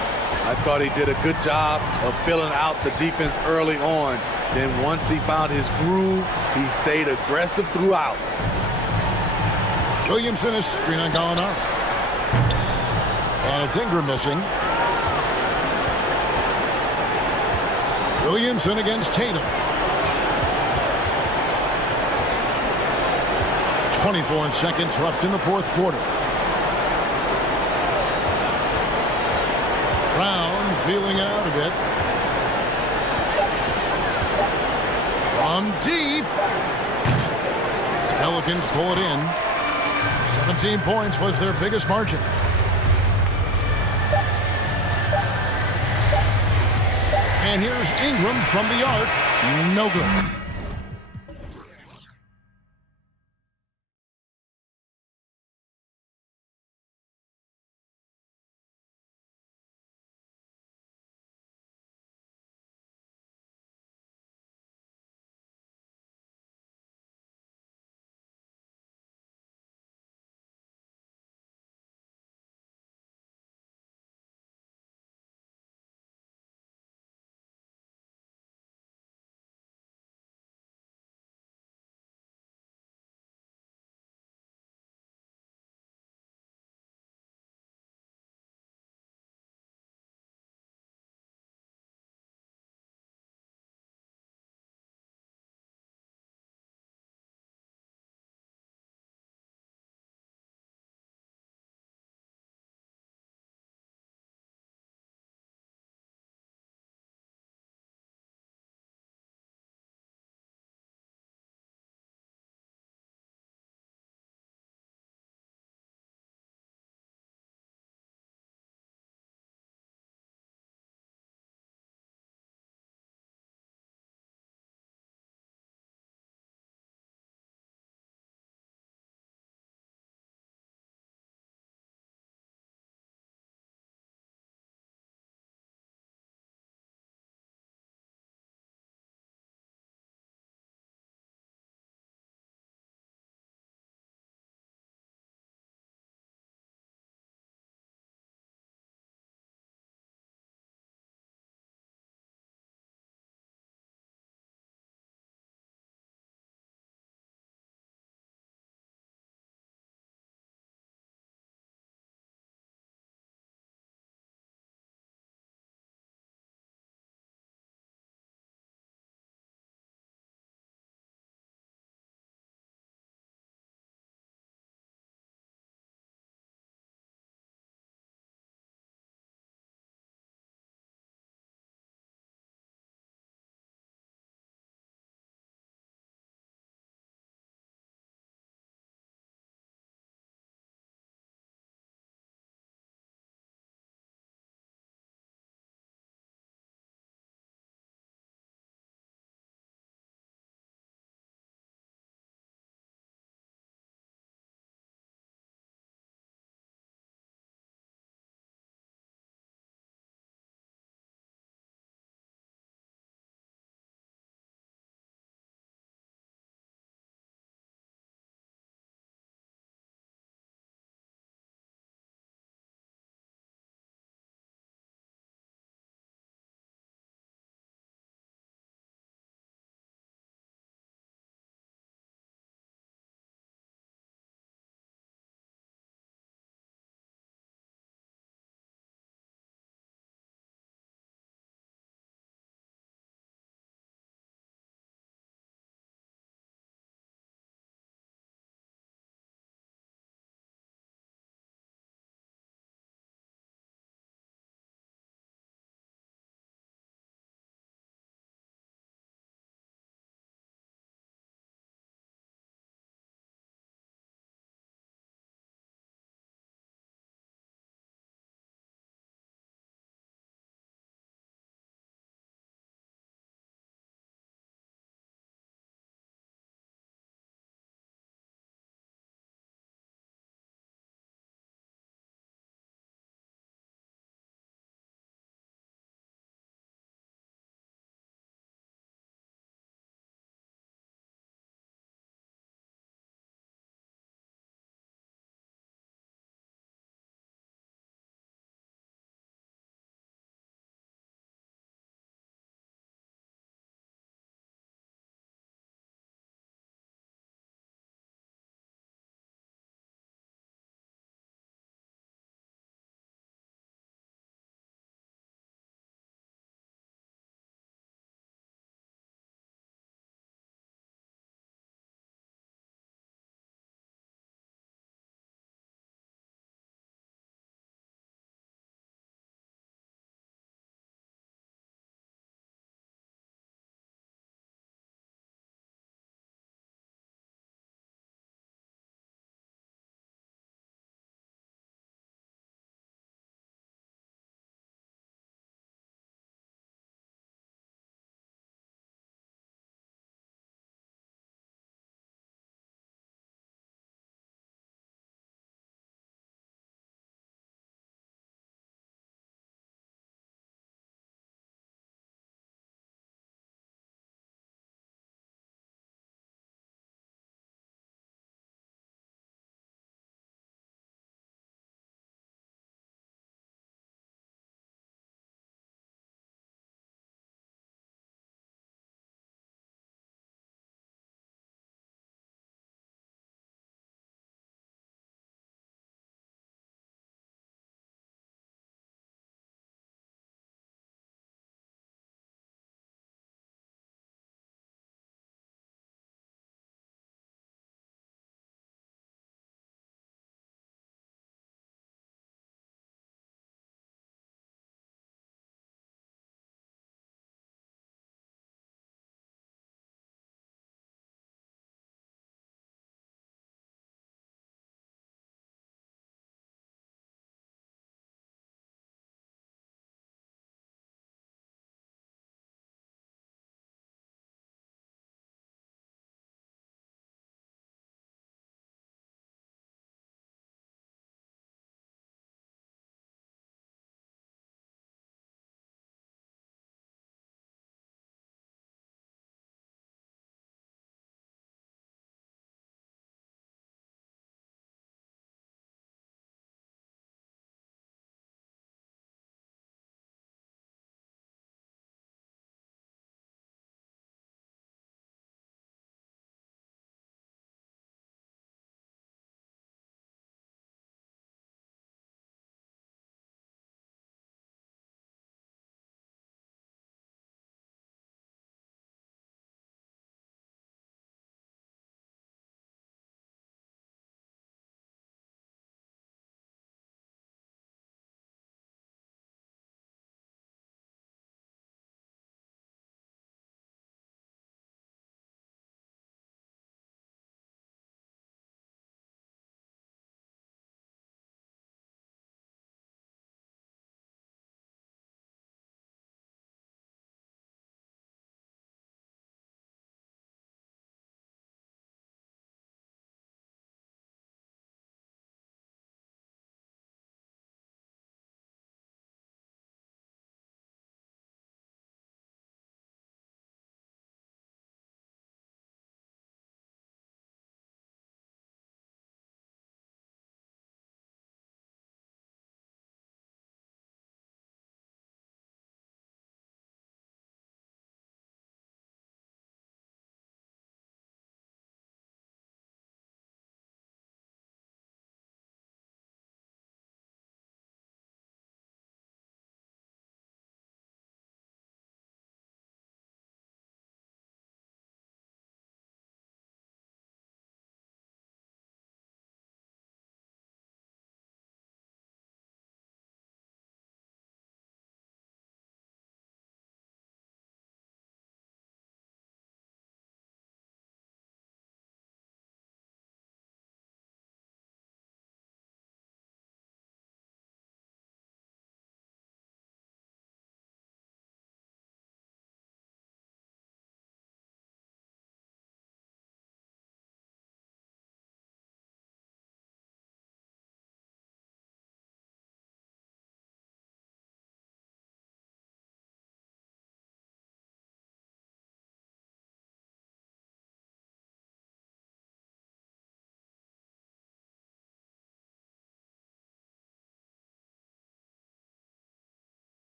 I thought he did a good job of filling out the defense early on. Then once he found his groove, he stayed aggressive throughout. Williamson is screen on Gallinari. And it's Ingram missing. Williamson against Tatum. 24 seconds left in the fourth quarter. Brown feeling it out a bit. From deep. Pelicans pull it in. 17 points was their biggest margin. And here's Ingram from the arc. No good.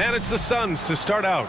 And it's the Suns to start out.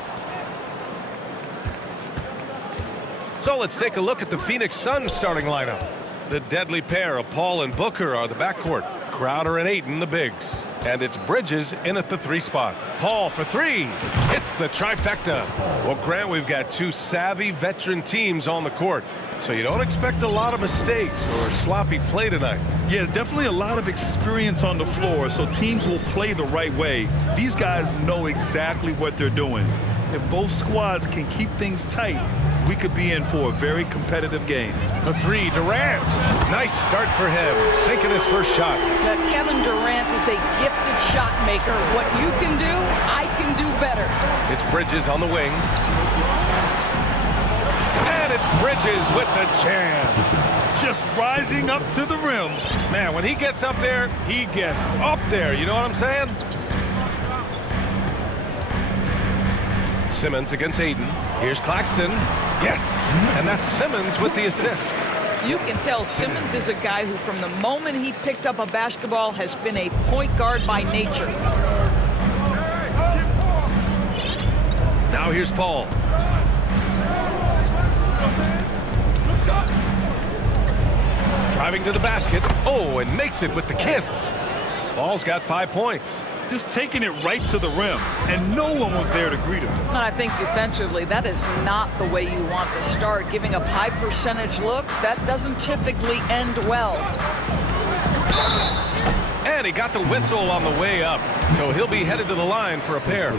So let's take a look at the Phoenix Suns starting lineup. The deadly pair of Paul and Booker are the backcourt. Crowder and Ayton the bigs. And it's Bridges in at the 3 spot. Paul for 3. It's the trifecta. Well, Grant, we've got 2 savvy veteran teams on the court. So you don't expect a lot of mistakes or sloppy play tonight. Yeah, definitely a lot of experience on the floor, so teams will play the right way. These guys know exactly what they're doing. If both squads can keep things tight, we could be in for a very competitive game. The 3, Durant. Nice start for him, sinking his first shot. Kevin Durant is a gifted shot maker. What you can do, I can do better. It's Bridges on the wing. And it's Bridges with the jam. Just rising up to the rim. Man, when he gets up there, he gets up there. You know what I'm saying? Simmons against Ayton. Here's Claxton. Yes, and that's Simmons with the assist. You can tell Simmons is a guy who, from the moment he picked up a basketball, has been a point guard by nature. Now here's Paul. Driving to the basket. Oh, and makes it with the kiss. Paul's got 5 points. Just taking it right to the rim, and no one was there to greet him. And I think defensively, that is not the way you want to start. Giving up high percentage looks, that doesn't typically end well. And he got the whistle on the way up, so he'll be headed to the line for a pair.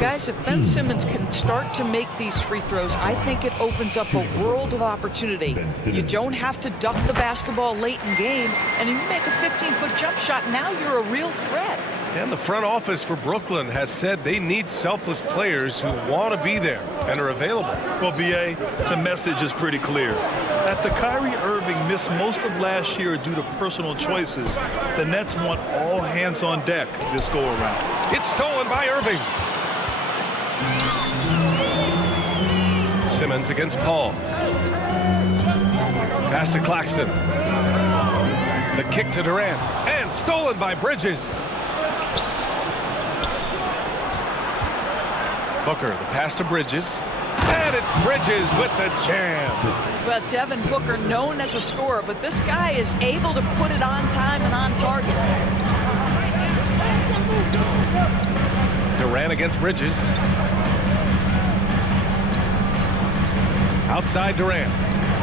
Guys, if Ben Simmons can start to make these free throws, I think it opens up a world of opportunity. You don't have to duck the basketball late in game, and you make a 15-foot jump shot, now you're a real threat. And the front office for Brooklyn has said they need selfless players who want to be there and are available. Well, B.A., the message is pretty clear. After Kyrie Irving missed most of last year due to personal choices, the Nets want all hands on deck this go-around. It's stolen by Irving. Simmons against Paul. Pass to Claxton. The kick to Durant. And stolen by Bridges. Booker, the pass to Bridges. And it's Bridges with the jam. Well, Devin Booker, known as a scorer, but this guy is able to put it on time and on target. Durant against Bridges. Outside Durant.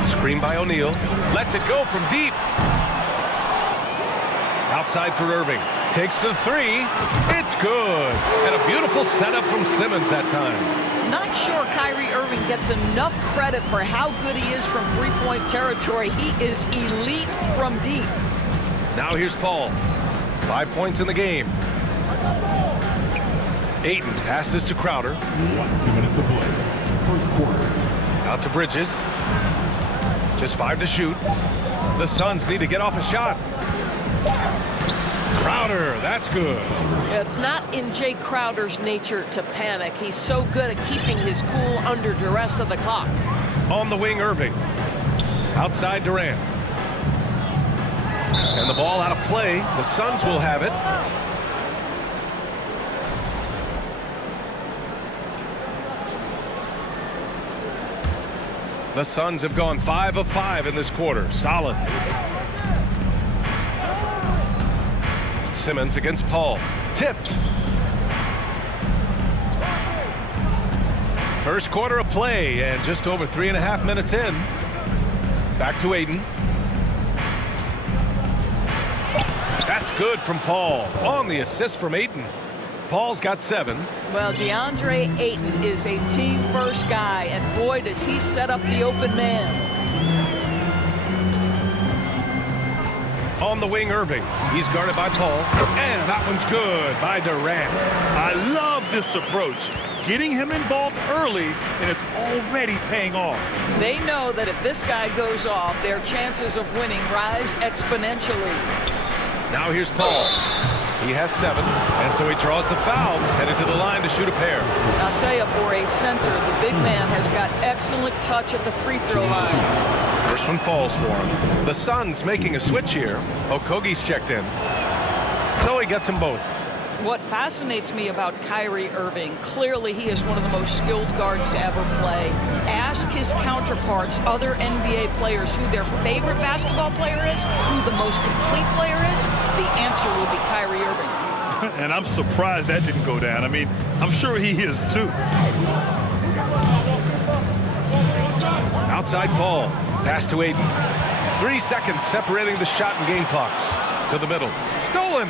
Screen by O'Neal. Lets it go from deep. Outside for Irving. Takes the 3. It's good. And a beautiful setup from Simmons that time. Not sure Kyrie Irving gets enough credit for how good he is from three-point territory. He is elite from deep. Now here's Paul. 5 points in the game. Ayton passes to Crowder. 2 minutes to play. First quarter. Out to Bridges. Just 5 to shoot. The Suns need to get off a shot. Crowder, that's good. It's not in Jay Crowder's nature to panic. He's so good at keeping his cool under duress of the clock. On the wing, Irving. Outside Durant. And the ball out of play. The Suns will have it. The Suns have gone 5 of 5 in this quarter. Solid. Simmons against Paul. Tipped. First quarter of play and just over 3.5 minutes in. Back to Ayton. That's good from Paul. On the assist from Ayton. Paul's got 7. Well, DeAndre Ayton is a team-first guy, and boy, does he set up the open man. On the wing, Irving. He's guarded by Paul. And that one's good by Durant. I love this approach. Getting him involved early, and it's already paying off. They know that if this guy goes off, their chances of winning rise exponentially. Now here's Paul. He has 7, and so he draws the foul, headed to the line to shoot a pair. I'll tell you, for a center, the big man has got excellent touch at the free throw line. First one falls for him. The Suns making a switch here. Okogie's checked in. So he gets them both. What fascinates me about Kyrie Irving, clearly he is one of the most skilled guards to ever play. Ask his counterparts, other NBA players, who their favorite basketball player is, who the most complete player is, the answer will be Kyrie Irving. And I'm surprised that didn't go down. I mean, I'm sure he is too. Outside Paul. Pass to Aiden. 3 seconds separating the shot and game clocks. To the middle. Stolen.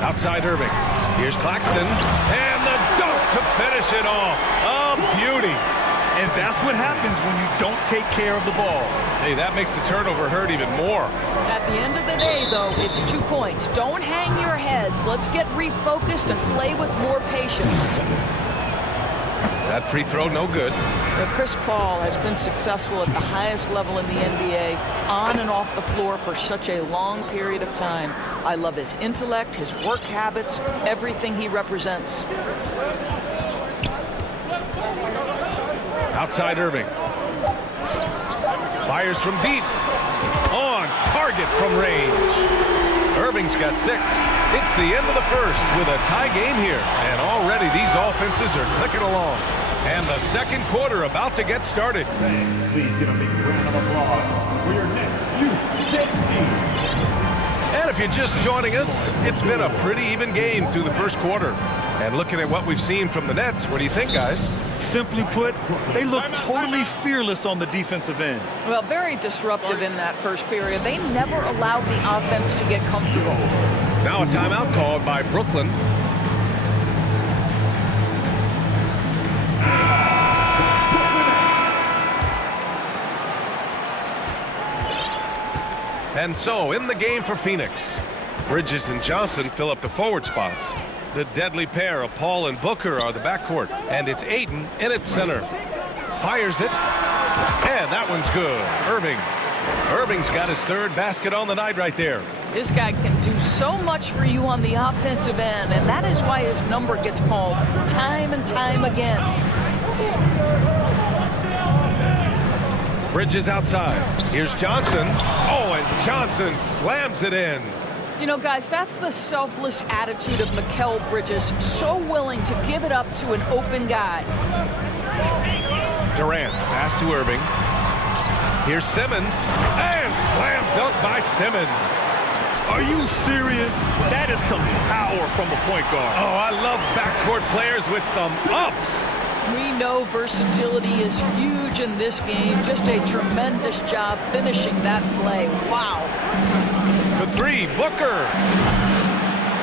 Outside Irving. Here's Claxton. And the dunk to finish it off. A beauty. And that's what happens when you don't take care of the ball. Hey, that makes the turnover hurt even more. At the end of the day, though, it's 2 points. Don't hang your heads. Let's get refocused and play with more patience. That free throw, no good. Chris Paul has been successful at the highest level in the NBA, on and off the floor for such a long period of time. I love his intellect, his work habits, everything he represents. Outside Irving. Fires from deep. On target from range. Irving's got 6. It's the end of the first with a tie game here. And already these offenses are clicking along. And the second quarter about to get started. Please give a big round of applause for your next youth team. And if you're just joining us, it's been a pretty even game through the first quarter. And looking at what we've seen from the Nets, what do you think, guys? Simply put, they look totally fearless on the defensive end. Well, very disruptive in that first period. They never allowed the offense to get comfortable. Now a timeout called by Brooklyn. And so, in the game for Phoenix, Bridges and Johnson fill up the forward spots. The deadly pair of Paul and Booker are the backcourt, and it's Ayton in its center. Fires it, and that one's good. Irving's got his 3rd basket on the night right there. This guy can do so much for you on the offensive end, and that is why his number gets called time and time again. Bridges outside. Here's Johnson. Oh, and Johnson slams it in. You know, guys, that's the selfless attitude of Mikal Bridges, so willing to give it up to an open guy. Durant, pass to Irving. Here's Simmons, and slam dunk by Simmons. Are you serious? That is some power from a point guard. Oh, I love backcourt players with some ups. We know versatility is huge in this game. Just a tremendous job finishing that play. Wow. For 3, Booker.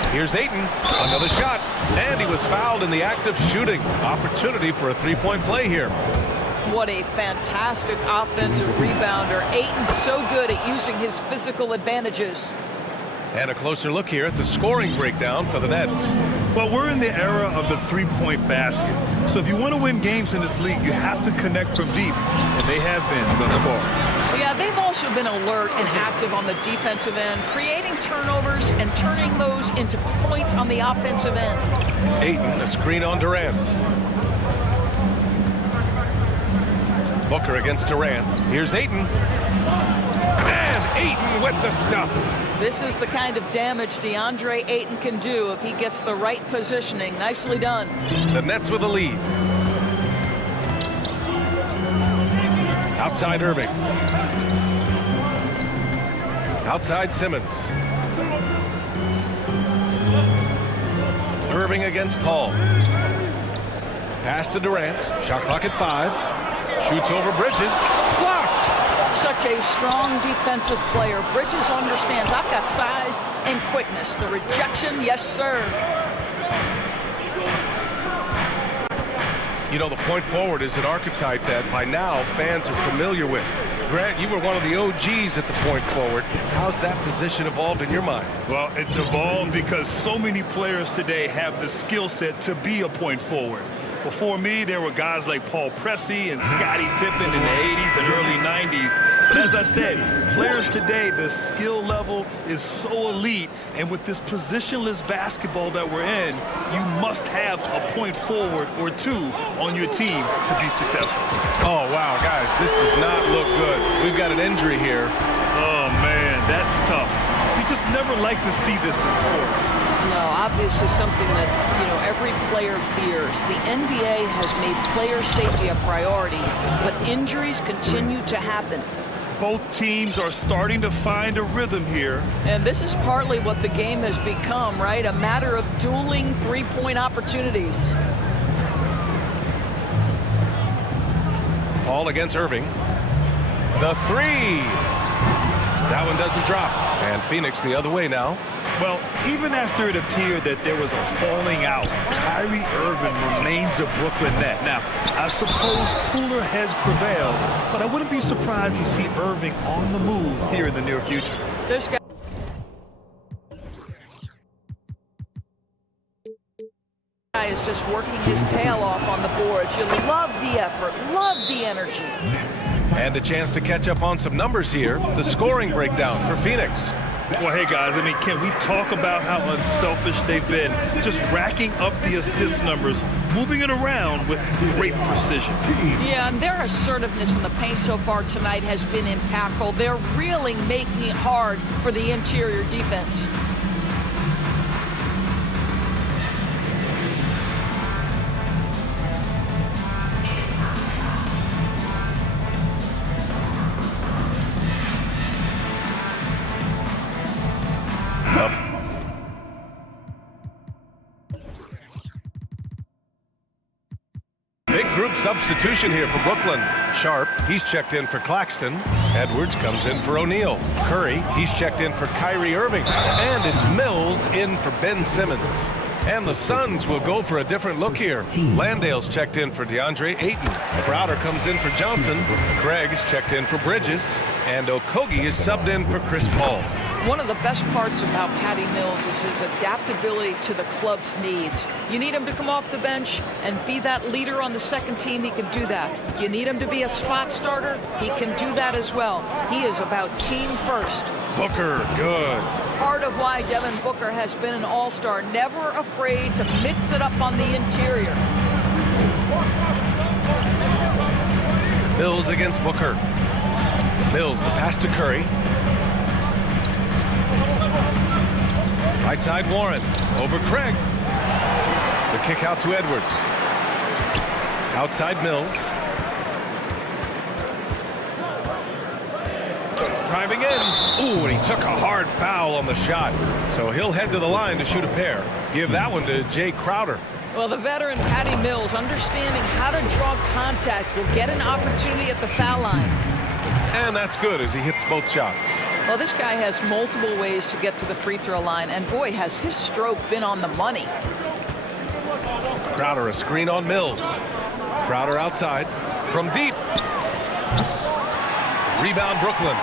Here's Ayton, another shot, and he was fouled in the act of shooting. Opportunity for a 3-point play here. What a fantastic offensive rebounder. Ayton's so good at using his physical advantages. And a closer look here at the scoring breakdown for the Nets. Well, we're in the era of the 3-point basket. So if you want to win games in this league, you have to connect from deep, and they have been thus far. Yeah, they've also been alert and active on the defensive end, creating turnovers and turning those into points on the offensive end. Ayton, a screen on Durant. Booker against Durant. Here's Ayton. And Ayton with the stuff. This is the kind of damage DeAndre Ayton can do if he gets the right positioning. Nicely done. The Nets with a lead. Outside Irving. Outside Simmons. Irving against Paul. Pass to Durant. Shot clock at 5. Shoots over Bridges. Blocked. Such a strong defensive player. Bridges understands I've got size and quickness. The rejection, yes, sir. You know, the point forward is an archetype that by now fans are familiar with. Grant, you were one of the OGs at the point forward. How's that position evolved in your mind? Well, it's evolved because so many players today have the skill set to be a point forward. Before me, there were guys like Paul Pressey and Scottie Pippen in the 80s and early 90s. But as I said, players today, the skill level is so elite. And with this positionless basketball that we're in, you must have a point forward or 2 on your team to be successful. Oh, wow, guys, this does not look good. We've got an injury here. Oh, man, that's tough. You just never like to see this in sports. No, obviously something that, every player fears. The NBA has made player safety a priority, but injuries continue to happen. Both teams are starting to find a rhythm here. And this is partly what the game has become, right? A matter of dueling three-point opportunities. Paul against Irving. The three. That one doesn't drop. And Phoenix the other way now. Well, even after it appeared that there was a falling out, Kyrie Irving remains a Brooklyn Net. Now, I suppose cooler heads prevail, but I wouldn't be surprised to see Irving on the move here in the near future. This guy is just working his tail off on the boards. You love the effort, love the energy. And a chance to catch up on some numbers here. The scoring breakdown for Phoenix. Well, hey, guys, can we talk about how unselfish they've been? Just racking up the assist numbers, moving it around with great precision. Yeah, and their assertiveness in the paint so far tonight has been impactful. They're really making it hard for the interior defense. Big group substitution here for Brooklyn. Sharp, he's checked in for Claxton. Edwards comes in for O'Neal. Curry, he's checked in for Kyrie Irving. And it's Mills in for Ben Simmons. And the Suns will go for a different look here. Landale's checked in for DeAndre Ayton. Crowder comes in for Johnson. Craig's checked in for Bridges. And Okogie is subbed in for Chris Paul. One of the best parts about Patty Mills is his adaptability to the club's needs. You need him to come off the bench and be that leader on the second team, he can do that. You need him to be a spot starter, he can do that as well. He is about team first. Booker, good. Part of why Devin Booker has been an all-star, never afraid to mix it up on the interior. Mills against Booker. Mills, the pass to Curry. Right side Warren, over Craig. The kick out to Edwards. Outside Mills. Driving in. Ooh, and he took a hard foul on the shot. So he'll head to the line to shoot a pair. Give that one to Jay Crowder. Well, the veteran Patty Mills, understanding how to draw contact, will get an opportunity at the foul line. And that's good as he hits both shots. Well, this guy has multiple ways to get to the free throw line, and boy, has his stroke been on the money. Crowder, a screen on Mills. Crowder outside from deep. Rebound Brooklyn.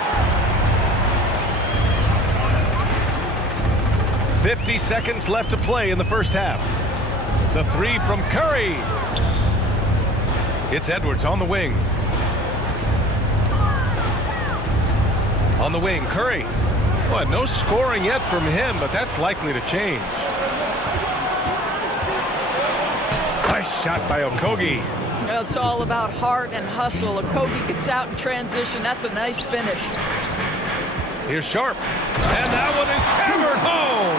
50 seconds left to play in the first half. The three from Curry. It's Edwards on the wing. On the wing, Curry. Well, no scoring yet from him, but that's likely to change. Nice shot by Okogie. Well, it's all about heart and hustle. Okogie gets out in transition. That's a nice finish. Here's Sharp. And that one is hammered home.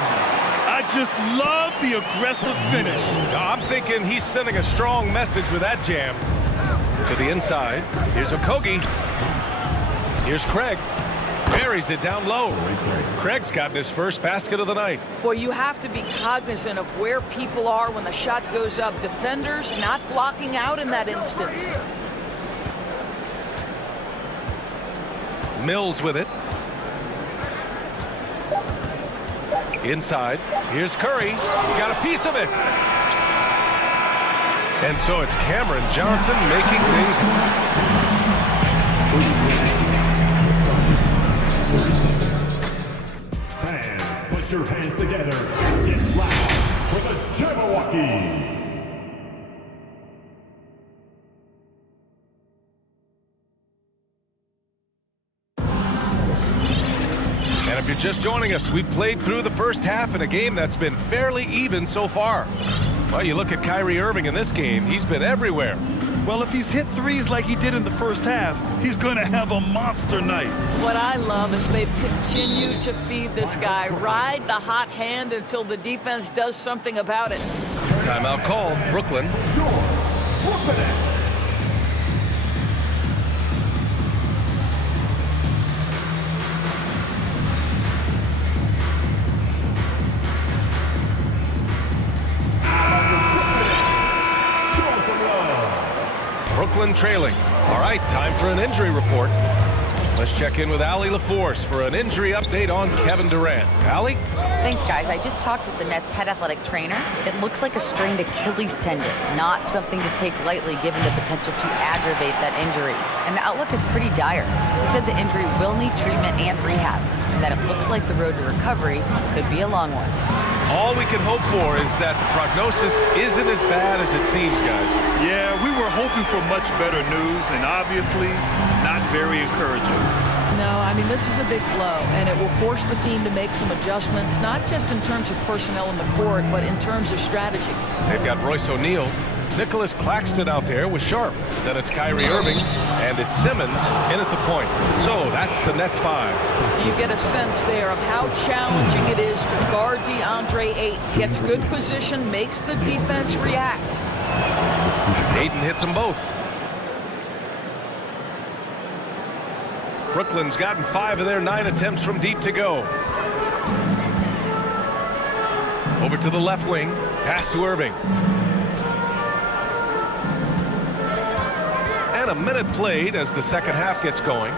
I just love the aggressive finish. I'm thinking he's sending a strong message with that jam. To the inside. Here's Okogie. Here's Craig. Buries it down low. Craig's gotten his first basket of the night. Boy, you have to be cognizant of where people are when the shot goes up. Defenders not blocking out in that instance. Mills with it. Inside. Here's Curry. Got a piece of it. And so it's Cameron Johnson making things. Fans, put your hands together and get loud for the Jabberwockies. And if you're just joining us, we've played through the first half in a game that's been fairly even so far. Well, you look at Kyrie Irving in this game, he's been everywhere. Well, if he's hit threes like he did in the first half, he's going to have a monster night. What I love is they've continued to feed this guy. Ride the hot hand until the defense does something about it. Timeout called. Brooklyn. Brooklyn trailing. All right, time for an injury report. Let's check in with Allie LaForce for an injury update on Kevin Durant. Allie? Thanks, guys. I just talked with the Nets head athletic trainer. It looks like a strained Achilles tendon, not something to take lightly given the potential to aggravate that injury. And the outlook is pretty dire. He said the injury will need treatment and rehab, and that it looks like the road to recovery could be a long one. All we can hope for is that the prognosis isn't as bad as it seems, guys. Yeah, we were hoping for much better news, and obviously not very encouraging. No, I mean, this is a big blow, and it will force the team to make some adjustments, not just in terms of personnel in the court, but in terms of strategy. They've got Royce O'Neal, Nicholas Claxton out there with Sharp. Then it's Kyrie Irving, and it's Simmons in at the point. So that's the Nets 5. You get a sense there of how challenging it is to guard DeAndre Ayton. Gets good position, makes the defense react. Ayton hits them both. Brooklyn's gotten 5 of their 9 attempts from deep to go. Over to the left wing, pass to Irving. And a minute played as the second half gets going.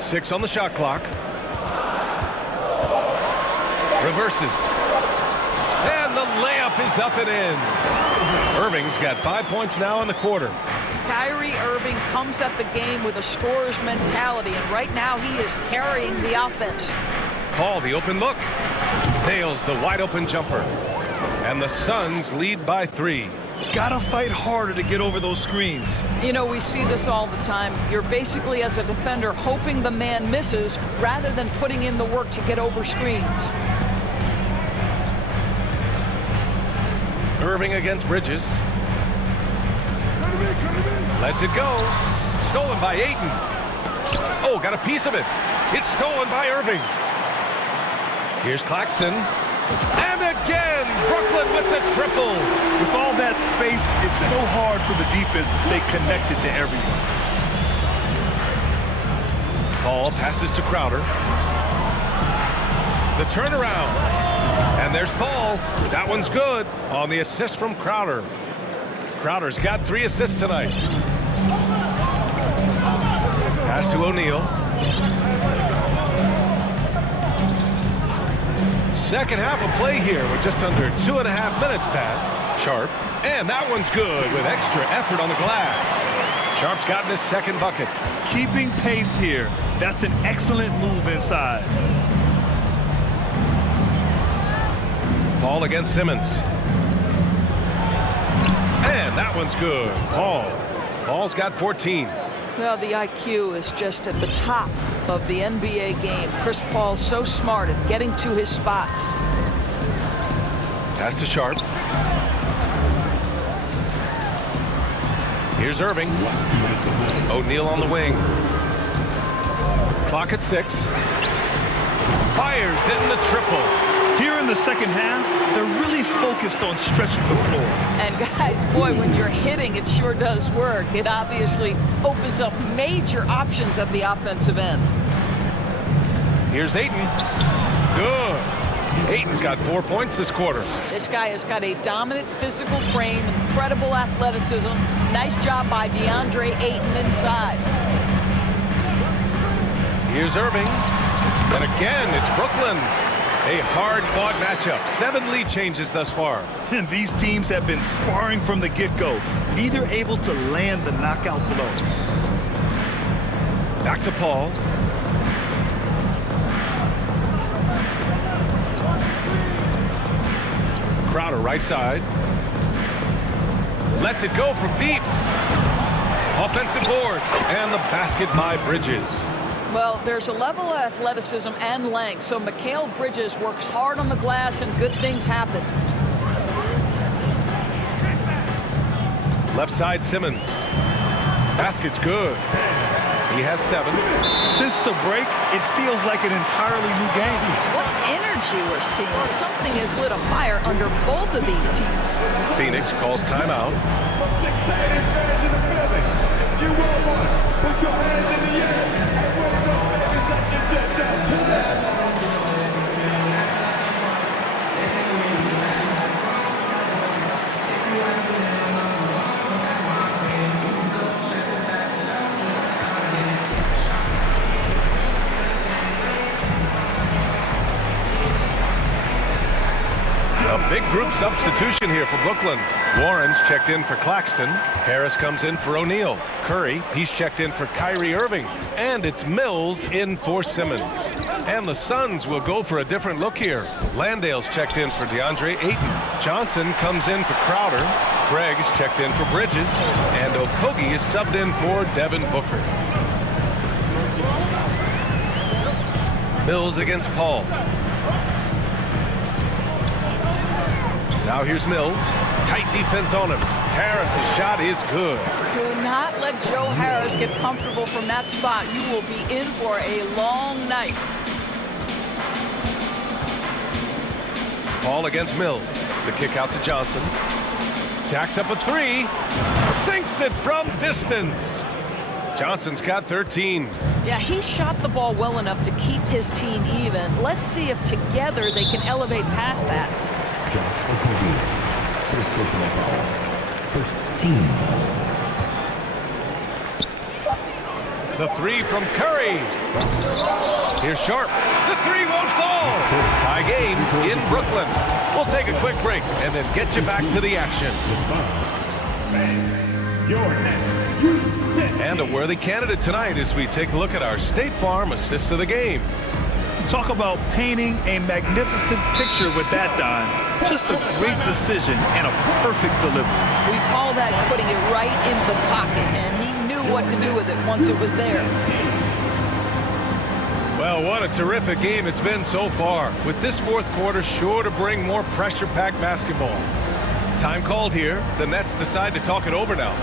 6 on the shot clock. Reverses. And the layup is up and in. Irving's got 5 points now in the quarter. Kyrie Irving comes at the game with a scorer's mentality, and right now he is carrying the offense. Paul, the open look. Nails the wide open jumper. And the Suns lead by 3. Gotta fight harder to get over those screens. You know, we see this all the time. You're basically, as a defender, hoping the man misses rather than putting in the work to get over screens. Irving against Bridges. Lets it go. Stolen by Ayton. Oh, got a piece of it. It's stolen by Irving. Here's Claxton. And again, Brooklyn with the triple. With all that space, it's so hard for the defense to stay connected to everyone. Paul passes to Crowder. The turnaround. And there's Paul. That one's good on the assist from Crowder. Crowder's got 3 assists tonight. Pass to O'Neal. Second half of play here with just under 2.5 minutes passed. Sharp, and that one's good with extra effort on the glass. Sharp's gotten his second bucket. Keeping pace here. That's an excellent move inside. Paul against Simmons. And that one's good. Paul's got 14. Well, the IQ is just at the top of the NBA game. Chris Paul's so smart at getting to his spots. Pass to Sharp. Here's Irving. O'Neal on the wing. Clock at 6. Fires in the triple. Here in the second half, they're really focused on stretching the floor. And guys, boy, when you're hitting, it sure does work. It obviously opens up major options at the offensive end. Here's Ayton. Good. Ayton's got 4 points this quarter. This guy has got a dominant physical frame, incredible athleticism. Nice job by DeAndre Ayton inside. Here's Irving. And again, it's Brooklyn. A hard-fought matchup. 7 lead changes thus far. And these teams have been sparring from the get-go, neither able to land the knockout blow. Back to Paul. Crowder right side. Lets it go from deep. Offensive board. And the basket by Bridges. Well, there's a level of athleticism and length, so Mikal Bridges works hard on the glass and good things happen. Left side, Simmons. Basket's good. He has 7. Since the break, it feels like an entirely new game. What energy we're seeing. Something has lit a fire under both of these teams. Phoenix calls timeout. A big group substitution here for Brooklyn. Warren's checked in for Claxton. Harris comes in for O'Neal. Curry, he's checked in for Kyrie Irving. And it's Mills in for Simmons. And the Suns will go for a different look here. Landale's checked in for DeAndre Ayton. Johnson comes in for Crowder. Craig's checked in for Bridges. And Okogie is subbed in for Devin Booker. Mills against Paul. Now here's Mills. Tight defense on him. Harris's shot is good. Do not let Joe Harris get comfortable from that spot. You will be in for a long night. Paul against Mills. The kick out to Johnson. Jacks up a 3. Sinks it from distance. Johnson's got 13. Yeah, he shot the ball well enough to keep his team even. Let's see if together they can elevate past that. First team. The 3 from Curry. Here's Sharp. The 3 won't fall. Tie game in Brooklyn. We'll take a quick break and then get you back to the action. And a worthy candidate tonight as we take a look at our State Farm assist of the game. Talk about painting a magnificent picture with that dime. Just a great decision and a perfect delivery. We call that putting it right in the pocket, and he knew what to do with it once it was there. Well, what a terrific game it's been so far, with this fourth quarter sure to bring more pressure-packed basketball. Time called here. The Nets decide to talk it over now.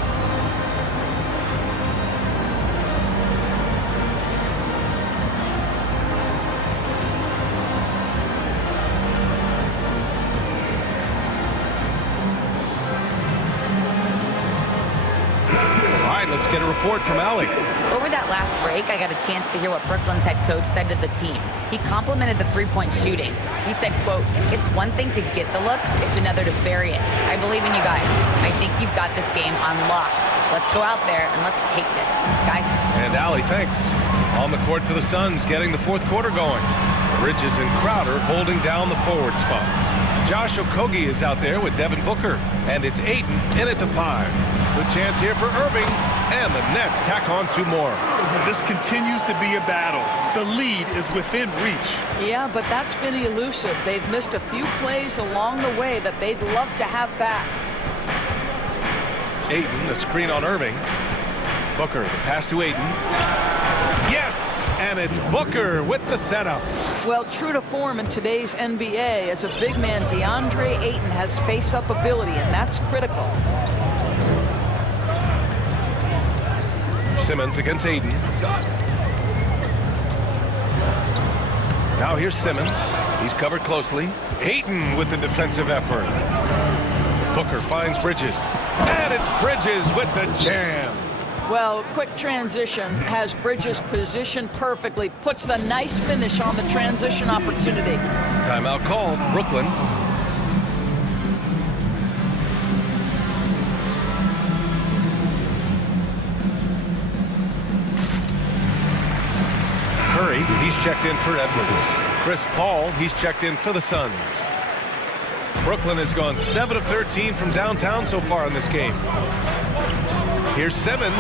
Let's get a report from Allie. Over that last break, I got a chance to hear what Brooklyn's head coach said to the team. He complimented the three-point shooting. He said, quote, "It's one thing to get the look, it's another to bury it. I believe in you guys. I think you've got this game on lock. Let's go out there and let's take this, guys." And Allie, thanks. On the court for the Suns, getting the fourth quarter going. Bridges and Crowder holding down the forward spots. Josh Okogie is out there with Devin Booker. And it's Ayton in at the 5. Good chance here for Irving. And the Nets tack on 2 more. This continues to be a battle. The lead is within reach. Yeah, but that's been elusive. They've missed a few plays along the way that they'd love to have back. Ayton, the screen on Irving. Booker, the pass to Ayton. Yes, and it's Booker with the setup. Well, true to form in today's NBA, as a big man, DeAndre Ayton has face-up ability, and that's critical. Simmons against Ayton. Now here's Simmons. He's covered closely. Ayton with the defensive effort. Booker finds Bridges. And it's Bridges with the jam. Well, quick transition has Bridges positioned perfectly. Puts the nice finish on the transition opportunity. Timeout called. Brooklyn. Curry, he's checked in for Edwards. Chris Paul, he's checked in for the Suns. Brooklyn has gone 7 of 13 from downtown so far in this game. Here's Simmons.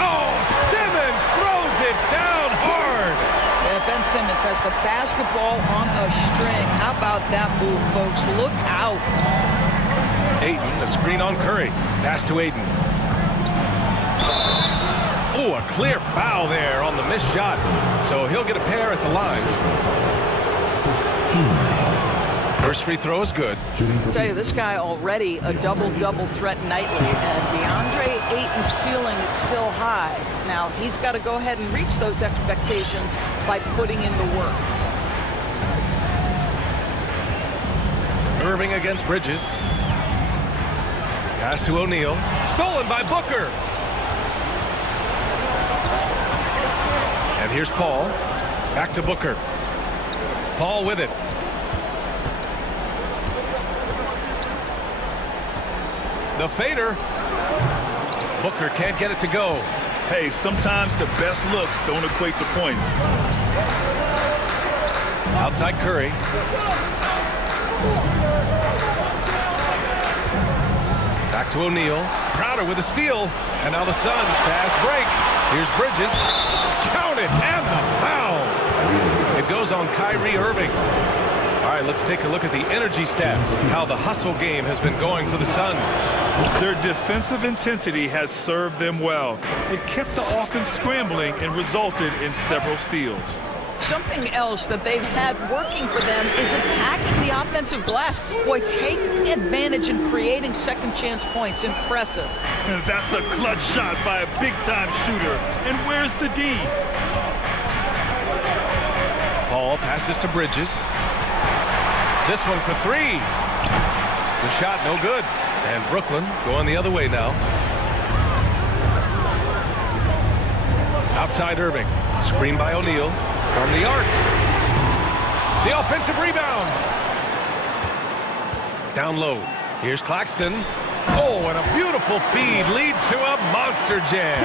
Oh, Simmons throws it down hard. Yeah, Ben Simmons has the basketball on a string. How about that move, folks? Look out. Ayton, the screen on Curry. Pass to Ayton. Oh, a clear foul there on the missed shot. So he'll get a pair at the line. First free throw is good. I'll tell you, this guy already a double-double threat nightly, and DeAndre Ayton's ceiling is still high. Now, he's got to go ahead and reach those expectations by putting in the work. Irving against Bridges. Pass to O'Neal. Stolen by Booker. And here's Paul. Back to Booker. Paul with it. The fader. Booker can't get it to go. Hey, sometimes the best looks don't equate to points. Outside Curry. Back to O'Neal. Crowder with a steal. And now the Suns fast break. Here's Bridges. Count it, and the foul. It goes on Kyrie Irving. All right, let's take a look at the energy stats, how the hustle game has been going for the Suns. Their defensive intensity has served them well. It kept the offense scrambling and resulted in several steals. Something else that they've had working for them is attacking the offensive glass. Boy, taking advantage and creating second chance points. Impressive. And that's a clutch shot by a big-time shooter. And where's the D? Paul passes to Bridges. This one for three. The shot no good. And Brooklyn going the other way now. Outside Irving. Screen by O'Neal. From the arc. The offensive rebound. Down low. Here's Claxton. Oh, and a beautiful feed leads to a monster jam.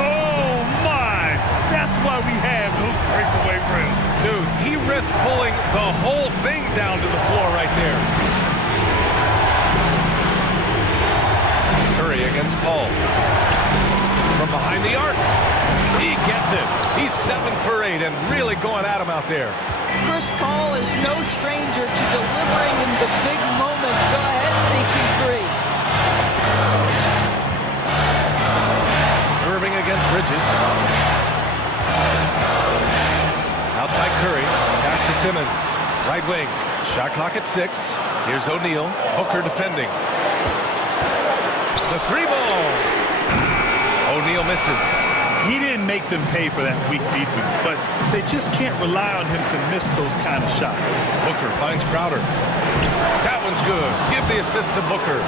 Oh, my. That's why we have those breakaway rims. Dude, he risked pulling the whole thing down to the floor right there. Curry against Paul. From behind the arc. He gets it. He's 7 for 8 and really going at him out there. Chris Paul is no stranger to delivering in the big moments. Go ahead, CP3. Irving against Bridges. Outside Curry. Pass to Simmons. Right wing. Shot clock at 6. Here's O'Neal. Booker defending. The three ball. O'Neal misses. He didn't make them pay for that weak defense, but they just can't rely on him to miss those kind of shots. Booker finds Crowder. That one's good. Give the assist to Booker.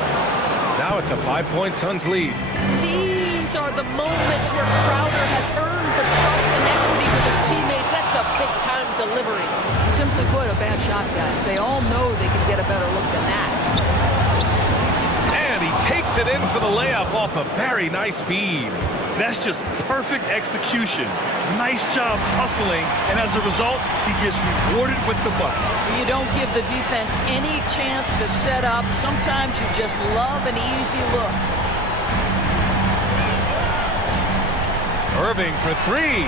Now it's a 5-point Suns lead. These are the moments where Crowder has earned the trust and equity with his teammates. That's a big-time delivery. Simply put, a bad shot, guys. They all know they can get a better look than that. And he takes it in for the layup off a very nice feed. That's just perfect execution. Nice job hustling, and as a result, he gets rewarded with the bucket. You don't give the defense any chance to set up. Sometimes you just love an easy look. Irving for three.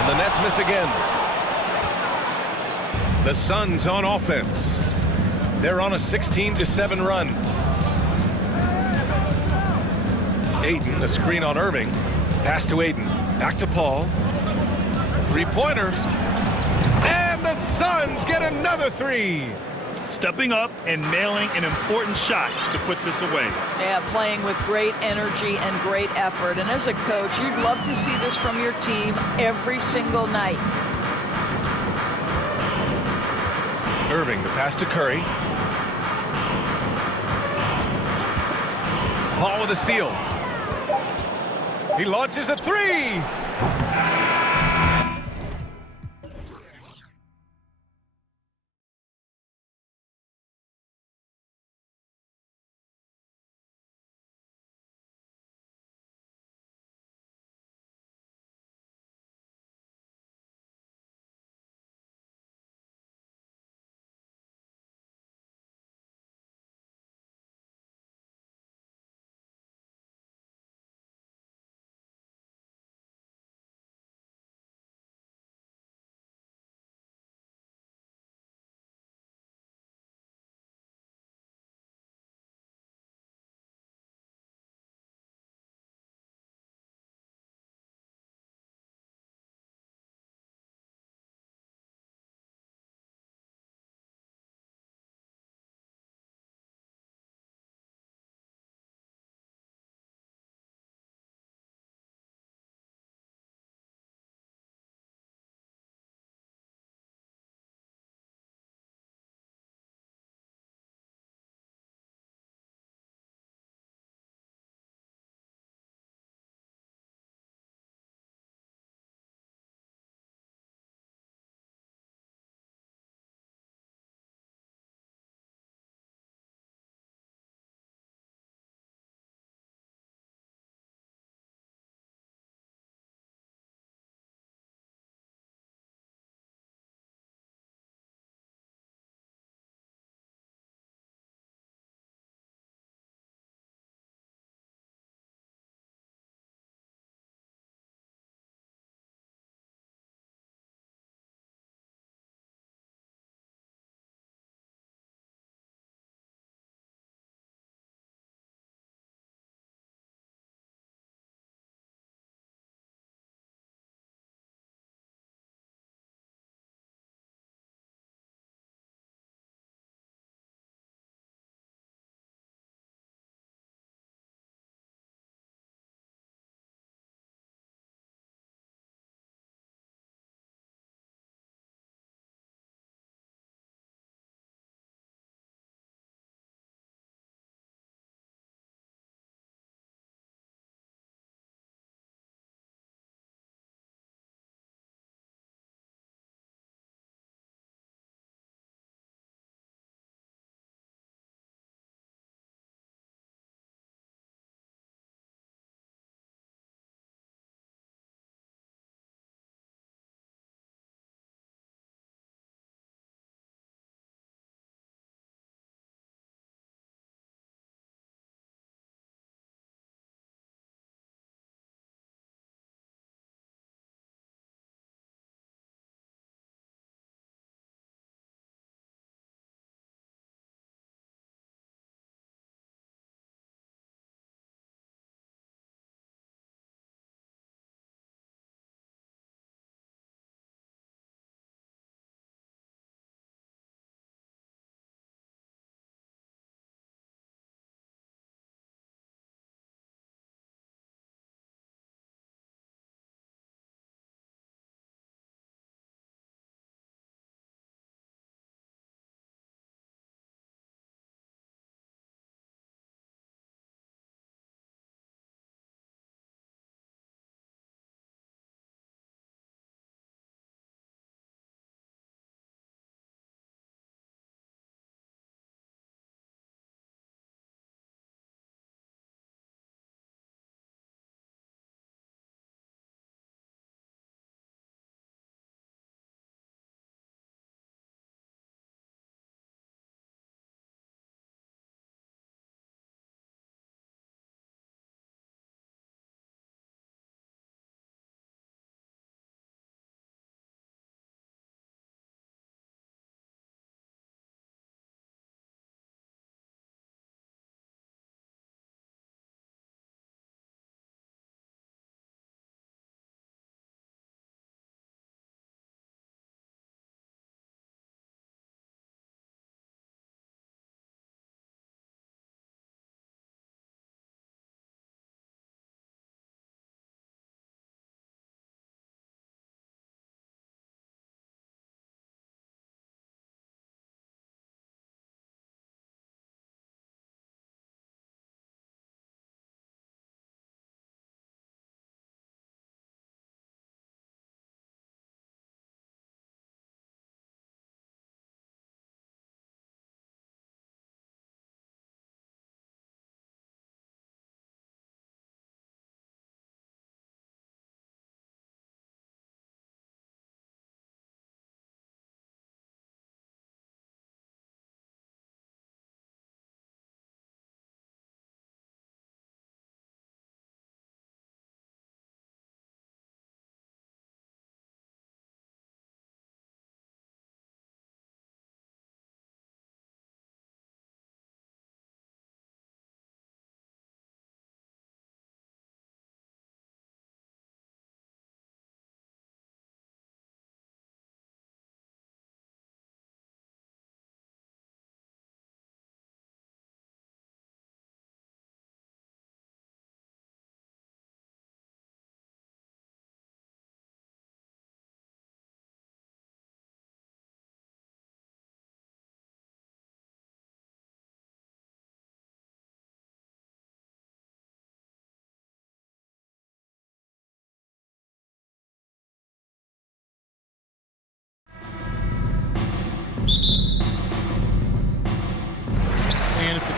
And the Nets miss again. The Suns on offense. They're on a 16-7 run. Ayton, the screen on Irving. Pass to Ayton. Back to Paul. Three-pointer. And the Suns get another three. Stepping up and nailing an important shot to put this away. Yeah, playing with great energy and great effort. And as a coach, you'd love to see this from your team every single night. Irving, the pass to Curry. Paul with a steal. He launches a three.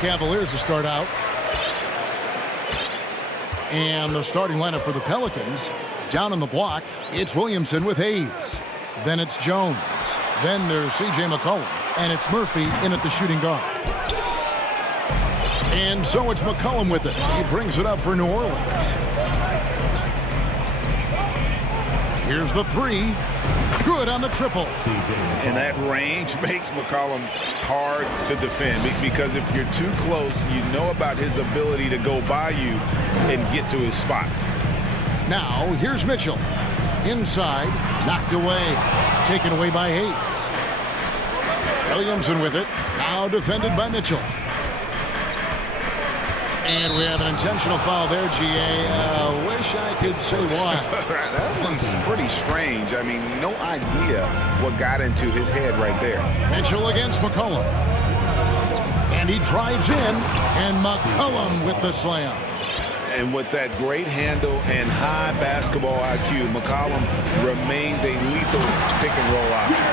Cavaliers to start out. And the starting lineup for the Pelicans. Down on the block, it's Williamson with Hayes. Then it's Jones. Then there's C.J. McCollum. And it's Murphy in at the shooting guard. And so it's McCollum with it. He brings it up for New Orleans. Here's the three. Good on the triple. And that range makes McCollum hard to defend because if you're too close, you know about his ability to go by you and get to his spots. Now, here's Mitchell. Inside, knocked away. Taken away by Hayes. Williamson with it. Now defended by Mitchell. And we have an intentional foul there, G.A. Wish I could say why. That one's pretty strange. I mean, no idea what got into his head right there. Mitchell against McCollum. And he drives in, and McCollum with the slam. And with that great handle and high basketball IQ, McCollum remains a lethal pick-and-roll option.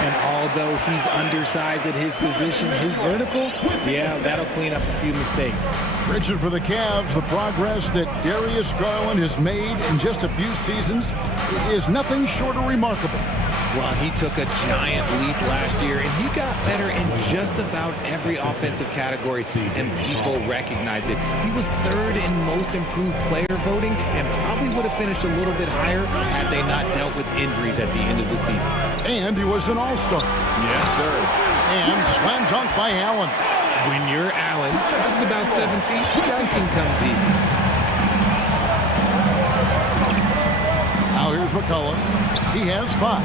And although he's undersized at his position, his vertical, yeah, that'll clean up a few mistakes. Richard, for the Cavs, the progress that Darius Garland has made in just a few seasons is nothing short of remarkable. Well, he took a giant leap last year, and he got better in just about every offensive category, and people recognized it. He was third in most improved player voting and probably would have finished a little bit higher had they not dealt with injuries at the end of the season. And he was an all-star. Yes, sir. And slam dunk by Allen. When you're Allen, just about 7 feet, dunking comes easy. Now here's McCollum. He has 5.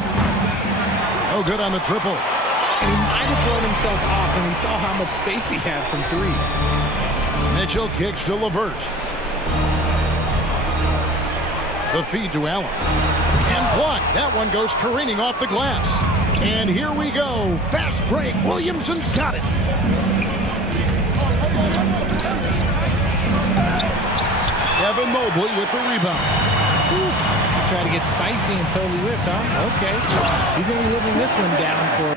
No good on the triple. And he might have thrown himself off when he saw how much space he had from 3. Mitchell kicks to LeVert. The feed to Allen. And blocked. That one goes careening off the glass. And here we go. Fast break. Williamson's got it. Evan Mobley with the rebound. Try to get spicy and totally whipped, huh? Okay. He's going to be living this one down for...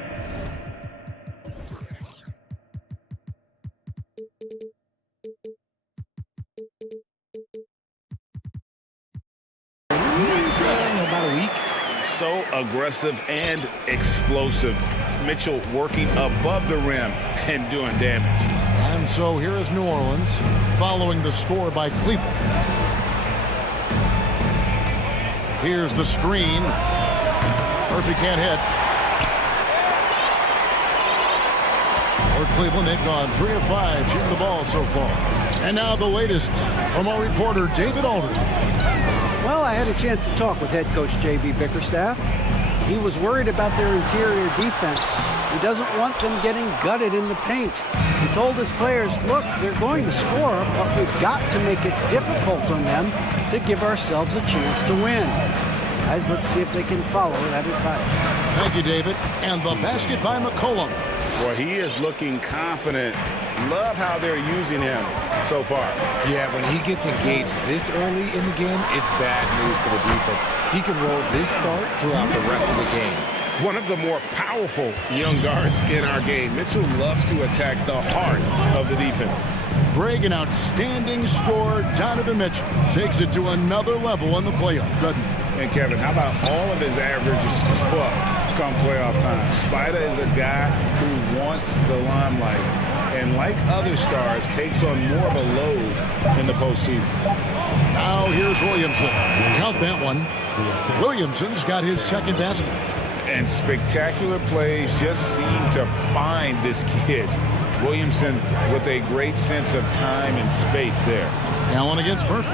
about a week. So aggressive and explosive. Mitchell working above the rim and doing damage. And so here is New Orleans following the score by Cleveland. Here's the screen. Murphy can't hit. For Cleveland, they've gone 3 of 5 shooting the ball so far. And now the latest from our reporter, David Aldridge. Well, I had a chance to talk with head coach J.B. Bickerstaff. He was worried about their interior defense. He doesn't want them getting gutted in the paint. He told his players, look, they're going to score, but we've got to make it difficult on them to give ourselves a chance to win. Guys, let's see if they can follow that advice. Thank you, David. And the basket by McCollum. Well, he is looking confident. Love how they're using him so far. Yeah, when he gets engaged this early in the game, it's bad news for the defense. He can roll this start throughout the rest of the game. One of the more powerful young guards in our game. Mitchell loves to attack the heart of the defense. Greg, an outstanding scorer. Donovan Mitchell takes it to another level in the playoffs, doesn't he? And Kevin, how about all of his averages go up come playoff time? Spider is a guy who wants the limelight, and like other stars, takes on more of a load in the postseason. Now here's Williamson. Count that one. Williamson's got his second basket. And spectacular plays just seem to find this kid. Williamson with a great sense of time and space there. Allen against Murphy.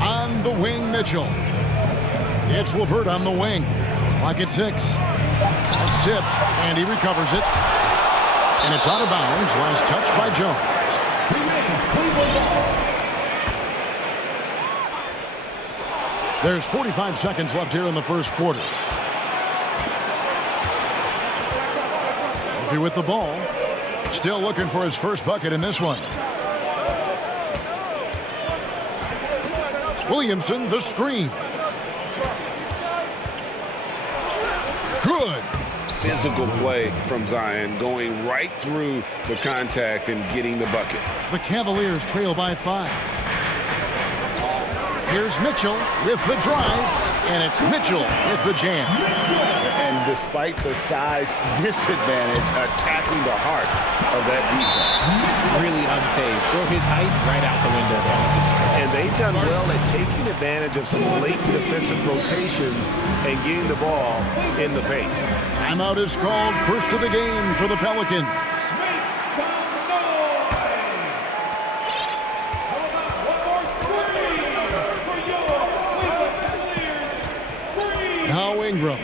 On the wing, Mitchell. It's LeVert on the wing. Clock at 6. That's tipped, and he recovers it. And it's out of bounds. Last touch by Jones. There's 45 seconds left here in the first quarter. Murphy with the ball. Still looking for his first bucket in this one. Williamson, the screen. Good. physical play from Zion, going right through the contact and getting the bucket. The Cavaliers trail by 5. Here's Mitchell with the drive, and it's Mitchell with the jam. And despite the size disadvantage, attacking the heart of that defense. Really unfazed. Throw his height right out the window there. And they've done well at taking advantage of some late defensive rotations and getting the ball in the paint. Timeout is called, first of the game for the Pelicans. Now Ingram.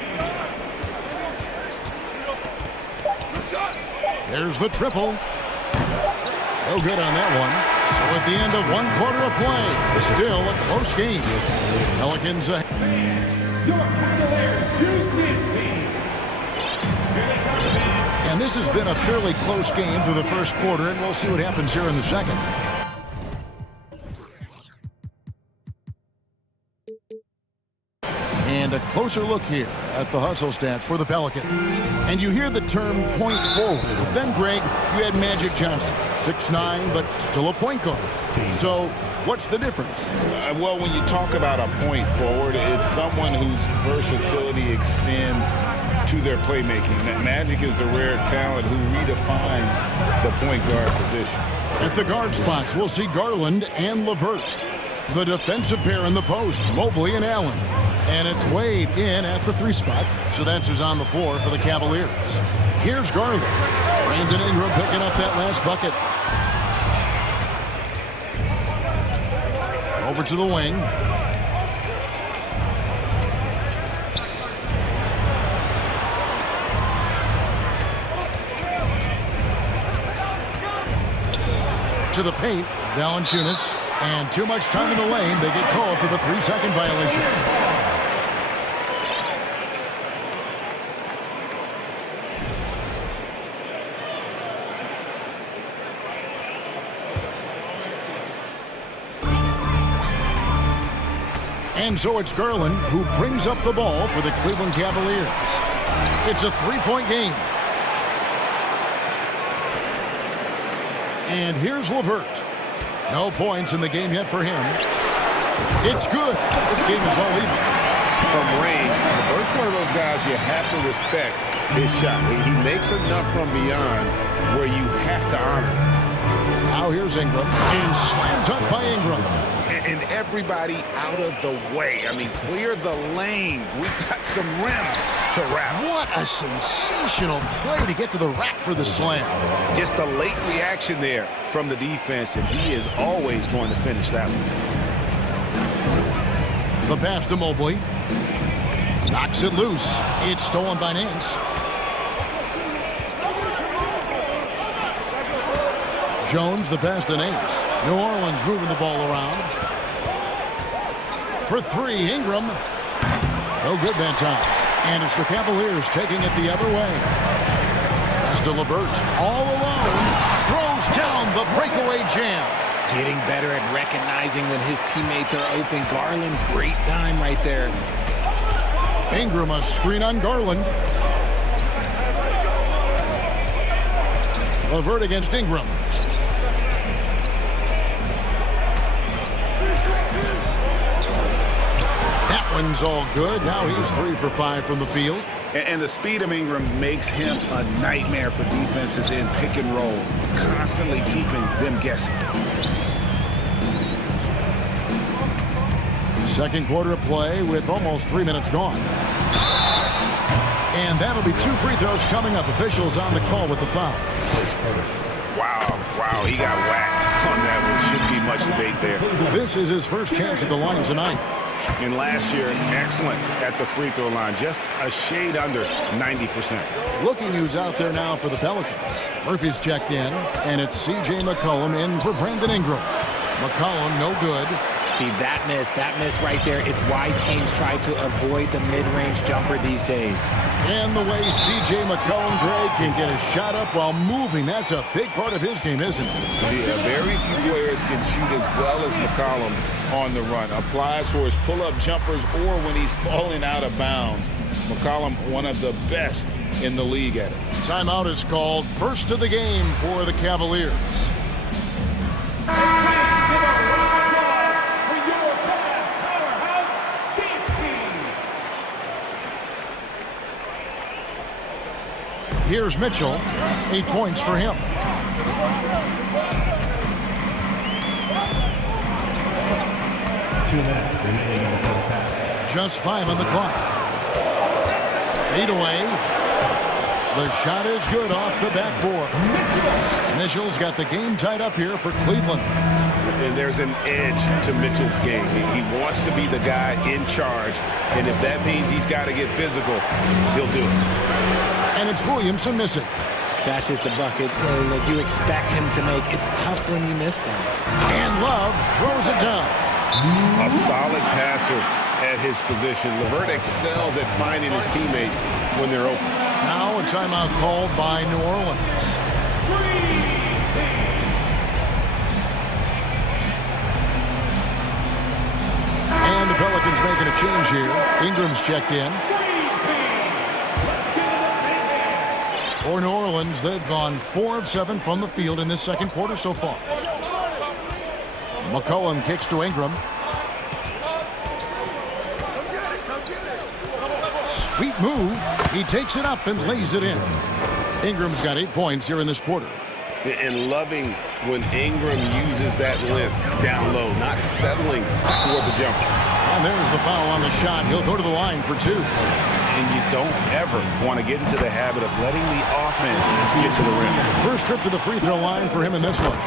There's the triple. No good on that one. So at the end of 1 quarter of play, still a close game. Pelicans ahead. And this has been a fairly close game through the first quarter, and we'll see what happens here in the second. And a closer look here at the hustle stats for the Pelicans. And you hear the term point forward. But then, Greg, you had Magic Johnson, 6'9", but still a point guard. So what's the difference? Well, when you talk about a point forward, it's someone whose versatility extends to their playmaking. Magic is the rare talent who redefined the point guard position. At the guard spots, we'll see Garland and LeVert. The defensive pair in the post, Mobley and Allen. And it's Wade in at the 3 spot. So that's who's on the floor for the Cavaliers. Here's Garland. Brandon Ingram picking up that last bucket. Over to the wing. To the paint, Valanciunas. And too much time in the lane. They get called for the 3-second violation. And so it's Garland who brings up the ball for the Cleveland Cavaliers. It's a 3-point game. And here's LeVert. No points in the game yet for him. It's good. This game is all even. From range, LeVert's one of those guys you have to respect his shot. He makes enough from beyond where you have to honor. Now here's Ingram. And slam dunk by Ingram. And everybody out of the way. I mean, clear the lane. We've got some rims to wrap. What a sensational play to get to the rack for the slam. Just a late reaction there from the defense, and he is always going to finish that one. The pass to Mobley. Knocks it loose. It's stolen by Nance. Jones, the pass to Nance. New Orleans moving the ball around. For 3, Ingram. No good that time. And it's the Cavaliers taking it the other way. Pass to LeVert. All alone. Throws down the breakaway jam. Getting better at recognizing when his teammates are open. Garland, great time right there. Ingram, a screen on Garland. LeVert against Ingram. That one's all good. Now he's 3 for 5 from the field. And the speed of Ingram makes him a nightmare for defenses in pick and rolls, constantly keeping them guessing. Second quarter of play with almost 3 minutes gone. And that'll be 2 free throws coming up. Officials on the call with the foul. Wow, he got whacked on that one. Shouldn't be much debate there. This is his first chance at the line tonight. And last year, excellent at the free throw line, just a shade under 90%. Looking who's out there now for the Pelicans. Murphy's checked in, and it's C.J. McCollum in for Brandon Ingram. McCollum, no good. See, that miss right there, it's why teams try to avoid the mid-range jumper these days. And the way C.J. McCollum, Greg, can get a shot up while moving, that's a big part of his game, isn't it? Yeah, very few players can shoot as well as McCollum on the run. Applies for his pull-up jumpers or when he's falling out of bounds. McCollum, one of the best in the league at it. Timeout is called. First of the game for the Cavaliers. Here's Mitchell. 8 points for him. Just 5 on the clock. Fade away. The shot is good off the backboard. Mitchell's got the game tied up here for Cleveland. And there's an edge to Mitchell's game. He wants to be the guy in charge. And if that means he's got to get physical, he'll do it. And it's Williamson missing. That's just a bucket that you expect him to make. It's tough when you miss them. And Love throws it down. A solid passer at his position. LeVert excels at finding his teammates when they're open. Now a timeout called by New Orleans. And the Pelicans making a change here. Ingram's checked in. For New Orleans, they've gone 4 of 7 from the field in this second quarter so far. McCollum kicks to Ingram. Sweet move. He takes it up and lays it in. Ingram's got 8 points here in this quarter. And loving when Ingram uses that length down low, not settling for the jumper. And there's the foul on the shot. He'll go to the line for 2. And you don't ever want to get into the habit of letting the offense get to the rim. First trip to the free throw line for him in this one.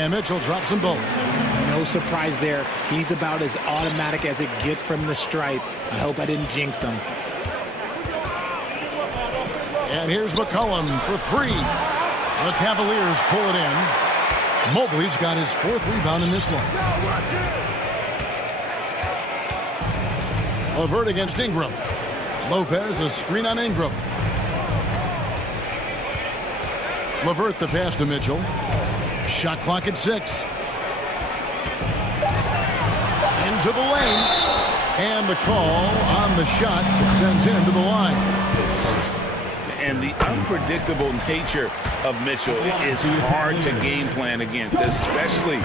And Mitchell drops them both. No surprise there. He's about as automatic as it gets from the stripe. I hope I didn't jinx him. And here's McCollum for 3. The Cavaliers pull it in. Mobley's got his 4th rebound in this one. LeVert against Ingram. Lopez, a screen on Ingram. LeVert the pass to Mitchell. Shot clock at 6. Into the lane. And the call on the shot that sends him to the line. And the unpredictable nature of Mitchell is hard to game plan against, especially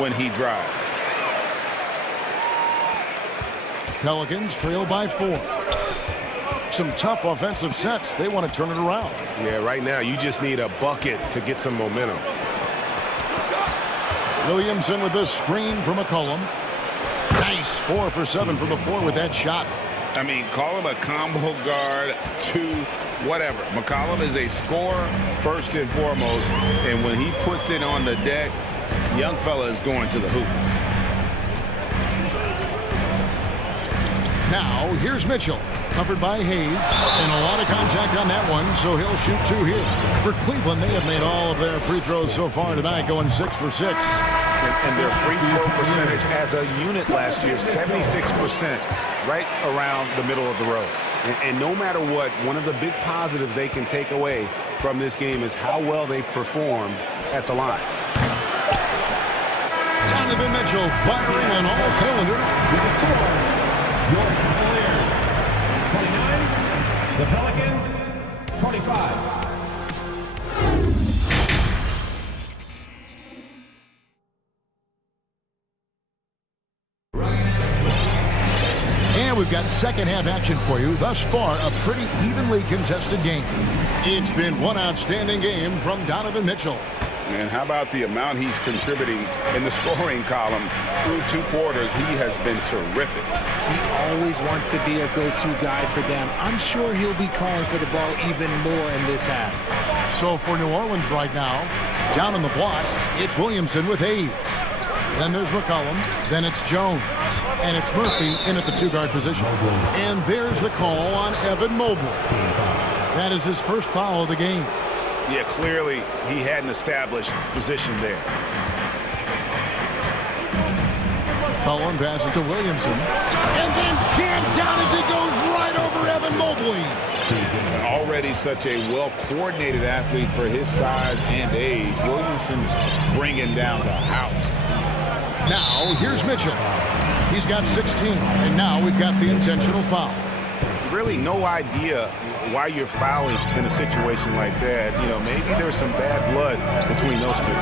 when he drives. Pelicans trail by 4. Some tough offensive sets. They want to turn it around. Yeah, right now you just need a bucket to get some momentum. Williamson with the screen from McCollum. Nice 4 for 7 from the floor with that shot. I mean, call him a combo guard, 2, whatever. McCollum is a scorer first and foremost, and when he puts it on the deck, young fella is going to the hoop. Now, here's Mitchell, covered by Hayes, and a lot of contact on that one, so he'll shoot 2 here. For Cleveland, they have made all of their free throws so far tonight, going 6 for 6. And their free throw percentage as a unit last year, 76%, right around the middle of the road. And no matter what, one of the big positives they can take away from this game is how well they perform at the line. Donovan Mitchell firing on all cylinders. With the score, your Cavaliers 29, the Pelicans 25. And we've got second half action for you. Thus far, a pretty evenly contested game. It's been one outstanding game from Donovan Mitchell. And how about the amount he's contributing in the scoring column through 2 quarters? He has been terrific. He always wants to be a go-to guy for them. I'm sure he'll be calling for the ball even more in this half. So for New Orleans right now, down on the block, it's Williamson with Hayes. Then there's McCollum. Then it's Jones. And it's Murphy in at the 2-guard position. And there's the call on Evan Mobley. That is his first foul of the game. Yeah, clearly he had an established position there. Cullen passes to Williamson. And then jammed down as he goes right over Evan Mobley. Already such a well-coordinated athlete for his size and age. Williamson bringing down the house. Now, here's Mitchell. He's got 16, and now we've got the intentional foul. Really no idea why you're fouling in a situation like that. You know, maybe there's some bad blood between those two.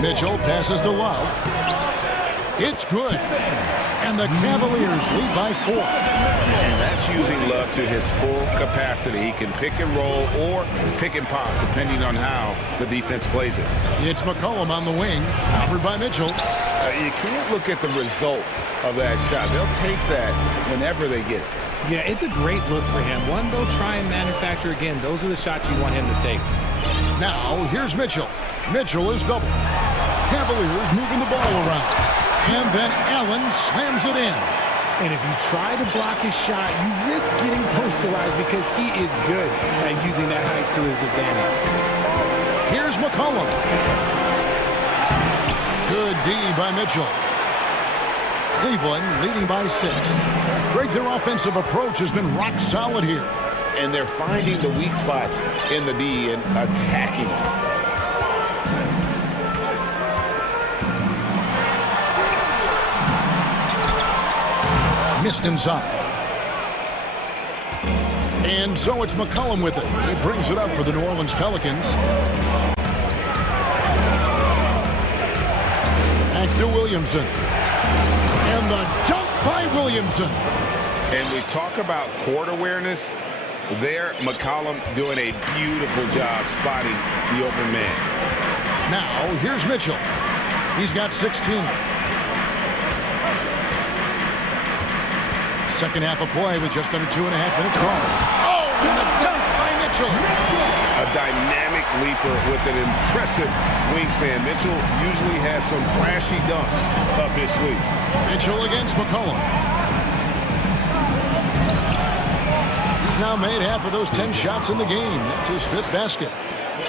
Mitchell passes to Love. It's good. And the Cavaliers lead by 4. And that's using Love to his full capacity. He can pick and roll or pick and pop, depending on how the defense plays it. It's McCollum on the wing, covered by Mitchell. You can't look at the result of that shot. They'll take that whenever they get it. Yeah, it's a great look for him. One they'll try and manufacture again. Those are the shots you want him to take. Now, here's Mitchell. Mitchell is double. Cavaliers moving the ball around. And then Allen slams it in. And if you try to block his shot, you risk getting posterized because he is good at using that height to his advantage. Here's McCollum. Good D by Mitchell. Cleveland leading by 6. Greg, their offensive approach has been rock solid here. And they're finding the weak spots in the D and attacking them. Missed inside. And so it's McCollum with it. He brings it up for the New Orleans Pelicans. Back to Williamson. And the dunk by Williamson. And we talk about court awareness. There, McCollum doing a beautiful job spotting the open man. Now, here's Mitchell. He's got 16. Second half of play with just under 2.5 minutes gone. Oh, and the dunk by Mitchell. A dynamic leaper with an impressive wingspan. Mitchell usually has some flashy dunks up his sleeve. Mitchell against McCollum. He's now made half of those 10 shots in the game. That's his 5th basket.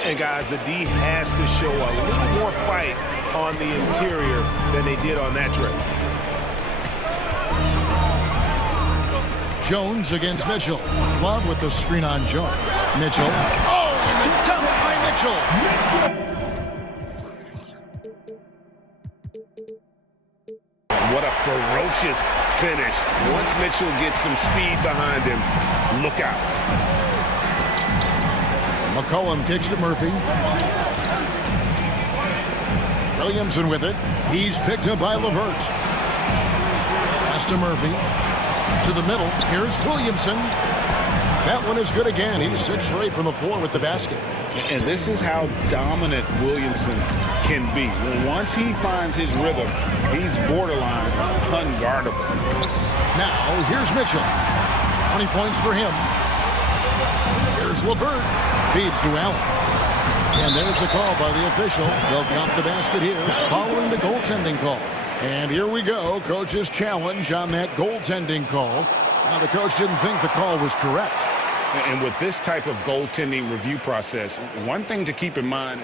And guys, the D has to show a little more fight on the interior than they did on that trip. Jones against Mitchell. Love with the screen on Jones. Mitchell. Oh, and the dunk by Mitchell. What a ferocious finish. Once Mitchell gets some speed behind him, look out. McCollum kicks to Murphy. Williamson with it. He's picked up by LeVert. Pass to Murphy. To the middle. Here's Williamson. That one is good again. He's 6 for 8 from the floor with the basket. And this is how dominant Williamson can be. Once he finds his rhythm, he's borderline unguardable. Now, here's Mitchell. 20 points for him. Here's LeVert. Feeds to Allen. And there's the call by the official. They'll count the basket here following the goaltending call. And here we go, coach's challenge on that goaltending call. Now, the coach didn't think the call was correct. And with this type of goaltending review process, one thing to keep in mind,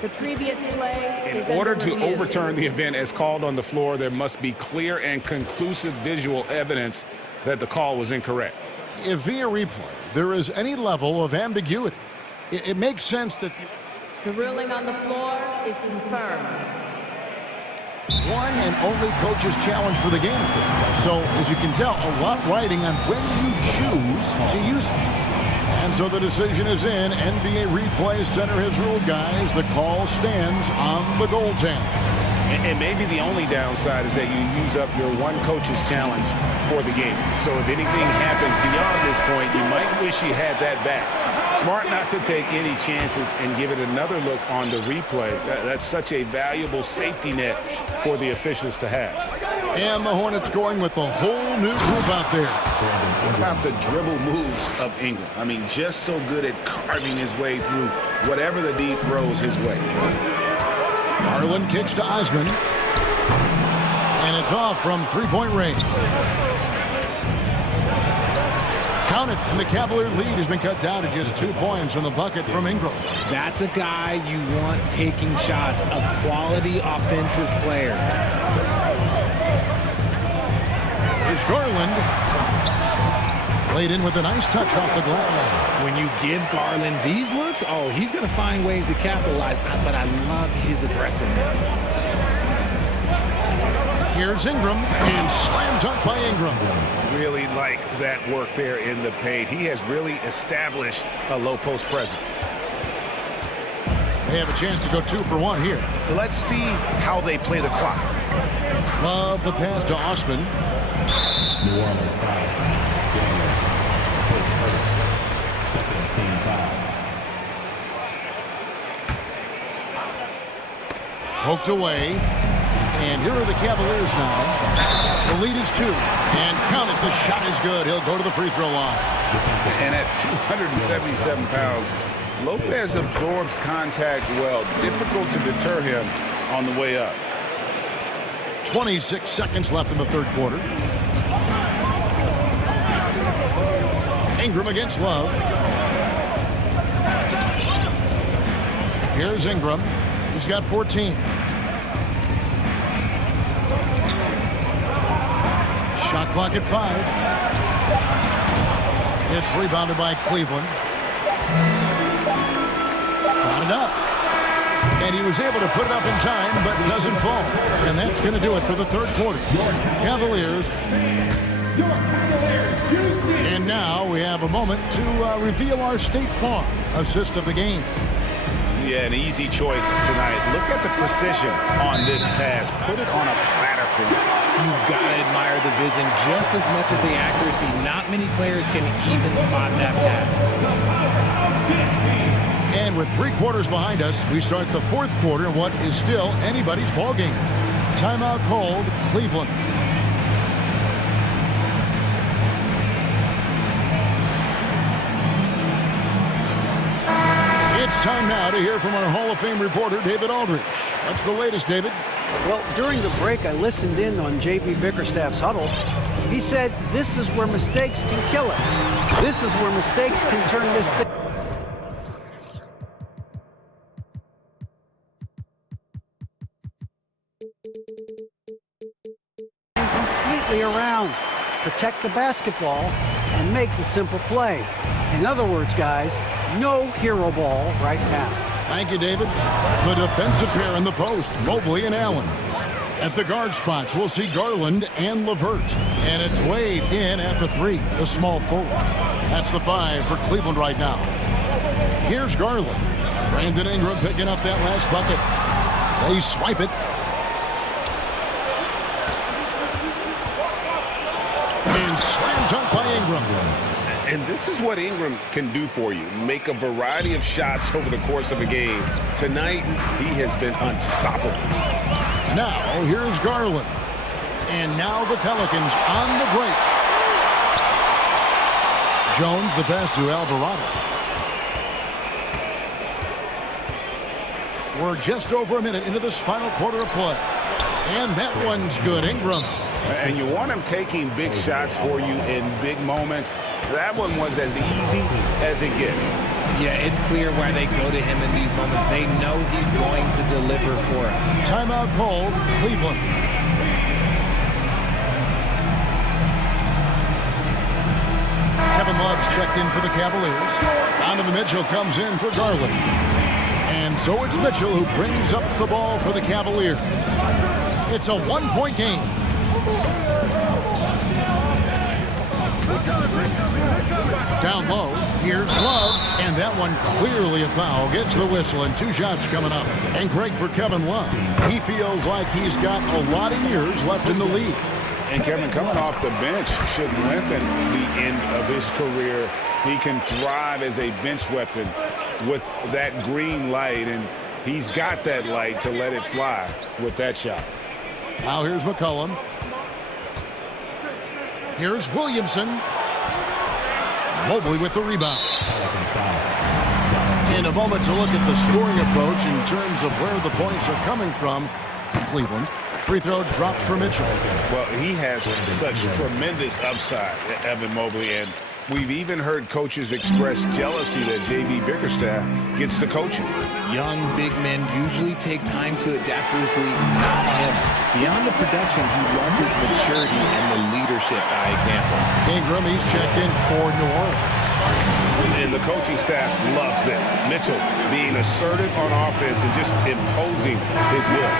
the previous play in order to overturn the event as called on the floor, there must be clear and conclusive visual evidence that the call was incorrect. If via replay there is any level of ambiguity, it makes sense that the ruling on the floor is confirmed. One and only coach's challenge for the game. So, as you can tell, a lot riding on when you choose to use it. And so the decision is in. NBA Replay Center has ruled, guys. The call stands on the goaltend. And maybe the only downside is that you use up your one coach's challenge for the game. So if anything happens beyond this point, you might wish you had that back. Smart not to take any chances and give it another look on the replay. That's such a valuable safety net for the officials to have. And the Hornets going with a whole new group out there. What about the dribble moves of Ingram? I mean, just so good at carving his way through whatever the D throws his way. Garland kicks to Osman. And it's off from three-point range. Count it, and the Cavalier lead has been cut down to just 2 points on the bucket from Ingram. That's a guy you want taking shots, a quality offensive player. Here's Garland. Played in with a nice touch off the glass. When you give Garland these looks, oh, he's going to find ways to capitalize, but I love his aggressiveness. Here's Ingram, and slam dunk by Ingram. Really like that work there in the paint. He has really established a low post presence. They have a chance to go 2 for 1 here. Let's see how they play the clock. Love the pass to Osman. New Orleans foul. Second team foul. Poked away. And here are the Cavaliers now. The lead is 2. And count it, the shot is good. He'll go to the free throw line. And at 277 pounds, Lopez absorbs contact well. Difficult to deter him on the way up. 26 seconds left in the third quarter. Ingram against Love. Here's Ingram. He's got 14. Shot clock at 5. It's rebounded by Cleveland. Got it up. And he was able to put it up in time, but it doesn't fall. And that's going to do it for the third quarter. Cavaliers. And now we have a moment to reveal our State Farm assist of the game. Yeah, an easy choice tonight. Look at the precision on this pass. Put it on a platter for you. You've got to admire the vision just as much as the accuracy. Not many players can even spot that pass. And with 3 quarters behind us, we start the fourth quarter in what is still anybody's ball game. Timeout called, Cleveland. It's time now to hear from our Hall of Fame reporter, David Aldridge. What's the latest, David? Well, during the break, I listened in on J.B. Bickerstaff's huddle. He said, this is where mistakes can kill us. This is where mistakes can turn this thing. Completely around. Protect the basketball and make the simple play. In other words, guys, no hero ball right now. Thank you, David. The defensive pair in the post, Mobley and Allen. At the guard spots, we'll see Garland and LeVert. And it's Wade in at the 3, the small forward. That's the 5 for Cleveland right now. Here's Garland. Brandon Ingram picking up that last bucket. They swipe it. And slam dunk by Ingram. And this is what Ingram can do for you. Make a variety of shots over the course of a game. Tonight, he has been unstoppable. Now, here's Garland. And now the Pelicans on the break. Jones, the pass to Alvarado. We're just over a minute into this final quarter of play. And that one's good, Ingram. And you want him taking big shots for you in big moments. That one was as easy as it gets. Yeah, it's clear why they go to him in these moments. They know he's going to deliver for them. Timeout called, Cleveland. Kevin Love's checked in for the Cavaliers. Donovan Mitchell comes in for Garland. And so it's Mitchell who brings up the ball for the Cavaliers. It's a one-point game. Down low, here's Love, and that one clearly a foul. Gets the whistle, and 2 shots coming up. And great for Kevin Love. He feels like he's got a lot of years left in the league. And Kevin, coming off the bench should lengthen the end of his career. He can thrive as a bench weapon with that green light, and he's got that light to let it fly with that shot. Now here's McCollum. Here's Williamson. Mobley with the rebound. In a moment to look at the scoring approach in terms of where the points are coming from. Cleveland. Free throw dropped for Mitchell. Well, he has such tremendous upside, Evan Mobley, and we've even heard coaches express jealousy that J.B. Bickerstaff gets to coaching. Young, big men usually take time to adapt to this league. Not him. Beyond the production, he loves his maturity and the leadership by example. Ingram, he's checked in for New Orleans. And the coaching staff loves this. Mitchell being assertive on offense and just imposing his will.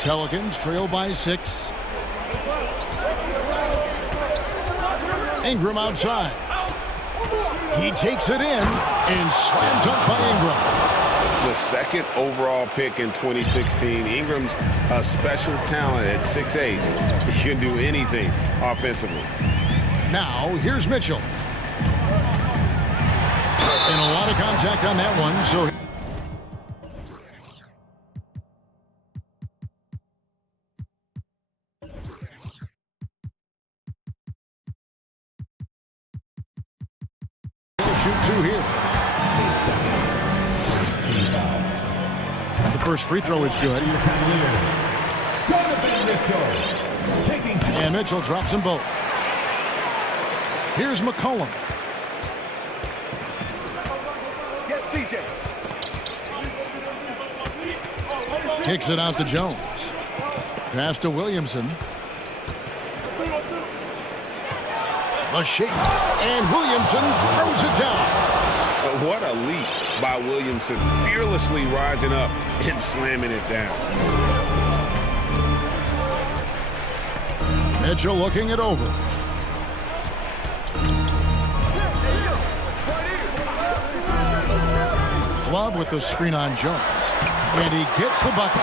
Pelicans trail by 6. Ingram outside. He takes it in and slam dunk by Ingram. The second overall pick in 2016. Ingram's a special talent at 6'8". He can do anything offensively. Now, here's Mitchell. And a lot of contact on that one, so... Shoot 2 here. The first free throw is good. And Mitchell drops them both. Here's McCollum. Kicks it out to Jones. Pass to Williamson. A shake, and Williamson throws it down. What a leap by Williamson, fearlessly rising up and slamming it down. Mitchell looking it over. Love with the screen on Jones. And he gets the bucket.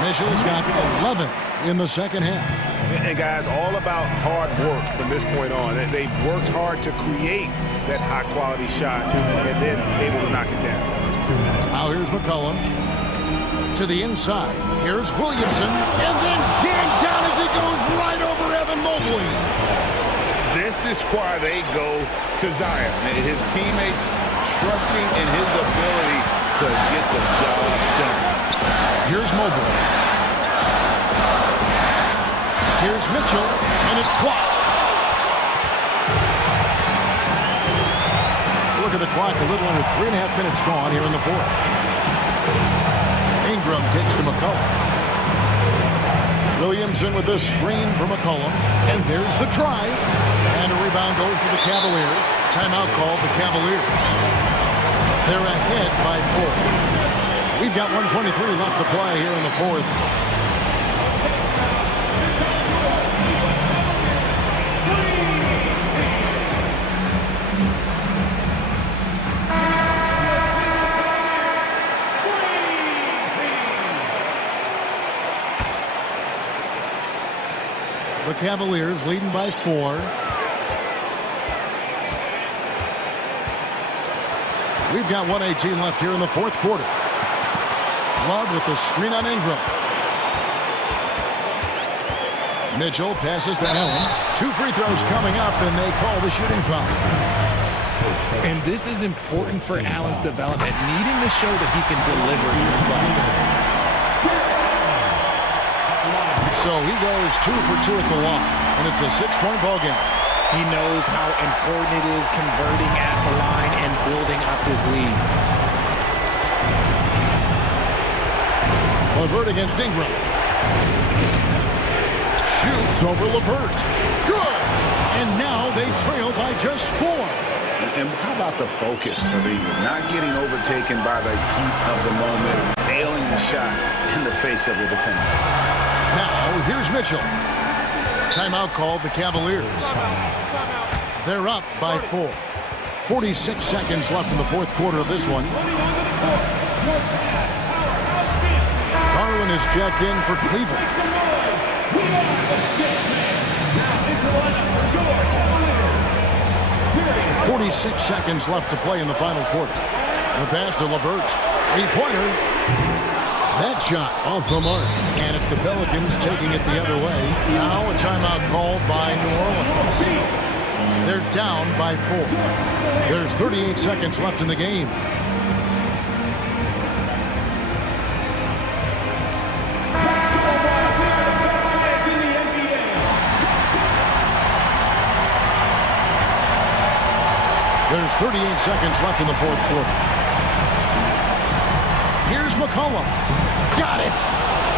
Mitchell's got 11 in the second half. And guys, all about hard work from this point on. They've worked hard to create that high-quality shot and then able to knock it down. Now here's McCollum to the inside. Here's Williamson, and then jammed down as he goes right over Evan Mobley. This is why they go to Zion. His teammates trusting in his ability to get the job done. Here's Mobley. Here's Mitchell, and it's blocked. Look at the clock, a little under 3.5 minutes gone here in the fourth. Ingram kicks to McCollum. Williamson with this screen for McCollum, and there's the drive. And a rebound goes to the Cavaliers. Timeout called the Cavaliers. They're ahead by 4. We've got 1:23 left to play here in the fourth. The Cavaliers leading by 4. We've got 1:18 left here in the fourth quarter. Love with the screen on Ingram. Mitchell passes to Allen. 2 free throws coming up, and they call the shooting foul. And this is important for Allen's development, needing to show that he can deliver in the clutch. So he goes 2 for 2 at the line, and it's a 6-point ball game. He knows how important it is converting at the line and building up his lead. LeVert against Ingram. Shoots over LeVert. Good! And now they trail by just 4. And how about the focus of Ingram? Not getting overtaken by the heat of the moment, nailing the shot in the face of the defender. Now, here's Mitchell. Timeout called the Cavaliers. They're up by 4. 46 seconds left in the fourth quarter of this one. Garland is checked in for Cleveland. 46 seconds left to play in the final quarter. The pass to LeVert. 3-pointer. That shot off the mark, and it's the Pelicans taking it the other way. Now a timeout called by New Orleans. They're down by 4. There's 38 seconds left in the game. There's 38 seconds left in the fourth quarter. Here's McCollum. Got it!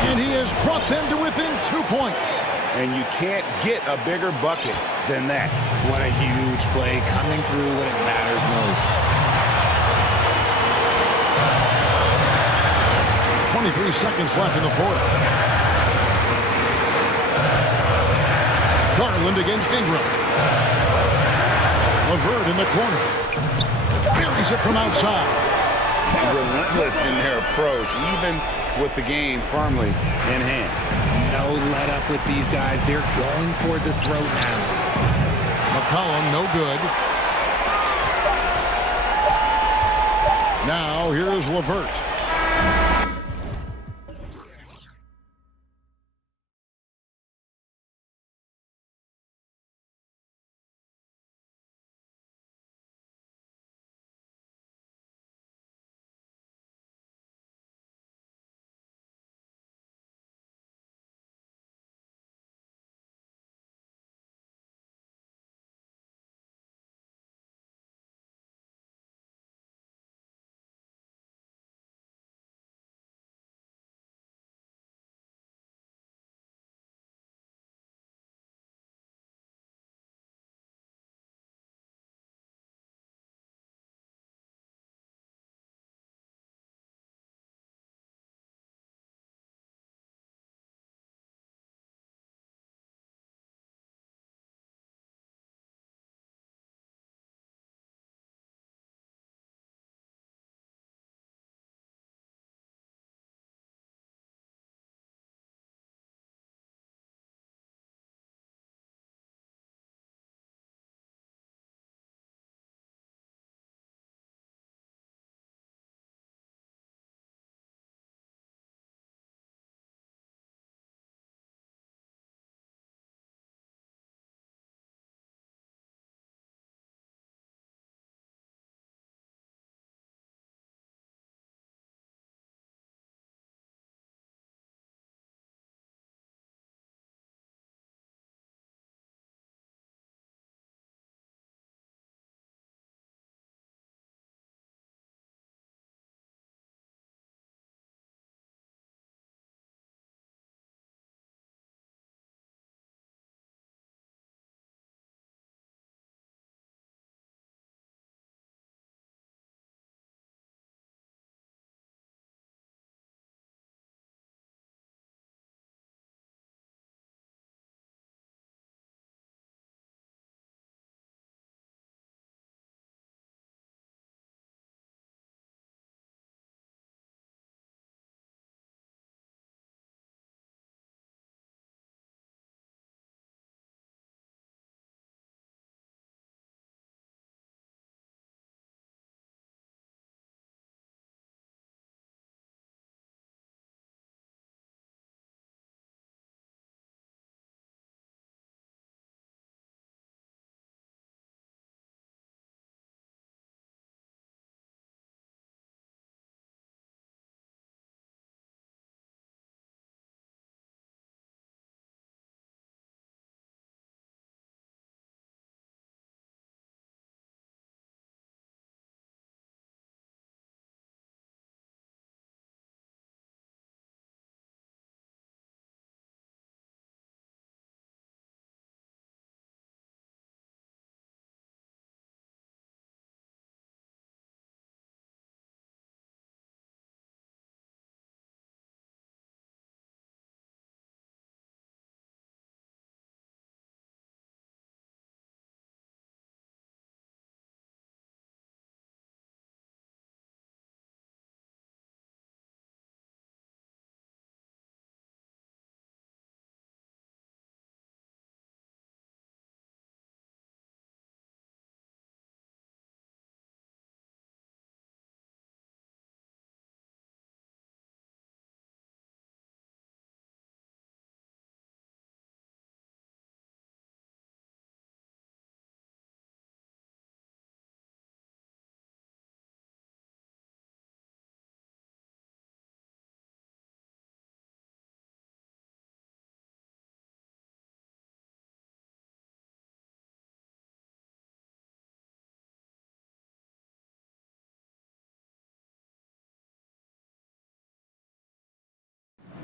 And he has brought them to within 2 points. And you can't get a bigger bucket than that. What a huge play coming through when it matters most. 23 seconds left in the fourth. Garland against Ingram. LeVert in the corner. Buries it from outside. Relentless in their approach, even with the game firmly in hand. No let up with these guys. They're going for the throat now. McCollum, no good. Now here's LeVert.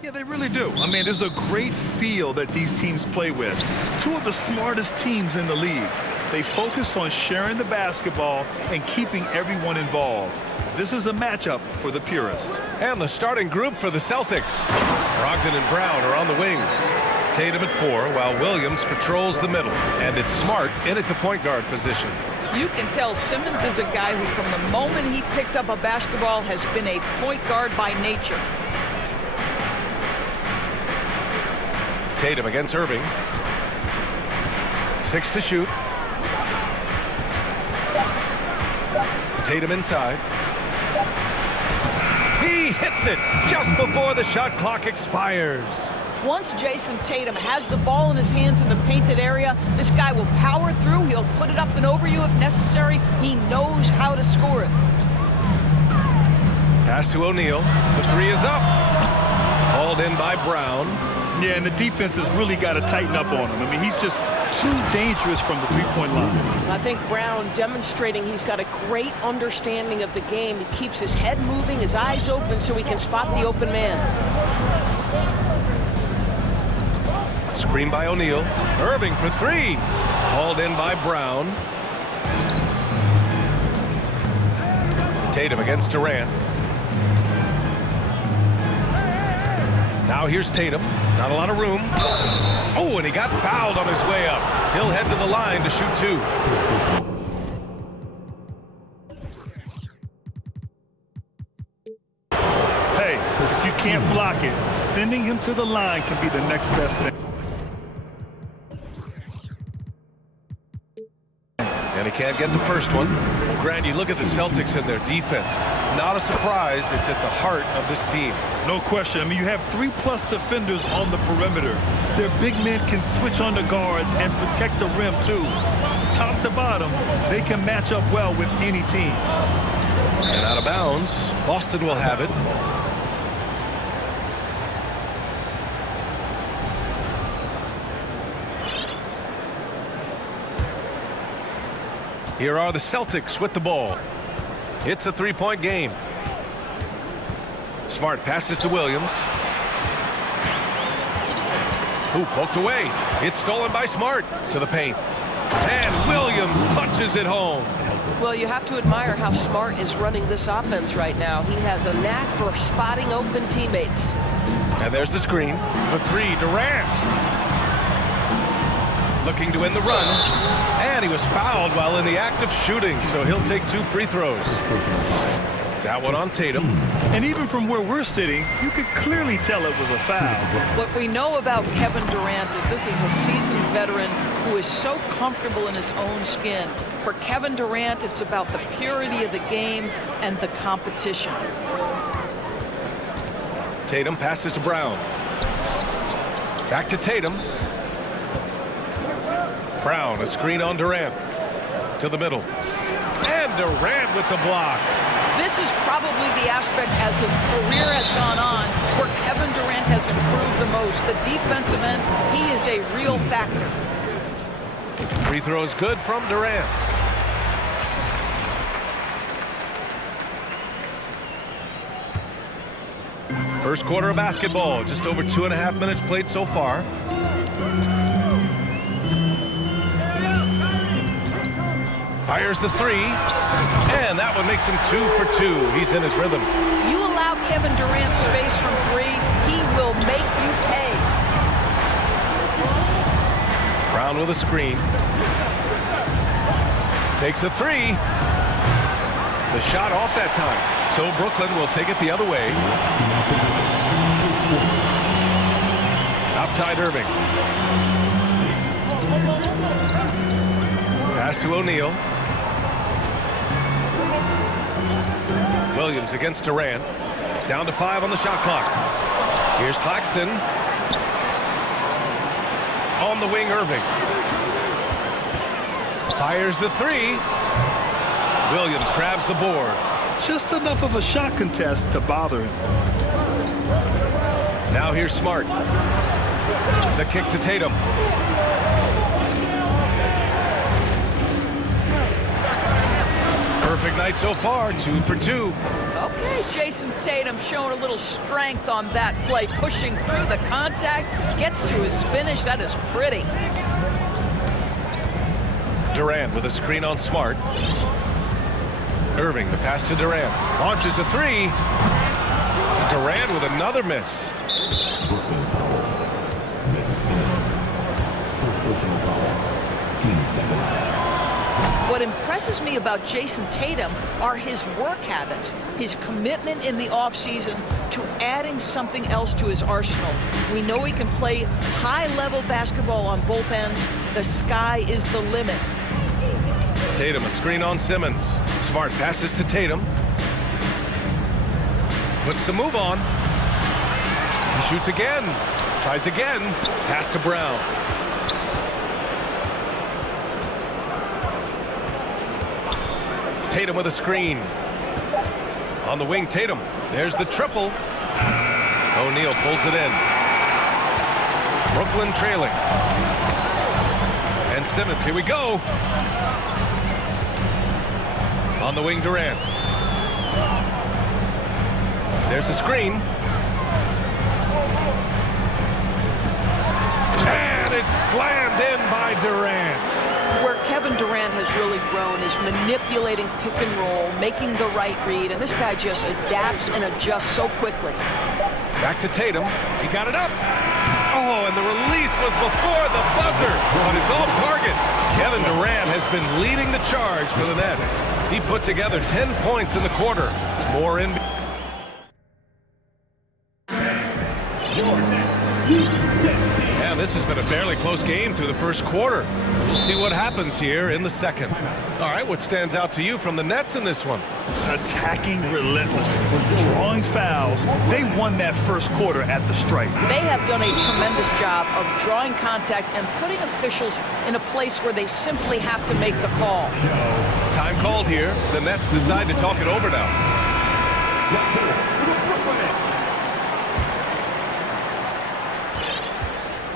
Yeah, they really do. I mean, there's a great feel that these teams play with. Two of the smartest teams in the league. They focus on sharing the basketball and keeping everyone involved. This is a matchup for the purist. And the starting group for the Celtics. Brogdon and Brown are on the wings. Tatum at 4, while Williams patrols the middle. And it's Smart in at the point guard position. You can tell Simmons is a guy who, from the moment he picked up a basketball, has been a point guard by nature. Tatum against Irving. 6 to shoot. Tatum inside. He hits it just before the shot clock expires. Once Jason Tatum has the ball in his hands in the painted area, this guy will power through. He'll put it up and over you if necessary. He knows how to score it. Pass to O'Neal. The 3 is up. Hauled in by Brown. Yeah, and the defense has really got to tighten up on him. I mean, he's just too dangerous from the three-point line. I think Brown demonstrating he's got a great understanding of the game. He keeps his head moving, his eyes open so he can spot the open man. Screen by O'Neal. Irving for 3. Hauled in by Brown. Tatum against Durant. Now here's Tatum. Not a lot of room. Oh, and he got fouled on his way up. He'll head to the line to shoot 2. Hey, if you can't block it, sending him to the line can be the next best thing. And he can't get the first one. Grant, you look at the Celtics and their defense. Not a surprise, it's at the heart of this team. No question. I mean, you have 3+ defenders on the perimeter. Their big men can switch on the guards and protect the rim, too. Top to bottom, they can match up well with any team. And out of bounds, Boston will have it. Here are the Celtics with the ball. It's a 3-point game. Smart passes to Williams. Who poked away. It's stolen by Smart to the paint. And Williams punches it home. Well, you have to admire how Smart is running this offense right now. He has a knack for spotting open teammates. And there's the screen for 3. Durant. Looking to win the run. And he was fouled while in the act of shooting, so he'll take 2 free throws. That one on Tatum. And even from where we're sitting, you could clearly tell it was a foul. What we know about Kevin Durant is this is a seasoned veteran who is so comfortable in his own skin. For Kevin Durant, it's about the purity of the game and the competition. Tatum passes to Brown. Back to Tatum. Brown, a screen on Durant. To the middle. And Durant with the block. This is probably the aspect as his career has gone on where Kevin Durant has improved the most. The defensive end, he is a real factor. Free throw is good from Durant. First quarter of basketball, just over 2.5 minutes played so far. Fires the 3, and that one makes him 2 for 2. He's in his rhythm. You allow Kevin Durant space from 3, he will make you pay. Brown with a screen. Takes a 3. The shot off that time. So Brooklyn will take it the other way. Outside Irving. Pass to O'Neal. Williams against Durant. Down to 5 on the shot clock. Here's Claxton. On the wing, Irving. Fires the 3. Williams grabs the board. Just enough of a shot contest to bother him. Now here's Smart. The kick to Tatum. Perfect night so far, 2 for 2. Okay, Jason Tatum showing a little strength on that play, pushing through the contact, gets to his finish. That is pretty. Durant with a screen on Smart. Irving, the pass to Durant. Launches a three. Durant with another miss. What impresses me about Jason Tatum are his work habits, his commitment in the offseason to adding something else to his arsenal. We know he can play high-level basketball on both ends. The sky is the limit. Tatum, a screen on Simmons. Smart passes to Tatum. Puts the move on. He shoots again. Tries again. Pass to Brown. Tatum with a screen. On the wing, Tatum. There's the triple. O'Neal pulls it in. Brooklyn trailing. And Simmons, here we go. On the wing, Durant. There's a screen. And it's slammed in by Durant. Where Kevin Durant has really grown is manipulating pick and roll, making the right read, and this guy just adapts and adjusts so quickly. Back to Tatum. He got it up. Oh, and the release was before the buzzer, but it's off target. Kevin Durant has been leading the charge for the Nets. He put together 10 points in the quarter. More in. Yeah, this has been a fairly close game through the first quarter. We'll see what happens here in the second. All right, what stands out to you from the Nets in this one? Attacking relentlessly, drawing fouls. They won that first quarter at the stripe. They have done a tremendous job of drawing contact and putting officials in a place where they simply have to make the call. Time called here. The Nets decide to talk it over now.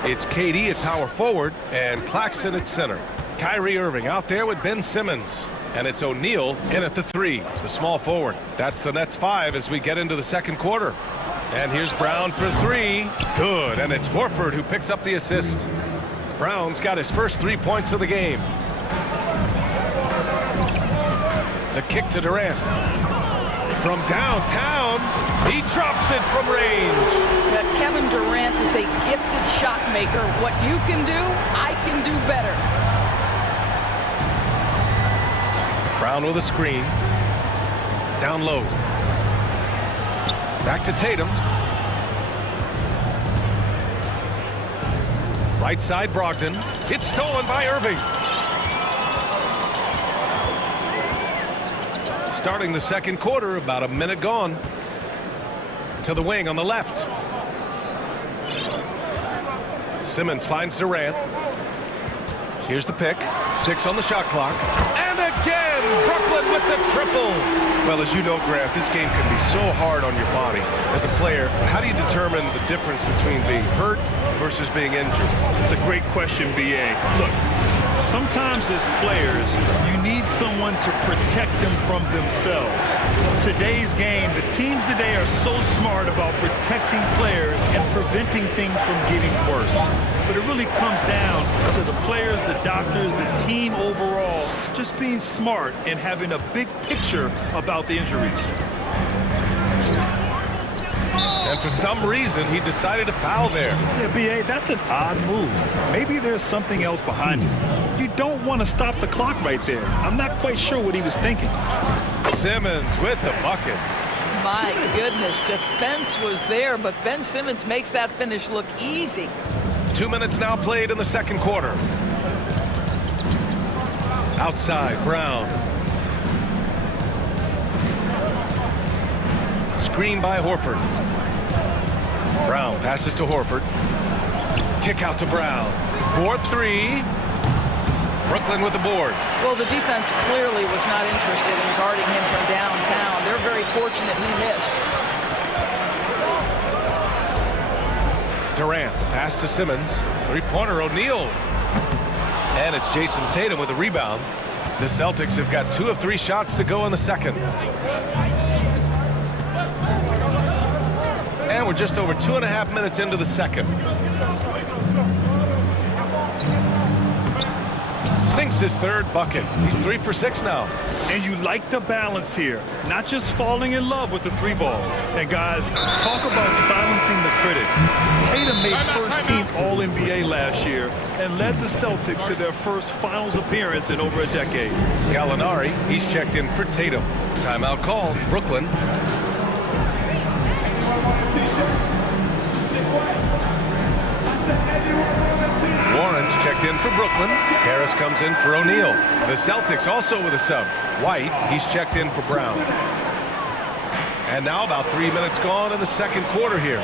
It's KD at power forward and Claxton at center. Kyrie Irving out there with Ben Simmons. And it's O'Neal in at the three, the small forward. That's the Nets 5 as we get into the second quarter. And here's Brown for three. Good, and it's Horford who picks up the assist. Brown's got his first 3 points of the game. The kick to Durant. From downtown, he drops it from range. Kevin Durant is a gifted shot maker. What you can do, I can do better. Brown with a screen. Down low. Back to Tatum. Right side, Brogdon. It's stolen by Irving. Starting the second quarter, about a minute gone. To the wing on the left. Simmons finds Durant. Here's the pick. 6 on the shot clock. And again, Brooklyn with the triple. Well, as you know, Grant, this game can be so hard on your body. As a player, how do you determine the difference between being hurt versus being injured? It's a great question, BA. Look, sometimes as players, you need someone to protect them from themselves. Today's game, the teams today are so smart about protecting players and preventing things from getting worse. But it really comes down to the players, the doctors, the team overall, just being smart and having a big picture about the injuries. And for some reason, he decided to foul there. Yeah, B.A., that's an odd move. Maybe there's something else behind it. You don't want to stop the clock right there. I'm not quite sure what he was thinking. Simmons with the bucket. My goodness, defense was there, but Ben Simmons makes that finish look easy. 2 minutes now played in the second quarter. Outside, Brown. Screen by Horford. Brown passes to Horford. Kick out to Brown. 4-3. Brooklyn with the board. Well, the defense clearly was not interested in guarding him from downtown. They're very fortunate he missed. Durant, pass to Simmons. Three-pointer, O'Neal. And it's Jason Tatum with a rebound. The Celtics have got 2 of 3 shots to go in the second. And we're just over 2.5 minutes into the second. sinks his third bucket. He's 3 for 6 now. And you like the balance here, not just falling in love with the three ball. And guys, talk about silencing the critics. Tatum made first team All-NBA last year and led the Celtics to their first finals appearance in over a decade. Gallinari, he's checked in for Tatum. Timeout called, Brooklyn. Warren's checked in for Brooklyn. Harris comes in for O'Neal. The Celtics also with a sub. White, he's checked in for Brown. And now about 3 minutes gone in the second quarter here.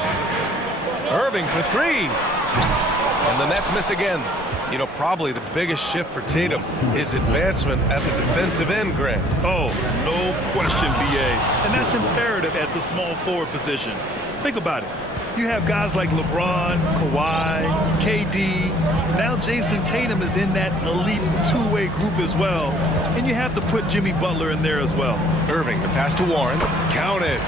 Irving for 3. And the Nets miss again. You know, probably the biggest shift for Tatum is advancement at the defensive end, Grant. Oh, no question, BA. And that's imperative at the small forward position. Think about it. You have guys like LeBron, Kawhi, KD. Now Jason Tatum is in that elite two-way group as well. And you have to put Jimmy Butler in there as well. Irving, the pass to Warren. Counted.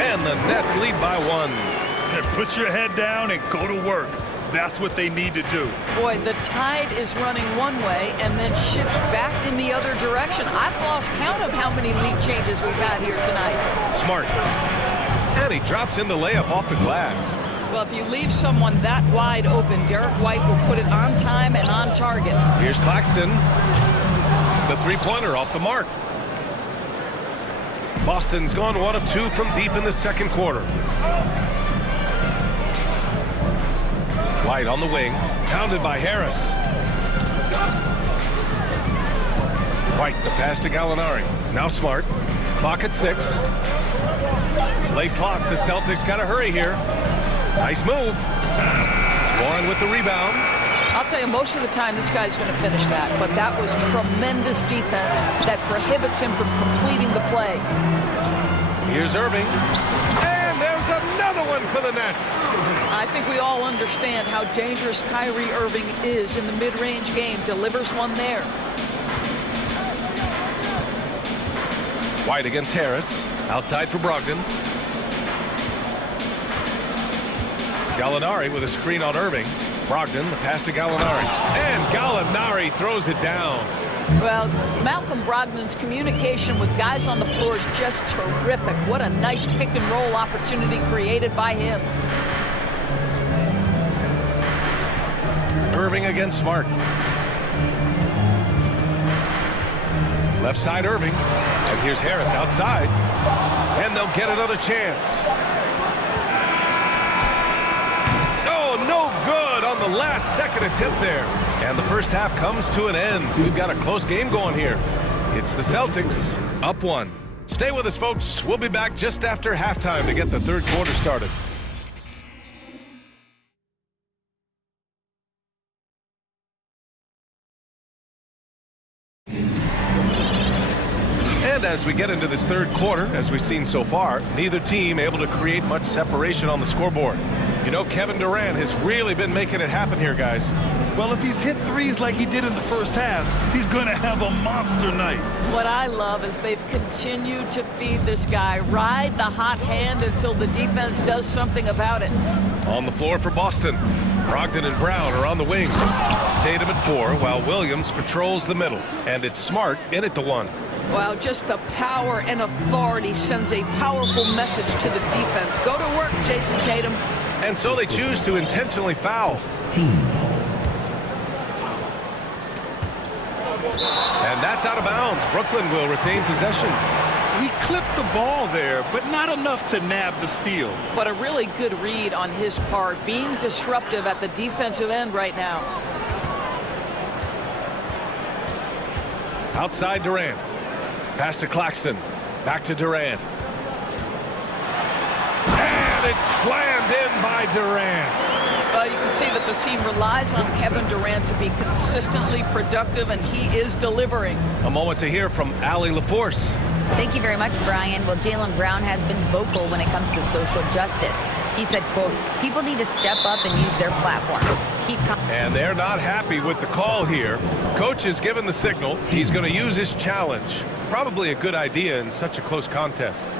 And the Nets lead by 1. And put your head down and go to work. That's what they need to do. Boy, the tide is running one way and then shifts back in the other direction. I've lost count of how many lead changes we've had here tonight. Smart. And he drops in the layup off the glass. Well, if you leave someone that wide open, Derek White will put it on time and on target. Here's Claxton. The three-pointer off the mark. Boston's gone 1 of 2 from deep in the second quarter. White on the wing, pounded by Harris. White, the pass to Gallinari. Now Smart. Clock at 6. Late clock, the Celtics got to hurry here. Nice move. Warren with the rebound. I'll tell you, most of the time this guy's going to finish that, but that was tremendous defense that prohibits him from completing the play. Here's Irving. And there's another one for the Nets. I think we all understand how dangerous Kyrie Irving is in the mid-range game. Delivers one there. White against Harris. Outside for Brogdon. Gallinari with a screen on Irving. Brogdon, the pass to Gallinari. And Gallinari throws it down. Well, Malcolm Brogdon's communication with guys on the floor is just terrific. What a nice pick-and-roll opportunity created by him. Irving against Smart. Left side Irving. And here's Harris outside. And they'll get another chance. Oh, no good on the last second attempt there. And the first half comes to an end. We've got a close game going here. It's the Celtics up 1. Stay with us, folks. We'll be back just after halftime to get the third quarter started. And as we get into this third quarter, as we've seen so far, neither team able to create much separation on the scoreboard. You know, Kevin Durant has really been making it happen here, guys. Well, if he's hit threes like he did in the first half, he's going to have a monster night. What I love is they've continued to feed this guy. Ride the hot hand until the defense does something about it. On the floor for Boston, Brogdon and Brown are on the wings. Tatum at 4, while Williams patrols the middle. And it's Smart in at the 1. Wow, just the power and authority sends a powerful message to the defense. Go to work, Jason Tatum. And so they choose to intentionally foul. And that's out of bounds. Brooklyn will retain possession. He clipped the ball there, but not enough to nab the steal. But a really good read on his part, being disruptive at the defensive end right now. Outside Durant. Pass to Claxton. Back to Durant. And it's slammed in by Durant. Well, you can see that the team relies on Kevin Durant to be consistently productive, and he is delivering. A moment to hear from Allie LaForce. Thank you very much, Brian. Well, Jaylen Brown has been vocal when it comes to social justice. He said, quote, people need to step up and use their platform. And they're not happy with the call here. Coach has given the signal. He's going to use his challenge. Probably a good idea in such a close contest.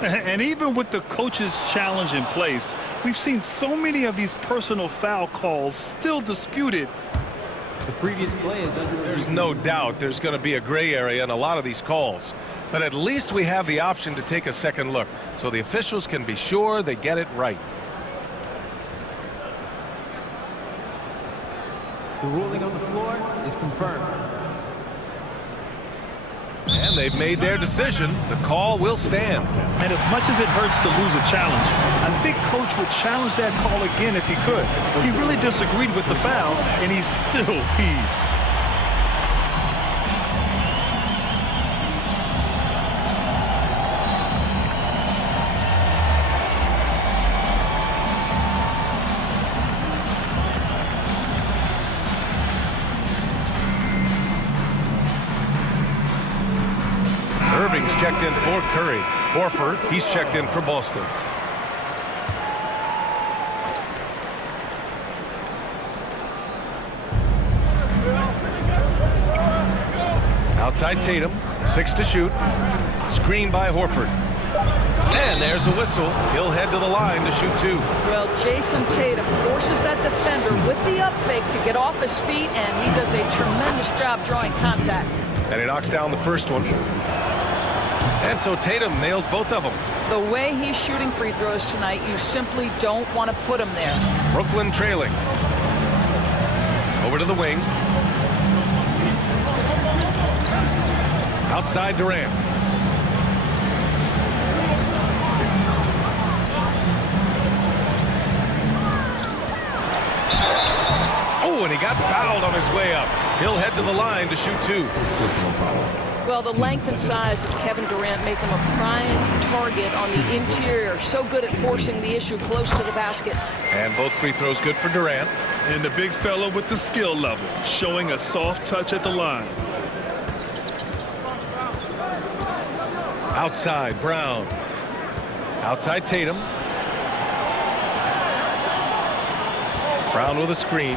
And even with the coach's challenge in place, we've seen so many of these personal foul calls still disputed. The previous play is under review. There's no doubt there's going to be a gray area in a lot of these calls. But at least we have the option to take a second look, so the officials can be sure they get it right. The ruling on the floor is confirmed. And they've made their decision. The call will stand. And as much as it hurts to lose a challenge, I think Coach would challenge that call again if he could. He really disagreed with the foul, and he's still peeved. Irving's checked in for Curry. Horford, he's checked in for Boston. Outside Tatum, 6 to shoot. Screen by Horford. And there's a whistle. He'll head to the line to shoot 2. Well, Jason Tatum forces that defender with the up fake to get off his feet, and he does a tremendous job drawing contact. And he knocks down the first one. And so Tatum nails both of them. The way he's shooting free throws tonight, you simply don't want to put him there. Brooklyn trailing. Over to the wing. Outside Durant. Oh, and he got fouled on his way up. He'll head to the line to shoot 2. Well, the length and size of Kevin Durant make him a prime target on the interior. So good at forcing the issue close to the basket. And both free throws good for Durant. And the big fella with the skill level, showing a soft touch at the line. Outside, Brown. Outside, Tatum. Brown with a screen.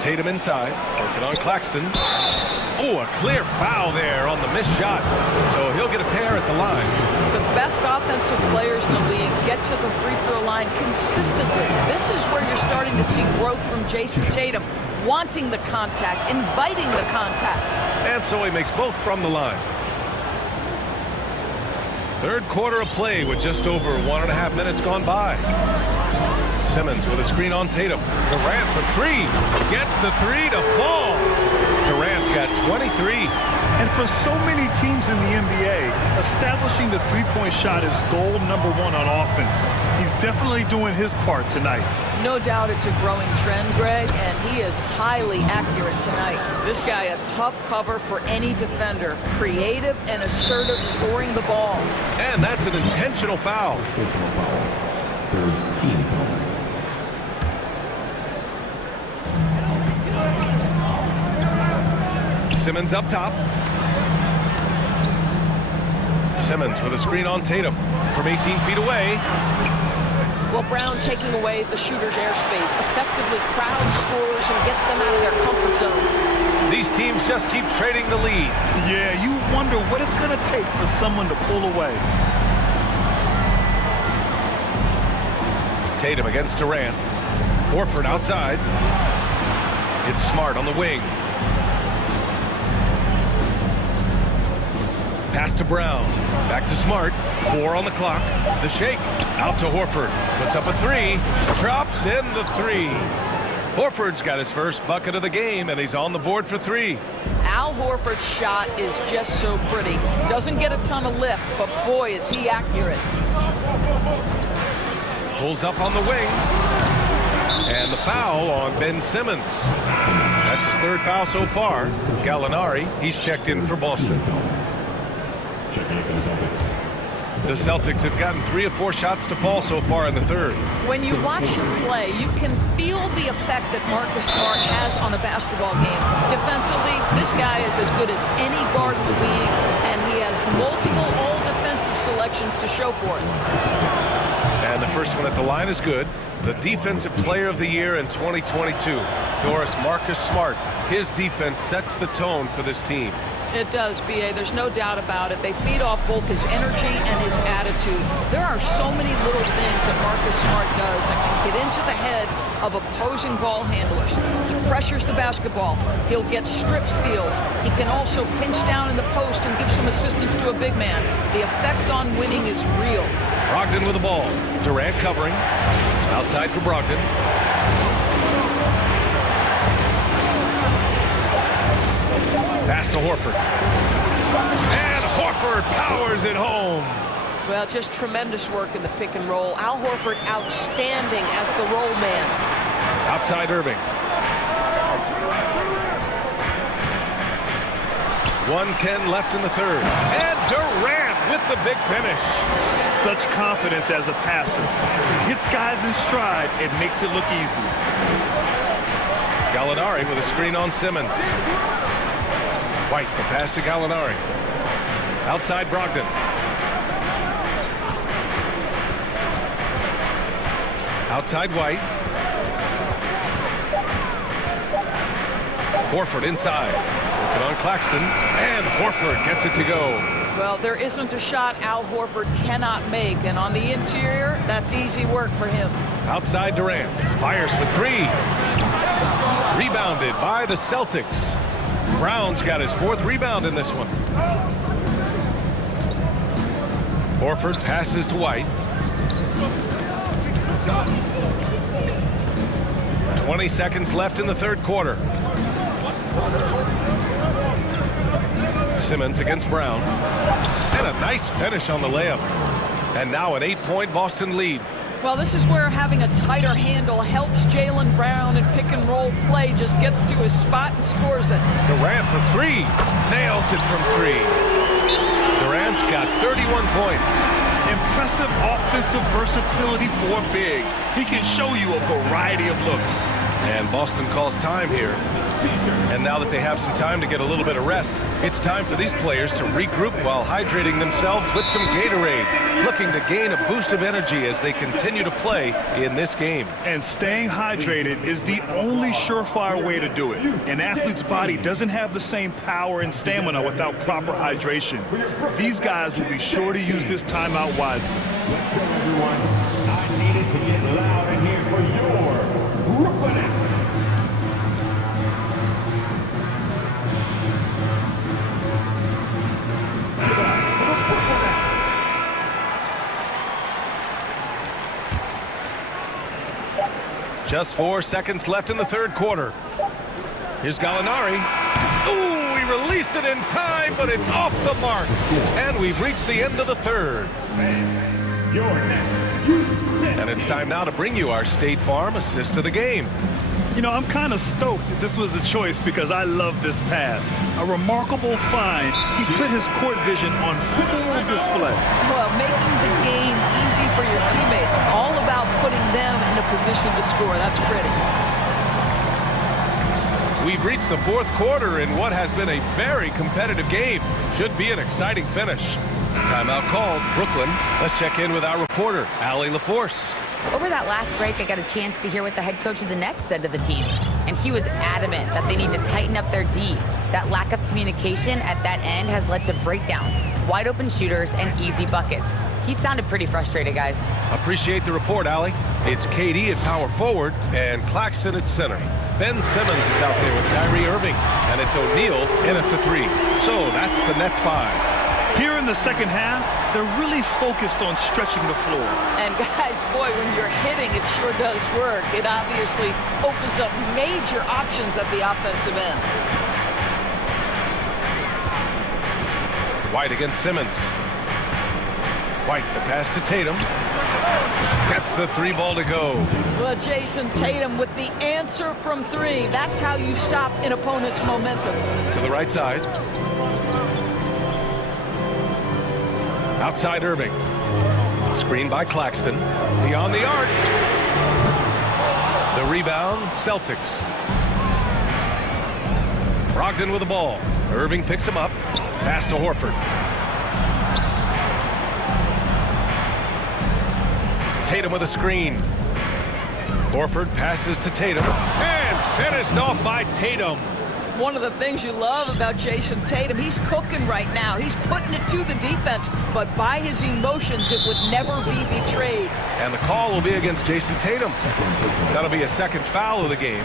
Tatum inside, working on Claxton. Oh, a clear foul there on the missed shot. So he'll get a pair at the line. The best offensive players in the league get to the free throw line consistently. This is where you're starting to see growth from Jason Tatum, wanting the contact, inviting the contact. And so he makes both from the line. Third quarter of play with just over 1.5 minutes gone by. Simmons with a screen on Tatum. Durant for 3. Gets the 3 to fall. Durant's got 23. And for so many teams in the NBA, establishing the three-point shot is goal number 1 on offense. He's definitely doing his part tonight. No doubt it's a growing trend, Greg, and he is highly accurate tonight. This guy a tough cover for any defender. Creative and assertive scoring the ball. And that's an intentional foul. Simmons up top. Simmons with a screen on Tatum from 18 feet away. Well, Brown taking away the shooter's airspace effectively crowds scorers and gets them out of their comfort zone. These teams just keep trading the lead. Yeah, you wonder what it's going to take for someone to pull away. Tatum against Durant. Horford outside. It's Smart on the wing. Pass to Brown. Back to Smart. 4 on the clock. The shake. Out to Horford. Puts up a 3. Drops in the 3. Horford's got his first bucket of the game, and he's on the board for 3. Al Horford's shot is just so pretty. Doesn't get a ton of lift, but boy, is he accurate. Pulls up on the wing. And the foul on Ben Simmons. That's his 3rd foul so far. Gallinari, he's checked in for Boston. The Celtics have gotten 3 or 4 shots to fall so far in the 3rd. When you watch him play, you can feel the effect that Marcus Smart has on a basketball game. Defensively, this guy is as good as any guard in the league, and he has multiple all-defensive selections to show for it. And the first one at the line is good. The Defensive Player of the Year in 2022, Doris Marcus Smart. His defense sets the tone for this team. It does, B.A. There's no doubt about it. They feed off both his energy and his attitude. There are so many little things that Marcus Smart does that can get into the head of opposing ball handlers. He pressures the basketball. He'll get strip steals. He can also pinch down in the post and give some assistance to a big man. The effect on winning is real. Brogdon with the ball. Durant covering. Outside for Brogdon. Pass to Horford. And Horford powers it home. Well, just tremendous work in the pick and roll. Al Horford outstanding as the roll man. Outside Irving. 1:10 left in the third. And Durant with the big finish. Such confidence as a passer. Hits guys in stride. It makes it look easy. Gallinari with a screen on Simmons. White, the pass to Gallinari. Outside Brogdon. Outside White. Horford inside. Working on Claxton. And Horford gets it to go. Well, there isn't a shot Al Horford cannot make. And on the interior, that's easy work for him. Outside Durant. Fires for three. Rebounded by the Celtics. Brown's got his 4th rebound in this one. Horford passes to White. 20 seconds left in the third quarter. Simmons against Brown. And a nice finish on the layup. And now an 8-point Boston lead. Well, this is where having a tighter handle helps Jaylen Brown in pick and roll play. Just gets to his spot and scores it. Durant for three. Nails it from three. Durant's got 31 points. Impressive offensive versatility for big. He can show you a variety of looks. And Boston calls time here. And now that they have some time to get a little bit of rest, it's time for these players to regroup while hydrating themselves with some Gatorade, looking to gain a boost of energy as they continue to play in this game. And staying hydrated is the only surefire way to do it. An athlete's body doesn't have the same power and stamina without proper hydration. These guys will be sure to use this timeout wisely. Everyone, I needed to get loud in here for your Brooklyn Nets. Just 4 seconds left in the third quarter. Here's Gallinari. Ooh, he released it in time, but it's off the mark. And we've reached the end of the third. And it's time now to bring you our State Farm assist of the game. You know, I'm kind of stoked that this was a choice because I love this pass. A remarkable find. He put his court vision on full display. Well, making the game easy for your teammates. All about putting them in a position to score. That's pretty. We've reached the fourth quarter in what has been a very competitive game. Should be an exciting finish. Timeout called. Brooklyn. Let's check in with our reporter, Allie LaForce. Over that last break, I got a chance to hear what the head coach of the Nets said to the team. And he was adamant that they need to tighten up their D. That lack of communication at that end has led to breakdowns, wide open shooters, and easy buckets. He sounded pretty frustrated, guys. Appreciate the report, Allie. It's KD at power forward and Claxton at center. Ben Simmons is out there with Kyrie Irving, and it's O'Neal in at the three. So that's the Nets 5. Here in the second half, they're really focused on stretching the floor. And guys, boy, when you're hitting, it sure does work. It obviously opens up major options at the offensive end. White against Simmons. White, the pass to Tatum. Gets the three ball to go. Well, Jason Tatum with the answer from three. That's how you stop an opponent's momentum. To the right side. Outside Irving. Screen by Claxton. Beyond the arc. The rebound, Celtics. Brogdon with the ball. Irving picks him up. Pass to Horford. Tatum with a screen. Horford passes to Tatum. And finished off by Tatum. one of the things you love about Jason Tatum. He's cooking right now. He's putting it to the defense, but by his emotions, it would never be betrayed. And the call will be against Jason Tatum. That'll be a second foul of the game.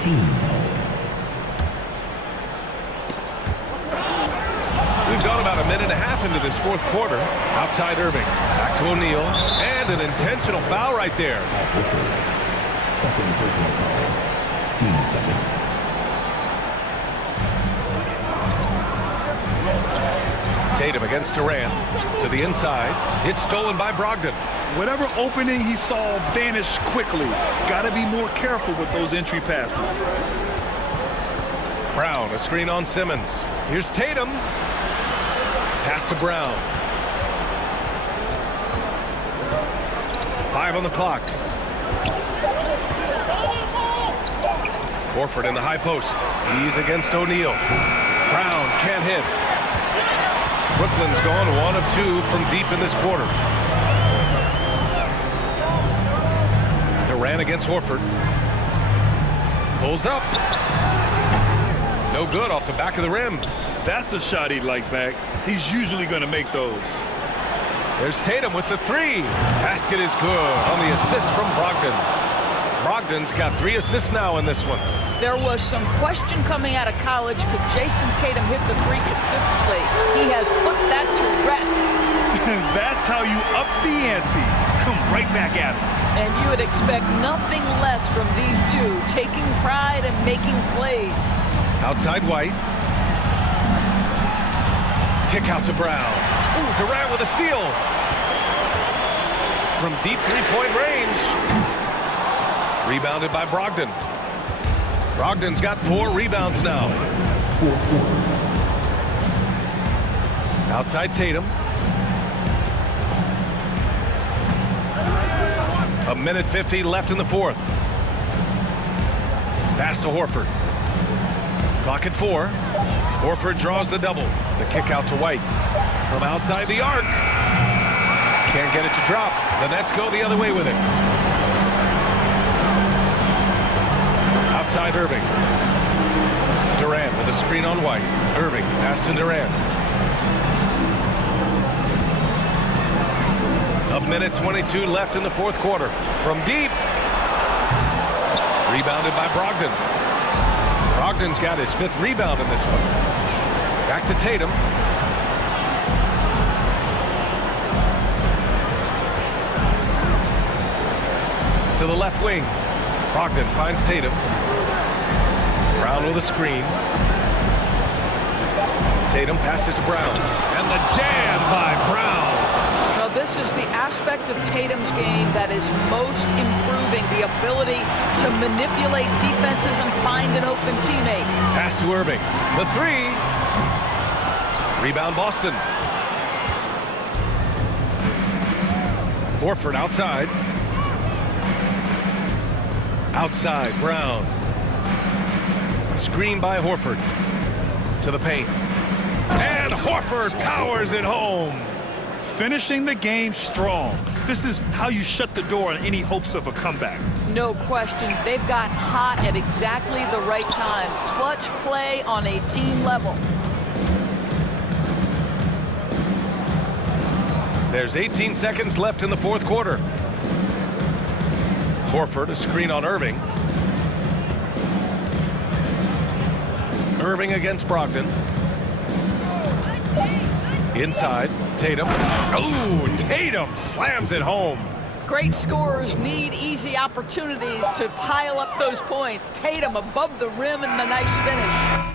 We've gone about a minute and a half into this fourth quarter. Outside Irving. Back to O'Neal. And an intentional foul right there. Second personal foul. 10 seconds. Tatum against Durant. To the inside. It's stolen by Brogdon. Whatever opening he saw vanished quickly. Got to be more careful with those entry passes. Brown, a screen on Simmons. Here's Tatum. Pass to Brown. 5 on the clock. Horford in the high post. He's against O'Neal. Brown can't hit. Brooklyn's gone 1 of 2 from deep in this quarter. Durant against Horford. Pulls up. No good off the back of the rim. That's a shot he'd like back. He's usually going to make those. There's Tatum with the 3. Basket is good on the assist from Brogdon. Brogdon's got 3 assists now in this one. There was some question coming out of college. Could Jason Tatum hit the 3 consistently? He has put that to rest. That's how you up the ante. Come right back at him. And you would expect nothing less from these two, taking pride and making plays. Outside White. Kick out to Brown. Ooh, Durant with a steal. From deep three-point range. Rebounded by Brogdon. Brogdon's got 4 rebounds now. Outside Tatum. A minute 50 left in the fourth. Pass to Horford. Clock at 4. Horford draws the double. The kick out to White. From outside the arc. Can't get it to drop. The Nets go the other way with it. Outside Irving. Durant with a screen on White. Irving, pass to Durant. A minute 22 left in the fourth quarter. From deep. Rebounded by Brogdon. Brogdon's got his 5th rebound in this one. Back to Tatum. To the left wing. Brogdon finds Tatum. Brown with a screen. Tatum passes to Brown. And the jam by Brown. Well, this is the aspect of Tatum's game that is most improving, the ability to manipulate defenses and find an open teammate. Pass to Irving. The 3. Rebound Boston. Horford outside. Outside, Brown. Screen by Horford. To the paint. And Horford powers it home. Finishing the game strong. This is how you shut the door on any hopes of a comeback. No question. They've got hot at exactly the right time. Clutch play on a team level. There's 18 seconds left in the fourth quarter. Horford, a screen on Irving. Irving against Brogdon. Inside, Tatum. Ooh, Tatum slams it home. Great scorers need easy opportunities to pile up those points. Tatum above the rim and the nice finish.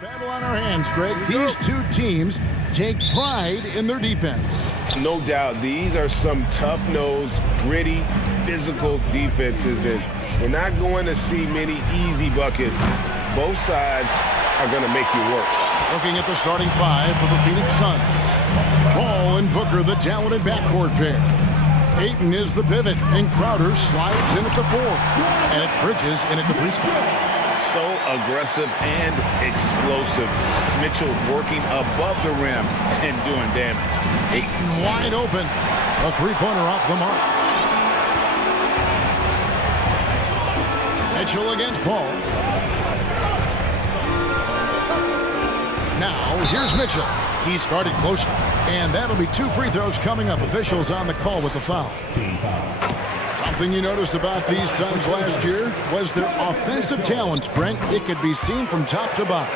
Battle on our hands, Greg. These two teams take pride in their defense. No doubt, these are some tough-nosed, gritty, physical defenses, and we're not going to see many easy buckets. Both sides are going to make you work. Looking at the starting five for the Phoenix Suns. Paul and Booker, the talented backcourt pair. Ayton is the pivot, and Crowder slides in at the 4. And it's Bridges in at the 3 spot. So aggressive and explosive. Mitchell working above the rim and doing damage. Ayton wide open. A three-pointer off the mark. Mitchell against Paul. Now, here's Mitchell. He's guarded closer. And that'll be 2 free throws coming up. Officials on the call with the foul. Something you noticed about these Suns last year was their offensive talents, Brent. It could be seen from top to bottom.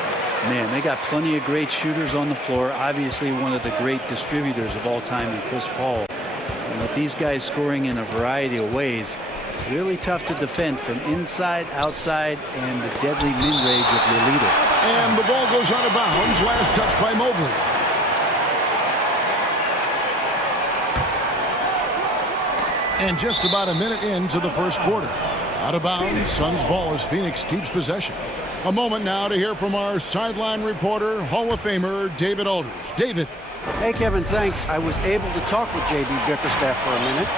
Man, they got plenty of great shooters on the floor. Obviously, one of the great distributors of all time in Chris Paul. And with these guys scoring in a variety of ways, really tough to defend from inside, outside, and the deadly mid-range of your leader. And the ball goes out of bounds. Last touch by Mobley. And just about a minute into the first quarter. Out of bounds, Suns ball as Phoenix keeps possession. A moment now to hear from our sideline reporter, Hall of Famer David Aldridge. David. Hey, Kevin, thanks. I was able to talk with J.B. Bickerstaff for a minute.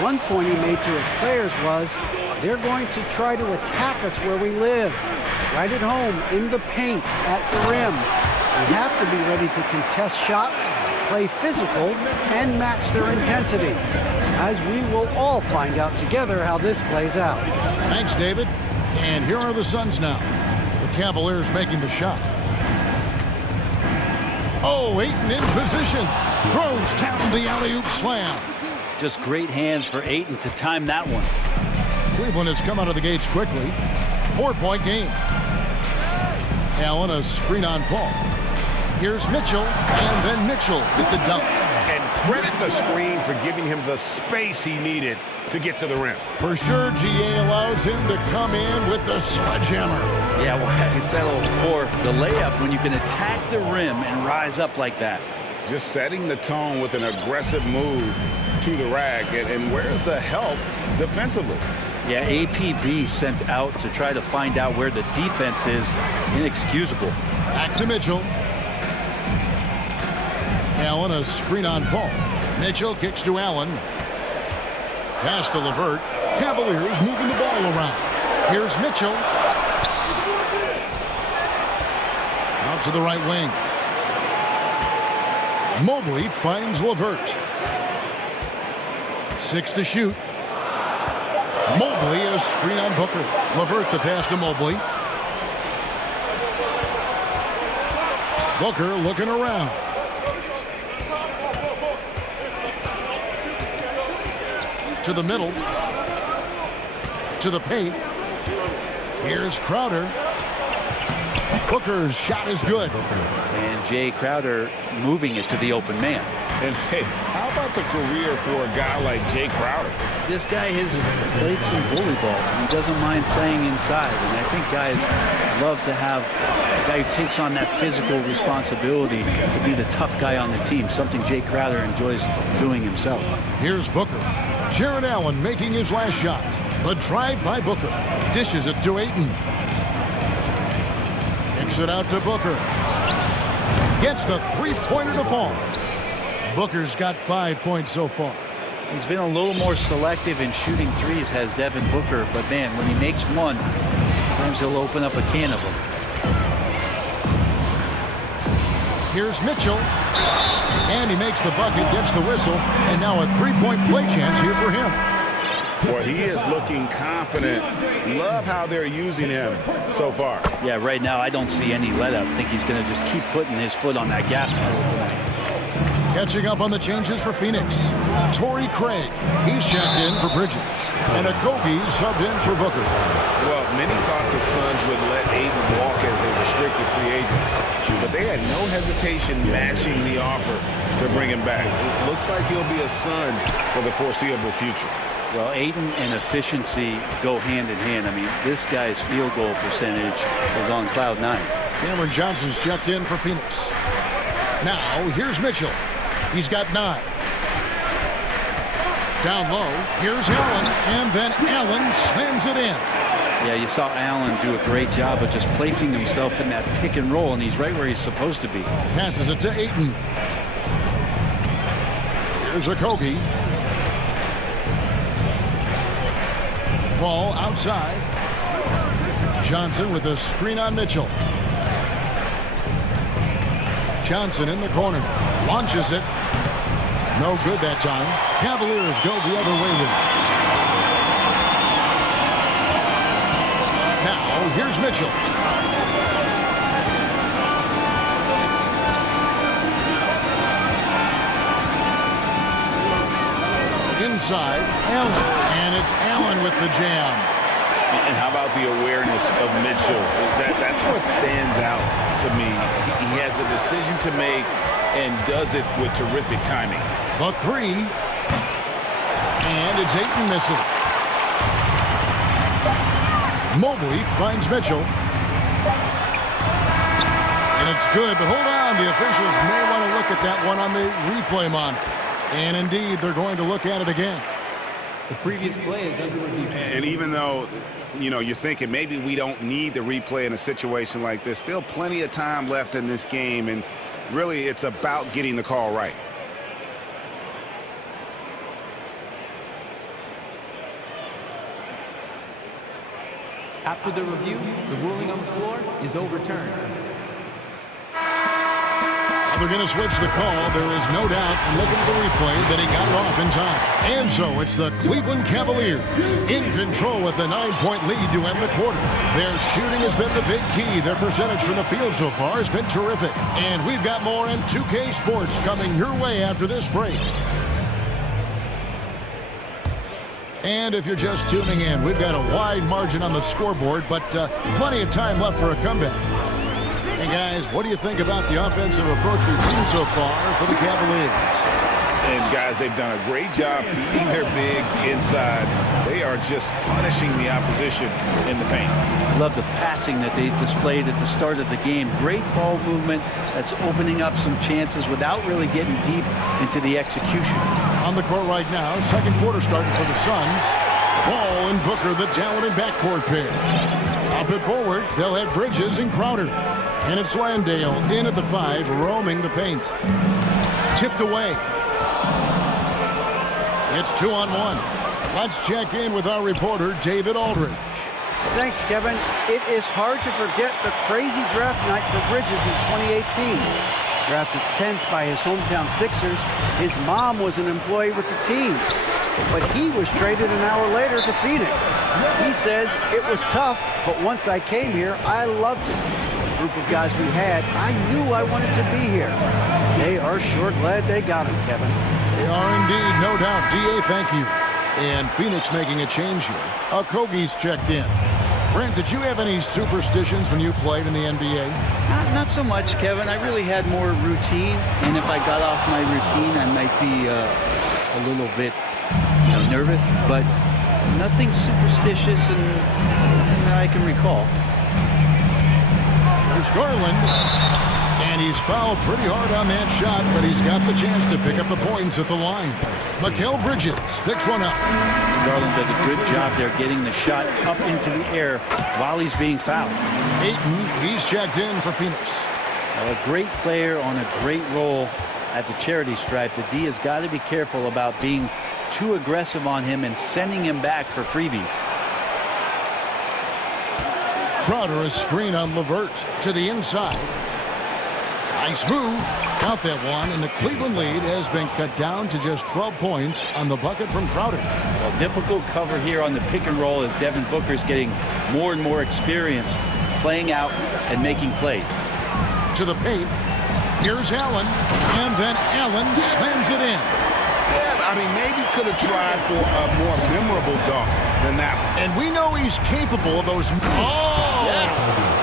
One point he made to his players was, they're going to try to attack us where we live. Right at home, in the paint, at the rim. We have to be ready to contest shots, play physical, and match their intensity. As we will all find out together how this plays out. Thanks, David. And here are the Suns now. The Cavaliers making the shot. Oh, Ayton in position. Throws down the alley-oop slam. Just great hands for Ayton to time that one. Cleveland has come out of the gates quickly. 4-point game. Allen, a screen on Paul. Here's Mitchell, and then Mitchell with the dunk. And credit the screen for giving him the space he needed to get to the rim. For sure, GA allows him to come in with the sledgehammer. Yeah, well, I settled for the layup when you can attack the rim and rise up like that. Just setting the tone with an aggressive move to the rack. And where's the help defensively? Yeah, APB sent out to try to find out where the defense is. Inexcusable. Back to Mitchell. Allen, a screen on Paul. Mitchell kicks to Allen. Pass to LeVert. Cavaliers moving the ball around. Here's Mitchell. Out to the right wing. Mobley finds LeVert. 6 to shoot. Mobley, a screen on Booker. LeVert the pass to Mobley. Booker looking around. To the middle. To the paint. Here's Crowder. Booker's shot is good. And Jay Crowder moving it to the open man. And hey, how about the career for a guy like Jay Crowder? This guy has played some bully ball. He doesn't mind playing inside. And I think guys love to have a guy who takes on that physical responsibility to be the tough guy on the team, something Jay Crowder enjoys doing himself. Here's Booker. Jared Allen making his last shot. The drive by Booker. Dishes it to Ayton. Kicks it out to Booker. Gets the three-pointer to fall. Booker's got 5 points so far. He's been a little more selective in shooting threes, has Devin Booker. But, man, when he makes one, sometimes he'll open up a can of them. Here's Mitchell. And he makes the bucket, gets the whistle, and now a three-point play chance here for him. Boy, he is looking confident. Love how they're using him so far. Yeah, right now I don't see any let-up. I think he's going to just keep putting his foot on that gas pedal tonight. Catching up on the changes for Phoenix. Torrey Craig, he's checked in for Bridges. And Akobe subbed in for Booker. Well, many thought the Suns would let Ayton walk as a restricted free agent. But they had no hesitation matching the offer to bring him back. It looks like he'll be a Sun for the foreseeable future. Well, Ayton and efficiency go hand in hand. I mean, this guy's field goal percentage is on cloud 9. Cameron Johnson's checked in for Phoenix. Now, here's Mitchell. He's got 9. Down low, here's Allen, and then Allen slams it in. Yeah, you saw Allen do a great job of just placing himself in that pick and roll, and he's right where he's supposed to be. Passes it to Ayton. Here's Okogie. Ball outside. Johnson with a screen on Mitchell. Johnson in the corner. Launches it. No good that time. Cavaliers go the other way with it. Now, here's Mitchell. Inside, Allen. And it's Allen with the jam. And how about the awareness of Mitchell? That's what stands out to me. He has a decision to make and does it with terrific timing. The 3. And it's Ayton missing. Mobley finds Mitchell. And it's good, but hold on. The officials may want to look at that one on the replay monitor. And indeed, they're going to look at it again. The previous play is under review. And even though, you know, you're thinking maybe we don't need the replay in a situation like this, still plenty of time left in this game, and really it's about getting the call right. After the review, the ruling on the floor is overturned. They're going to switch the call. There is no doubt, looking at the replay, that he got it off in time. And so it's the Cleveland Cavaliers in control with the 9-point lead to end the quarter. Their shooting has been the big key. Their percentage from the field so far has been terrific. And we've got more in 2K Sports coming your way after this break. And if you're just tuning in, we've got a wide margin on the scoreboard, but plenty of time left for a comeback. Hey, guys, what do you think about the offensive approach we've seen so far for the Cavaliers? And, guys, they've done a great job feeding their bigs inside. They are just punishing the opposition in the paint. Love the passing that they displayed at the start of the game. Great ball movement that's opening up some chances without really getting deep into the execution. On the court right now, second quarter starting for the Suns. Ball and Booker, the talented backcourt pair. Up and forward, they'll have Bridges and Crowder. And it's Landale in at the 5, roaming the paint. Tipped away. It's 2-on-1. Let's check in with our reporter, David Aldridge. Thanks, Kevin. It is hard to forget the crazy draft night for Bridges in 2018. Drafted 10th by his hometown Sixers, his mom was an employee with the team. But he was traded an hour later to Phoenix. He says, it was tough, but once I came here, I loved it. The group of guys we had, I knew I wanted to be here. They are sure glad they got him, Kevin. They are indeed, no doubt. D.A., thank you. And Phoenix making a change here. Okogie's checked in. Brent, did you have any superstitions when you played in the NBA? Not so much, Kevin. I really had more routine, and if I got off my routine, I might be a little bit, nervous, but nothing superstitious and nothing that I can recall. There's Garland, and he's fouled pretty hard on that shot, but he's got the chance to pick up the points at the line. Mikal Bridges picks one up. Garland does a good job there getting the shot up into the air while he's being fouled. Ayton, he's checked in for Phoenix. Well, a great player on a great role at the charity stripe. The D has got to be careful about being too aggressive on him and sending him back for freebies. Crowder, a screen on LeVert to the inside. Nice move. Count that one, and the Cleveland lead has been cut down to just 12 points on the bucket from Crowder. Well, difficult cover here on the pick and roll as Devin Booker's getting more and more experience playing out and making plays. To the paint. Here's Allen, and then Allen slams it in. Yeah, I mean, maybe could have tried for a more memorable dunk than that one. And we know he's capable of those. Oh! Yeah.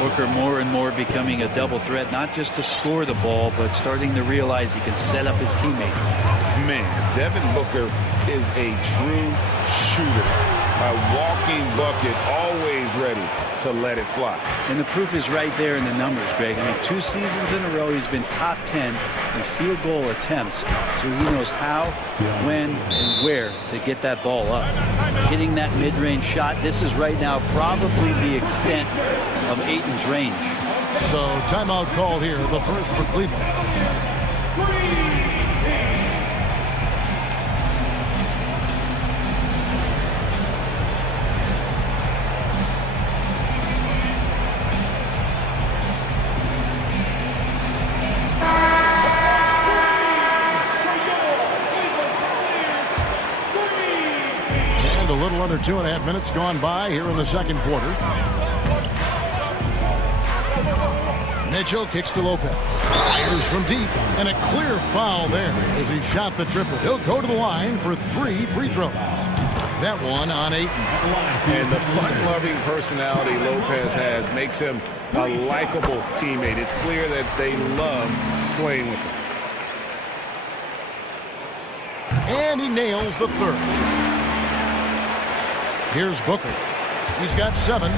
Booker more and more becoming a double threat, not just to score the ball, but starting to realize he can set up his teammates. Man, Devin Booker is a true shooter. A walking bucket, always ready to let it fly. And the proof is right there in the numbers, Greg. I mean, 2 seasons in a row, he's been top 10 in field goal attempts. So he knows how, when, and where to get that ball up. Hitting that mid-range shot, this is right now probably the extent of Ayton's range. So timeout called here, the first for Cleveland. And a little under 2.5 minutes gone by here in the second quarter. Mitchell kicks to Lopez. Fires from deep, and a clear foul there as he shot the triple. He'll go to the line for 3 free throws. That one on 8. And the fun-loving personality Lopez has makes him a likable teammate. It's clear that they love playing with him. And he nails the third. Here's Booker. He's got 7.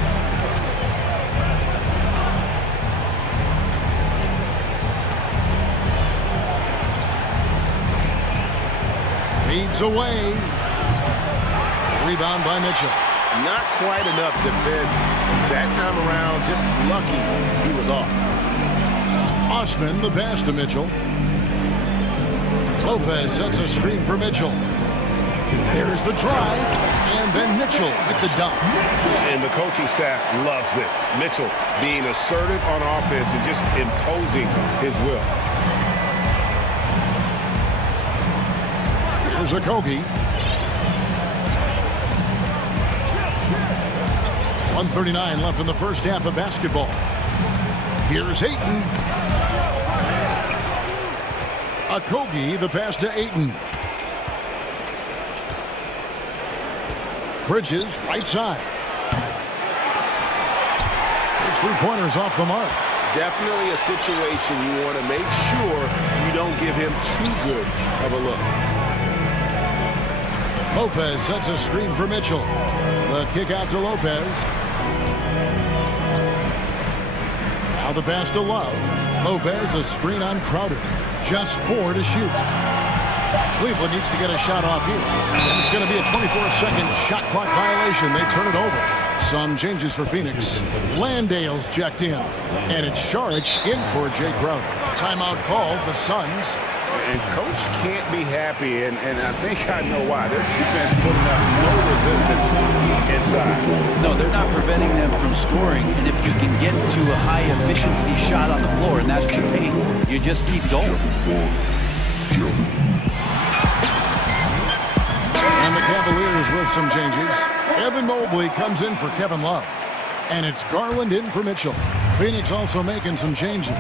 Feeds away. Rebound by Mitchell. Not quite enough defense that time around. Just lucky he was off. Osman the pass to Mitchell. Lopez sets a screen for Mitchell. There's the drive, and then Mitchell with the dunk. And the coaching staff loves this. Mitchell being assertive on offense and just imposing his will. Here's Okogie. 1:39 left in the first half of basketball. Here's Ayton. Okogie, the pass to Ayton. Bridges, right side. His 3-pointers off the mark. Definitely a situation you want to make sure you don't give him too good of a look. Lopez sets a screen for Mitchell. The kick out to Lopez. Now the pass to Love. Lopez, a screen on Crowder. Just 4 to shoot. Cleveland needs to get a shot off here. And it's going to be a 24-second shot clock violation. They turn it over. Some changes for Phoenix. Landale's checked in. And it's Saric in for Jay Crowder. Timeout called, the Suns. And coach can't be happy, and I think I know why. Their defense putting up no resistance inside. No, they're not preventing them from scoring, and if you can get to a high-efficiency shot on the floor, and that's the paint, you just keep going. And the Cavaliers with some changes. Evan Mobley comes in for Kevin Love. And it's Garland in for Mitchell. Phoenix also making some changes.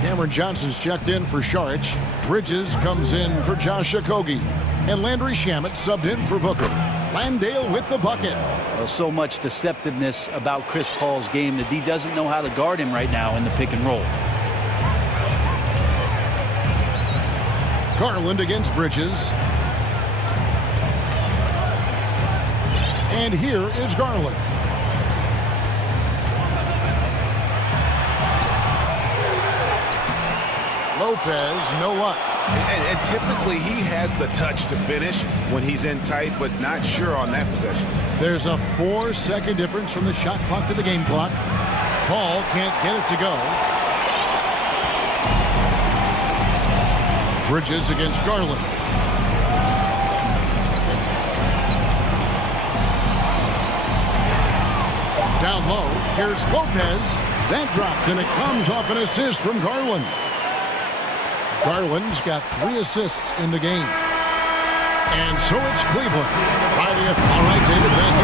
Cameron Johnson's checked in for Saric. Bridges comes in for Josh Okogie. And Landry Shamet subbed in for Booker. Landale with the bucket. Well, so much deceptiveness about Chris Paul's game that he doesn't know how to guard him right now in the pick and roll. Garland against Bridges. And here is Garland. Lopez, no luck. And typically he has the touch to finish when he's in tight, but not sure on that possession. There's a 4-second difference from the shot clock to the game clock. Paul can't get it to go. Bridges against Garland. Down low, here's Lopez. That drops, and it comes off an assist from Garland. Garland's got 3 assists in the game. And so it's Cleveland. All right, David, thank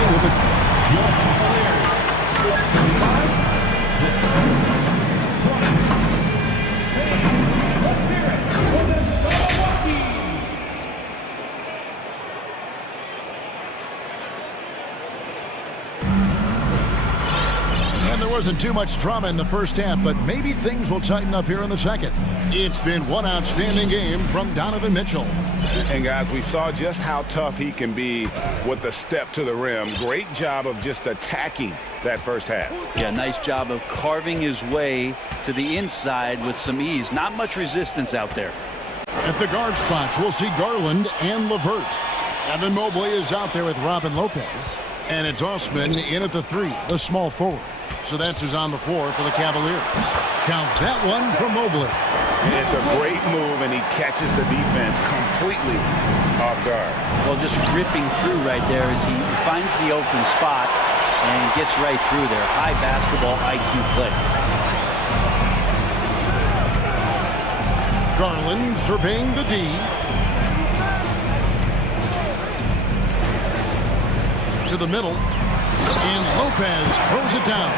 And there wasn't too much drama in the first half, but maybe things will tighten up here in the second. It's been one outstanding game from Donovan Mitchell. And guys, we saw just how tough he can be with the step to the rim. Great job of just attacking that first half. Yeah, nice job of carving his way to the inside with some ease. Not much resistance out there. At the guard spots, we'll see Garland and LeVert. Evan Mobley is out there with Robin Lopez. And it's Osman in at the 3, the small forward. So that's who's on the floor for the Cavaliers. Count that one from Mobley. And it's a great move, and he catches the defense completely off guard. Well, just ripping through right there as he finds the open spot and gets right through there. High basketball IQ play. Garland surveying the D. To the middle. And Lopez throws it down.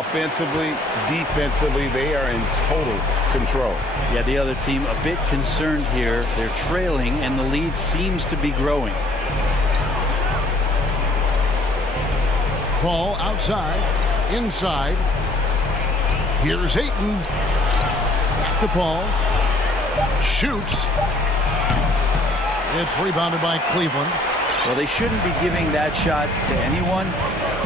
Offensively, defensively, they are in total control. Yeah, the other team a bit concerned here. They're trailing, and the lead seems to be growing. Paul outside, inside. Here's Ayton. Back to Paul. Shoots. It's rebounded by Cleveland. Well, they shouldn't be giving that shot to anyone,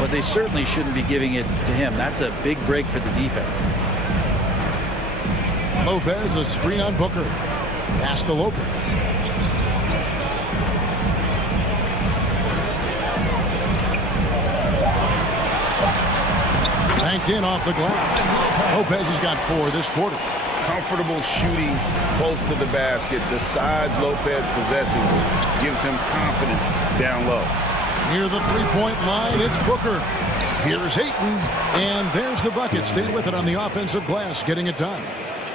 but they certainly shouldn't be giving it to him. That's a big break for the defense. Lopez, a screen on Booker. Pass to Lopez. Banked in off the glass. Lopez has got 4 this quarter. Comfortable shooting close to the basket. The size Lopez possesses gives him confidence down low. Near the three-point line, it's Booker. Here's Ayton, and there's the bucket. Stay with it on the offensive glass, getting it done.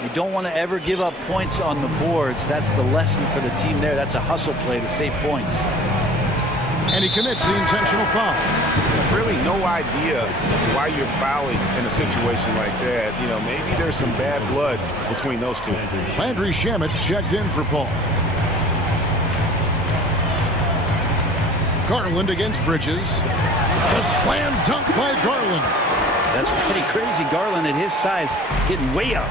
You don't want to ever give up points on the boards. That's the lesson for the team there. That's a hustle play to save points. And he commits the intentional foul. Really no idea why you're fouling in a situation like that. You know, maybe there's some bad blood between those two. Landry Shamet checked in for Paul. Garland against Bridges. A slam dunk by Garland. That's pretty crazy. Garland at his size getting way up.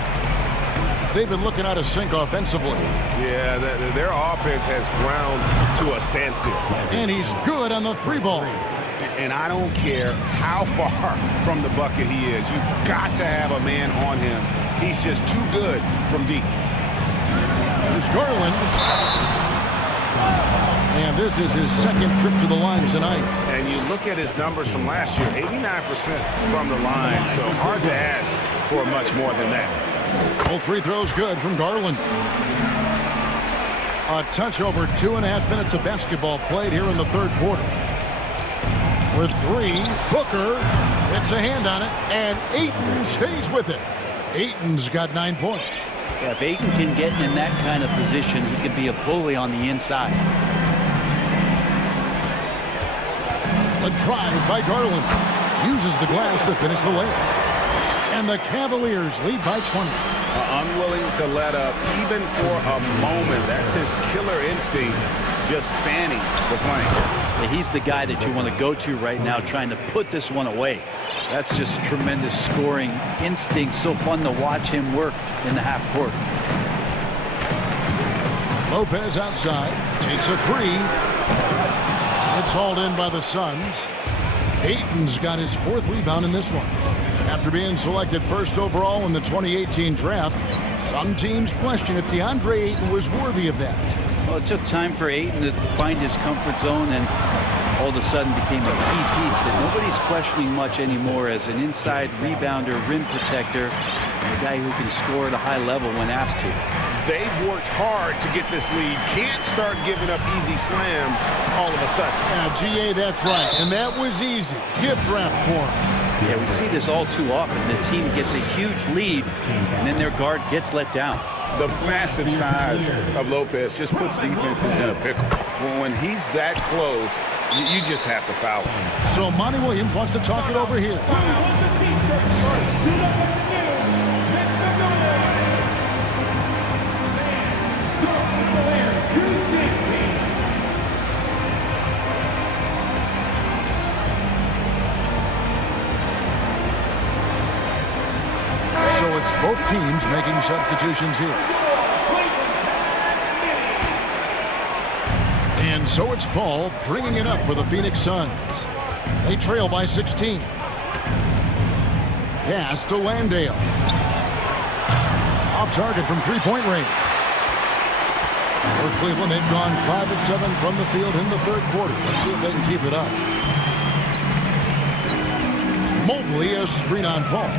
They've been looking out of sync offensively. Yeah, their offense has ground to a standstill. And he's good on the 3-ball. And I don't care how far from the bucket he is. You've got to have a man on him. He's just too good from deep. Here's Garland. And this is his second trip to the line tonight. And you look at his numbers from last year, 89% from the line. So hard to ask for much more than that. All 3 throws good from Garland. A touch over 2.5 minutes of basketball played here in the third quarter. With 3, Booker gets a hand on it, and Ayton stays with it. Ayton's got 9 points. Yeah, if Ayton can get in that kind of position, he could be a bully on the inside. A drive by Garland. Uses the glass to finish the layup. And the Cavaliers lead by 20. Unwilling to let up even for a moment. That's his killer instinct, just fanning the flank. Yeah, he's the guy that you want to go to right now, trying to put this one away. That's just tremendous scoring instinct. So fun to watch him work in the half court. Lopez outside, takes a 3. It's hauled in by the Suns. Ayton's got his 4th rebound in this one. After being selected first overall in the 2018 draft, some teams question if DeAndre Ayton was worthy of that. Well, it took time for Ayton to find his comfort zone and all of a sudden became a key piece that nobody's questioning much anymore as an inside rebounder, rim protector, and a guy who can score at a high level when asked to. They've worked hard to get this lead. Can't start giving up easy slams all of a sudden. Yeah, GA, that's right. And that was easy. Gift wrap for him. Yeah, we see this all too often. The team gets a huge lead, and then their guard gets let down. The massive size of Lopez just puts defenses in a pickle. When he's that close, you just have to foul him. So Monty Williams wants to talk it over here. So it's both teams making substitutions here. And so it's Paul bringing it up for the Phoenix Suns. They trail by 16. Pass to Landale. Off target from three-point range. For Cleveland, they've gone 5 of 7 from the field in the third quarter. Let's see if they can keep it up. Mobley, a screen on Paul.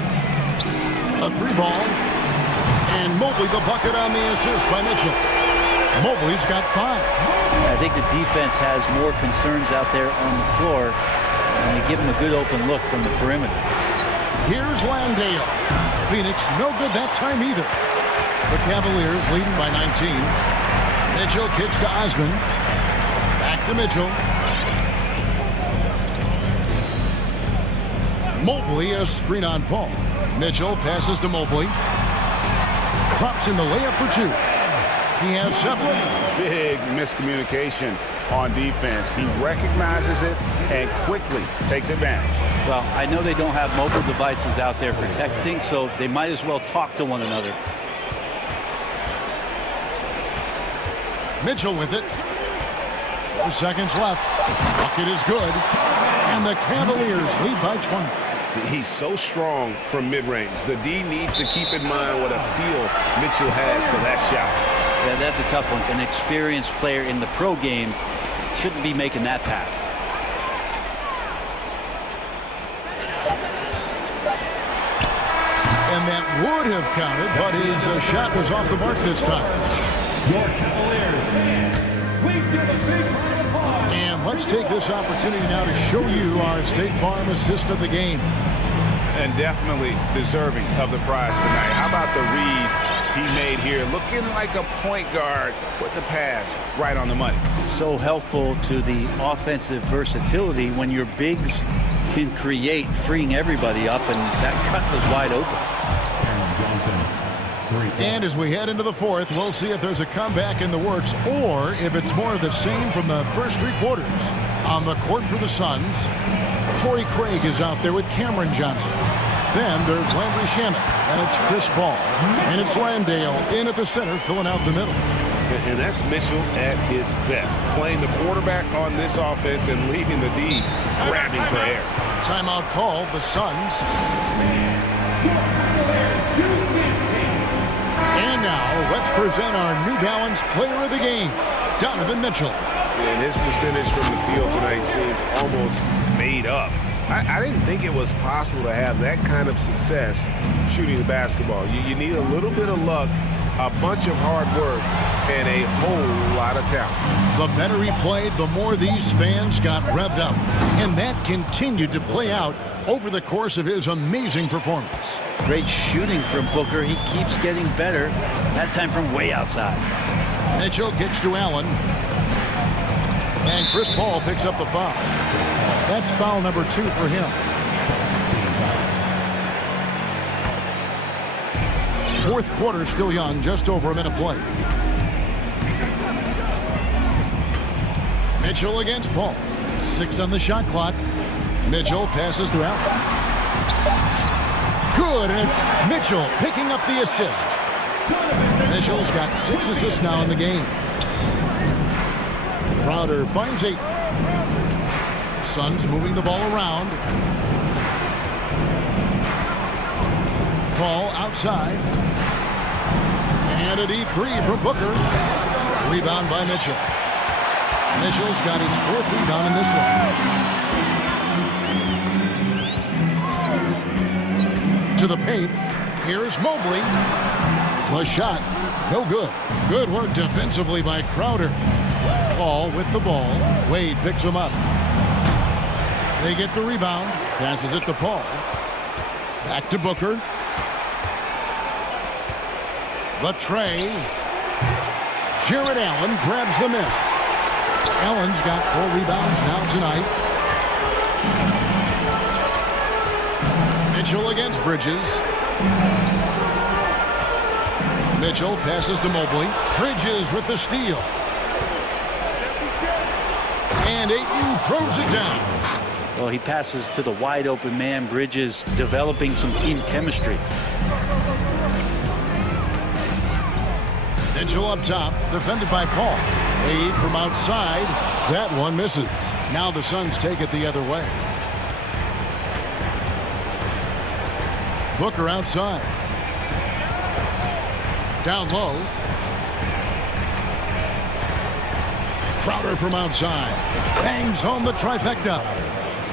A three ball. And Mobley the bucket on the assist by Mitchell. Mobley's got 5. I think the defense has more concerns out there on the floor, and they give him a good open look from the perimeter. Here's Landale. Phoenix no good that time either. The Cavaliers leading by 19. Mitchell kicks to Osman. Back to Mitchell. Mobley, a screen on Paul. Mitchell passes to Mobley. Drops in the layup for 2. He has 7. Big miscommunication on defense. He recognizes it and quickly takes advantage. Well, I know they don't have mobile devices out there for texting, so they might as well talk to one another. Mitchell with it. 4 seconds left. Bucket is good. And the Cavaliers lead by 20. He's so strong from mid-range. The D needs to keep in mind what a feel Mitchell has for that shot. Yeah, that's a tough one. An experienced player in the pro game shouldn't be making that pass. And that would have counted, but his shot was off the mark this time. Your Cavaliers fans, please give a big round of applause. And let's take this opportunity now to show you our State Farm assist of the game. And definitely deserving of the prize tonight. How about the read he made here? Looking like a point guard with the pass right on the money. So helpful to the offensive versatility when your bigs can create, freeing everybody up, and that cut was wide open. And as we head into the fourth, we'll see if there's a comeback in the works or if it's more of the same from the first 3 quarters. On the court for the Suns, Torrey Craig is out there with Cameron Johnson. Then there's Landry Shamet, and it's Chris Paul. And it's Landale in at the center, filling out the middle. And that's Mitchell at his best, playing the quarterback on this offense and leaving the D grabbing for air. Timeout called, the Suns. And now, let's present our New Balance player of the game, Donovan Mitchell. And his percentage from the field tonight seemed almost made up. I didn't think it was possible to have that kind of success shooting the basketball. You need a little bit of luck, a bunch of hard work, and a whole lot of talent. The better he played, the more these fans got revved up. And that continued to play out over the course of his amazing performance. Great shooting from Booker. He keeps getting better, that time from way outside. Mitchell gets to Allen. And Chris Paul picks up the foul. That's foul number 2 for him. Fourth quarter still young, just over a minute play. Mitchell against Paul. 6 on the shot clock. Mitchell passes to Allen. Good, and it's Mitchell picking up the assist. Mitchell's got 6 assists now in the game. Crowder finds 8. Suns moving the ball around. Paul outside. And a deep 3 from Booker. Rebound by Mitchell. Mitchell's got his 4th rebound in this one. To the paint. Here's Mobley. The shot. No good. Good work defensively by Crowder. Paul with the ball. Wade picks him up. They get the rebound. Passes it to Paul. Back to Booker. The tray. Jared Allen grabs the miss. Allen's got 4 rebounds now tonight. Mitchell against Bridges. Mitchell passes to Mobley. Bridges with the steal. And Ayton throws it down. Well, he passes to the wide open man. Bridges developing some team chemistry. Mitchell up top, defended by Paul. Wade from outside. That one misses. Now the Suns take it the other way. Booker outside. Down low. Crowder from outside. Bangs home the trifecta.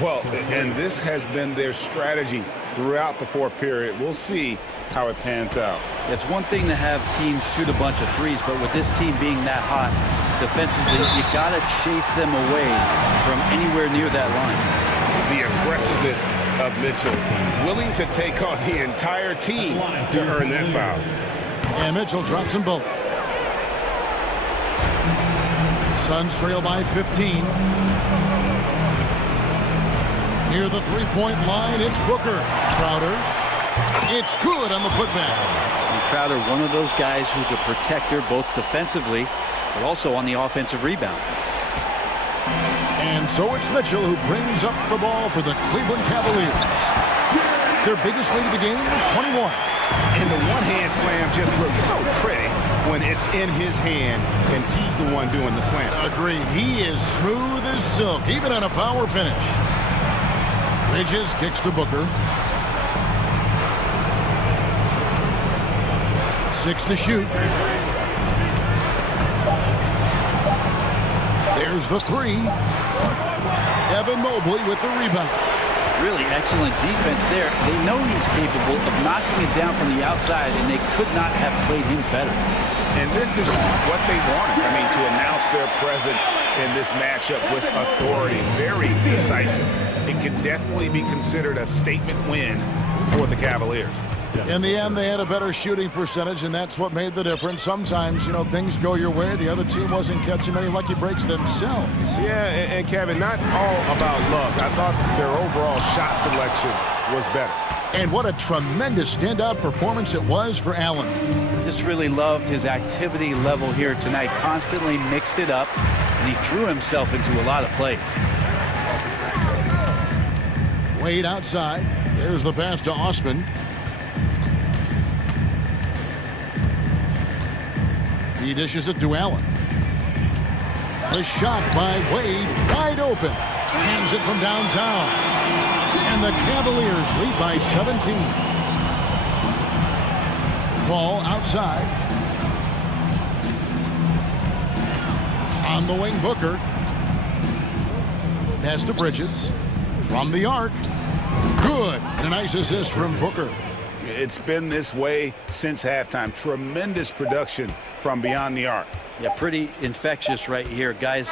Well, and this has been their strategy throughout the fourth period. We'll see how it pans out. It's one thing to have teams shoot a bunch of threes, but with this team being that hot defensively, you got to chase them away from anywhere near that line. The aggressiveness of Mitchell, willing to take on the entire team to earn that foul. And Mitchell drops them both. Suns trail by 15. Near the three-point line, it's Booker. Crowder. It's good on the putback. And Crowder, one of those guys who's a protector both defensively, but also on the offensive rebound. And so it's Mitchell who brings up the ball for the Cleveland Cavaliers. Their biggest lead of the game is 21. And the one-hand slam just looks so pretty when it's in his hand and he's the one doing the slam. Agreed. He is smooth as silk, even on a power finish. Bridges kicks to Booker. 6 to shoot. There's the three. Evan Mobley with the rebound. Really excellent defense there. They know he's capable of knocking it down from the outside, and they could not have played him better. And this is what they wanted. I mean, to announce their presence in this matchup with authority. Very decisive. It could definitely be considered a statement win for the Cavaliers. In the end, they had a better shooting percentage, and that's what made the difference. Sometimes, you know, things go your way. The other team wasn't catching many lucky breaks themselves. Yeah, and Kevin, not all about luck. I thought their overall shot selection was better. And what a tremendous standout performance it was for Allen. Just really loved his activity level here tonight. Constantly mixed it up, and he threw himself into a lot of plays. Wade outside. There's the pass to Osman. He dishes it to Allen. The shot by Wade, wide open. Hands it from downtown. And the Cavaliers lead by 17. Paul outside. On the wing, Booker. Pass to Bridges. From the arc. Good. A nice assist from Booker. It's been this way since halftime. Tremendous production from beyond the arc. Yeah, pretty infectious right here, guys.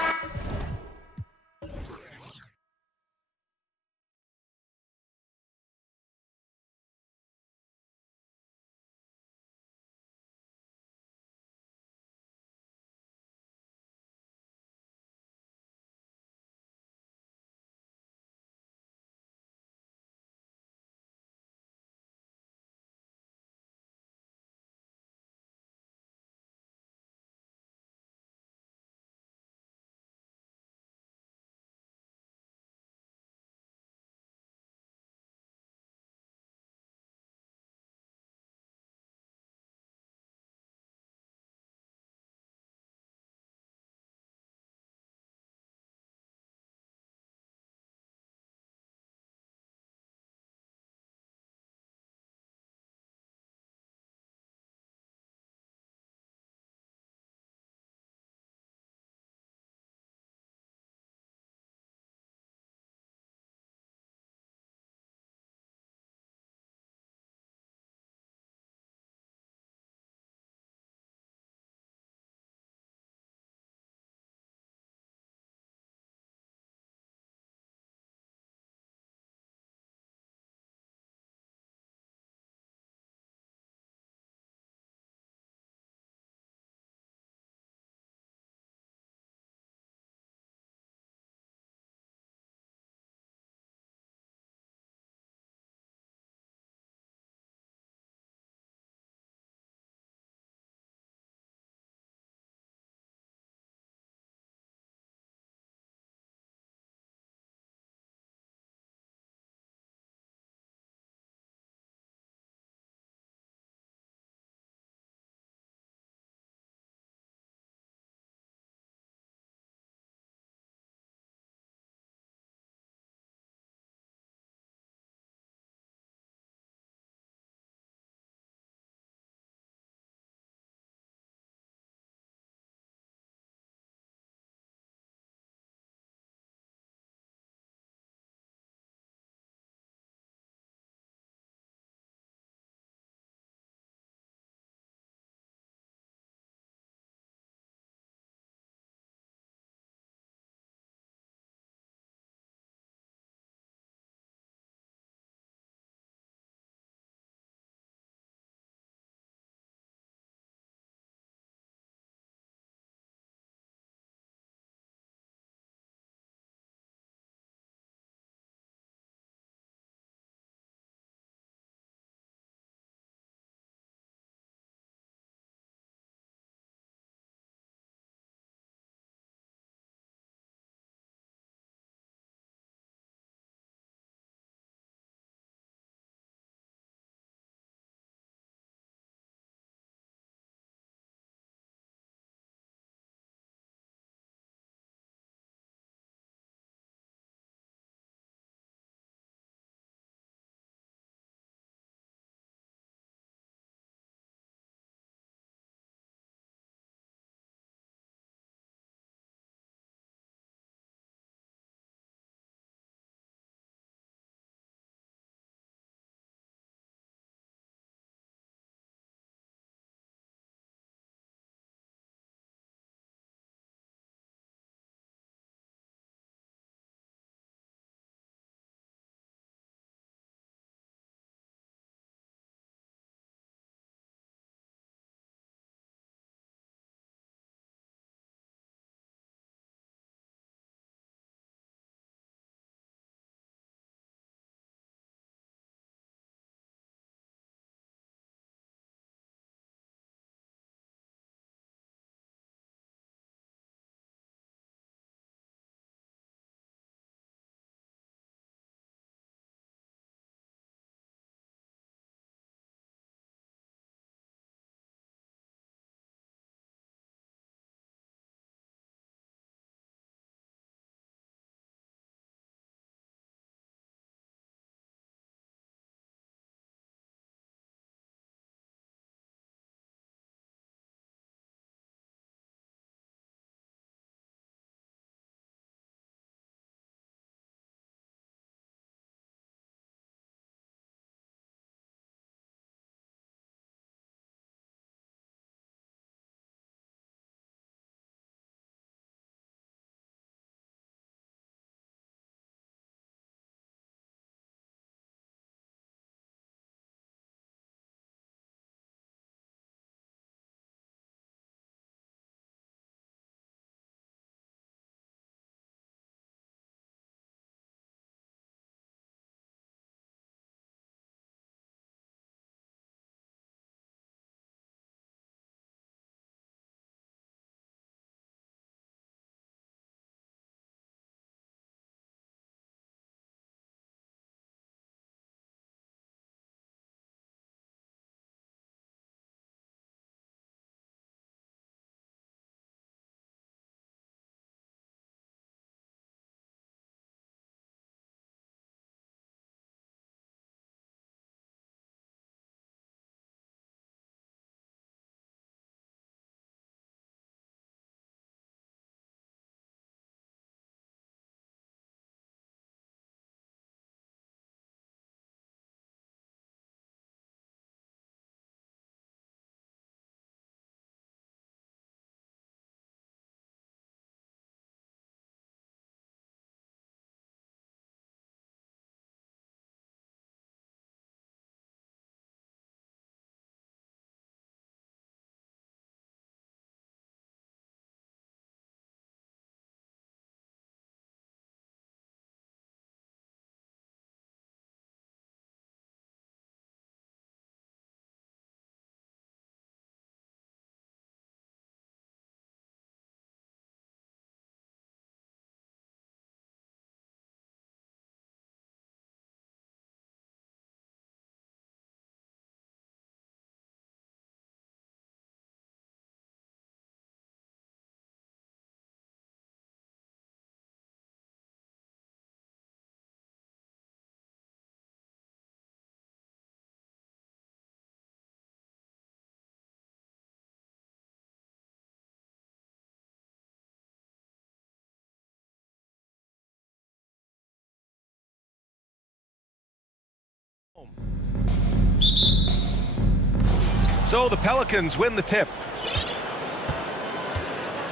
So the Pelicans win the tip.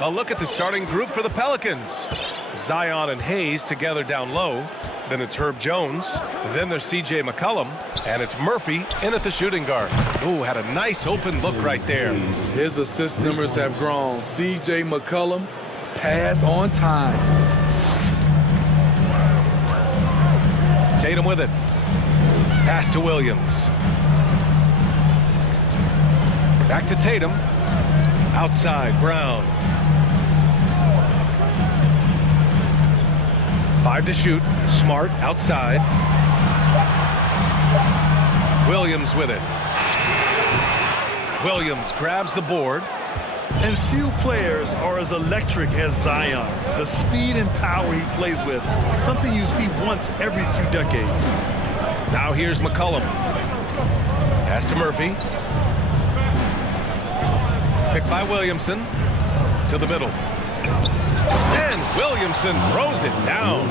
A look at the starting group for the Pelicans. Zion and Hayes together down low. Then it's Herb Jones. Then there's C.J. McCollum. And it's Murphy in at the shooting guard. Oh, had a nice open look right there. His assist numbers have grown. C.J. McCollum, pass on time. Tatum with it. Pass to Williams. Back to Tatum. Outside, Brown. 5 to shoot. Smart outside. Williams with it. Williams grabs the board. And few players are as electric as Zion. The speed and power he plays with, something you see once every few decades. Now here's McCollum. Pass to Murphy. Picked by Williamson. To the middle. And Williamson throws it down.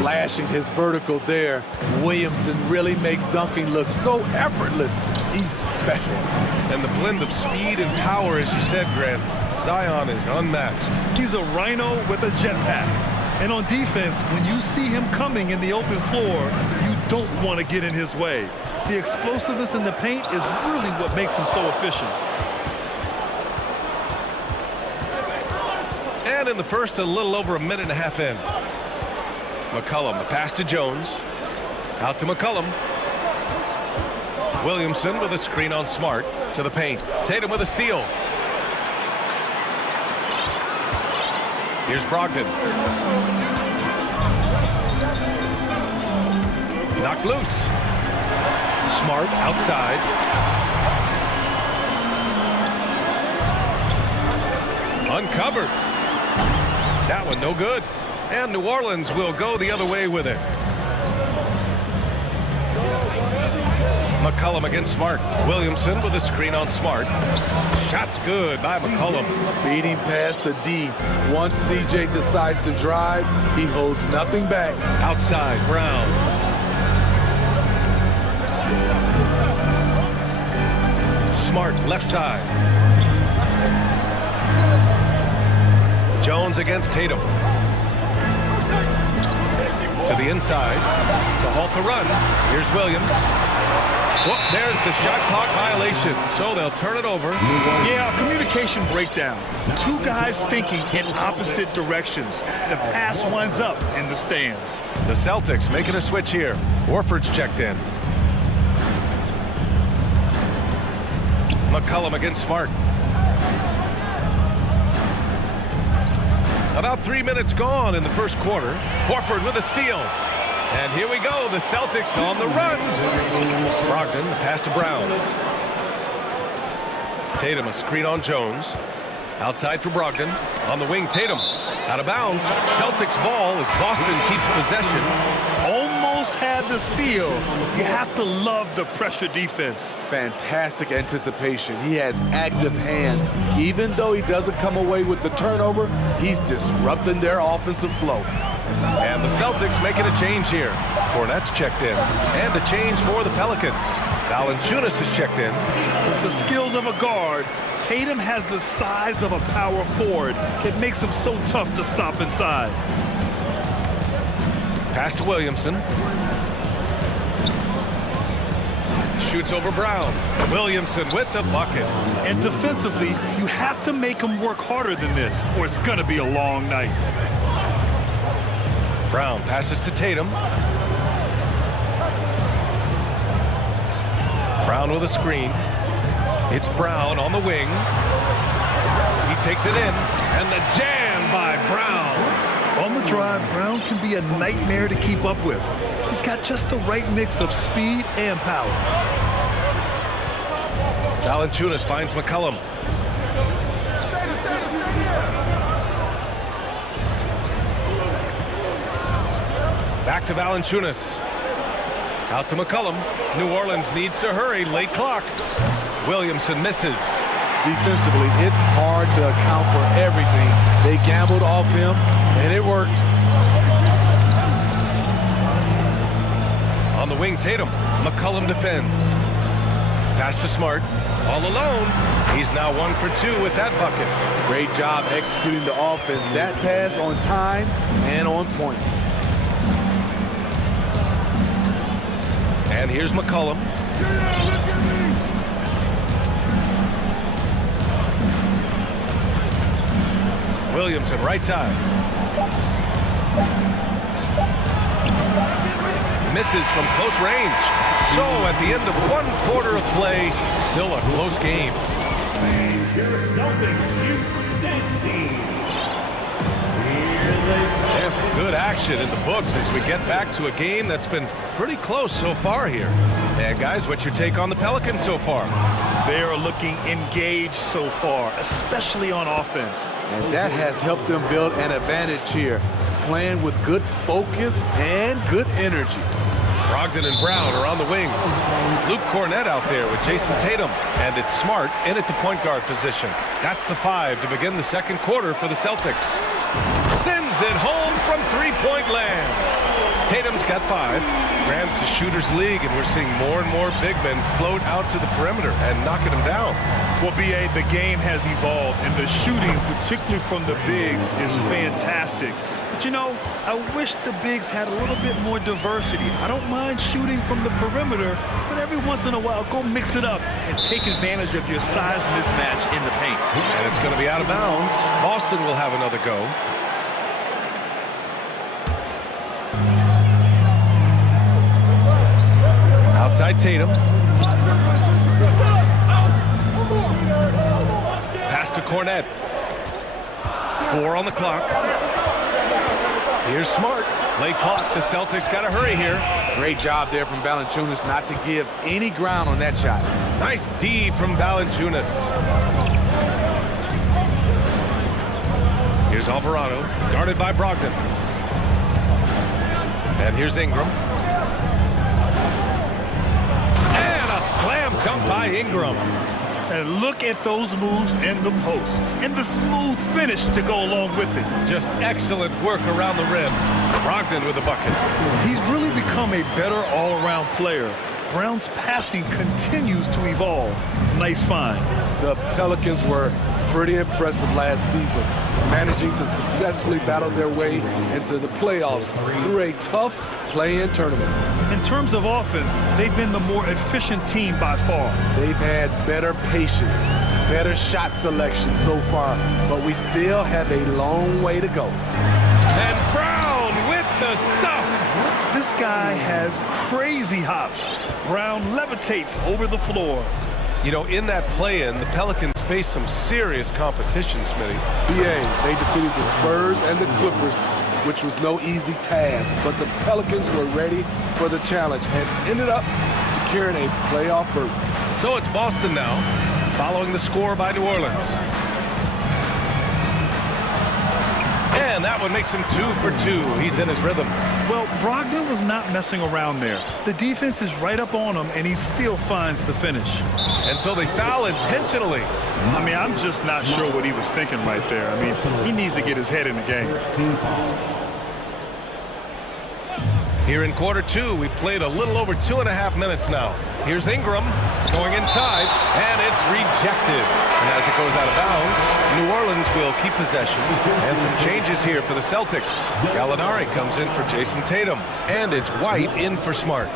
Flashing his vertical there. Williamson really makes dunking look so effortless. He's special. And the blend of speed and power, as you said, Grant, Zion is unmatched. He's a rhino with a jetpack. And on defense, when you see him coming in the open floor, you don't want to get in his way. The explosiveness in the paint is really what makes him so efficient. And in the first, a little over a minute and a half in. McCollum, the pass to Jones. Out to McCollum. Williamson with a screen on Smart. To the paint. Tatum with a steal. Here's Brogdon. Knocked loose. Smart outside. Uncovered. That one no good. And New Orleans will go the other way with it. McCollum against Smart. Williamson with a screen on Smart. Shot's good by McCollum. Beating past the D. Once CJ decides to drive, he holds nothing back. Outside, Brown. Smart, left side. Jones against Tatum. To the inside. To halt the run. Here's Williams. Whoop, there's the shot clock violation. So they'll turn it over. Yeah, communication breakdown. Two guys thinking in opposite directions. The pass winds up in the stands. The Celtics making a switch here. Horford's checked in. McCollum against Smart. About 3 minutes gone in the first quarter. Horford with a steal. And here we go, the Celtics on the run. Brogdon, the pass to Brown. Tatum, a screen on Jones. Outside for Brogdon. On the wing, Tatum. Out of bounds. Celtics ball as Boston keeps possession. Almost had the steal. You have to love the pressure defense. Fantastic anticipation. He has active hands. Even though he doesn't come away with the turnover, he's disrupting their offensive flow. And the Celtics making a change here. Cornette's checked in. And a change for the Pelicans. Valanciunas is checked in. With the skills of a guard, Tatum has the size of a power forward. It makes him so tough to stop inside. Pass to Williamson. Shoots over Brown. Williamson with the bucket. And defensively, you have to make him work harder than this, or it's going to be a long night. Brown passes to Tatum. Brown with a screen. It's Brown on the wing. He takes it in, and the jam by Brown. On the drive, Brown can be a nightmare to keep up with. He's got just the right mix of speed and power. Valanciunas finds McCollum. Back to Valanciunas. Out to McCollum. New Orleans needs to hurry. Late clock. Williamson misses. Defensively, it's hard to account for everything. They gambled off him, and it worked. On the wing, Tatum. McCollum defends. Pass to Smart. All alone. He's now 1 for 2 with that bucket. Great job executing the offense. That pass on time and on point. And here's McCollum. Williamson, right side. Misses from close range. So at the end of 1 quarter of play, still a close game. There's good action in the books as we get back to a game that's been pretty close so far here. And guys, what's your take on the Pelicans so far? They're looking engaged so far, especially on offense. And that has helped them build an advantage here, playing with good focus and good energy. Brogdon and Brown are on the wings. Luke Cornett out there with Jason Tatum. And it's Smart in at the point guard position. That's the 5 to begin the second quarter for the Celtics. Sends it home from three-point land. Tatum's got 5. Graham's a shooter's league, and we're seeing more and more big men float out to the perimeter and knocking them down. Well, B.A., the game has evolved, and the shooting, particularly from the bigs, is fantastic. But, you know, I wish the bigs had a little bit more diversity. I don't mind shooting from the perimeter, but every once in a while, go mix it up and take advantage of your size mismatch in the paint. And it's going to be out of bounds. Boston will have another go. Outside Tatum. Pass to Cornett. 4 on the clock. Here's Smart. Late clock. The Celtics got to hurry here. Great job there from Valanciunas not to give any ground on that shot. Nice D from Valanciunas. Here's Alvarado, guarded by Brogdon. And here's Ingram. And a slam dunk by Ingram. And look at those moves in the post and the smooth finish to go along with it. Just excellent work around the rim. Brogdon with a bucket. He's really become a better all-around player. Brown's passing continues to evolve. Nice find. The Pelicans were pretty impressive last season, managing to successfully battle their way into the playoffs through a tough play-in tournament. In terms of offense, they've been the more efficient team by far. They've had better patience, better shot selection so far, but we still have a long way to go. And Brown with the stuff. This guy has crazy hops. Brown levitates over the floor. You know, in that play-in, the Pelicans faced some serious competition, Smitty. They defeated the Spurs and the Clippers, which was no easy task, but the Pelicans were ready for the challenge and ended up securing a playoff berth. So it's Boston now, following the score by New Orleans. And that one makes him 2 for 2. He's in his rhythm. Well, Brogdon was not messing around there. The defense is right up on him, and he still finds the finish. And so they foul intentionally. I mean, I'm just not sure what he was thinking right there. I mean, he needs to get his head in the game. Here in quarter 2, we've played a little over 2.5 minutes now. Here's Ingram going inside, and it's rejected. And as it goes out of bounds, New Orleans will keep possession. And some changes here for the Celtics. Gallinari comes in for Jason Tatum, and it's White in for Smart.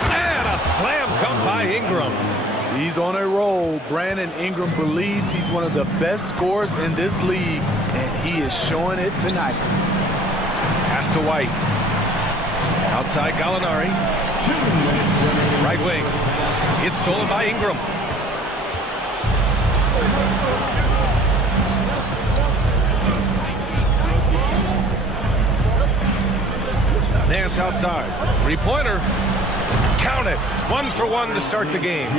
And a slam dunk by Ingram. He's on a roll. Brandon Ingram believes he's one of the best scorers in this league, and he is showing it tonight. Pass to White. Outside Gallinari. Right wing. It's stolen by Ingram. Nance outside. Three-pointer. Count it. 1 for 1 to start the game.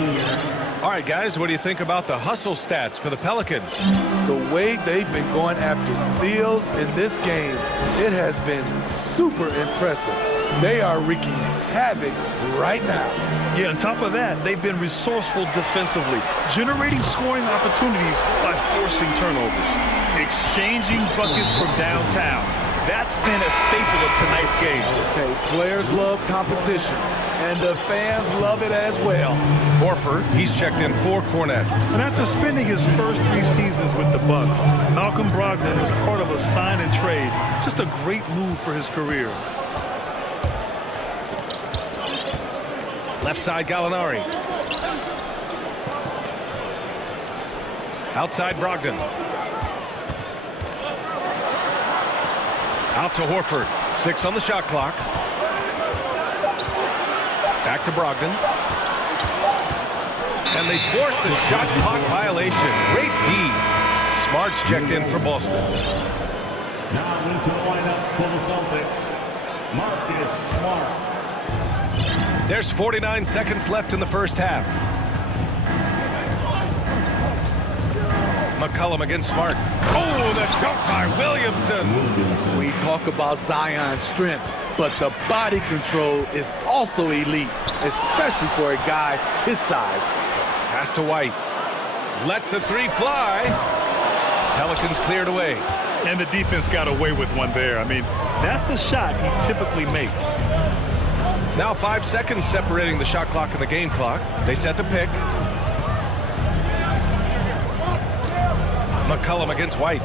All right, guys, what do you think about the hustle stats for the Pelicans? The way they've been going after steals in this game, it has been super impressive. They are wreaking havoc right now. Yeah, on top of that, they've been resourceful defensively, generating scoring opportunities by forcing turnovers, exchanging buckets from downtown. That's been a staple of tonight's game. Hey, players love competition, and the fans love it as well. Horford, he's checked in for Cornette. And after spending his first 3 seasons with the Bucks, Malcolm Brogdon was part of a sign and trade. Just a great move for his career. Left side, Gallinari. Outside, Brogdon. Out to Horford. 6 on the shot clock. Back to Brogdon. And they forced the shot clock violation. Great D. Smart's checked in for Boston. Now into the lineup for the Celtics, Marcus Smart. There's 49 seconds left in the first half. McCollum against Smart. Oh, the dunk by Williamson. We talk about Zion's strength, but the body control is also elite, especially for a guy his size. Pass to White. Lets the 3 fly. Pelicans cleared away. And the defense got away with one there. I mean, that's a shot he typically makes. Now 5 seconds separating the shot clock and the game clock. They set the pick. McCollum against White.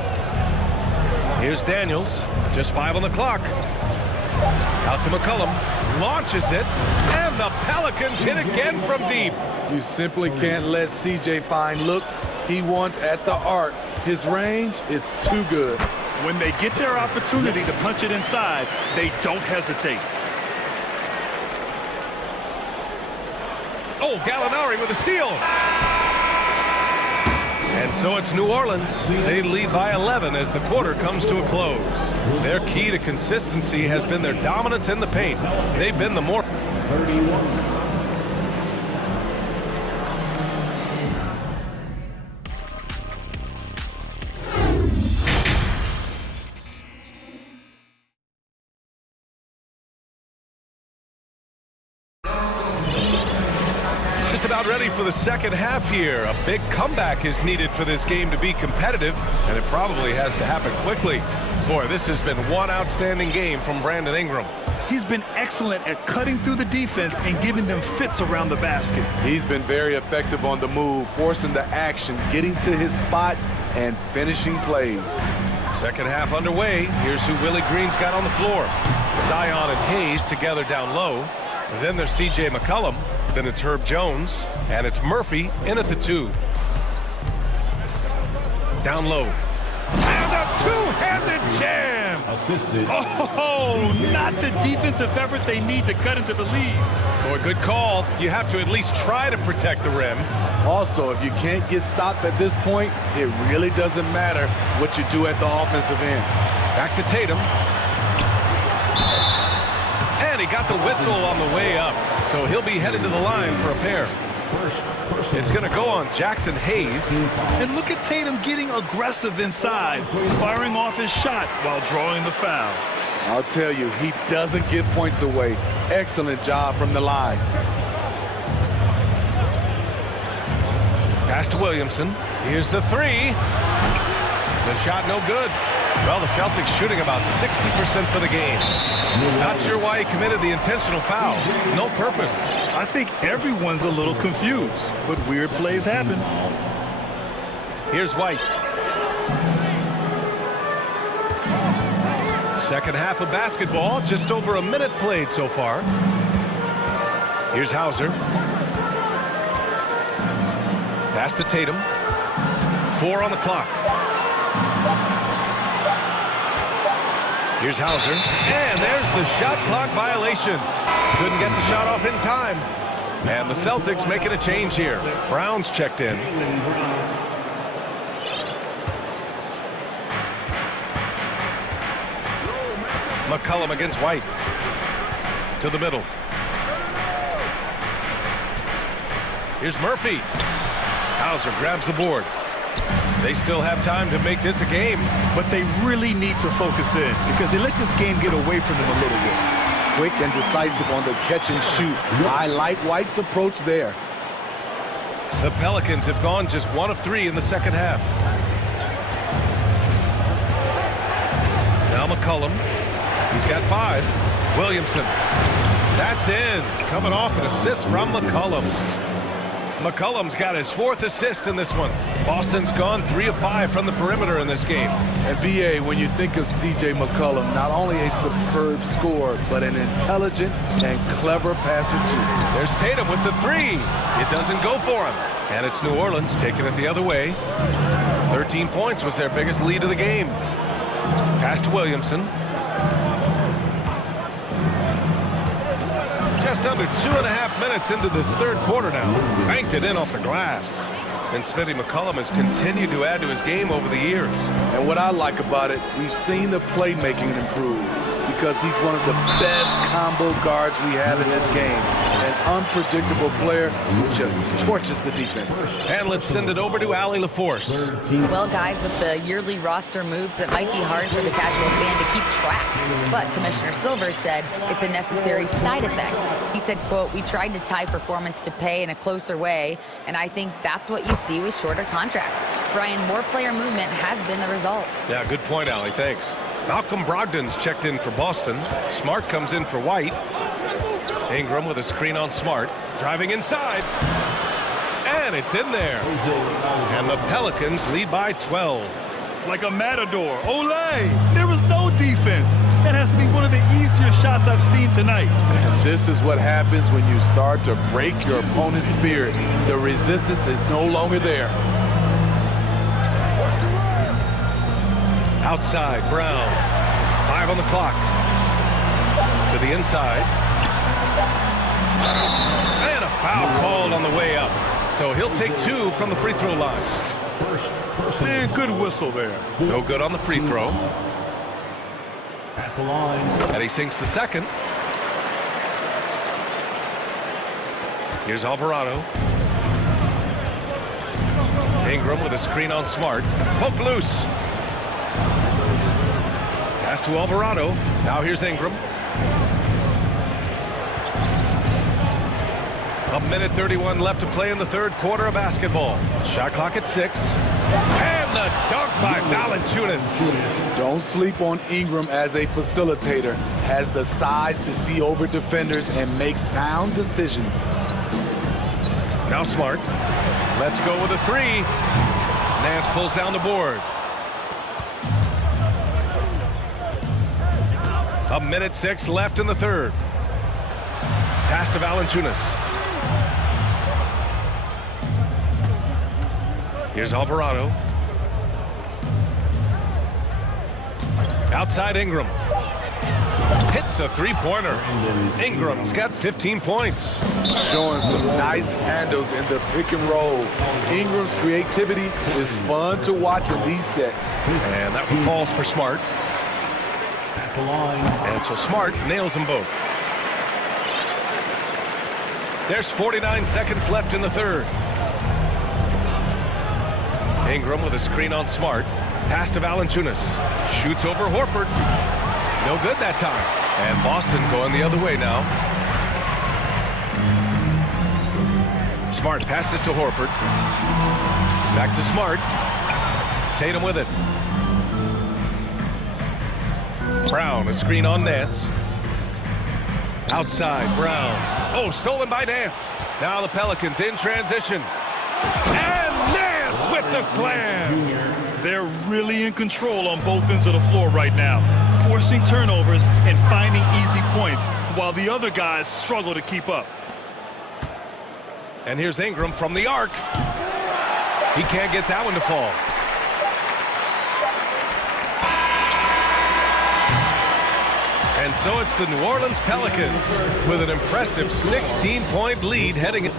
Here's Daniels. Just 5 on the clock. Out to McCollum. Launches it. And the Pelicans hit again from deep. You simply can't let CJ find looks he wants at the arc. His range, it's too good. When they get their opportunity to punch it inside, they don't hesitate. Oh, Gallinari with a steal. And so it's New Orleans. They lead by 11 as the quarter comes to a close. Their key to consistency has been their dominance in the paint. They've been the more... 31. Ready for the second half here. A big comeback is needed for this game to be competitive, and it probably has to happen quickly. Boy, this has been one outstanding game from Brandon Ingram. He's been excellent at cutting through the defense and giving them fits around the basket. He's been very effective on the move, forcing the action, getting to his spots, and finishing plays. Second half underway. Here's who Willie Green's got on the floor. Zion and Hayes together down low. Then there's C.J. McCollum. Then it's Herb Jones. And it's Murphy in at the 2. Down low. And a two-handed jam! Assisted. Oh, not the defensive effort they need to cut into the lead. Boy, good call. You have to at least try to protect the rim. Also, if you can't get stops at this point, it really doesn't matter what you do at the offensive end. Back to Tatum. And he got the whistle on the way up. So he'll be headed to the line for a pair. It's going to go on Jackson Hayes. And look at Tatum getting aggressive inside, firing off his shot while drawing the foul. I'll tell you, he doesn't give points away. Excellent job from the line. Pass to Williamson. Here's the 3. The shot no good. Well, the Celtics shooting about 60% for the game. Not sure why he committed the intentional foul. No purpose. I think everyone's a little confused, but weird plays happen. Here's White. Second half of basketball, just over a minute played so far. Here's Hauser. Pass to Tatum. 4 on the clock. Here's Hauser. And there's the shot clock violation. Couldn't get the shot off in time. And the Celtics making a change here. Brown's checked in. McCollum against White. To the middle. Here's Murphy. Hauser grabs the board. They still have time to make this a game. But they really need to focus in because they let this game get away from them a little bit. Quick and decisive on the catch and shoot. I like White's approach there. The Pelicans have gone just 1 of 3 in the second half. Now McCollum. He's got 5. Williamson. That's in. Coming off an assist from McCollum. McCollum's got his 4th assist in this one. Boston's gone 3 of 5 from the perimeter in this game. And B.A., when you think of C.J. McCollum, not only a superb scorer, but an intelligent and clever passer, too. There's Tatum with the 3. It doesn't go for him. And it's New Orleans taking it the other way. 13 points was their biggest lead of the game. Pass to Williamson. Just under 2.5 minutes into this third quarter now. Banked it in off the glass. And Smitty McCollum has continued to add to his game over the years. And what I like about it, we've seen the playmaking improve because he's one of the best combo guards we have in this game. An unpredictable player who just torches the defense. And let's send it over to Allie LaForce. Well, guys, with the yearly roster moves, it might be hard for the casual fan to keep track. But Commissioner Silver said it's a necessary side effect. He said, quote, "We tried to tie performance to pay in a closer way, and I think that's what you see with shorter contracts." Brian, more player movement has been the result. Yeah, good point, Allie. Thanks. Malcolm Brogdon's checked in for Boston. Smart comes in for White. Ingram with a screen on Smart. Driving inside. And it's in there. And the Pelicans lead by 12. Like a matador. Olay! There was no defense. That has to be one of the easier shots I've seen tonight. And this is what happens when you start to break your opponent's spirit. The resistance is no longer there. Outside, Brown. 5 on the clock. To the inside. And a foul called on the way up. So he'll take 2 from the free throw line. Man, good whistle there. No good on the free throw. At the line. And he sinks the second. Here's Alvarado. Ingram with a screen on Smart. Poke loose. Pass to Alvarado. Now here's Ingram. 1:31 left to play in the third quarter of basketball. Shot clock at 6. And the dunk by Valanciunas. Don't sleep on Ingram as a facilitator. Has the size to see over defenders and make sound decisions. Now Smart. Let's go with a 3. Nance pulls down the board. 1:06 left in the third. Pass to Valanciunas. Here's Alvarado. Outside Ingram. Hits a 3-pointer. Ingram's got 15 points. Showing some nice handles in the pick and roll. Ingram's creativity is fun to watch in these sets. And that one falls for Smart. At the line. And so Smart nails them both. There's 49 seconds left in the third. Ingram with a screen on Smart. Pass to Valanciunas. Shoots over Horford. No good that time. And Boston going the other way now. Smart passes to Horford. Back to Smart. Tatum with it. Brown, a screen on Nance. Outside, Brown. Oh, stolen by Nance. Now the Pelicans in transition. And Nance with the slam. They're really in control on both ends of the floor right now, forcing turnovers and finding easy points while the other guys struggle to keep up. And here's Ingram from the arc. He can't get that one to fall. And so it's the New Orleans Pelicans with an impressive 16-point lead heading in.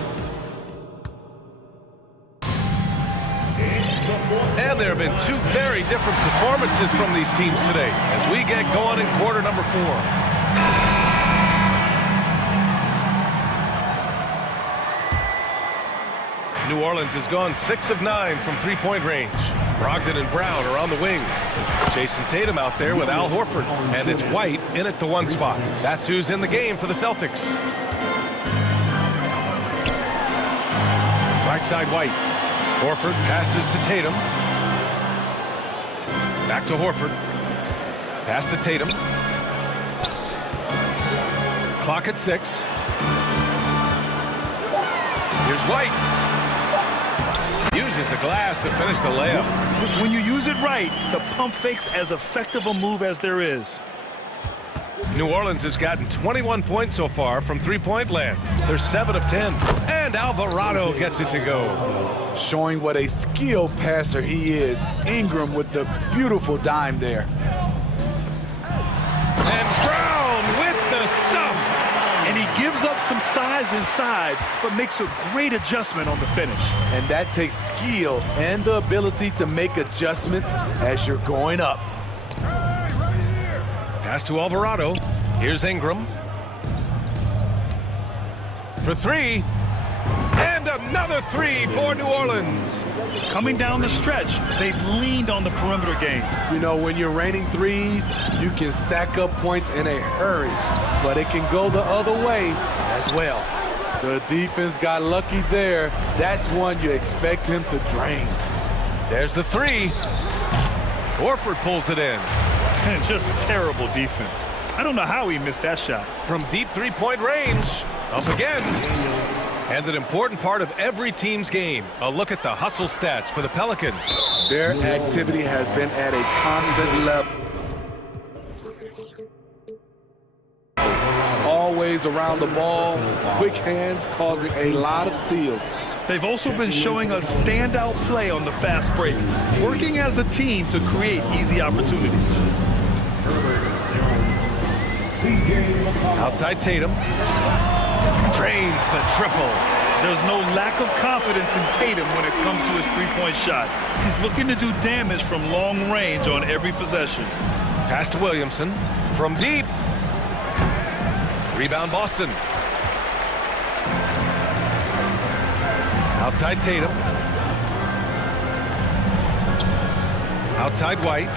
And there have been 2 very different performances from these teams today as we get going in quarter number 4. New Orleans has gone 6 of 9 from three-point range. Brogdon and Brown are on the wings. Jason Tatum out there with Al Horford. And it's White in at the 1 spot. That's who's in the game for the Celtics. Right side White. Horford passes to Tatum. Back to Horford. Pass to Tatum. Clock at 6. Here's White. Uses the glass to finish the layup. When you use it right, the pump fake's as effective a move as there is. New Orleans has gotten 21 points so far from three-point land. They're 7 of 10. And Alvarado gets it to go. Showing what a skilled passer he is. Ingram with the beautiful dime there. And Brown with the stuff. And he gives up some size inside, but makes a great adjustment on the finish. And that takes skill and the ability to make adjustments as you're going up. Pass to Alvarado. Here's Ingram. For 3. And another 3 for New Orleans. Coming down the stretch, they've leaned on the perimeter game. You know, when you're raining threes, you can stack up points in a hurry, but it can go the other way as well. The defense got lucky there. That's one you expect him to drain. There's the 3. Horford pulls it in. And just terrible defense. I don't know how he missed that shot. From deep three-point range. Up again. And an important part of every team's game. A look at the hustle stats for the Pelicans. Their activity has been at a constant level. Always around the ball, quick hands causing a lot of steals. They've also been showing us standout play on the fast break, working as a team to create easy opportunities. Outside Tatum. Drains the triple. There's no lack of confidence in Tatum when it comes to his three-point shot. He's looking to do damage from long range on every possession. Pass to Williamson. From deep. Rebound Boston. Outside Tatum. Outside White.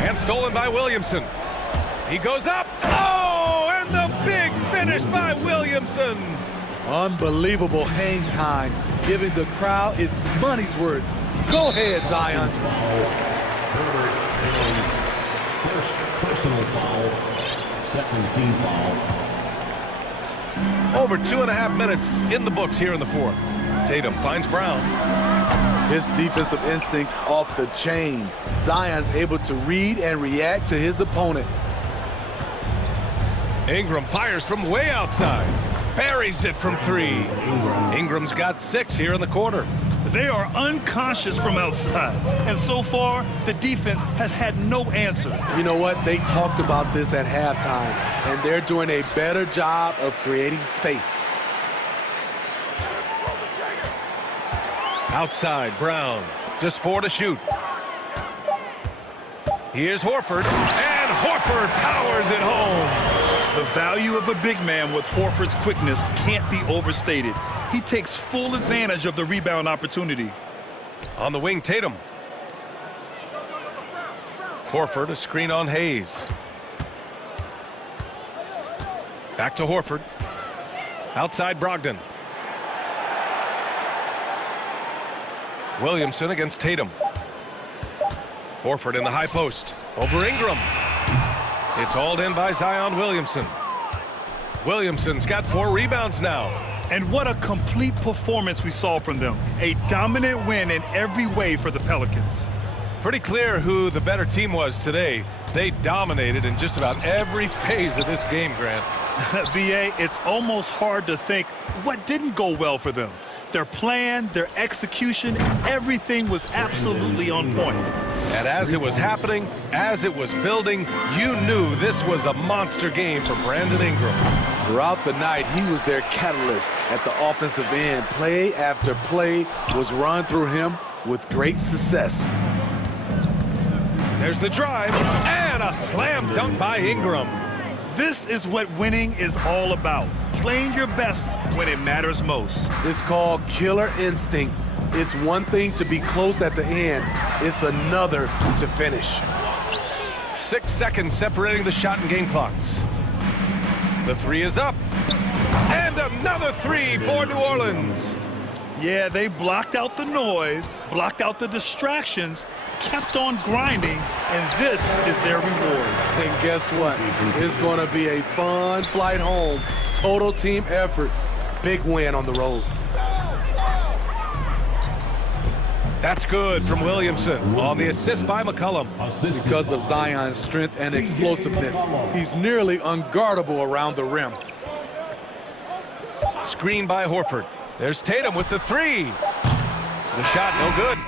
And stolen by Williamson. He goes up. Oh, and the big finish by Williamson. Unbelievable hang time, giving the crowd its money's worth. Go ahead, Zion. First personal foul, second team foul. Over 2.5 minutes in the books here in the fourth. Tatum finds Brown. His defensive instincts off the chain. Zion's able to read and react to his opponent. Ingram fires from way outside. Buries it from 3. Ingram's got 6 here in the quarter. They are unconscious from outside, and so far, the defense has had no answer. You know what? They talked about this at halftime, and they're doing a better job of creating space. Outside, Brown. Just 4 to shoot. Here's Horford, and Horford powers it home. The value of a big man with Horford's quickness can't be overstated. He takes full advantage of the rebound opportunity. On the wing, Tatum. Horford, a screen on Hayes. Back to Horford. Outside Brogdon. Williamson against Tatum. Horford in the high post. Over Ingram. It's hauled in by Zion Williamson. Williamson's got 4 rebounds now. And what a complete performance we saw from them. A dominant win in every way for the Pelicans. Pretty clear who the better team was today. They dominated in just about every phase of this game, Grant. BA, it's almost hard to think what didn't go well for them. Their plan, their execution, everything was absolutely on point. And as it was happening, as it was building, you knew this was a monster game for Brandon Ingram. Throughout the night, he was their catalyst at the offensive end. Play after play was run through him with great success. There's the drive, and a slam dunk by Ingram. This is what winning is all about. Playing your best when it matters most. It's called killer instinct. It's one thing to be close at the end. It's another to finish. 6 seconds separating the shot and game clocks. The 3 is up. And another 3 for New Orleans. Yeah, they blocked out the noise, blocked out the distractions, kept on grinding, and this is their reward. And guess what? It's going to be a fun flight home. Total team effort. Big win on the road. That's good from Williamson on the assist by McCollum. Because of Zion's strength and explosiveness, he's nearly unguardable around the rim. Screen by Horford. There's Tatum with the three. The shot no good.